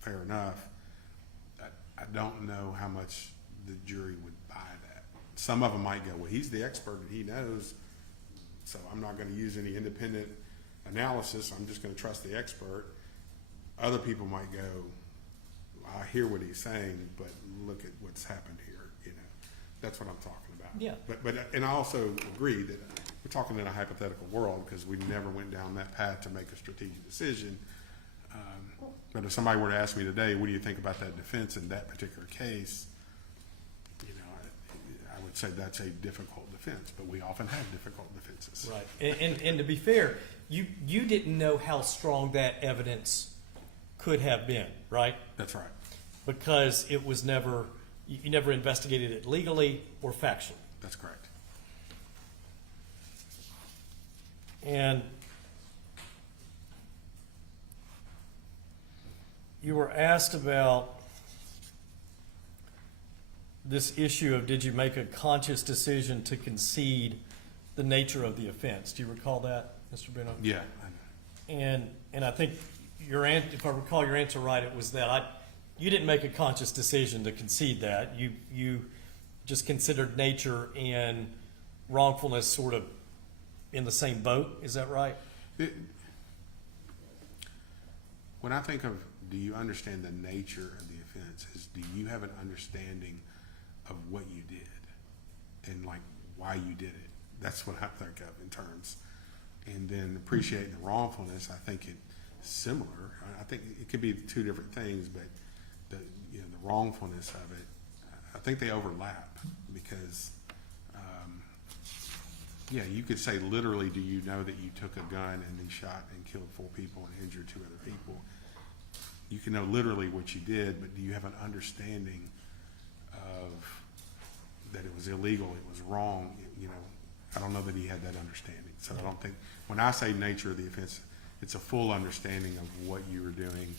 fair enough. I don't know how much the jury would buy that. Some of them might go, well, he's the expert and he knows, so I'm not going to use any independent analysis. I'm just going to trust the expert. Other people might go, I hear what he's saying, but look at what's happened here. That's what I'm talking about. Yeah. But and I also agree that we're talking in a hypothetical world because we never went down that path to make a strategic decision. But if somebody were to ask me today, what do you think about that defense in that particular case? You know, I would say that's a difficult defense, but we often have difficult defenses. Right. And to be fair, you didn't know how strong that evidence could have been, right? That's right. Because it was never, you never investigated it legally or factually. That's correct. And you were asked about this issue of did you make a conscious decision to concede the nature of the offense? Do you recall that, Mr. Bruno? Yeah. And I think if I recall your answer right, it was that you didn't make a conscious decision to concede that. You just considered nature and wrongfulness sort of in the same boat. Is that right? When I think of do you understand the nature of the offense, is do you have an understanding of what you did and like why you did it? That's what I think of in terms. And then appreciating the wrongfulness, I think it's similar. I think it could be two different things, but the wrongfulness of it, I think they overlap because, you could say literally, do you know that you took a gun and then shot and killed 4 people and injured 2 other people? You can know literally what you did, but do you have an understanding of that it was illegal, it was wrong? I don't know that he had that understanding. So I don't think, when I say nature of the offense, it's a full understanding of what you were doing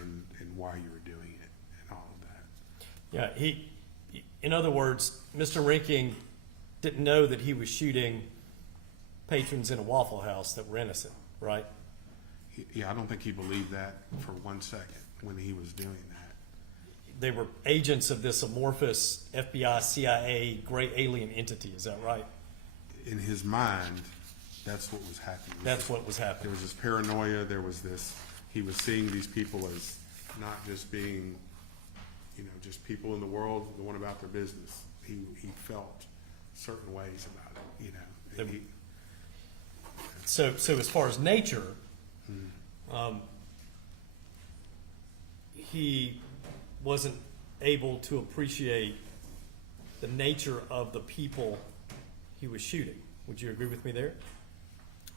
and why you were doing it and all of that. Yeah, in other words, Mr. Reinking didn't know that he was shooting patrons in a Waffle House that were innocent, right? Yeah, I don't think he believed that for 1 second when he was doing that. They were agents of this amorphous FBI, CIA, gray alien entity. Is that right? In his mind, that's what was happening. That's what was There happening. was this paranoia. There was this. He was seeing these people as not just being, just people in the world going about their business. He felt certain ways about it. And So as far as nature, he wasn't able to appreciate the nature of the people he was shooting. Would you agree with me there?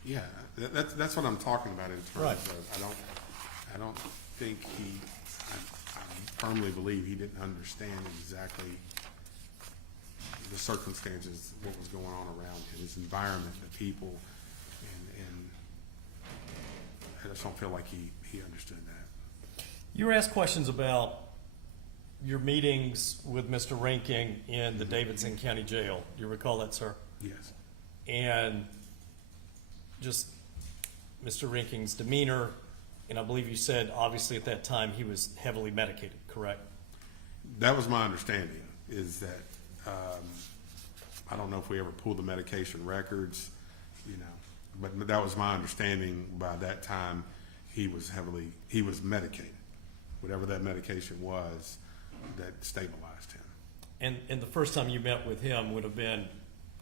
Yeah, that's what I'm talking about in terms Right. of I don't think I firmly believe he didn't understand exactly the circumstances, what was going on around him, his environment, the people, and I just don't feel like he understood that. You were asked questions about your meetings with Mr. Reinking in the Davidson County Jail. Do you recall that, sir? Yes. And just Mr. Reinking's demeanor, and I believe you said obviously at that time he was heavily medicated, correct? That was my understanding, is that I don't know if we ever pulled the medication records, but that was my understanding. By that time, he was medicated. Whatever that medication was, that stabilized him. And the first time you met with him would have been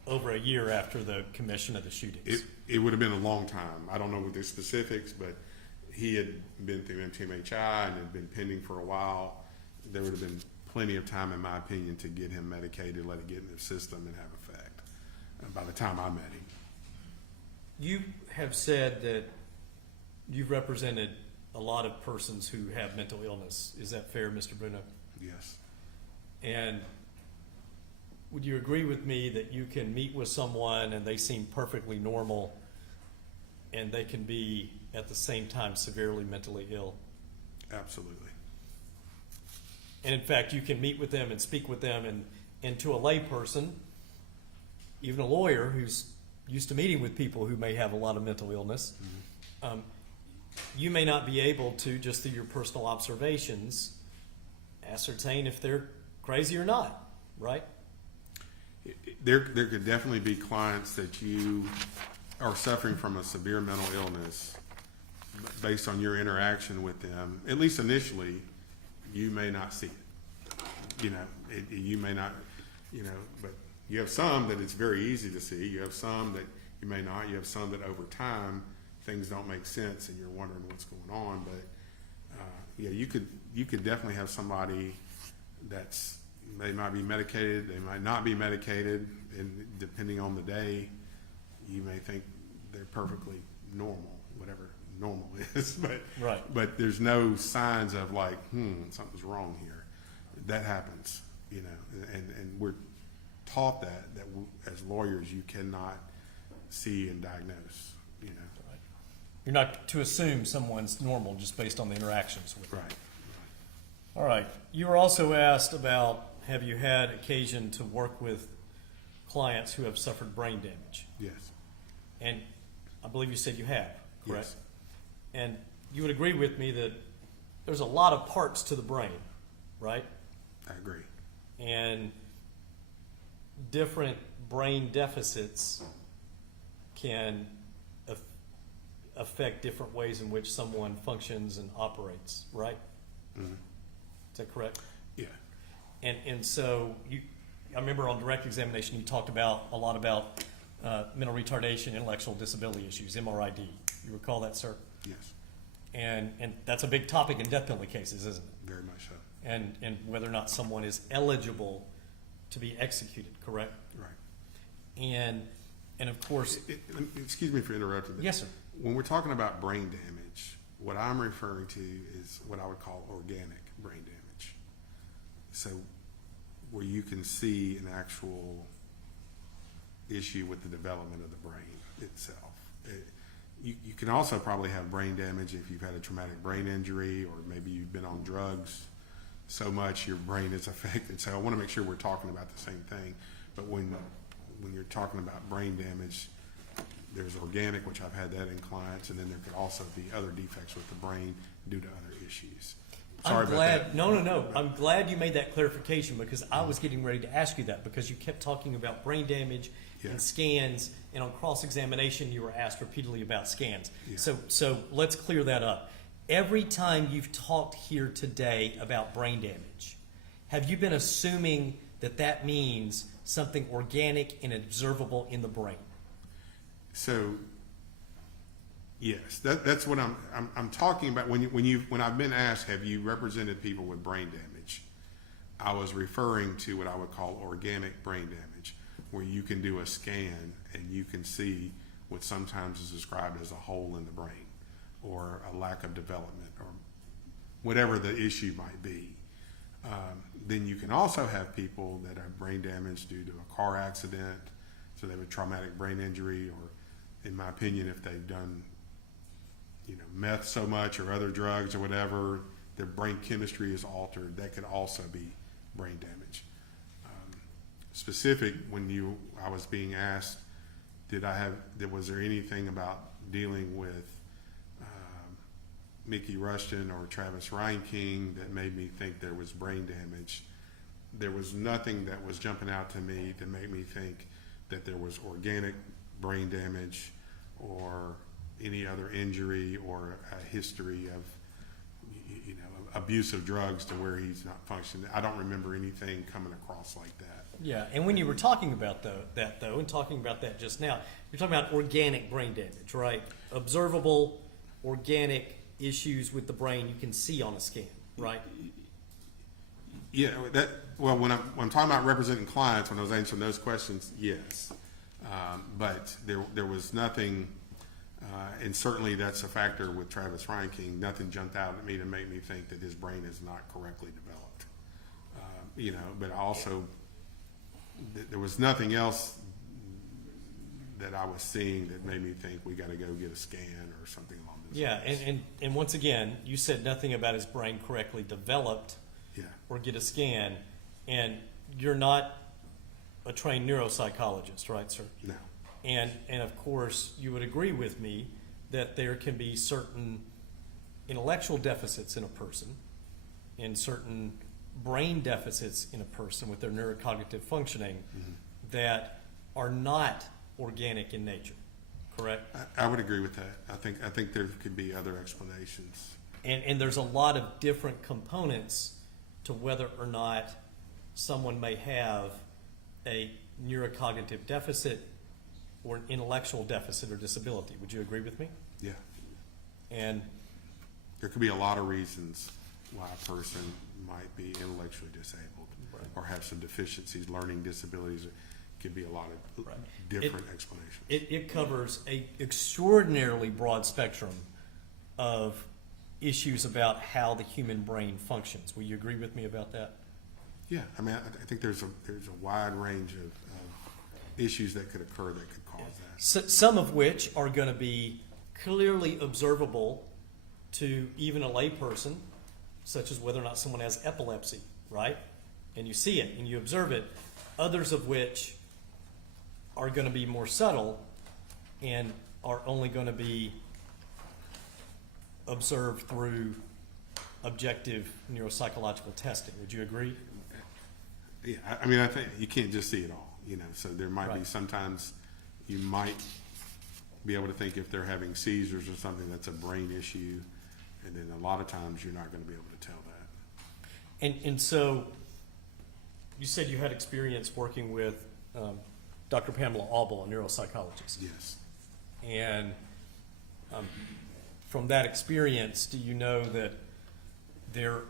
over a year after the commission of the shootings. It would have been a long time. I don't know what the specifics, but he had been through MTMHI and had been pending for a while. There would have been plenty of time, in my opinion, to get him medicated, let it get in the system and have effect by the time I met him. You have said that you've represented a lot of persons who have mental illness. Is that fair, Mr. Bruno? Yes. And would you agree with me that you can meet with someone and they seem perfectly normal and they can be at the same time severely mentally ill? Absolutely. And in fact, you can meet with them and speak with them, and to a lay person, even a lawyer who's used to meeting with people who may have a lot of mental illness, you may not be able to, just through your personal observations, ascertain if they're crazy or not, right? There could definitely be clients that you are suffering from a severe mental illness. Based on your interaction with them, at least initially, you may not see it. You may not. you know, but you have some that it's very easy to see. You have some that you may not. You have some that over time things don't make sense and you're wondering what's going on. But yeah, you could definitely have somebody they might be medicated, they might not be medicated, and depending on the day, you may think they're perfectly normal, whatever normal is. Right. But there's no signs of like, something's wrong here. That happens, you know, and we're taught that as lawyers you cannot see and diagnose, you know. Right. You're not to assume someone's normal just based on the interactions with them. Right. All right. You were also asked about, have you had occasion to work with clients who have suffered brain damage? Yes. And I believe you said you have, correct? Yes. And you would agree with me that there's a lot of parts to the brain, right? I agree. And different brain deficits can affect different ways in which someone functions and operates, right? Mm-hmm. Is that correct? Yeah. And so I remember on direct examination you talked a lot about mental retardation, intellectual disability issues, MRID. You recall that, sir? Yes. And that's a big topic in death penalty cases, isn't it? Very much so. And whether or not someone is eligible to be executed, correct? Right. And of course, Excuse me for interrupting. yes, sir. When we're talking about brain damage, what I'm referring to is what I would call organic brain damage. So where you can see an actual issue with the development of the brain itself. You can also probably have brain damage if you've had a traumatic brain injury, or maybe you've been on drugs so much your brain is affected. So I want to make sure we're talking about the same thing. But when you're talking about brain damage, there's organic, which I've had that in clients, and then there could also be other defects with the brain due to other issues. Sorry I'm glad. about that. No. I'm glad you made that clarification, because I was getting ready to ask you that, because you kept talking about brain damage Yeah. and scans, and on cross-examination you were asked repeatedly about scans. Yeah. So let's clear that up. Every time you've talked here today about brain damage, have you been assuming that means something organic and observable in the brain? So, yes, that's what I'm talking about. When I've been asked, have you represented people with brain damage? I was referring to what I would call organic brain damage, where you can do a scan and you can see what sometimes is described as a hole in the brain, or a lack of development, or whatever the issue might be. Then you can also have people that have brain damage due to a car accident, so they have a traumatic brain injury, or in my opinion, if they've done, meth so much or other drugs or whatever, their brain chemistry is altered. That could also be brain damage. Specific, I was being asked, was there anything about dealing with Mickey Rushton or Travis Reinking that made me think there was brain damage? There was nothing that was jumping out to me to make me think that there was organic brain damage or any other injury or a history of abuse of drugs to where he's not functioning. I don't remember anything coming across like that. Yeah, and when you were talking about that and talking about that just now, you're talking about organic brain damage, right? Observable, organic issues with the brain you can see on a scan, right? Yeah, when I'm talking about representing clients, when I was answering those questions, yes. But there was nothing, and certainly that's a factor with Travis Reinking, nothing jumped out at me to make me think that his brain is not correctly developed. But also, there was nothing else that I was seeing that made me think we got to go get a scan or something along those lines. Yeah, and once again, you said nothing about his brain correctly developed, Yeah. or get a scan, and you're not a trained neuropsychologist, right, sir? No. And of course, you would agree with me that there can be certain intellectual deficits in a person and certain brain deficits in a person with their neurocognitive functioning that are not organic in nature, correct? I would agree with that. I think there could be other explanations. And there's a lot of different components to whether or not someone may have a neurocognitive deficit or an intellectual deficit or disability. Would you agree with me? Yeah. And There could be a lot of reasons why a person might be intellectually disabled Right. or have some deficiencies, learning disabilities. It could be a lot of Right. different explanations. it covers a extraordinarily broad spectrum of issues about how the human brain functions. Will you agree with me about that? Yeah, I mean, I think there's a wide range of issues that could occur that could cause that. Some of which are going to be clearly observable to even a layperson, such as whether or not someone has epilepsy, right? And you see it and you observe it. Others of which are going to be more subtle and are only going to be observed through objective neuropsychological testing. Would you agree? Yeah, I mean, I think you can't just see it all, you know, so there might be Right. sometimes you might be able to think if they're having seizures or something, that's a brain issue, and then a lot of times you're not going to be able to tell that. And so you said you had experience working with Dr. Pamela Auble, a neuropsychologist. Yes. And from that experience, do you know that there,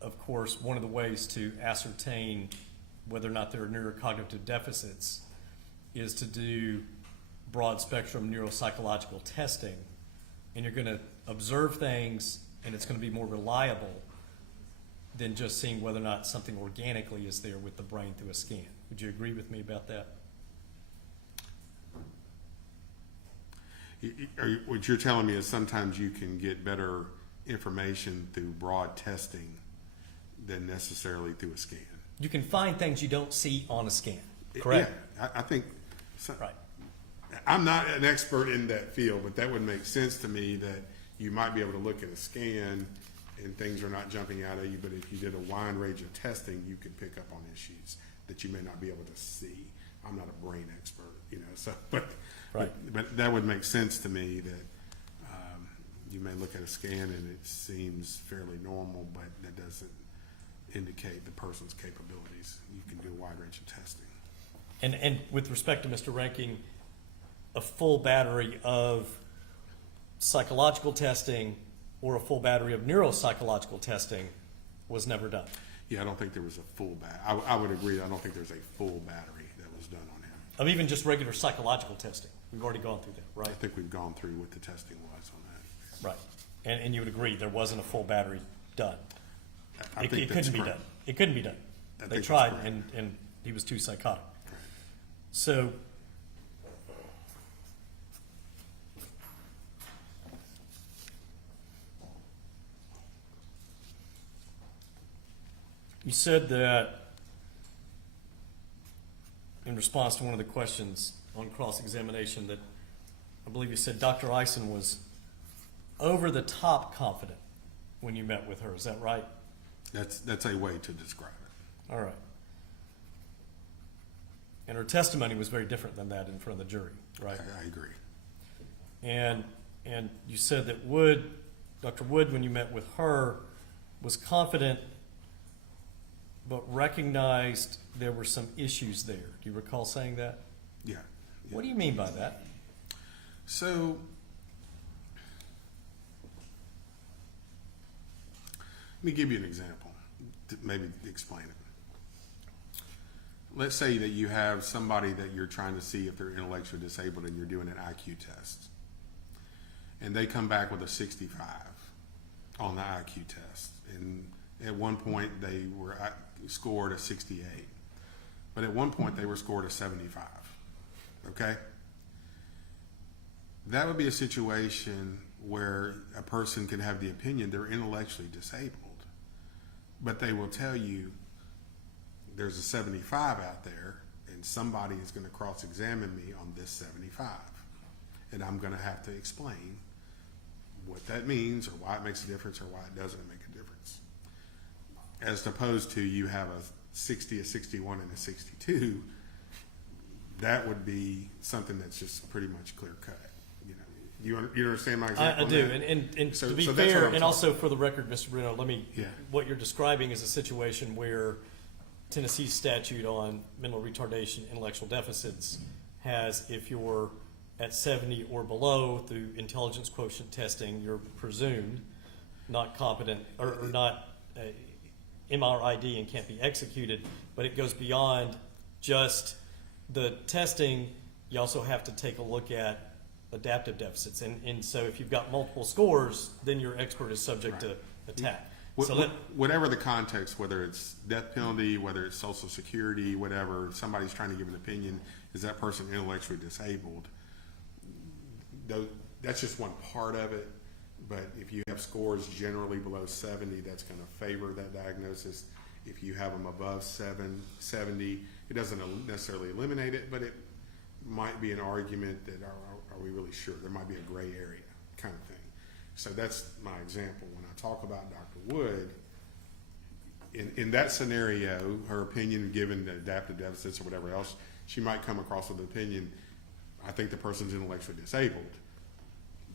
of course, one of the ways to ascertain whether or not there are neurocognitive deficits is to do broad spectrum neuropsychological testing, and you're going to observe things, and it's going to be more reliable than just seeing whether or not something organically is there with the brain through a scan. Would you agree with me about that? What you're telling me is sometimes you can get better information through broad testing than necessarily through a scan. You can find things you don't see on a scan, correct? Yeah, I think. So, Right. I'm not an expert in that field, but that would make sense to me that you might be able to look at a scan and things are not jumping out at you, but if you did a wide range of testing, you could pick up on issues that you may not be able to see. I'm not a brain expert, you know, so, but that would make sense to me that you may look at a scan and it seems fairly normal, but that doesn't indicate the person's capabilities. You can do a wide range of testing. And with respect to Mr. Reinking, a full battery of psychological testing or a full battery of neuropsychological testing was never done. Yeah, I don't think there was a full I would agree. I don't think there's a full battery that was done on him. Of even just regular psychological testing. We've already gone through that, right? I think we've gone through what the testing was on that. Right. And you would agree there wasn't a full battery done. I It think that's couldn't be correct. done. It couldn't be done. I They think that's tried correct. and he was too psychotic. Correct. So you said that in response to one of the questions on cross-examination that I believe you said Dr. Eisen was over the top confident when you met with her. Is that right? That's a way to describe it. All right. And her testimony was very different than that in front of the jury, right? I agree. And you said that Dr. Wood, when you met with her, was confident but recognized there were some issues there. Do you recall saying that? Yeah. What do you mean by that? So, let me give you an example to maybe explain it. Let's say that you have somebody that you're trying to see if they're intellectually disabled and you're doing an IQ test. And they come back with a 65 on the IQ test. And at one point they were scored a 68. But at one point they were scored a 75. Okay? That would be a situation where a person can have the opinion they're intellectually disabled, but they will tell you there's a 75 out there and somebody is going to cross-examine me on this 75, and I'm going to have to explain what that means or why it makes a difference or why it doesn't make a difference, as opposed to you have a 60, a 61, and a 62. That would be something that's just pretty much clear cut. You understand my example? I do, and So- to be so that's what fair, I'm and talking also for the record, Mr. Bruno, Yeah. what you're describing is a situation where Tennessee statute on mental retardation, intellectual deficits has, if you're at 70 or below through intelligence quotient testing, you're presumed not competent or not MRID and can't be executed, but it goes beyond just the testing. You also have to take a look at adaptive deficits. And so if you've got multiple scores, then your expert is subject to attack. Whatever the context, whether it's death penalty, whether it's Social Security, whatever, somebody's trying to give an opinion, is that person intellectually disabled? That's just one part of it. But if you have scores generally below 70, that's going to favor that diagnosis. If you have them above 70, it doesn't necessarily eliminate it, but it might be an argument that are we really sure? There might be a gray area kind of thing. So that's my example. When I talk about Dr. Wood, in that scenario, her opinion, given the adaptive deficits or whatever else, she might come across with an opinion, I think the person's intellectually disabled,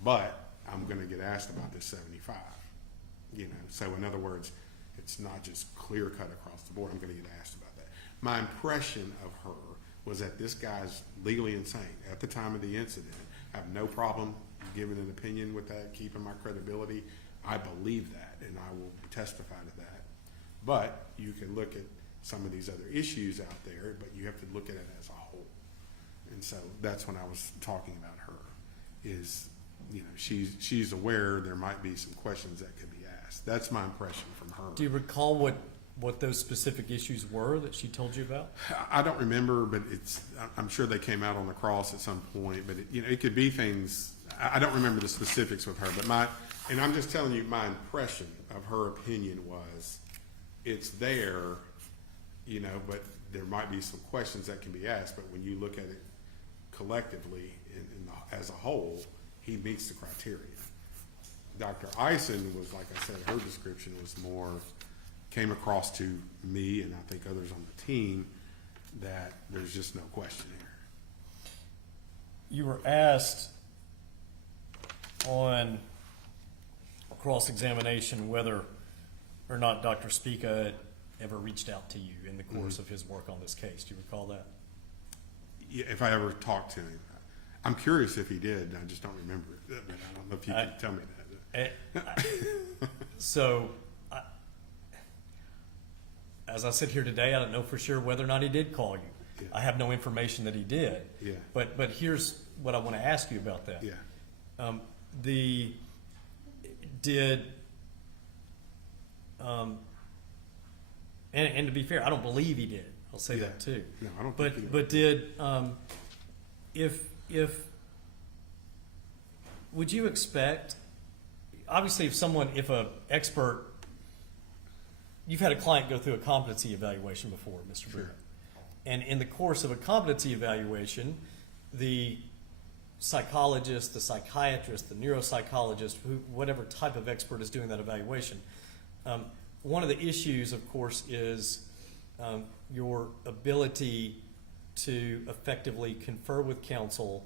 but I'm going to get asked about this 75. So in other words, it's not just clear cut across the board. I'm going to get asked about that. My impression of her was that this guy's legally insane at the time of the incident. I have no problem giving an opinion with that, keeping my credibility. I believe that, and I will testify to that. But you can look at some of these other issues out there, but you have to look at it as a whole. And so that's when I was talking about her, is, she's aware there might be some questions that could be asked. That's my impression from her. Do you recall what those specific issues were that she told you about? I don't remember, but I'm sure they came out on the cross at some point. But it could be things. I don't remember the specifics with her, but and I'm just telling you, my impression of her opinion was, it's there, but there might be some questions that can be asked. But when you look at it collectively as a whole, he meets the criteria. Dr. Eisen was, like I said, her description was more, came across to me and I think others on the team, that there's just no question here. You were asked on cross-examination whether or not Dr. Spica had ever reached out to you in the course of his work on this case. Do you recall that? Yeah, if I ever talked to him. I'm curious if he did. I just don't remember it. But I don't know if you can tell me that. So, as I sit here today, I don't know for sure whether or not he did call you. Yeah. I have no information that he did. Yeah. But here's what I want to ask you about that. Yeah. And to be fair, I don't believe he did. I'll say that too. No, I don't think he did. But did if would you expect, obviously, if a expert, you've had a client go through a competency evaluation before, Mr. Brewer. And in the course of a competency evaluation, the psychologist, the psychiatrist, the neuropsychologist, whatever type of expert is doing that evaluation, one of the issues, of course, is your ability to effectively confer with counsel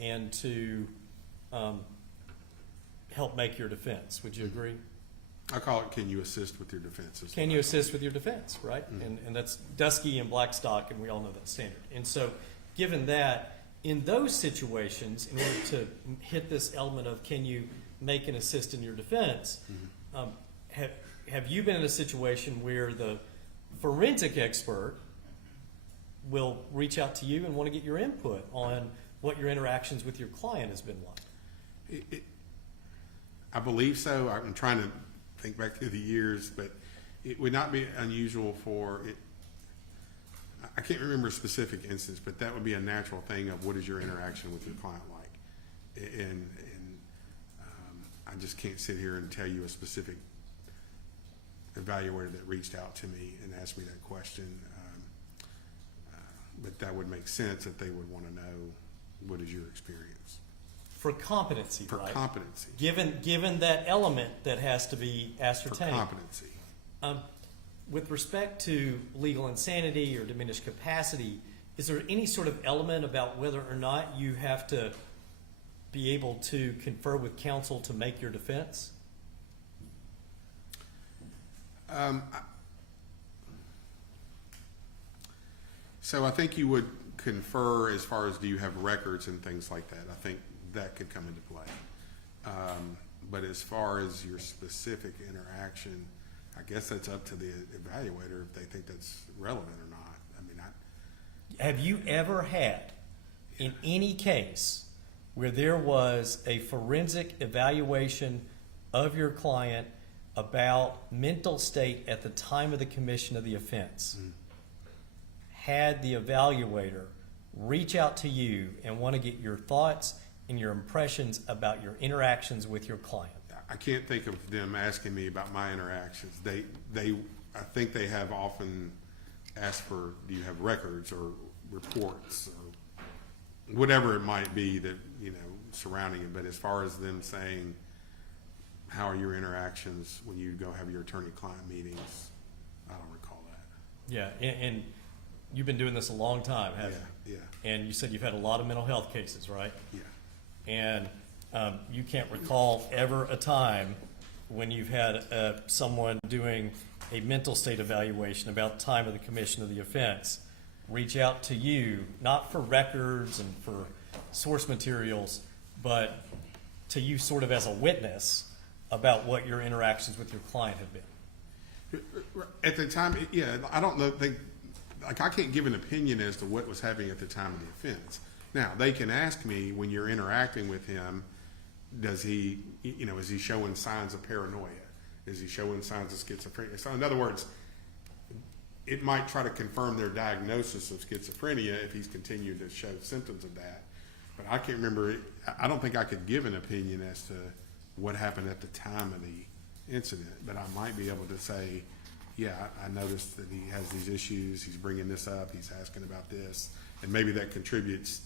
and to help make your defense. Would you agree? I call it, can you assist with your defense? Can you assist with your defense, right? And that's Dusky and Blackstock, and we all know that standard. And so given that, in those situations, in order to hit this element of can you make and assist in your defense, have you been in a situation where the forensic expert will reach out to you and want to get your input on what your interactions with your client has been like? I believe so. I'm trying to think back through the years, but it would not be unusual for it. I can't remember a specific instance, but that would be a natural thing of what is your interaction with your client like. And I just can't sit here and tell you a specific evaluator that reached out to me and asked me that question. But that would make sense that they would want to know, what is your experience? For competency, For right? competency. Given that element that has to be ascertained. For competency. With respect to legal insanity or diminished capacity, is there any sort of element about whether or not you have to be able to confer with counsel to make your defense? So I think you would confer as far as do you have records and things like that. I think that could come into play. But as far as your specific interaction, I guess that's up to the evaluator if they think that's relevant or not. I mean, Have you ever had, in any case, where there was a forensic evaluation of your client about mental state at the time of the commission of the offense? Had the evaluator reach out to you and want to get your thoughts and your impressions about your interactions with your client? I can't think of them asking me about my interactions. I think they have often asked for, do you have records or reports or whatever it might be that, surrounding it. But as far as them saying, how are your interactions when you go have your attorney-client meetings, I don't recall that. Yeah, and you've been doing this a long time, haven't you? Yeah, And you said you've had a lot of mental health cases, right? yeah. And you can't recall ever a time when you've had someone doing a mental state evaluation about the time of the commission of the offense reach out to you, not for records and for source materials, but to you sort of as a witness about what your interactions with your client have been. At the time, yeah, I don't know. I can't give an opinion as to what was happening at the time of the offense. Now, they can ask me when you're interacting with him, does he, is he showing signs of paranoia? Is he showing signs of schizophrenia? So, in other words, it might try to confirm their diagnosis of schizophrenia if he's continued to show symptoms of that. But I can't remember. I don't think I could give an opinion as to what happened at the time of the incident. But I might be able to say, yeah, I noticed that he has these issues. He's bringing this up. He's asking about this. And maybe that contributes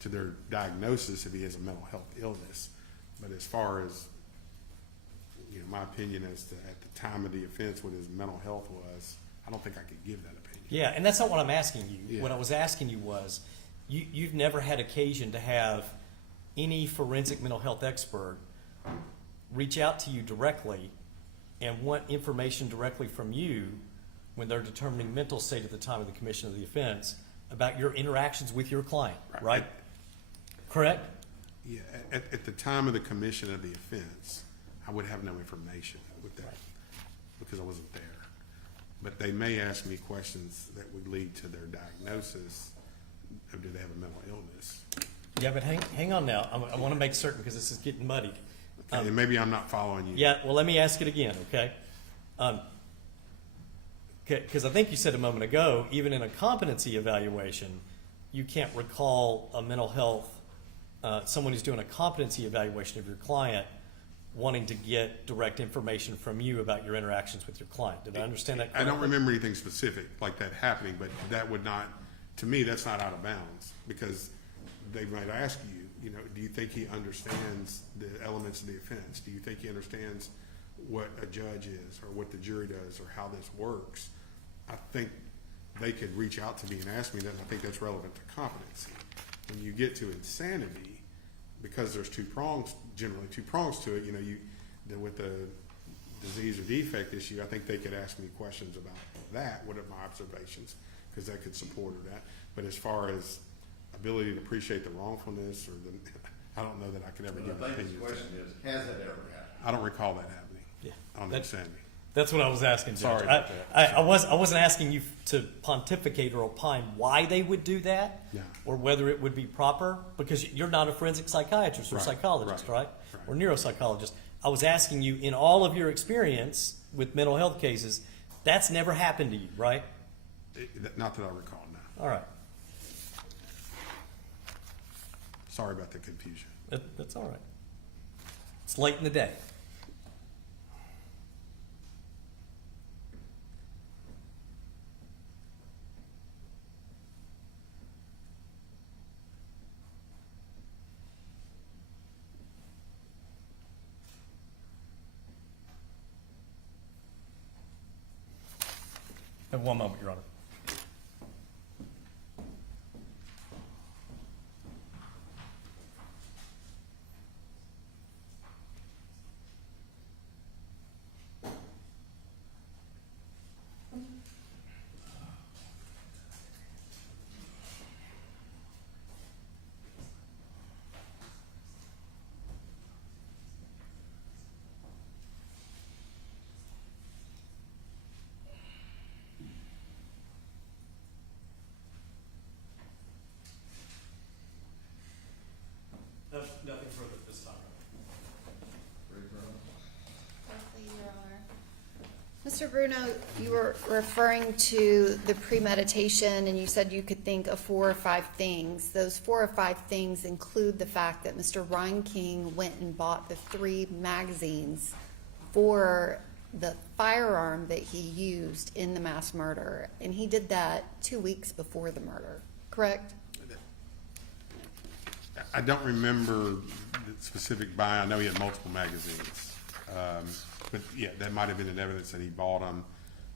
to their diagnosis if he has a mental health illness. But as far as, my opinion as to at the time of the offense what his mental health was, I don't think I could give that opinion. Yeah, and that's not what I'm asking you. Yeah. What I was asking you was, you've never had occasion to have any forensic mental health expert reach out to you directly and want information directly from you when they're determining mental state at the time of the commission of the offense about your interactions with your client, right? Correct? Yeah, at the time of the commission of the offense, I would have no information with that because I wasn't there. But they may ask me questions that would lead to their diagnosis of do they have a mental illness. Yeah, but hang on now. I want to make certain because this is getting muddied. And maybe I'm not following you. Yeah, well, let me ask it again, okay? Because I think you said a moment ago, even in a competency evaluation, you can't recall a mental health, someone who's doing a competency evaluation of your client wanting to get direct information from you about your interactions with your client. Did I understand that I correctly? don't remember anything specific like that happening, but that would not, to me, that's not out of bounds because they might ask you, do you think he understands the elements of the offense? Do you think he understands what a judge is or what the jury does or how this works? I think they could reach out to me and ask me that, and I think that's relevant to competency. When you get to insanity, because there's generally two prongs to it, with the disease or defect issue, I think they could ask me questions about that, what are my observations, because that could support that. But as far as ability to appreciate the wrongfulness I don't know that I could ever give an I think opinion. the question is, has that ever happened? I don't recall that happening Yeah. on the insanity. That's what I was asking, Judge. Sorry about that. I wasn't asking you to pontificate or opine why they would do that, Yeah. or whether it would be proper, because you're not a forensic psychiatrist or Right, psychologist, right, right? right. Or neuropsychologist. I was asking you, in all of your experience with mental health cases, that's never happened to you, right? Not that I recall, no. All right. Sorry about the confusion. That's all right. It's late in the day. Have one moment, Your Honor. Your Honor. Mr. Bruno, you were referring to the premeditation, and you said you could think of 4 or 5 things. Those 4 or 5 things include the fact that Mr. Reinking went and bought the 3 magazines for the firearm that he used in the mass murder, and he did that 2 weeks before the murder, correct? I don't remember the specific buy. I know he had multiple magazines. But yeah, that might have been an evidence that he bought them.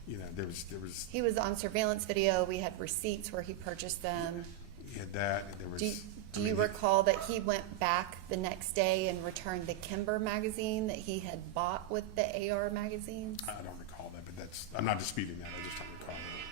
You know, there was, He was on surveillance video. We had receipts where he purchased them. he had that, there was. Do I you mean, recall that he went back the next day and returned the Kimber magazine that he had bought with the AR magazines? I don't recall that, but I'm not disputing that, I just don't recall that.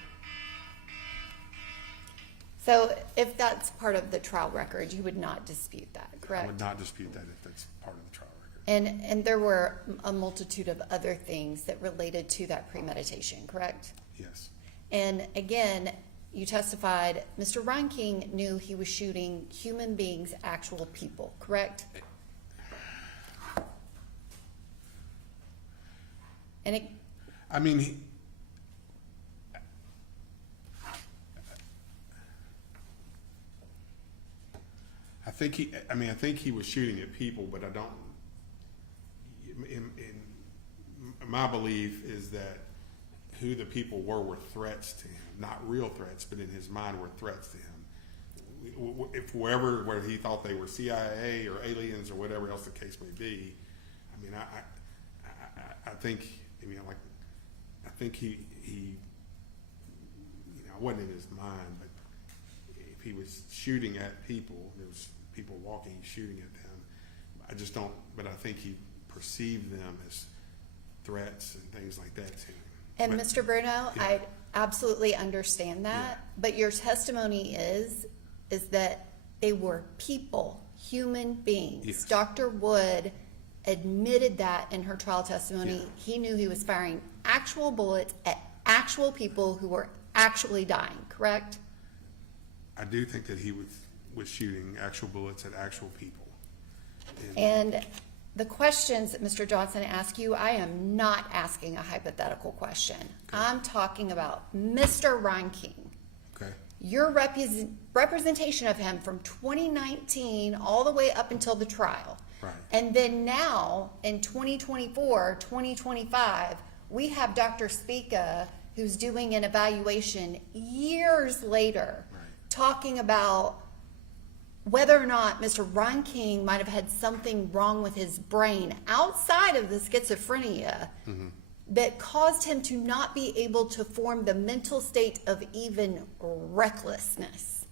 So if that's part of the trial record, you would not dispute that, I correct? would not dispute that if that's part of the trial record. And there were a multitude of other things that related to that premeditation, correct? Yes, And again, you testified, Mr. Reinking knew he was shooting human beings, actual people, correct? And it, I mean, I think he was shooting at people, but I don't, in my belief is that who the people were threats to him, not real threats, but in his mind were threats to him. If where he thought they were CIA or aliens or whatever else the case may be, I mean, I think, I think he, you know, it wasn't in his mind, but if he was shooting at people, there was people walking, shooting at them. I just don't, but I think he perceived them as threats and things like that to him. and But- Mr. Bruno, yeah. I absolutely understand that, Yeah. but your testimony is that they were people, human beings. Yes. Dr. Wood admitted that in her trial testimony. Yeah. He knew he was firing actual bullets at actual people who were actually dying, correct? I do think that he was shooting actual bullets at actual people. And the questions that Mr. Johnson asked you, I am not asking a hypothetical question. I'm talking about Mr. Reinking. Okay, Your representation of him from 2019 all the way up until the trial. right. And then now, in 2024, 2025, we have Dr. Spica, who's doing an evaluation years later, Right. talking about whether or not Mr. Reinking might have had something wrong with his brain outside of the schizophrenia that caused him to not be able to form the mental state of even recklessness.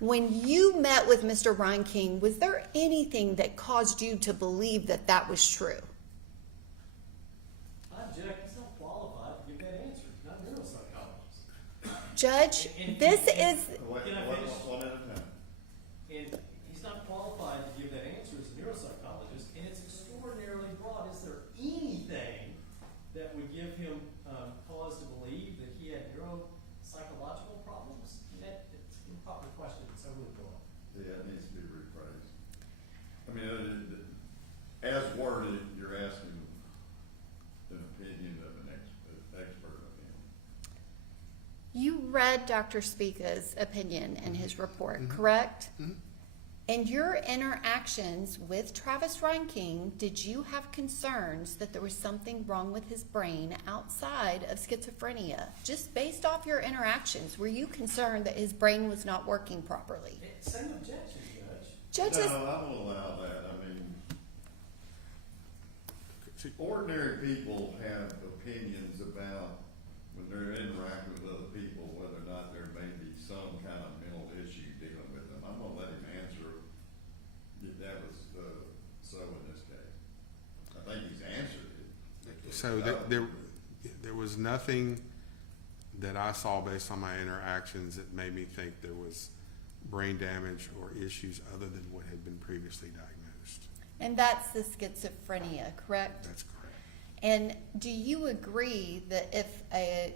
When you met with Mr. Reinking, was there anything that caused you to believe that that was true? I object, he's not qualified to give that answer, he's not a neuropsychologist. Judge, And- this is, Can I finish? One at a time. And he's not qualified to give that answer as a neuropsychologist, and it's extraordinarily broad. Is there anything that would give him cause to believe that he had neuropsychological problems? It's an improper question, it's overly broad. Yeah, it needs to be rephrased. I mean, as worded, you're asking an opinion of an expert opinion. you read Dr. Spica's opinion in his report, correct? In your interactions with Travis Reinking, did you have concerns that there was something wrong with his brain outside of schizophrenia? Just based off your interactions, were you concerned that his brain was not working properly? Same objection, Judge. Judges, No, I won't allow that. I mean, See, ordinary people have opinions about when they're interacting with other people, whether or not there may be some kind of mental issue dealing with them. I'm gonna let him answer if that was, so in this case. I think he's answered it. So there was nothing that I saw based on my interactions that made me think there was brain damage or issues other than what had been previously diagnosed. and that's the schizophrenia, correct? That's correct. And do you agree that if a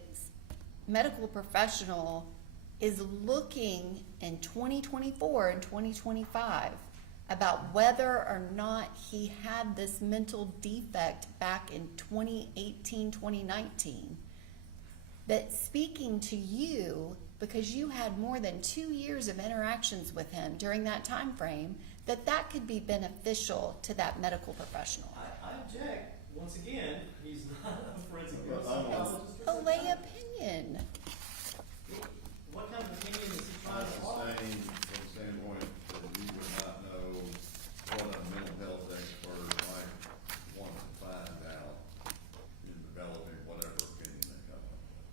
medical professional is looking in 2024 and 2025 about whether or not he had this mental defect back in 2018, 2019, that speaking to you, because you had more than 2 years of interactions with him during that time frame, that could be beneficial to that medical professional. I object. Once again, he's not a forensic Well, I'm not- neuropsychologist. A lay opinion. What kind of opinion is he trying I'm to offer? saying from the standpoint that you would not know what a mental health expert might want to find out in developing whatever opinion they come up with.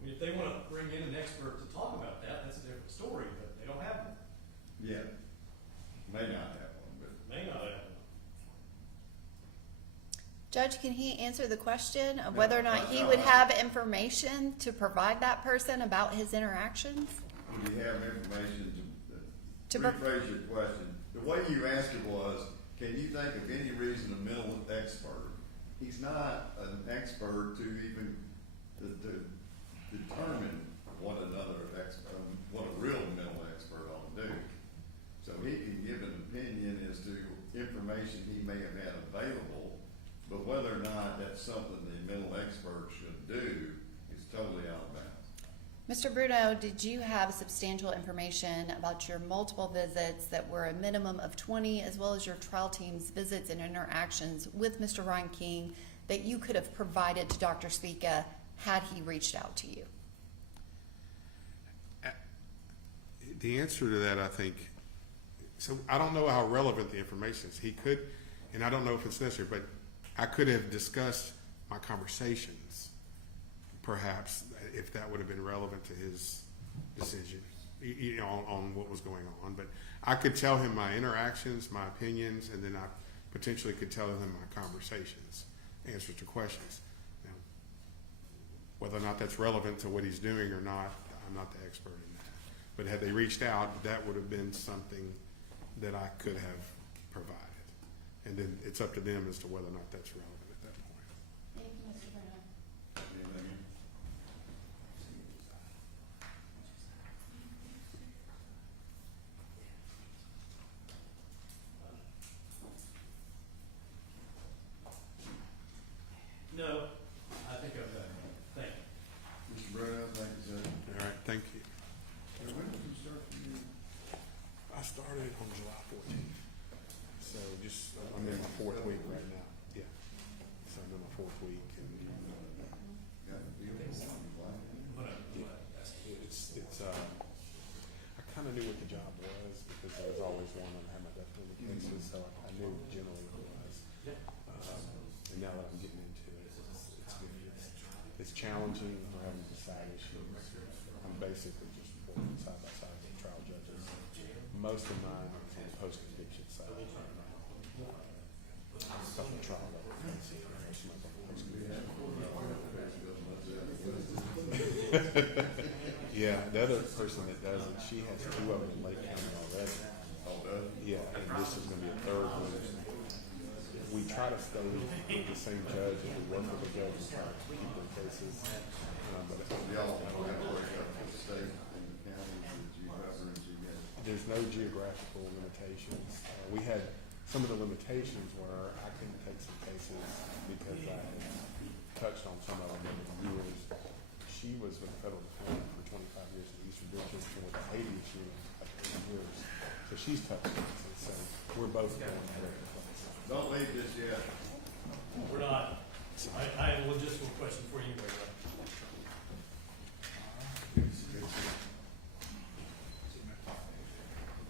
I mean, if they want to bring in an expert to talk about that, that's a different story, but they don't have one. Yeah, may not have one, but May not have one. Judge, can he answer the question of No, whether or not he no, would I- have information to provide that person about his interactions? would you have information To to pro- rephrase your question? The way you asked it was, can you think of any reason a mental expert, he's not an expert to even to determine what what a real mental expert ought to do. So he can give an opinion as to information he may have had available, but whether or not that's something the mental expert should do is totally out of bounds. Mr. Bruno, did you have substantial information about your multiple visits that were a minimum of 20, as well as your trial team's visits and interactions with Mr. Reinking that you could have provided to Dr. Spica had he reached out to you? The answer to that, I think, so I don't know how relevant the information is. He could, and I don't know if it's necessary, but I could have discussed my conversations, perhaps, if that would have been relevant to his decision, on what was going on. But I could tell him my interactions, my opinions, and then I potentially could tell him my conversations, answers to questions. Now, whether or not that's relevant to what he's doing or not, I'm not the expert in that. But had they reached out, that would have been something that I could have provided. And then it's up to them as to whether or not that's relevant at that point. Thank you, Mr. Bruno. Anything? No, I think I'm done. Thank you. Mr. Bruno, thank you, sir. All right, thank you. Hey, when did you start for you? I started on July 14th. So I'm in my 4th week right now. Yeah. So I'm in my 4th week. And Got a deal for one, I kind of knew what the job was because there was always one and I had my death penalty cases, so I knew generally what it was. And now that I'm getting into it, it's challenging. We're having to decide issues. I'm basically just working side by side with trial judges. Most of mine are on the post-conviction side right now. A couple of trial level cases, most of my post-conviction. Yeah, the other person that does it, she has 2 of them in Lake County already. Yeah, and this is gonna be a 3rd one. We try to stay with the same judge, and we work with the judge and try to keep their cases. But Y'all have to work up the state and the counties that you cover and you get. there's no geographical limitations. We had some of the limitations where I couldn't take some cases because I had touched on some of them over the years. She was with the federal defense for 25 years in the Eastern District and with the Haiti issue like 8 years. So she's touched cases. So we're both going to have a place. Don't leave this yet. We're not, I have a logistical question for you, Ray.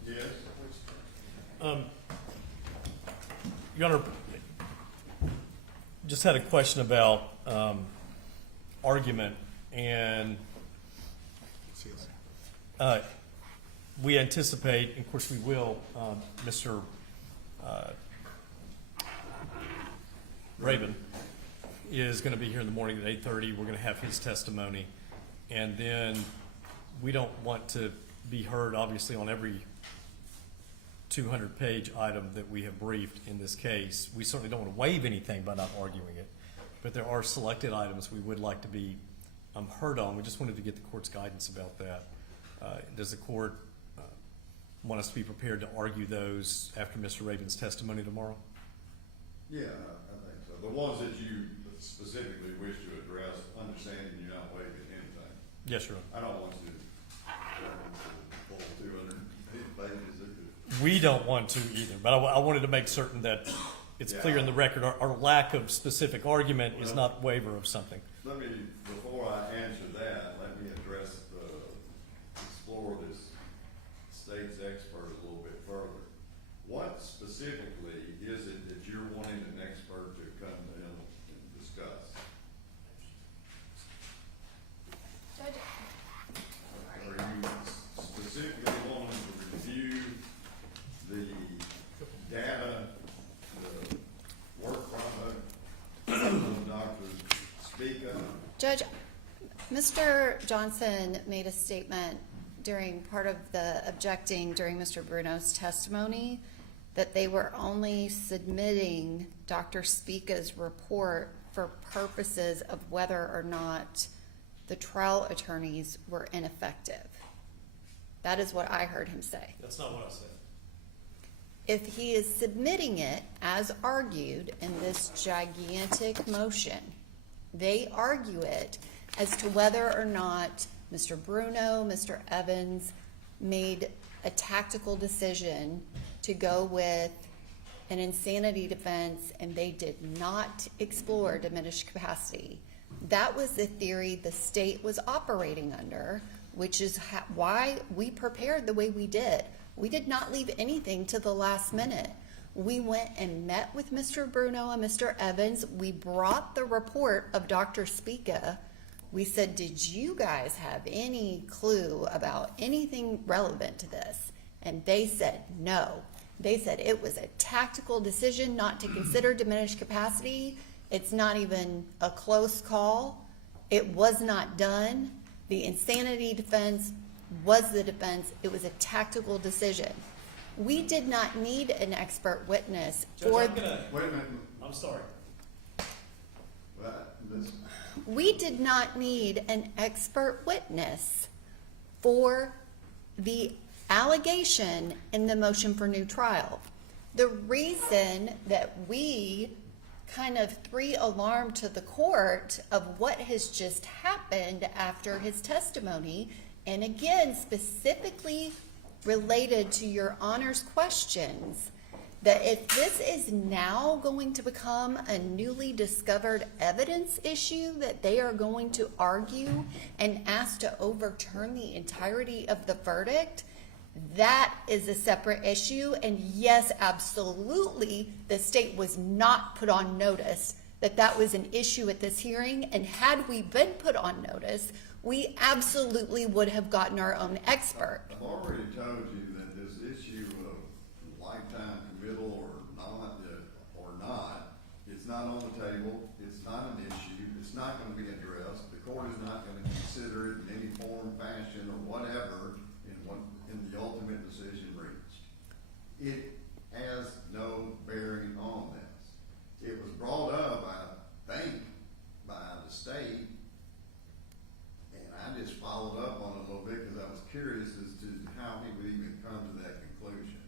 Yes? Your Honor, just had a question about argument, and See you later. we anticipate, of course we will, Mr. Raven is going to be here in the morning at 8:30. We're going to have his testimony, and then we don't want to be heard, obviously, on every 200-page item that we have briefed in this case. We certainly don't want to waive anything by not arguing it, but there are selected items we would like to be heard on. We just wanted to get the court's guidance about that. Does the court want us to be prepared to argue those after Mr. Raven's testimony tomorrow? Yeah, I think so. The ones that you specifically wish to address, understanding you're not waiving anything. Yes, Your Honor. I don't want you to pull 200 pages. We don't want to either, but I wanted to make certain that it's clear in the record, our lack of specific argument is not waiver of something. Let me, before I answer that, let me explore this state's expert a little bit further. What specifically is it that you're wanting an expert to come in and discuss? Judge, Are you specifically wanting to review the data, the work product of Dr. Speaker? Judge, Mr. Johnson made a statement during part of the objecting during Mr. Bruno's testimony that they were only submitting Dr. Speaka's report for purposes of whether or not the trial attorneys were ineffective. That is what I heard him say. That's not what I said. If he is submitting it as argued in this gigantic motion, they argue it as to whether or not Mr. Bruno, Mr. Evans made a tactical decision to go with an insanity defense and they did not explore diminished capacity. That was the theory the state was operating under, which is why we prepared the way we did. We did not leave anything to the last minute. We went and met with Mr. Bruno and Mr. Evans. We brought the report of Dr. Speaka. We said, did you guys have any clue about anything relevant to this? And they said no. They said it was a tactical decision not to consider diminished capacity. It's not even a close call. It was not done. The insanity defense was the defense. It was a tactical decision. We did not need an expert witness for. Wait a minute. I'm sorry. Listen. We did not need an expert witness for the allegation in the motion for new trial. The reason that we kind of alarmed to the court of what has just happened after his testimony, and again, specifically related to your Honor's questions, that if this is now going to become a newly discovered evidence issue that they are going to argue and ask to overturn the entirety of the verdict, that is a separate issue. And yes, absolutely, the state was not put on notice that that was an issue at this hearing. And had we been put on notice, we absolutely would have gotten our own expert. I've already told you that this issue of lifetime committal or not, it's not on the table, it's not an issue, it's not gonna be addressed, the court is not gonna consider it in any form, fashion, or whatever in the ultimate decision reached. It has no bearing on this. It was brought up, I think, by the state, and I just followed up on it a little bit because I was curious as to how he would even come to that conclusion.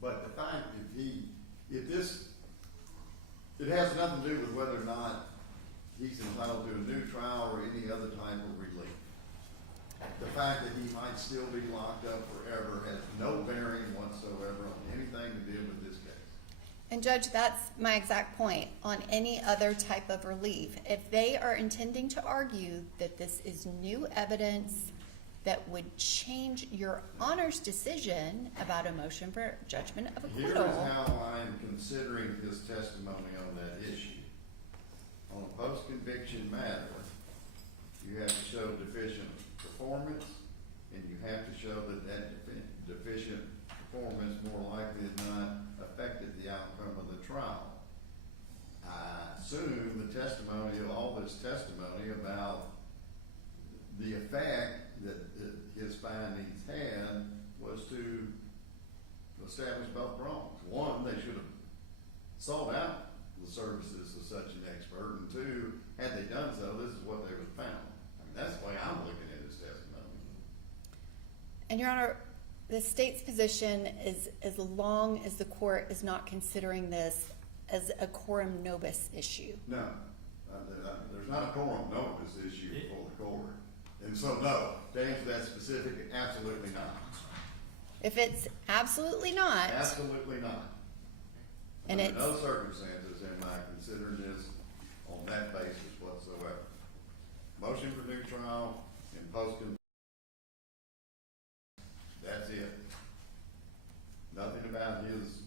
But the fact it has nothing to do with whether or not he's entitled to a new trial or any other type of relief. The fact that he might still be locked up forever has no bearing whatsoever on anything to do with this case. And Judge, that's my exact point on any other type of relief. If they are intending to argue that this is new evidence that would change your Honor's decision about a motion for judgment of Here acquittal. is how I'm considering his testimony on that issue. On a post-conviction matter, you have to show deficient performance, and you have to show that deficient performance more likely than not affected the outcome of the trial. I assume the testimony, all this testimony about the effect that his findings had was to establish both wrongs. One, they should have sought out the services of such an expert, and two, had they done so, this is what they would have found. I mean, that's the way I'm looking at his testimony. And Your Honor, The state's position is as long as the court is not considering this as a quorum nobis issue. No, there's not a quorum nobis issue before the court. And so, no, to answer that specific, absolutely not. If it's absolutely not, Absolutely not. And Under it's- no circumstances am I considering this on that basis whatsoever. Motion for new trial and posting. That's it. Nothing about his,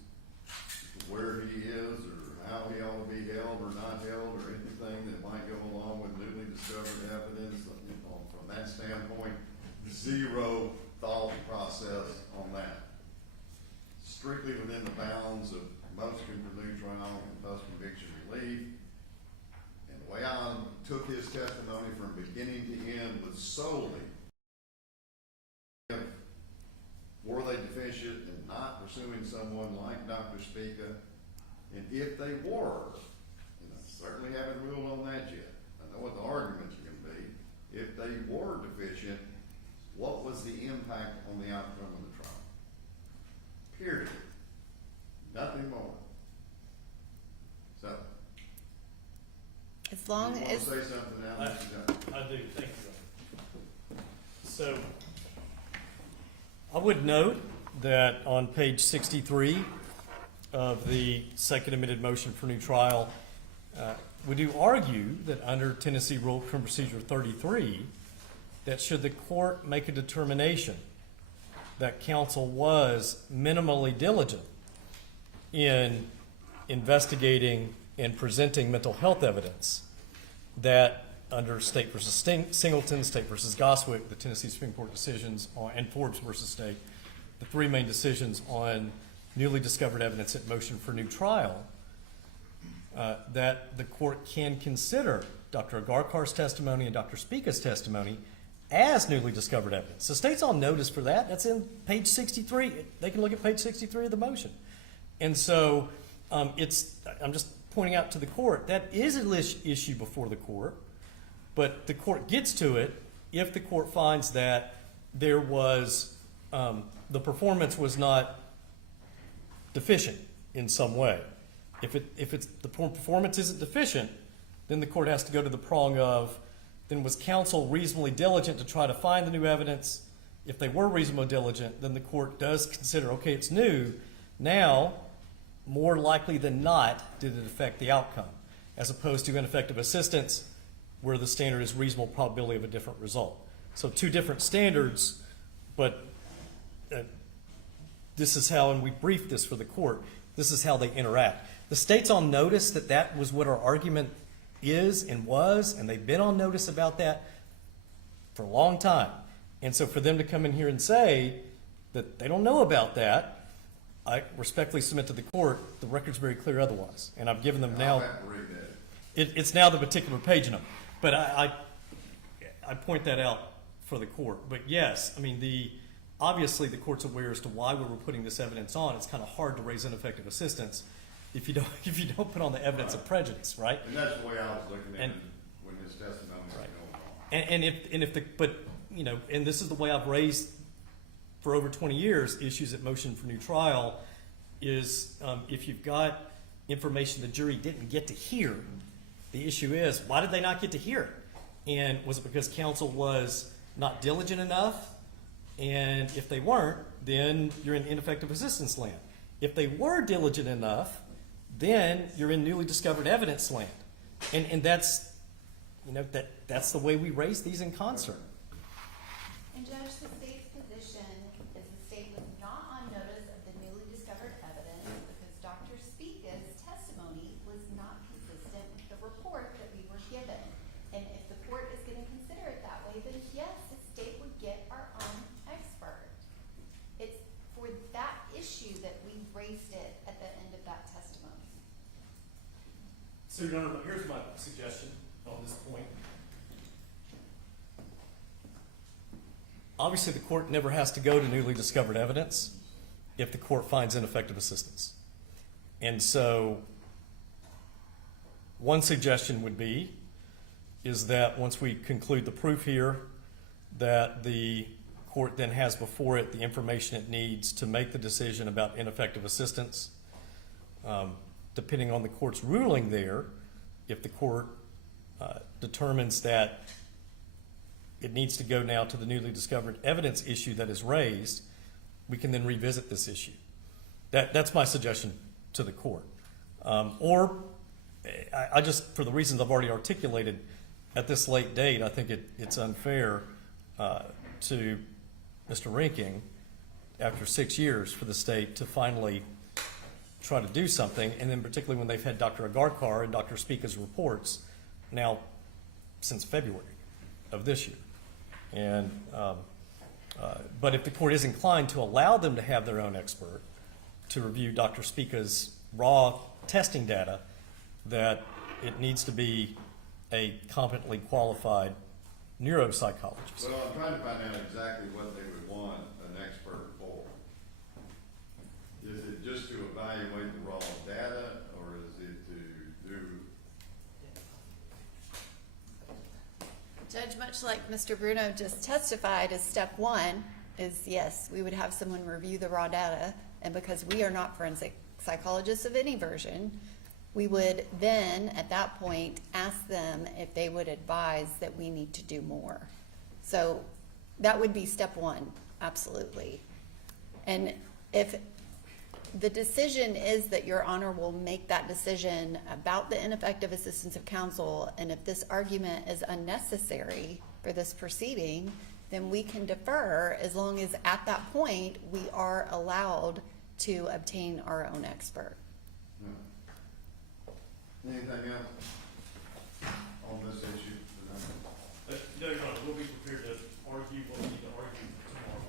where he is or how he ought to be held or not held or anything that might go along with newly discovered evidence. From that standpoint, zero thought process on that. Strictly within the bounds of motion for new trial and post-conviction relief. And the way I took his testimony from beginning to end was solely were they deficient in not pursuing someone like Dr. Spica? And if they were, and I certainly haven't ruled on that yet, I know what the arguments are going to be. If they were deficient, what was the impact on the outcome of the trial? Period. Nothing more. So, as long you want as, to say something now, Mr. Johnson? I do, thank you. So, I would note that on page 63 of the second amended motion for new trial, we do argue that under Tennessee Rule Criminal Procedure 33, that should the court make a determination that counsel was minimally diligent in investigating and presenting mental health evidence, that under State versus Singleton, State versus Goswick, the Tennessee Supreme Court decisions, and Forbes versus State, the three main decisions on newly discovered evidence at motion for new trial, that the court can consider Dr. Agarkar's testimony and Dr. Spica's testimony as newly discovered evidence. The state's on notice for that. That's in page 63. They can look at page 63 of the motion. And so I'm just pointing out to the court, that is an issue before the court. But the court gets to it if the court finds that there was, the performance was not deficient in some way. If the performance isn't deficient, then the court has to go to the prong of, then was counsel reasonably diligent to try to find the new evidence? If they were reasonably diligent, then the court does consider, okay, it's new. Now, more likely than not, did it affect the outcome? As opposed to ineffective assistance, where the standard is reasonable probability of a different result. So two different standards, but this is how, and we briefed this for the court, this is how they interact. The state's on notice that that was what our argument is and was, and they've been on notice about that for a long time. And so for them to come in here and say that they don't know about that, I respectfully submit to the court, the record's very clear otherwise. And I've given them now, I'll have to read that. it's now the particular page number. But I point that out for the court. But yes, I mean, obviously the court's aware as to why we were putting this evidence on. It's kind of hard to raise ineffective assistance if you don't put on the evidence of prejudice, right? And that's the way I was looking at And- it when his testimony was Right. going on. And this is the way I've raised for over 20 years issues at motion for new trial is if you've got information the jury didn't get to hear, the issue is, why did they not get to hear it? And was it because counsel was not diligent enough? And if they weren't, then you're in ineffective assistance land. If they were diligent enough, then you're in newly discovered evidence land. And that's, that's the way we raise these in concert. and Judge, the state's position is the state was not on notice of the newly discovered evidence because Dr. Spica's testimony was not consistent with the report that we were given. And if the court is going to consider it that way, then yes, the state would get our own expert. It's for that issue that we raised it at the end of that testimony. So, Your Honor, here's my suggestion on this point. Obviously, the court never has to go to newly discovered evidence if the court finds ineffective assistance. And so, one suggestion would be is that once we conclude the proof here, that the court then has before it the information it needs to make the decision about ineffective assistance. Depending on the court's ruling there, if the court determines that it needs to go now to the newly discovered evidence issue that is raised, we can then revisit this issue. That's my suggestion to the court. Or I just, for the reasons I've already articulated, at this late date, I think it's unfair to Mr. Reinking, after 6 years, for the state to finally try to do something, and then particularly when they've had Dr. Agarkar and Dr. Spica's reports now since February of this year. And but if the court is inclined to allow them to have their own expert to review Dr. Spica's raw testing data, that it needs to be a competently qualified neuropsychologist. Well, I'm trying to find out exactly what they would want an expert for. Is it just to evaluate the raw data, or is it to do? Judge, much like Mr. Bruno just testified, as step one is, yes, we would have someone review the raw data, and because we are not forensic psychologists of any version, we would then, at that point, ask them if they would advise that we need to do more. So that would be step one, absolutely. And if the decision is that Your Honor will make that decision about the ineffective assistance of counsel, and if this argument is unnecessary for this proceeding, then we can defer, as long as at that point we are allowed to obtain our own expert. Anything else on this issue tonight? No, Your Honor, we'll be prepared to argue what we need to argue tomorrow.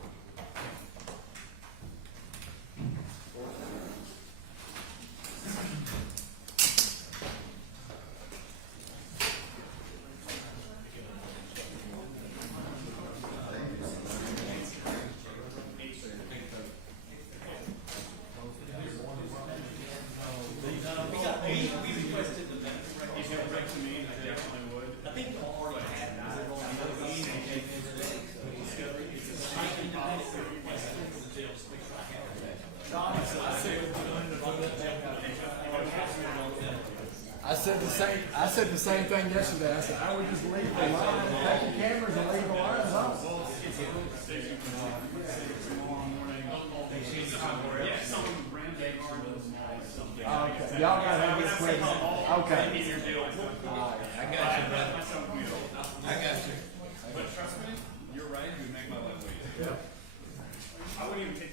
I said the same thing yesterday. I said, I would just leave the line, take the cameras and leave the lines on. Okay, y'all gotta have this quick. Okay. I got you. But trust me, you're right, you make my life easy. I wouldn't even take